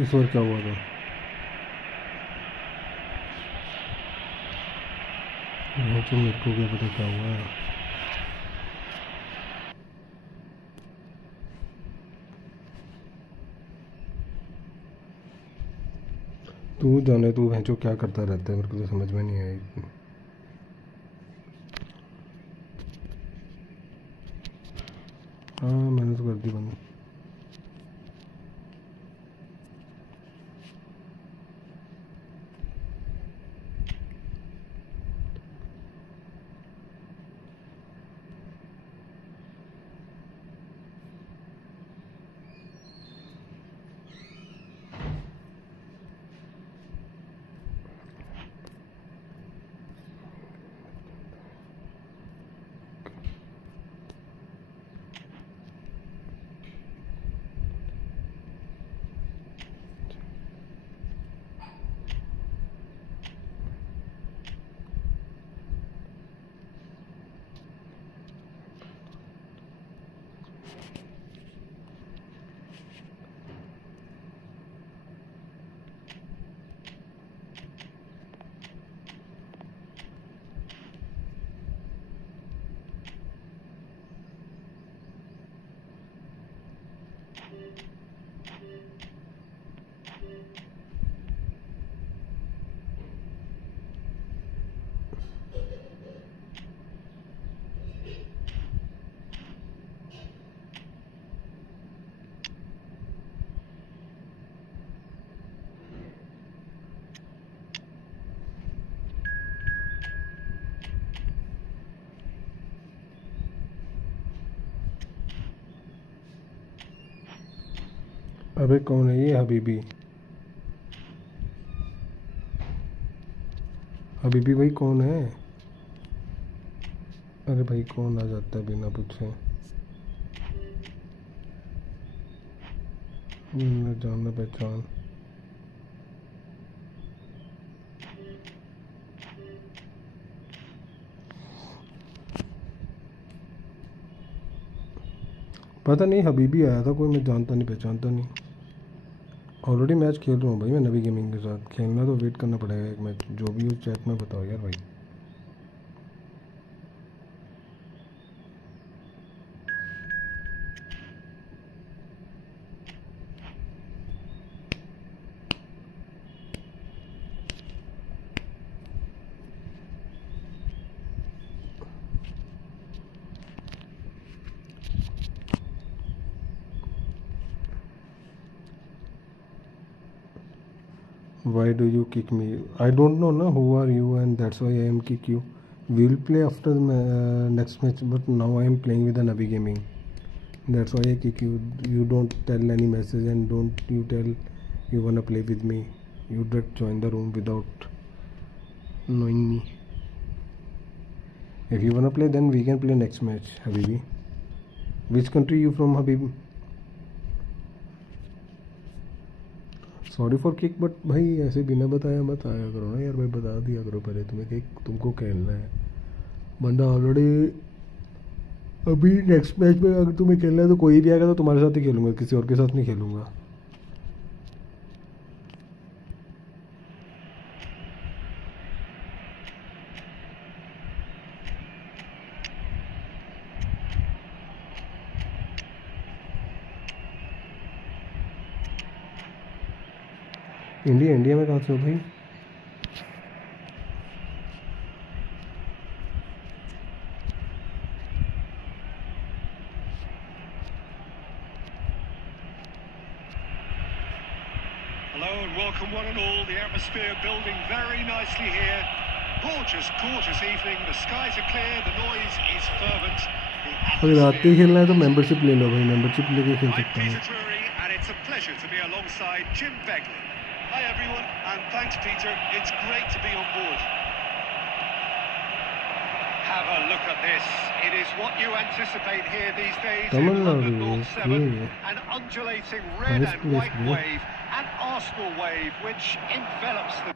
इस बार क्या हुआ था? तो मेरे को क्या पता क्या हुआ है। तू जाने, तू भैंचो क्या करता रहता है, मेरे को तो समझ में नहीं आई। हाँ मैंने तो कर दी बंद। अबे कौन है ये? हबीबी, हबीबी भाई कौन है? अरे भाई कौन आ जाता है बिना पूछे, बिना जान पहचान। पता नहीं हबीबी आया था कोई, मैं जानता नहीं पहचानता नहीं। ऑलरेडी मैच खेल रहा हूँ भाई मैं नवी गेमिंग के साथ, खेलना तो वेट करना पड़ेगा एक मैच, जो भी हो चैट में बताओ यार भाई। Why do you kick me? I don't know na who are you and that's why I am kick you. We'll play after the next match, but now I am playing with the Navi Gaming. That's why I kick you. You don't tell any message and don't you tell you wanna play with me. You direct join the room without knowing me. If you wanna play, then we can play next match, Habibi. Which country you from, Habibi? Sorry for kick, but भाई ऐसे बिना बताया मत आया करो ना यार भाई, बता दिया करो पहले तुम्हें कि तुमको खेलना है। बंदा ऑलरेडी अभी नेक्स्ट मैच में अगर तुम्हें खेलना है तो कोई भी आएगा तो तुम्हारे साथ ही खेलूंगा, किसी और के साथ नहीं खेलूंगा। इंडिया में कहाँ से हो भाई? Hello and welcome one and all. The atmosphere building very nicely here. Gorgeous, gorgeous evening. The skies are clear. The noise is fervent. अगर रात को ही खेलना है तो मेंबरशिप ले लो भाई, मेंबरशिप लेके खेल I'm सकता Peter हूँ। Drury and it's a pleasure to be alongside Jim Begley. Hi everyone, and thanks Peter. It's great to be on board. Have a look at this. It is what you anticipate here these days Tamil in London Nadu, North 7. okay. An undulating red Nice and place, white bro. wave, an Arsenal wave which envelops the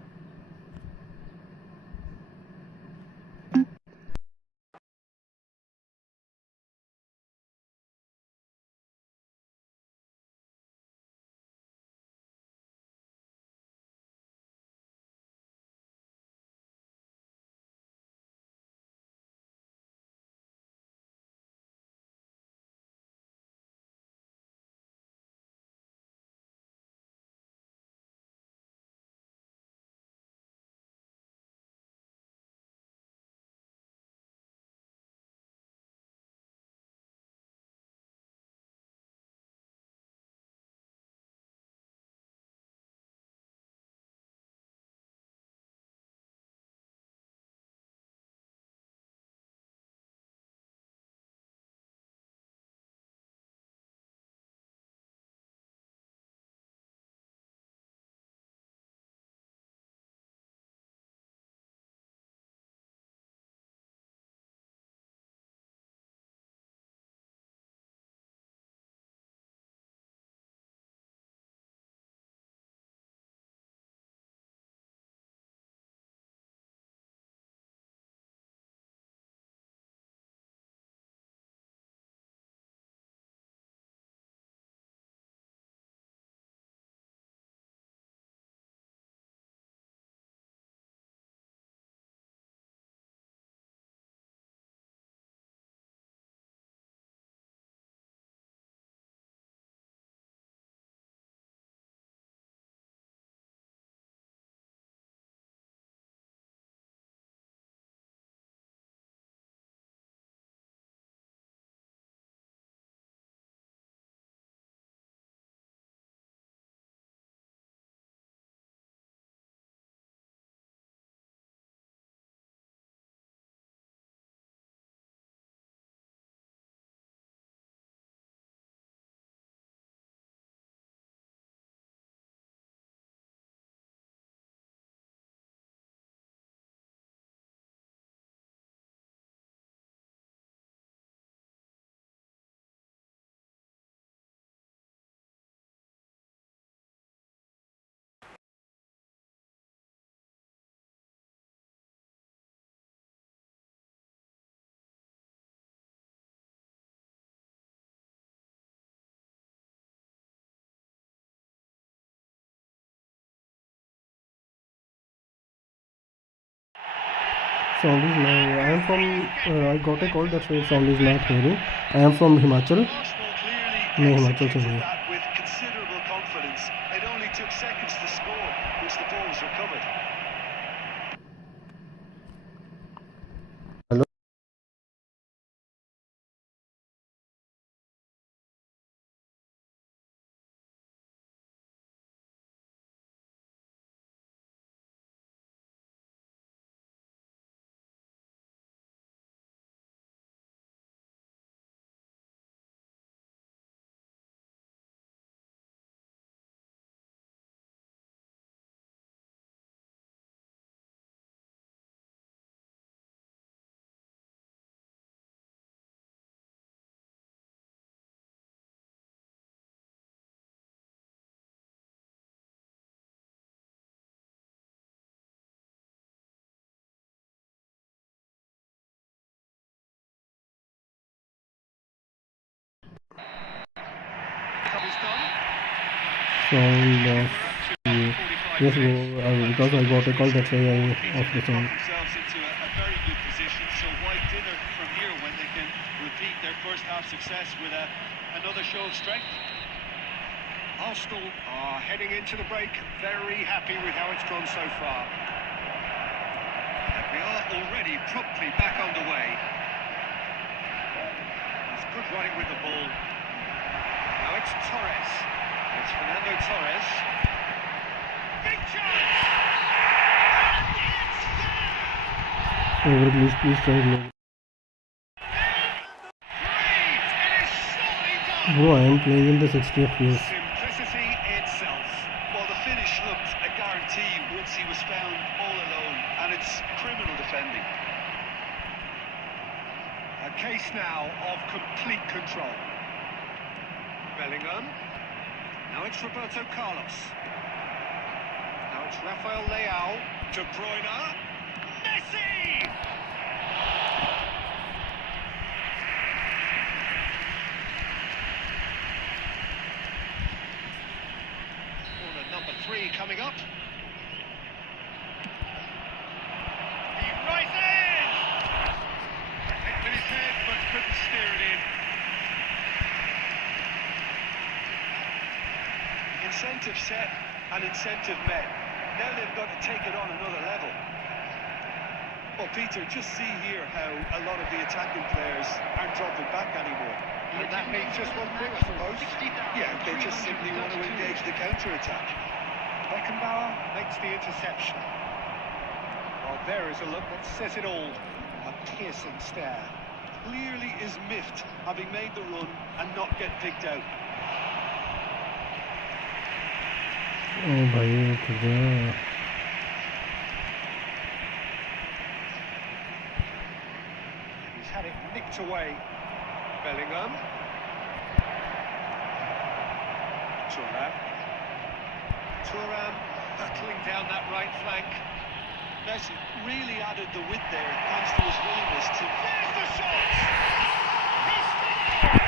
Sound is now. I am from. I got a call. That's why sound is not hearing. I am from Himachal. Arsenal clearly No, Himachal executed से नहीं. that with considerable confidence. It only took seconds to score, which the ball was recovered. Hello. Job is done. Sound off. Yes, because I got a call. That's why I off the Got sound. themselves into a very good position, so why dither from here when they can repeat their first half success with another show of strength? Arsenal are heading into the break very happy with how it's gone so far. And we are already promptly back underway. It's good running with the ball. Now it's Torres. It's Fernando Torres. Big chance! And it's there! Please try it. It is surely done! Bro, I am playing in the 60th years. Simplicity itself. Well, the finish looked a guarantee once he was found all alone, and it's criminal defending. A case now of complete control. Bellingham. Now it's Roberto Carlos. Now it's Rafael Leao. De Bruyne. Messi! Corner number 3 coming up. He rises! Hit with his head, but couldn't steer it in. Incentive set and incentive met. Now they've got to take it on another level. Well, Peter, just see here how a lot of the attacking players aren't dropping back anymore. And that means just one thing, I suppose. Yeah, they just simply want to engage the counter-attack. Beckenbauer makes the interception. Well, there is a look that says it all. A piercing stare. Clearly is miffed, having made the run and not get picked out. Oh, भाई खुदा. He's had it nicked away. Bellingham. Thuram battling down that right flank. Messi really added the width there, thanks to his willingness to... There's the shot! He scores!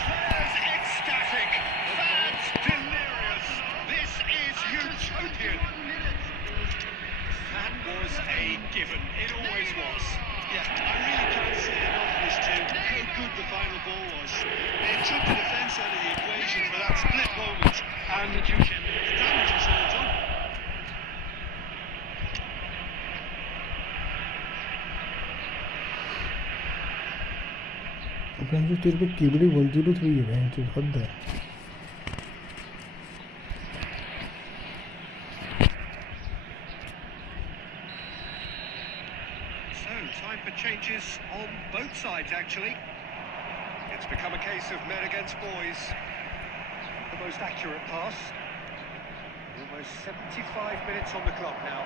Players ecstatic, fans delirious. This is utopian. That was a given. It always was. Yeah, I really can't say enough as to how good the final ball was. It took the defence out of the equation for that split moment, and the damage was all done. अपने जो तेरे पे कीबड़ी 103 है जो हद है. So, time for changes on both sides, actually. It's become a case of men against boys. The most accurate pass. Almost 75 minutes on the clock now.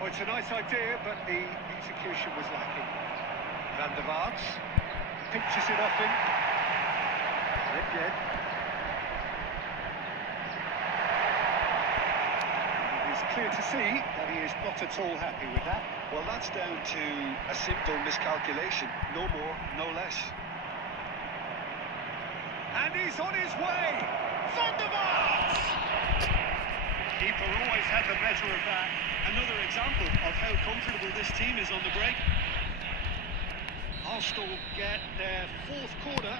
Well, it's a nice idea, but the execution was lacking. Van der Vaart pinches it off him. Again. It's clear to see that he is not at all happy with that. Well, that's down to a simple miscalculation. No more, no less. And he's on his way! Van der Vaart! Keeper always had the better of that. Another example of how comfortable this team is on the break. Arsenal get their fourth corner.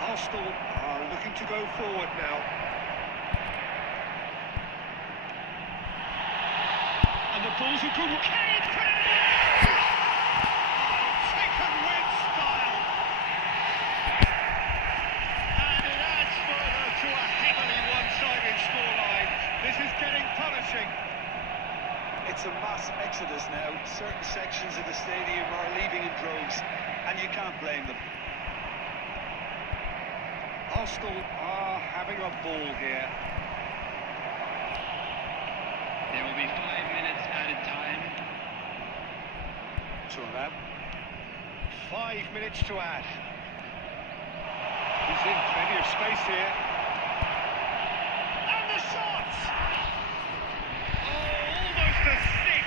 Arsenal are looking to go forward now. And the ball's a good one. Can he put it in? Taken with style. And it adds further to a heavily one-sided scoreline. This is getting punishing. It's a mass exodus now. Certain sections of the stadium are leaving in droves, and you can't blame them. Arsenal are having a ball here. There will be 5 minutes added time. Turnip. 5 minutes to add. He's in plenty of space here. And the shot! Oh, almost a six.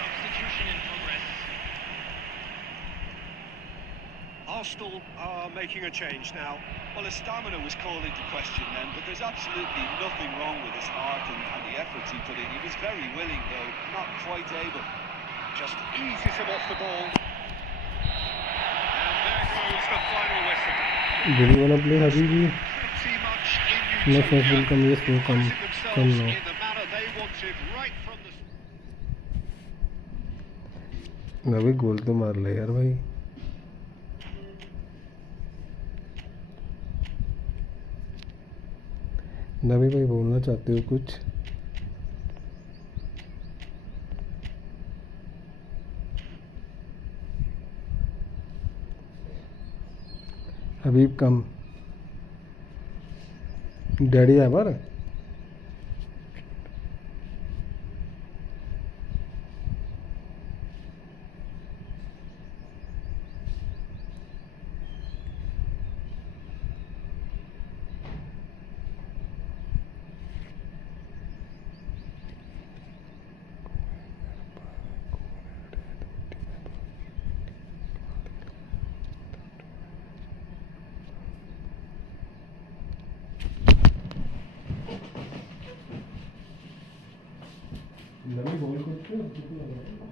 Substitution in progress. Arsenal are making a change now. Well, his stamina was called into question then, but there's absolutely nothing wrong with his heart and the efforts he put in. He was very willing, though, not quite able. Just eases him off the ball. And there goes the final whistle. Do you wanna play Habibi? Pretty much in Next match will come. Yes, will come. themselves Come now. in the manner they wanted right from the अभी गोल तो मार ले यार भाई. नवी भाई बोलना चाहते हो कुछ? हबीब कम. डैडी है बार. नवी बोल करते हो कितना लग रहा है?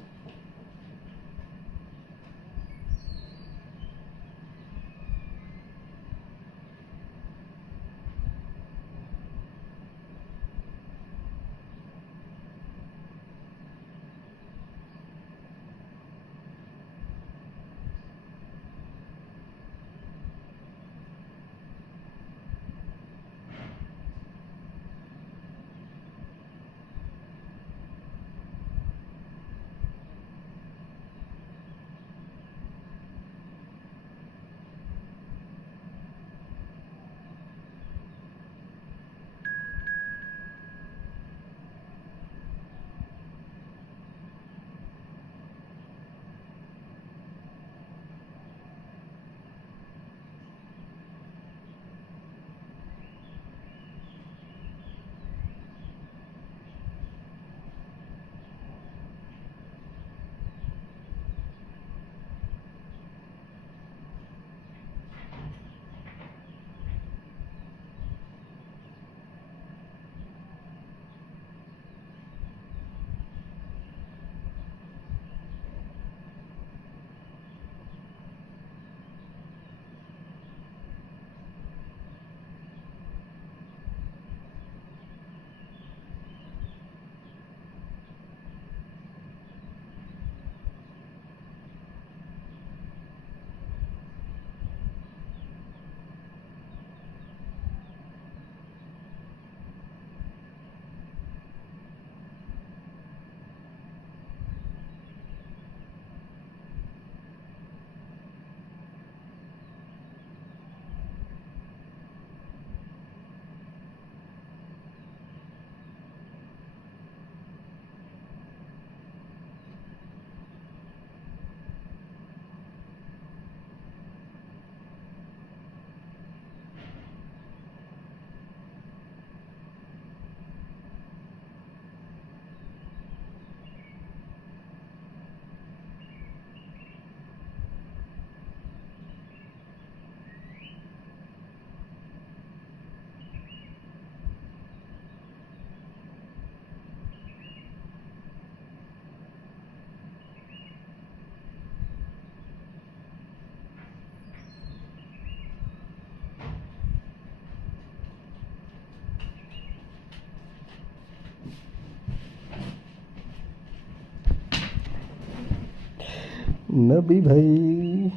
नबी भाई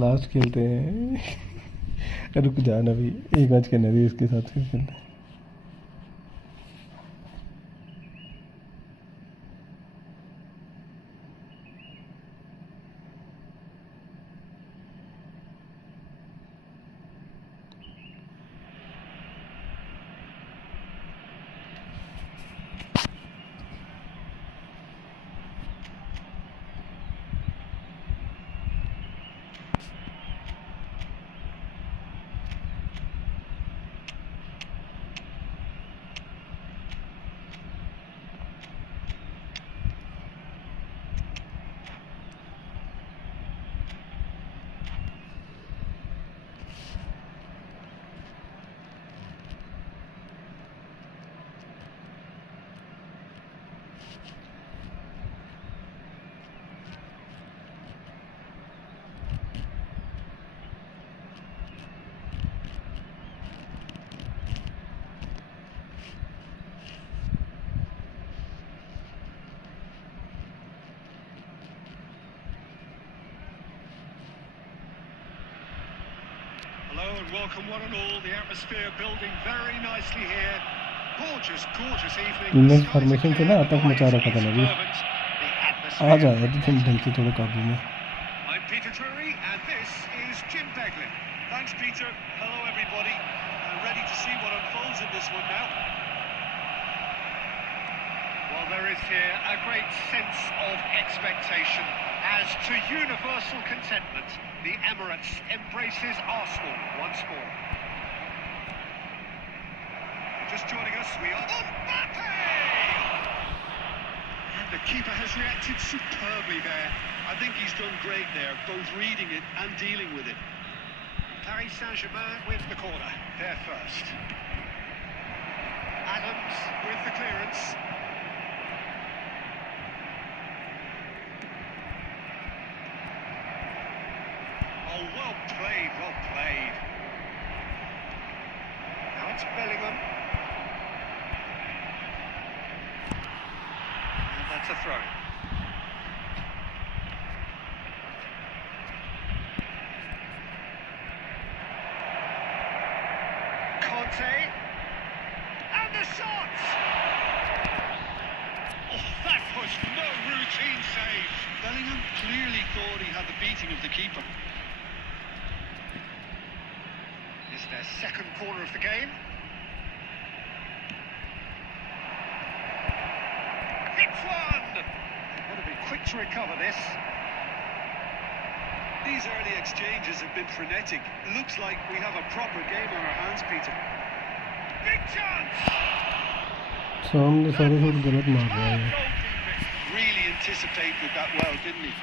लास्ट खेलते हैं। रुक जा नबी, एक मैच करने दी इसके साथ फिर खेलते हैं। Hello and welcome one and all. The atmosphere building very nicely here. Gorgeous, gorgeous evening. इन्हें फॉर्मेशन से ना आतंक मचा रखा था नबी। आ जाएगा तो तुम ढंग से थोड़ा काबू में। I'm Peter Drury and this is Jim Beglin. Thanks, Peter. Hello, everybody. Ready to see what unfolds in this one now. Well, there is here a great sense of expectation as to universal contentment. The Emirates embraces Arsenal once more. Just joining us, we are Mbappe! And the keeper has reacted superbly there. I think he's done great there, both reading it and dealing with it. Paris Saint-Germain with the corner, there first. Adams with the clearance. Oh, well played, well played. Now it's Bellingham. And that's a throw. Conte. And the shot! Oh, that was no routine save. Bellingham clearly thought he had the beating of the keeper. Is their second corner of the game. Hits one! They've got to be quick to recover this. These early exchanges have been frenetic. Looks like we have a proper game on our hands, Peter. Big chance! सामने सारे shot गलत मार रहा है। Really anticipated that well, didn't he?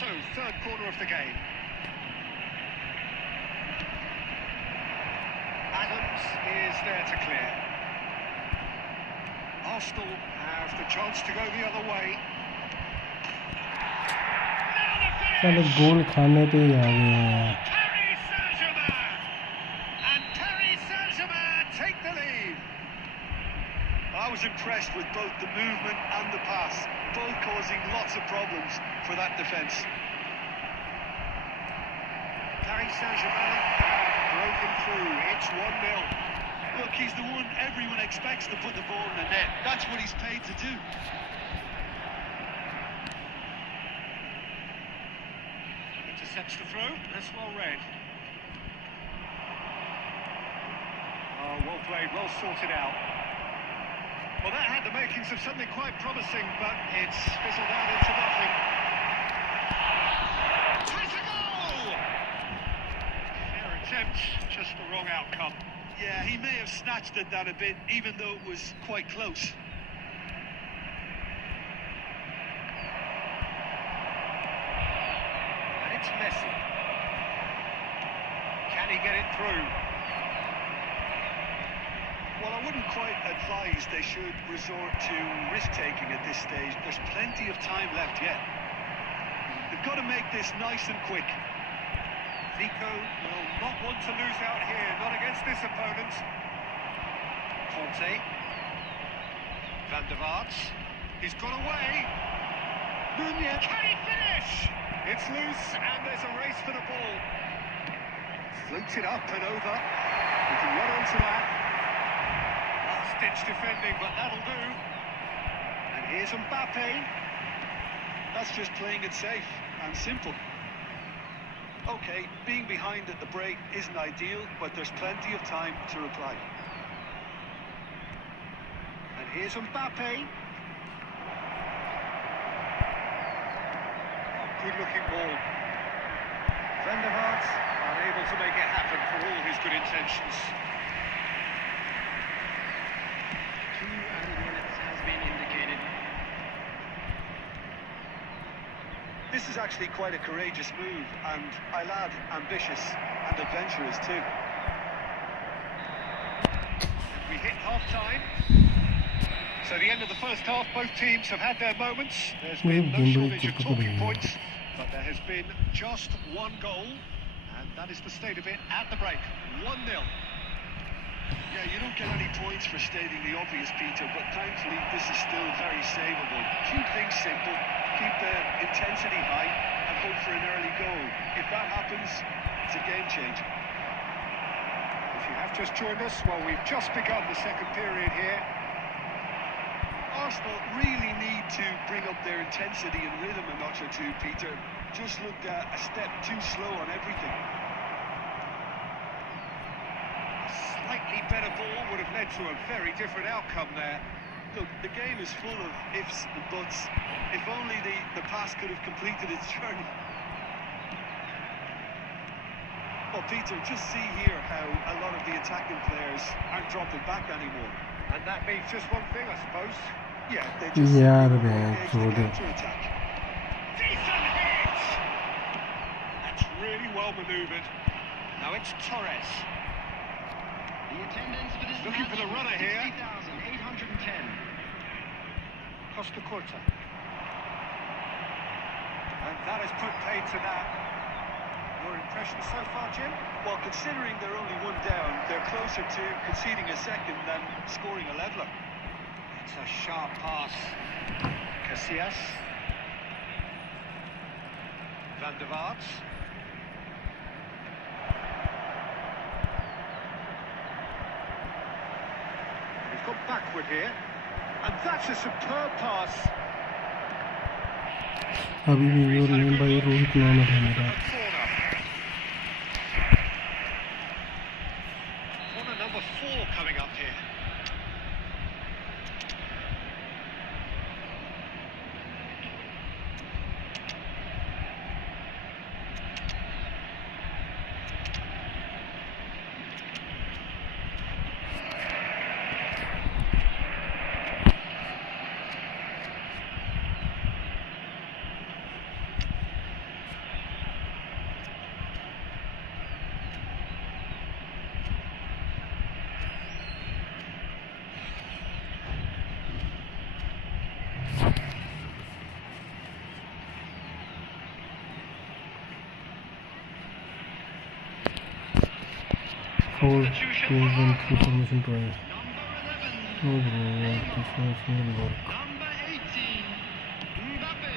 So, third corner of the game. Adams is there to clear. Arsenal have the chance to go the other way. साले गोल खाने पे ही आ गए हैं। Paris Saint-Germain! And Paris Saint-Germain take the lead. I was impressed with both the movement and the pass, both causing lots of problems for that defence. Paris Saint-Germain have broken through. It's 1-0. Look, he's the one everyone expects to put the ball in the net. That's what he's paid to do. Intercepts the throw. That's well read. Oh, well played, well sorted out. Well, that had the makings of something quite promising, but it's fizzled out into nothing. Has a goal! Fair attempt, just the wrong outcome. Yeah, he may have snatched at that a bit, even though it was quite close. And it's Messi. Can he get it through? Well, I wouldn't quite advise they should resort to risk-taking at this stage. There's plenty of time left yet. They've got to make this nice and quick. Zico will not want to lose out here, not against this opponent. Conte. Van der Vaart. He's got away. Nunez. Can he finish? It's loose and there's a race for the ball. Floats it up and over. We can run onto that. Last-ditch defending, but that'll do. And here's Mbappe. That's just playing it safe and simple. Okay, being behind at the break isn't ideal, but there's plenty of time to reply. And here's Mbappe. Good-looking ball. Van der Vaart unable to make it happen for all his good intentions. 2 added minutes has been indicated. This is actually quite a courageous move, and I'll add ambitious and adventurous too. We hit half-time. So the end of the first half, both teams have had their moments. There's been no shortage of talking points, but there has been just one goal, and that is the state of it at the break. 1-0. Yeah, you don't get any points for stating the obvious, Peter, but thankfully this is still very savable. Keep things simple, keep the intensity high, and hope for an early goal. If that happens, it's a game changer. If you have just joined us, well, we've just begun the second period here. Arsenal really need to bring up their intensity and rhythm a notch or two, Peter. Just looked a step too slow on everything. A slightly better ball would have led to a very different outcome there. Look, the game is full of ifs and buts. If only the pass could have completed its journey. Well, Peter, just see here how a lot of the attacking players aren't dropping back anymore. And that means just one thing, I suppose. Yeah, they just यार engage बहन the छोड़ दे counter-attack. Decent hit! That's really well manoeuvred. Now it's Torres. The attendance for this Looking match for the runner is here. 60,810. Costa Curta. And that has put paid to that. Your impression so far, Jim? Well, considering they're only one down, they're closer to conceding a second than scoring a leveller. It's a sharp pass. Casillas. Van der Vaart. We've got backward here. And that's a superb pass. अभी भी और नहीं भाई रोहित नाम है मेरा Corner number 4 coming up here. four goals and 3 formation points. Number 11. No bro, this was single work. Number 18. Mbappe.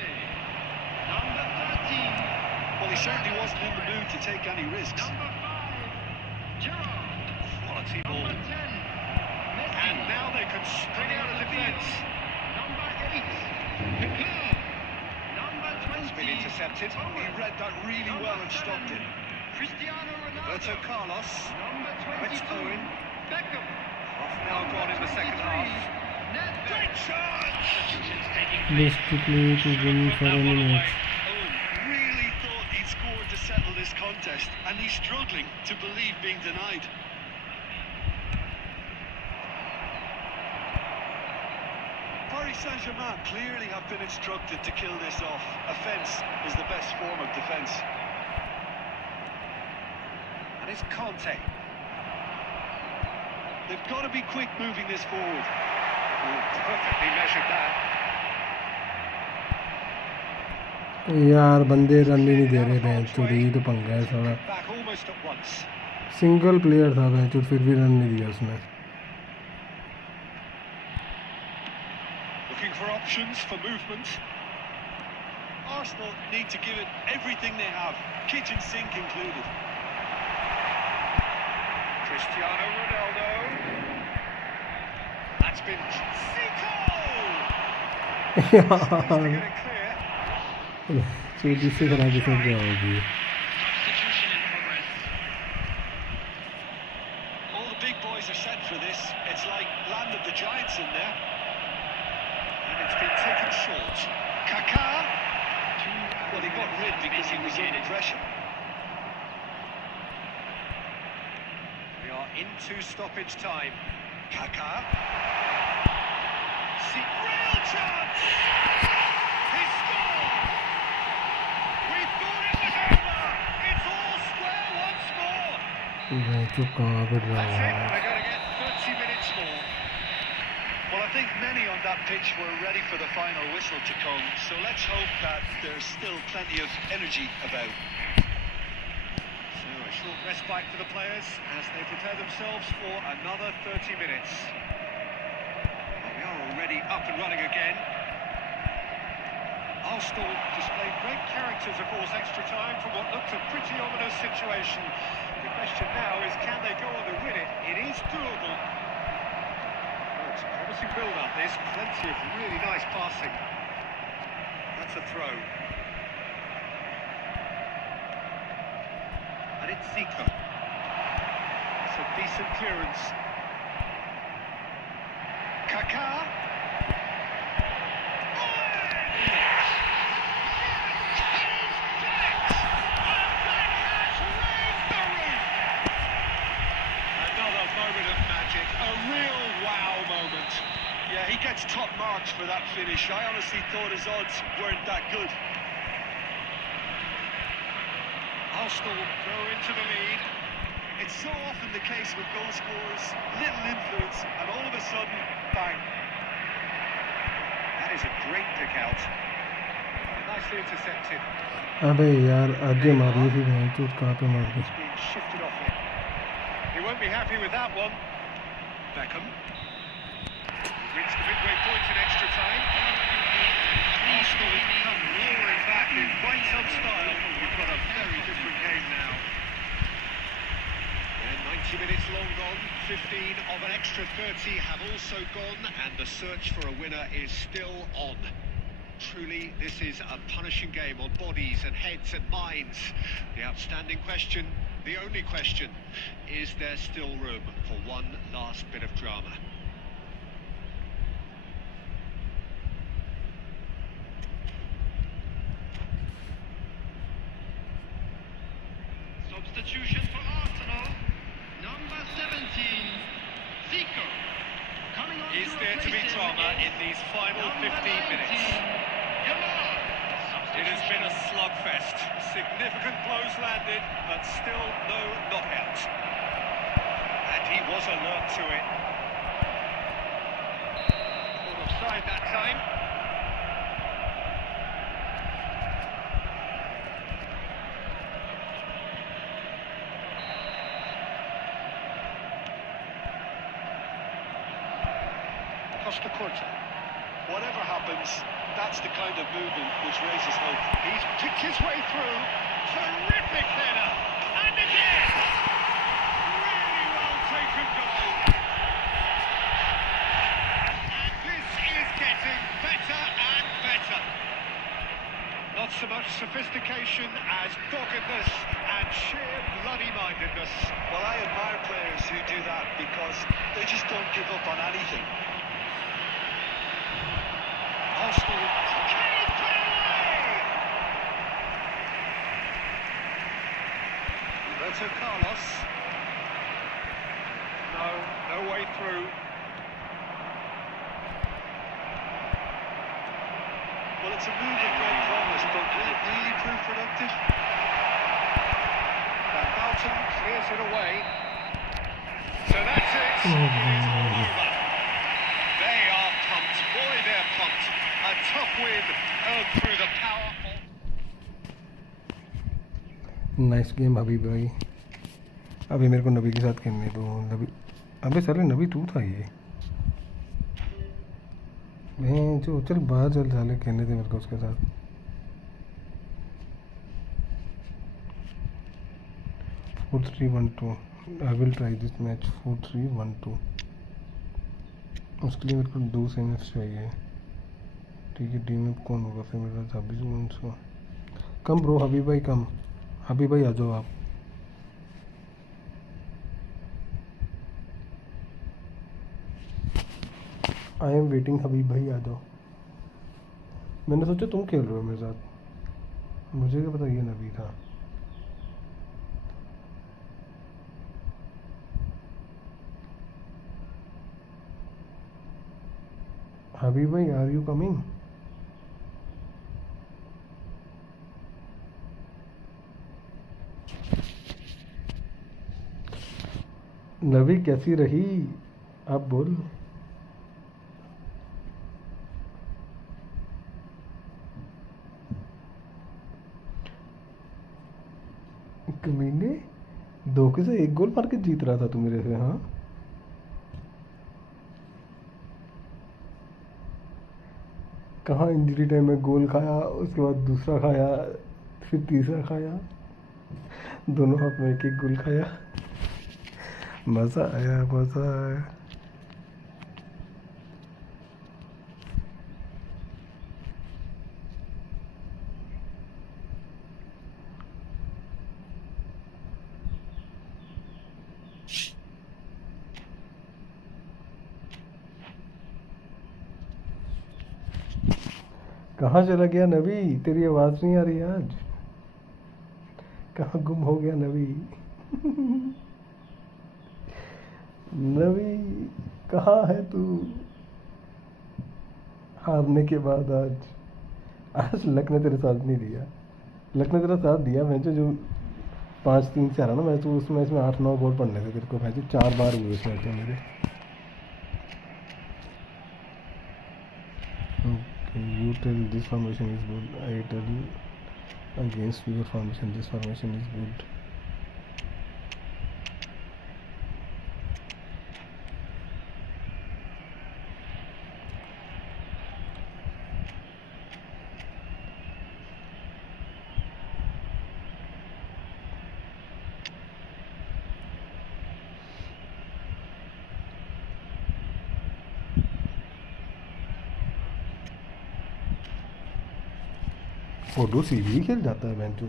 Number 13. Well, he certainly wasn't in the mood to take any risks. Number 5. Gerrard. Quality ball. Number 10. Messi. And now they can spring out of defence. Number 8. Leclerc. Number 20. It's been intercepted. He read that really well and stopped it. Cristiano Ronaldo. Roberto Carlos. Number Rich 22. Owen. Beckham. Half an hour gone in the second half. Great chance! Basically to win for any match. Owen really thought he'd scored to settle this contest, and he's struggling to believe being denied. Paris Saint-Germain clearly have been instructed to kill this off. Offence is the best form of defence. And it's Conte. They've got to be quick moving this forward. Perfectly measured that. यार बंदे run ही नहीं दे रहे बहन चोद ये तो पंगा है साला Back almost at once. Single player था बहन चोद फिर भी रन नहीं दिया उसने looking for options for movement. Arsenal need to give it everything they have, kitchen sink included. Cristiano Ronaldo. That's been Zico. यार To get it clear. चोटी से खराब सब क्या होगी Substitution in progress. All the big boys are set for this. It's like Land of the Giants in there. And it's been taken short. Kaká. Well, he got rid because he was under pressure. We are into stoppage time. Kaká. Real chance! He scored! We thought it was over! It's all square once more! मैं तो कहाँ पर रहा That's it, हूँ they're going to get 30 minutes more. Well, I think many on that pitch were ready for the final whistle to come, so let's hope that there's still plenty of energy about. So a short respite for the players as they prepare themselves for another 30 minutes. Well, we are already up and running again. Arsenal displayed great character to force extra time from what looked a pretty ominous situation. The question now is, can they go on to win it? It is doable. Oh, it's a promising build-up, this. Plenty of really nice passing. That's a throw. And it's Zico. It's a decent clearance. Kaká. Another moment of magic, a real wow moment. Yeah, he gets top marks for that finish. I honestly thought his odds weren't that good. Arsenal go into the lead. It's so often the case with goal scorers, little influence, and all of a sudden, bang. That is a great pick out. Nicely intercepted. अबे यार आगे मारनी थी बहन चोट कहाँ पे मार दी It's being shifted off it. He won't be happy with that one. Beckham. Reached the midway point in extra time. Arsenal come roaring back in quite some style. We've got a very different game now. And 90 minutes long gone. 15 of an extra 30 have also gone, and the search for a winner is still on. Truly, this is a punishing game on bodies and heads and minds. The outstanding question, the only question, is there still room for one last bit of drama? Substitution for Arsenal. Number 17, Zico. Coming on Is to there to be replace him drama is in these final 15 minutes? It has been a slugfest. Significant blows landed, but still no knockout. And he was alert to it. Caught offside that time. Costa Curta. Whatever happens, that's the kind of movement which raises hope. He's picked his way through. Terrific header. And again. Really well taken goal. And this is getting better and better. Not so much sophistication as doggedness and sheer bloody-mindedness. Well, I admire players who do that because they just don't give up on anything. Arsenal can put it away! Roberto Carlos. No way through. Well, it's a move of great promise, but will it really prove productive? Van Dalton clears it away. So that's it. It is all over. They are pumped. Boy, they're pumped. A tough win earned through the power of... nice game अभी भाई अभी मेरे को नबी के साथ खेलने दो नबी अबे साले नबी तू था ये जो चल बाहर चल साले, कहने दे मेरे को उसके साथ। 4-3-1-2 I will try this match. 4-3-1-2 उसके लिए मेरे को 2 सेमिस चाहिए। ठीक है, टीम में कौन होगा फिर मेरे पास? अभी जो कम ब्रो, हबीब भाई कम। हबीब भाई आ जाओ आप। आई एम वेटिंग, हबीब भाई आ जाओ। मैंने सोचा तुम खेल रहे हो मेरे साथ, मुझे क्या पता ये नबी था। हबीब भाई आर यू कमिंग? नबी कैसी रही आप बोल। कमीने 2 के से 1 गोल मार के जीत रहा था तू मेरे से। हाँ कहाँ इंजरी टाइम में गोल खाया, उसके बाद दूसरा खाया, फिर तीसरा खाया, दोनों हाथ में 1-1 गोल खाया। मज़ा आया, मज़ा आया। कहाँ चला गया नबी? तेरी आवाज़ नहीं आ रही आज। कहाँ गुम हो गया नबी? नबी कहाँ है तू? हारने के बाद आज लक ने तेरे साथ नहीं दिया। लक ने तेरा साथ दिया। मैं जो 5-3 से हारा ना मैच, तो उस मैच में 8-9 गोल पड़ने थे तेरे को। मैच 4 बार हुए उस मैच में मेरे। You tell this formation is good. I tell against your formation this formation is good. Photo सीधी खेल जाता है बेंचो।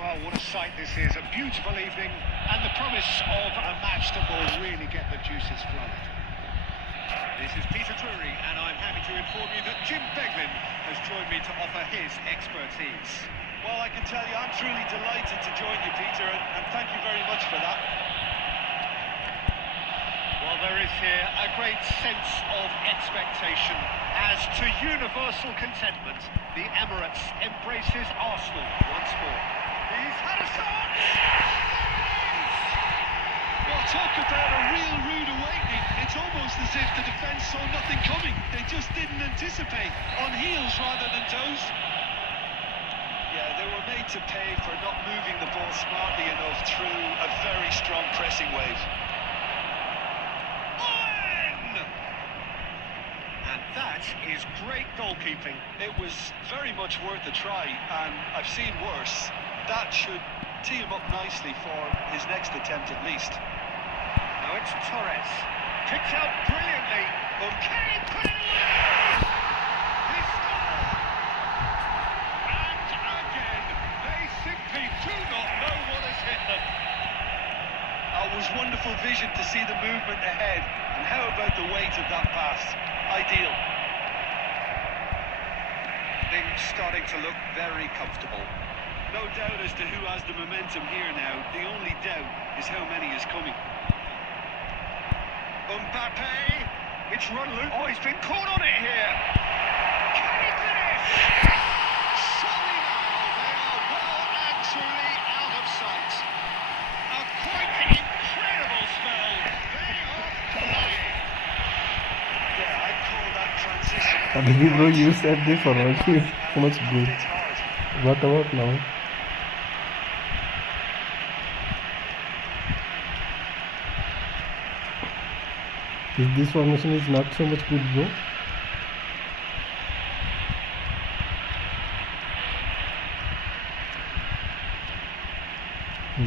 Well, what a sight this is. A beautiful evening and the promise of a match that will really get the juices flowing. This is Peter Drury, and I'm happy to inform you that Jim Beglin has joined me to offer his expertise. Well, I can tell you I'm truly delighted to join you, Peter, and thank you very much for that. Well, there is here a great sense of expectation as to universal contentment. The Emirates embraces Arsenal once more. He's had a shot! Well, talk about a real rude awakening. It's almost as if the defence saw nothing coming. They just didn't anticipate. On heels rather than toes. Yeah, they were made to pay for not moving the ball smartly enough through a very strong pressing wave. And that is great goalkeeping. It was very much worth a try, and I've seen worse. That should tee him up nicely for his next attempt at least. Now it's Torres. Picked out brilliantly. Okay, put it away! He scored! And again, they simply do not know what has hit them. It was wonderful vision to see the movement ahead, and how about the weight of that pass? Ideal. Things starting to look very comfortable. No doubt as to who has the momentum here now. The only doubt is how many is coming. Mbappe, it's run loop. Oh, he's been caught on it here. Can he finish? Surely now, they are well and truly out of sight. A quite incredible spell. They are flying. Abhi bro, you said this already. It's so much good. It's hard. What about now? This formation is not so much good, bro.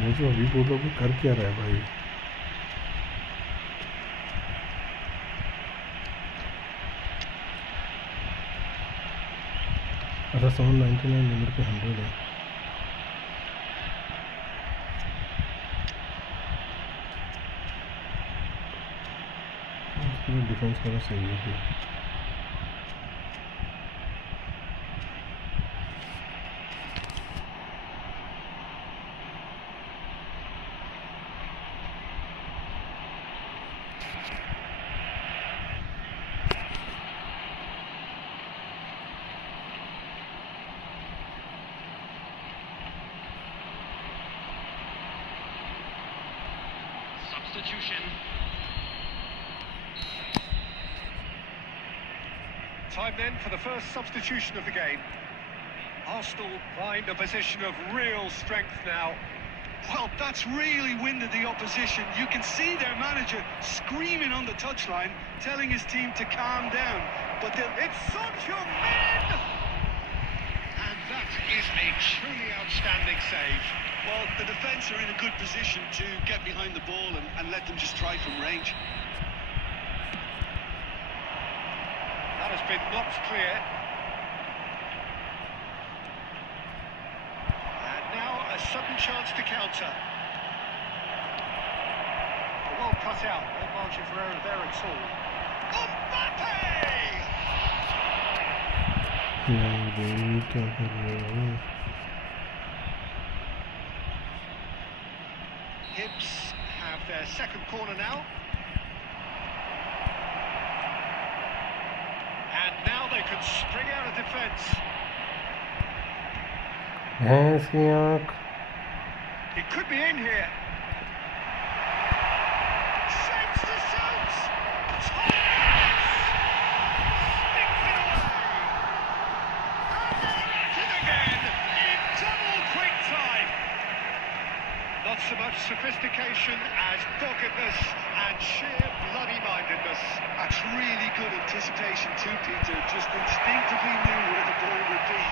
वो जो अभी बोल रहा हूँ कर क्या रहा है भाई? अच्छा 799 नंबर पे 100 है. डिफेंस करा सही है फिर. Substitution. Time then for the first substitution of the game. Arsenal find a position of real strength now. Well, that's really winded the opposition. You can see their manager screaming on the touchline, telling his team to calm down. But It's Sancho Man! And that is a truly outstanding save. well, the defence are in a good position to get behind the ball and let them just try from range. That has been knocked clear. And now a sudden chance to counter. Well cut out, no margin for error there at all. Mbappe! नहीं क्या कर रहे हो? Hibs have their second corner now. And now they can spring out of defence. है इसकी आँख. It could be in here. Shapes to shoot! Turnip! Sticks it away! And they're at it again in double quick time. Not so much sophistication as doggedness and sheer bloody-mindedness. That's really good anticipation too, Peter. Just instinctively knew where the ball would be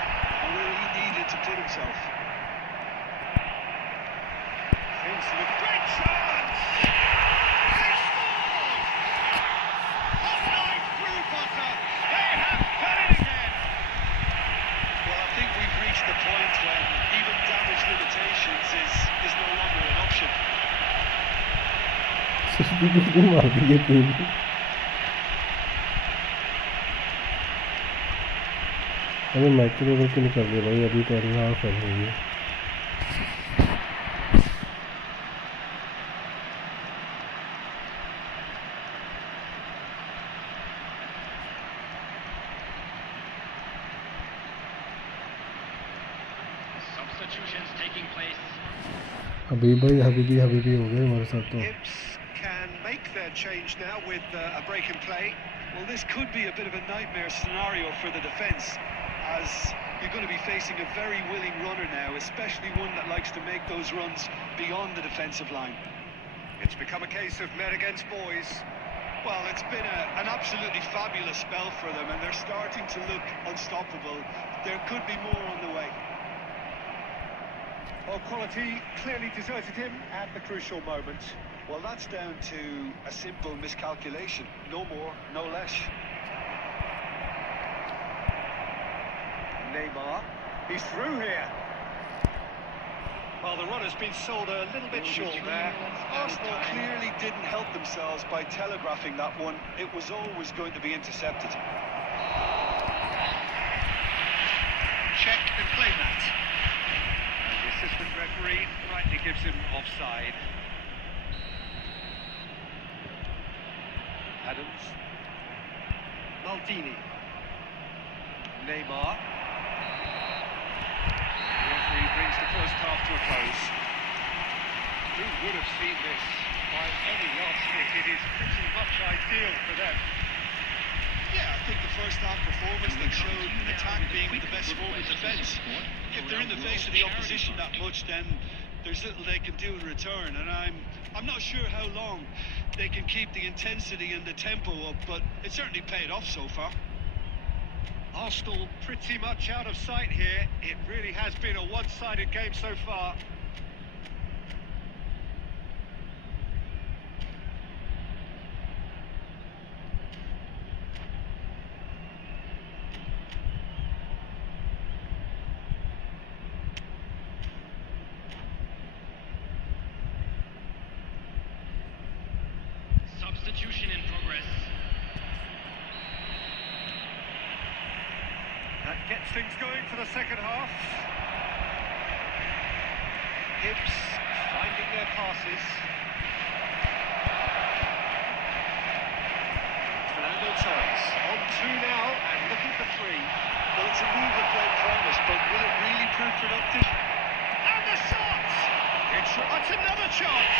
and where he needed to put himself. Seems to be a great chance! They scored! A knife through butter! They have done it again! Well, I think we've reached the point when even damage limitations is no longer an option. कितनी मार दी ये team. अरे microwave क्यों नहीं कर रहे भाई? अभी तो अल्लाह कर रही है. Substitutions taking place. अभी भाई हबीबी हो गए हमारे साथ तो. Hibs can make their change now with a break in play. Well, this could be a bit of a nightmare scenario for the defence, as you're going to be facing a very willing runner now, especially one that likes to make those runs beyond the defensive line. It's become a case of men against boys. Well, it's been an absolutely fabulous spell for them, and they're starting to look unstoppable. There could be more on the way. Well, quality clearly deserted him at the crucial moment. Well, that's down to a simple miscalculation. No more, no less. Neymar, he's through here. Well, the run has been sold a little bit short there. Arsenal clearly didn't help themselves by telegraphing that one. It was always going to be intercepted. Check and claim that. And the assistant referee rightly gives him offside. Adams. Maldini. Neymar. The referee brings the first half to a close. Who would have seen this? By any yardstick, it is pretty much ideal for them. Yeah, I think the first half performance that showed attack being the best form of defence. If they're in the face of the opposition that much, then there's little they can do in return, and I'm not sure how long they can keep the intensity and the tempo up, but it certainly paid off so far. Arsenal pretty much out of sight here. It really has been a one-sided game so far. Substitution in progress. That gets things going for the second half. Hibbs finding their passes. Fernando Torres on two now and looking for three. Well, it's a move of great promise, but will it really prove productive? And the shot! It's another chance!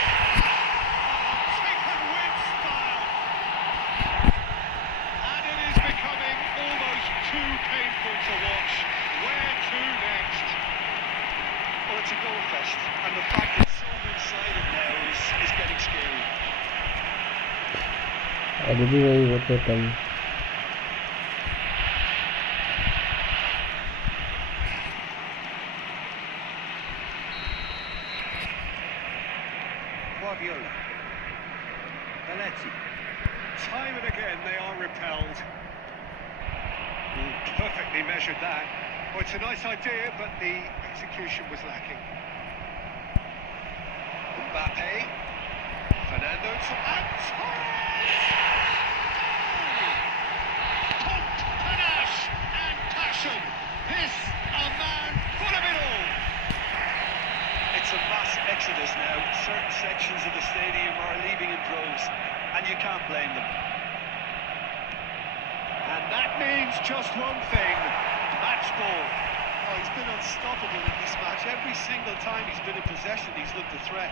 Taken with style. And it is becoming almost too painful to watch. Where to next? Well, it's a goal fest, and the fact it's so one-sided now is getting scary. अभी भी वही होता है कम. Guardiola. Belletti. Time and again they are repelled. Perfectly measured that. Well, it's a nice idea, but the execution was lacking. Mbappe. Fernando Torres. Pomp, panache and passion. This a man full of it all. It's a mass exodus now. Certain sections of the stadium are leaving in droves, and you can't blame them. And that means just one thing, match ball. Oh, he's been unstoppable in this match. Every single time he's been in possession, he's looked a threat.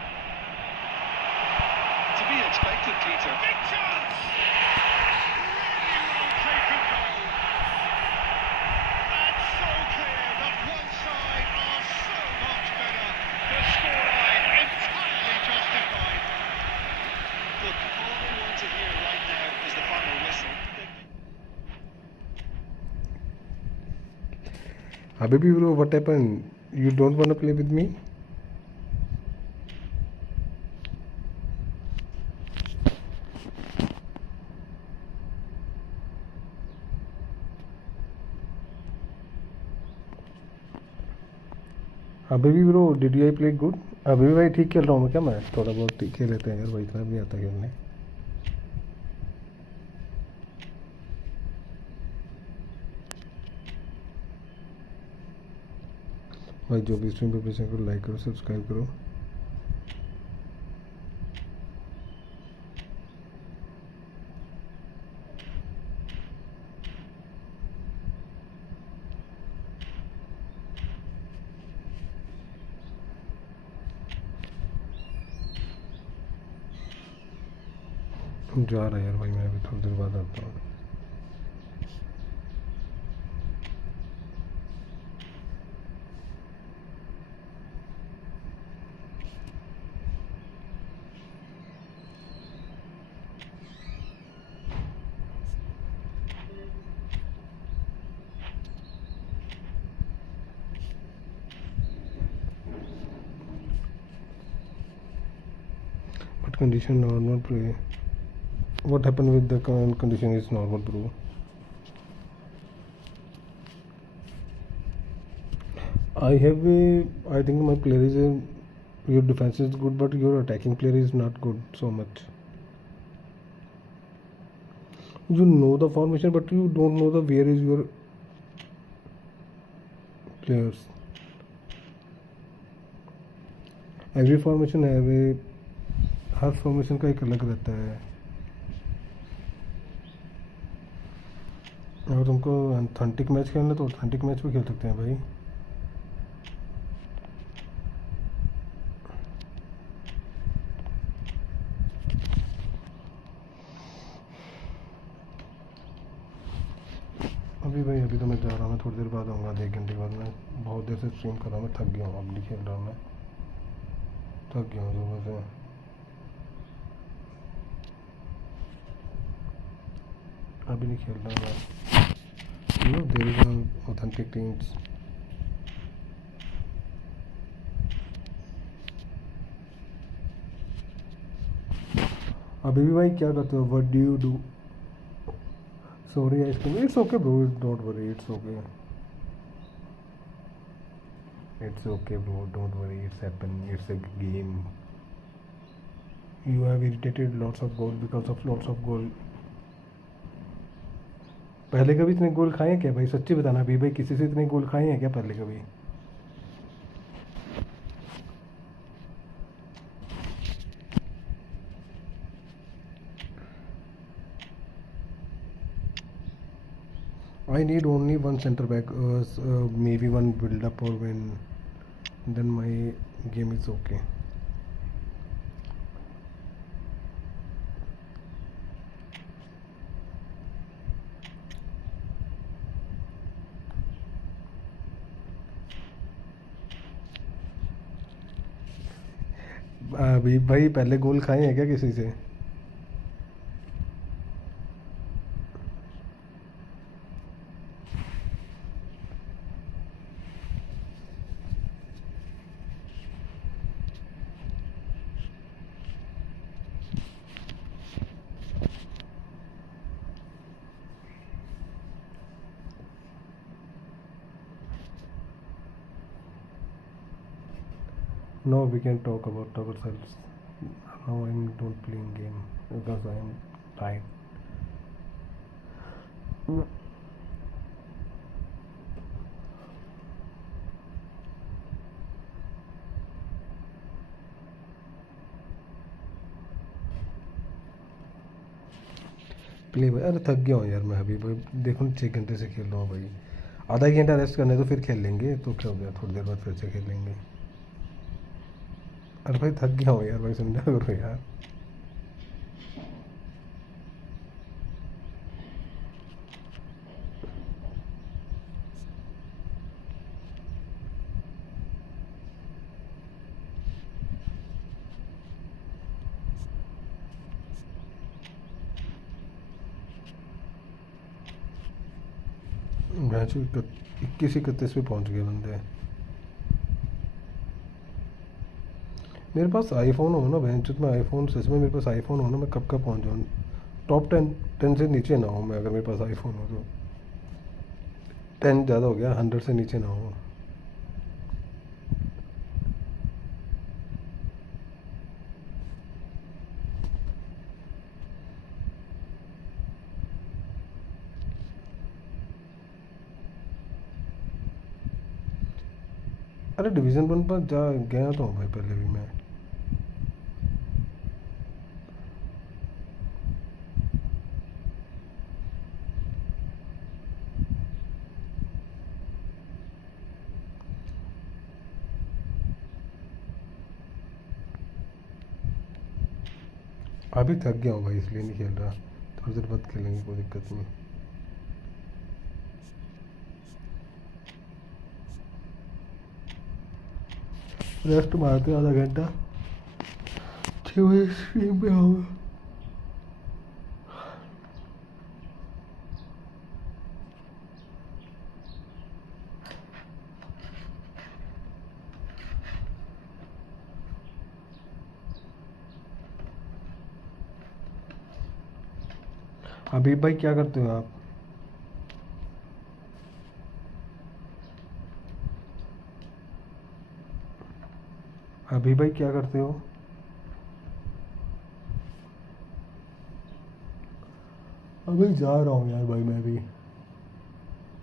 To be expected, Peter. Big chance! Really well taken goal. And so clear that one side are so much better. The scoreline entirely justified. Look, all they want to hear right now is the final whistle. Habibi bro, what happened? You don't want to play with me? Habibi bro, did I play good? Habibi भाई ठीक खेल रहा हूँ मैं क्या? मैं थोड़ा बहुत ठीक खेल लेते हैं यार भाई, इतना भी आता खेलने. भाई जो भी स्ट्रीम पे प्लीज करो, लाइक करो, सब्सक्राइब करो. जा रहा है यार भाई, मैं अभी थोड़ी देर बाद आता हूँ. What condition normal play? What happened with the current condition is normal, bro. I think my player is your defense is good, but your attacking player is not good so much. You know the formation, but you don't know the where is your players. Every formation her formation का एक अलग रहता है. अगर तुमको authentic match खेलना तो authentic match भी खेल सकते हैं भाई. अभी भाई अभी तो मैं जा रहा हूँ, मैं थोड़ी देर बाद आऊँगा, 1 घंटे के बाद। मैं बहुत देर से स्ट्रीम कर रहा हूँ, मैं थक गया हूँ, अब नहीं खेल रहा हूँ, मैं थक गया हूँ सुबह से। अभी नहीं खेल रहा मैं, देर इज ऑथेंटिक टीम्स। अभी भी भाई क्या करते हो, what do you do? Sorry ice cream, it's okay bro, don't worry, it's okay, it's okay bro, don't worry, it's happen, it's a game. You have irritated lots of goal because of lots of goal. पहले कभी इतने गोल खाए हैं क्या भाई, सच्ची बताना अभी भाई, किसी से इतने गोल खाए हैं क्या पहले कभी? I need only one center back, maybe one build up, or when then my game is okay. अभी भाई पहले गोल खाए हैं क्या किसी से? No, we can talk about ourselves. Now I don't playing game because I am tired. Play भाई, अरे थक गया हूँ यार मैं अभी भाई, देखो 6 घंटे से खेल रहा हूँ भाई, आधा घंटा रेस्ट करने तो फिर खेल लेंगे, तो क्या हो गया, थोड़ी देर बाद फिर से खेल लेंगे। अरे भाई थक गया हूँ यार भाई, समझा करो यार। मैच 21-31 पे पहुँच गए बंदे। मेरे पास आईफोन हो ना बहन चुत, मैं आईफोन सच में, मेरे पास आईफोन हो ना, मैं कब कब पहुँच जाऊँ, टॉप 10 से नीचे ना हो मैं, अगर मेरे पास आईफोन हो तो। 10 ज़्यादा हो गया, 100 से नीचे ना हो। अरे डिवीज़न 1 पर जा गया तो हूँ भाई पहले भी मैं। अभी थक गया हूँ भाई, इसलिए नहीं खेल रहा, थोड़ी देर बाद खेलेंगे, कोई दिक्कत नहीं। रेस्ट मारते आधा घंटा, 6 बजे स्ट्रीम पे आऊँगा। अभी भाई क्या करते हो आप? अभी भाई क्या करते हो? अभी जा रहा हूँ यार भाई मैं भी।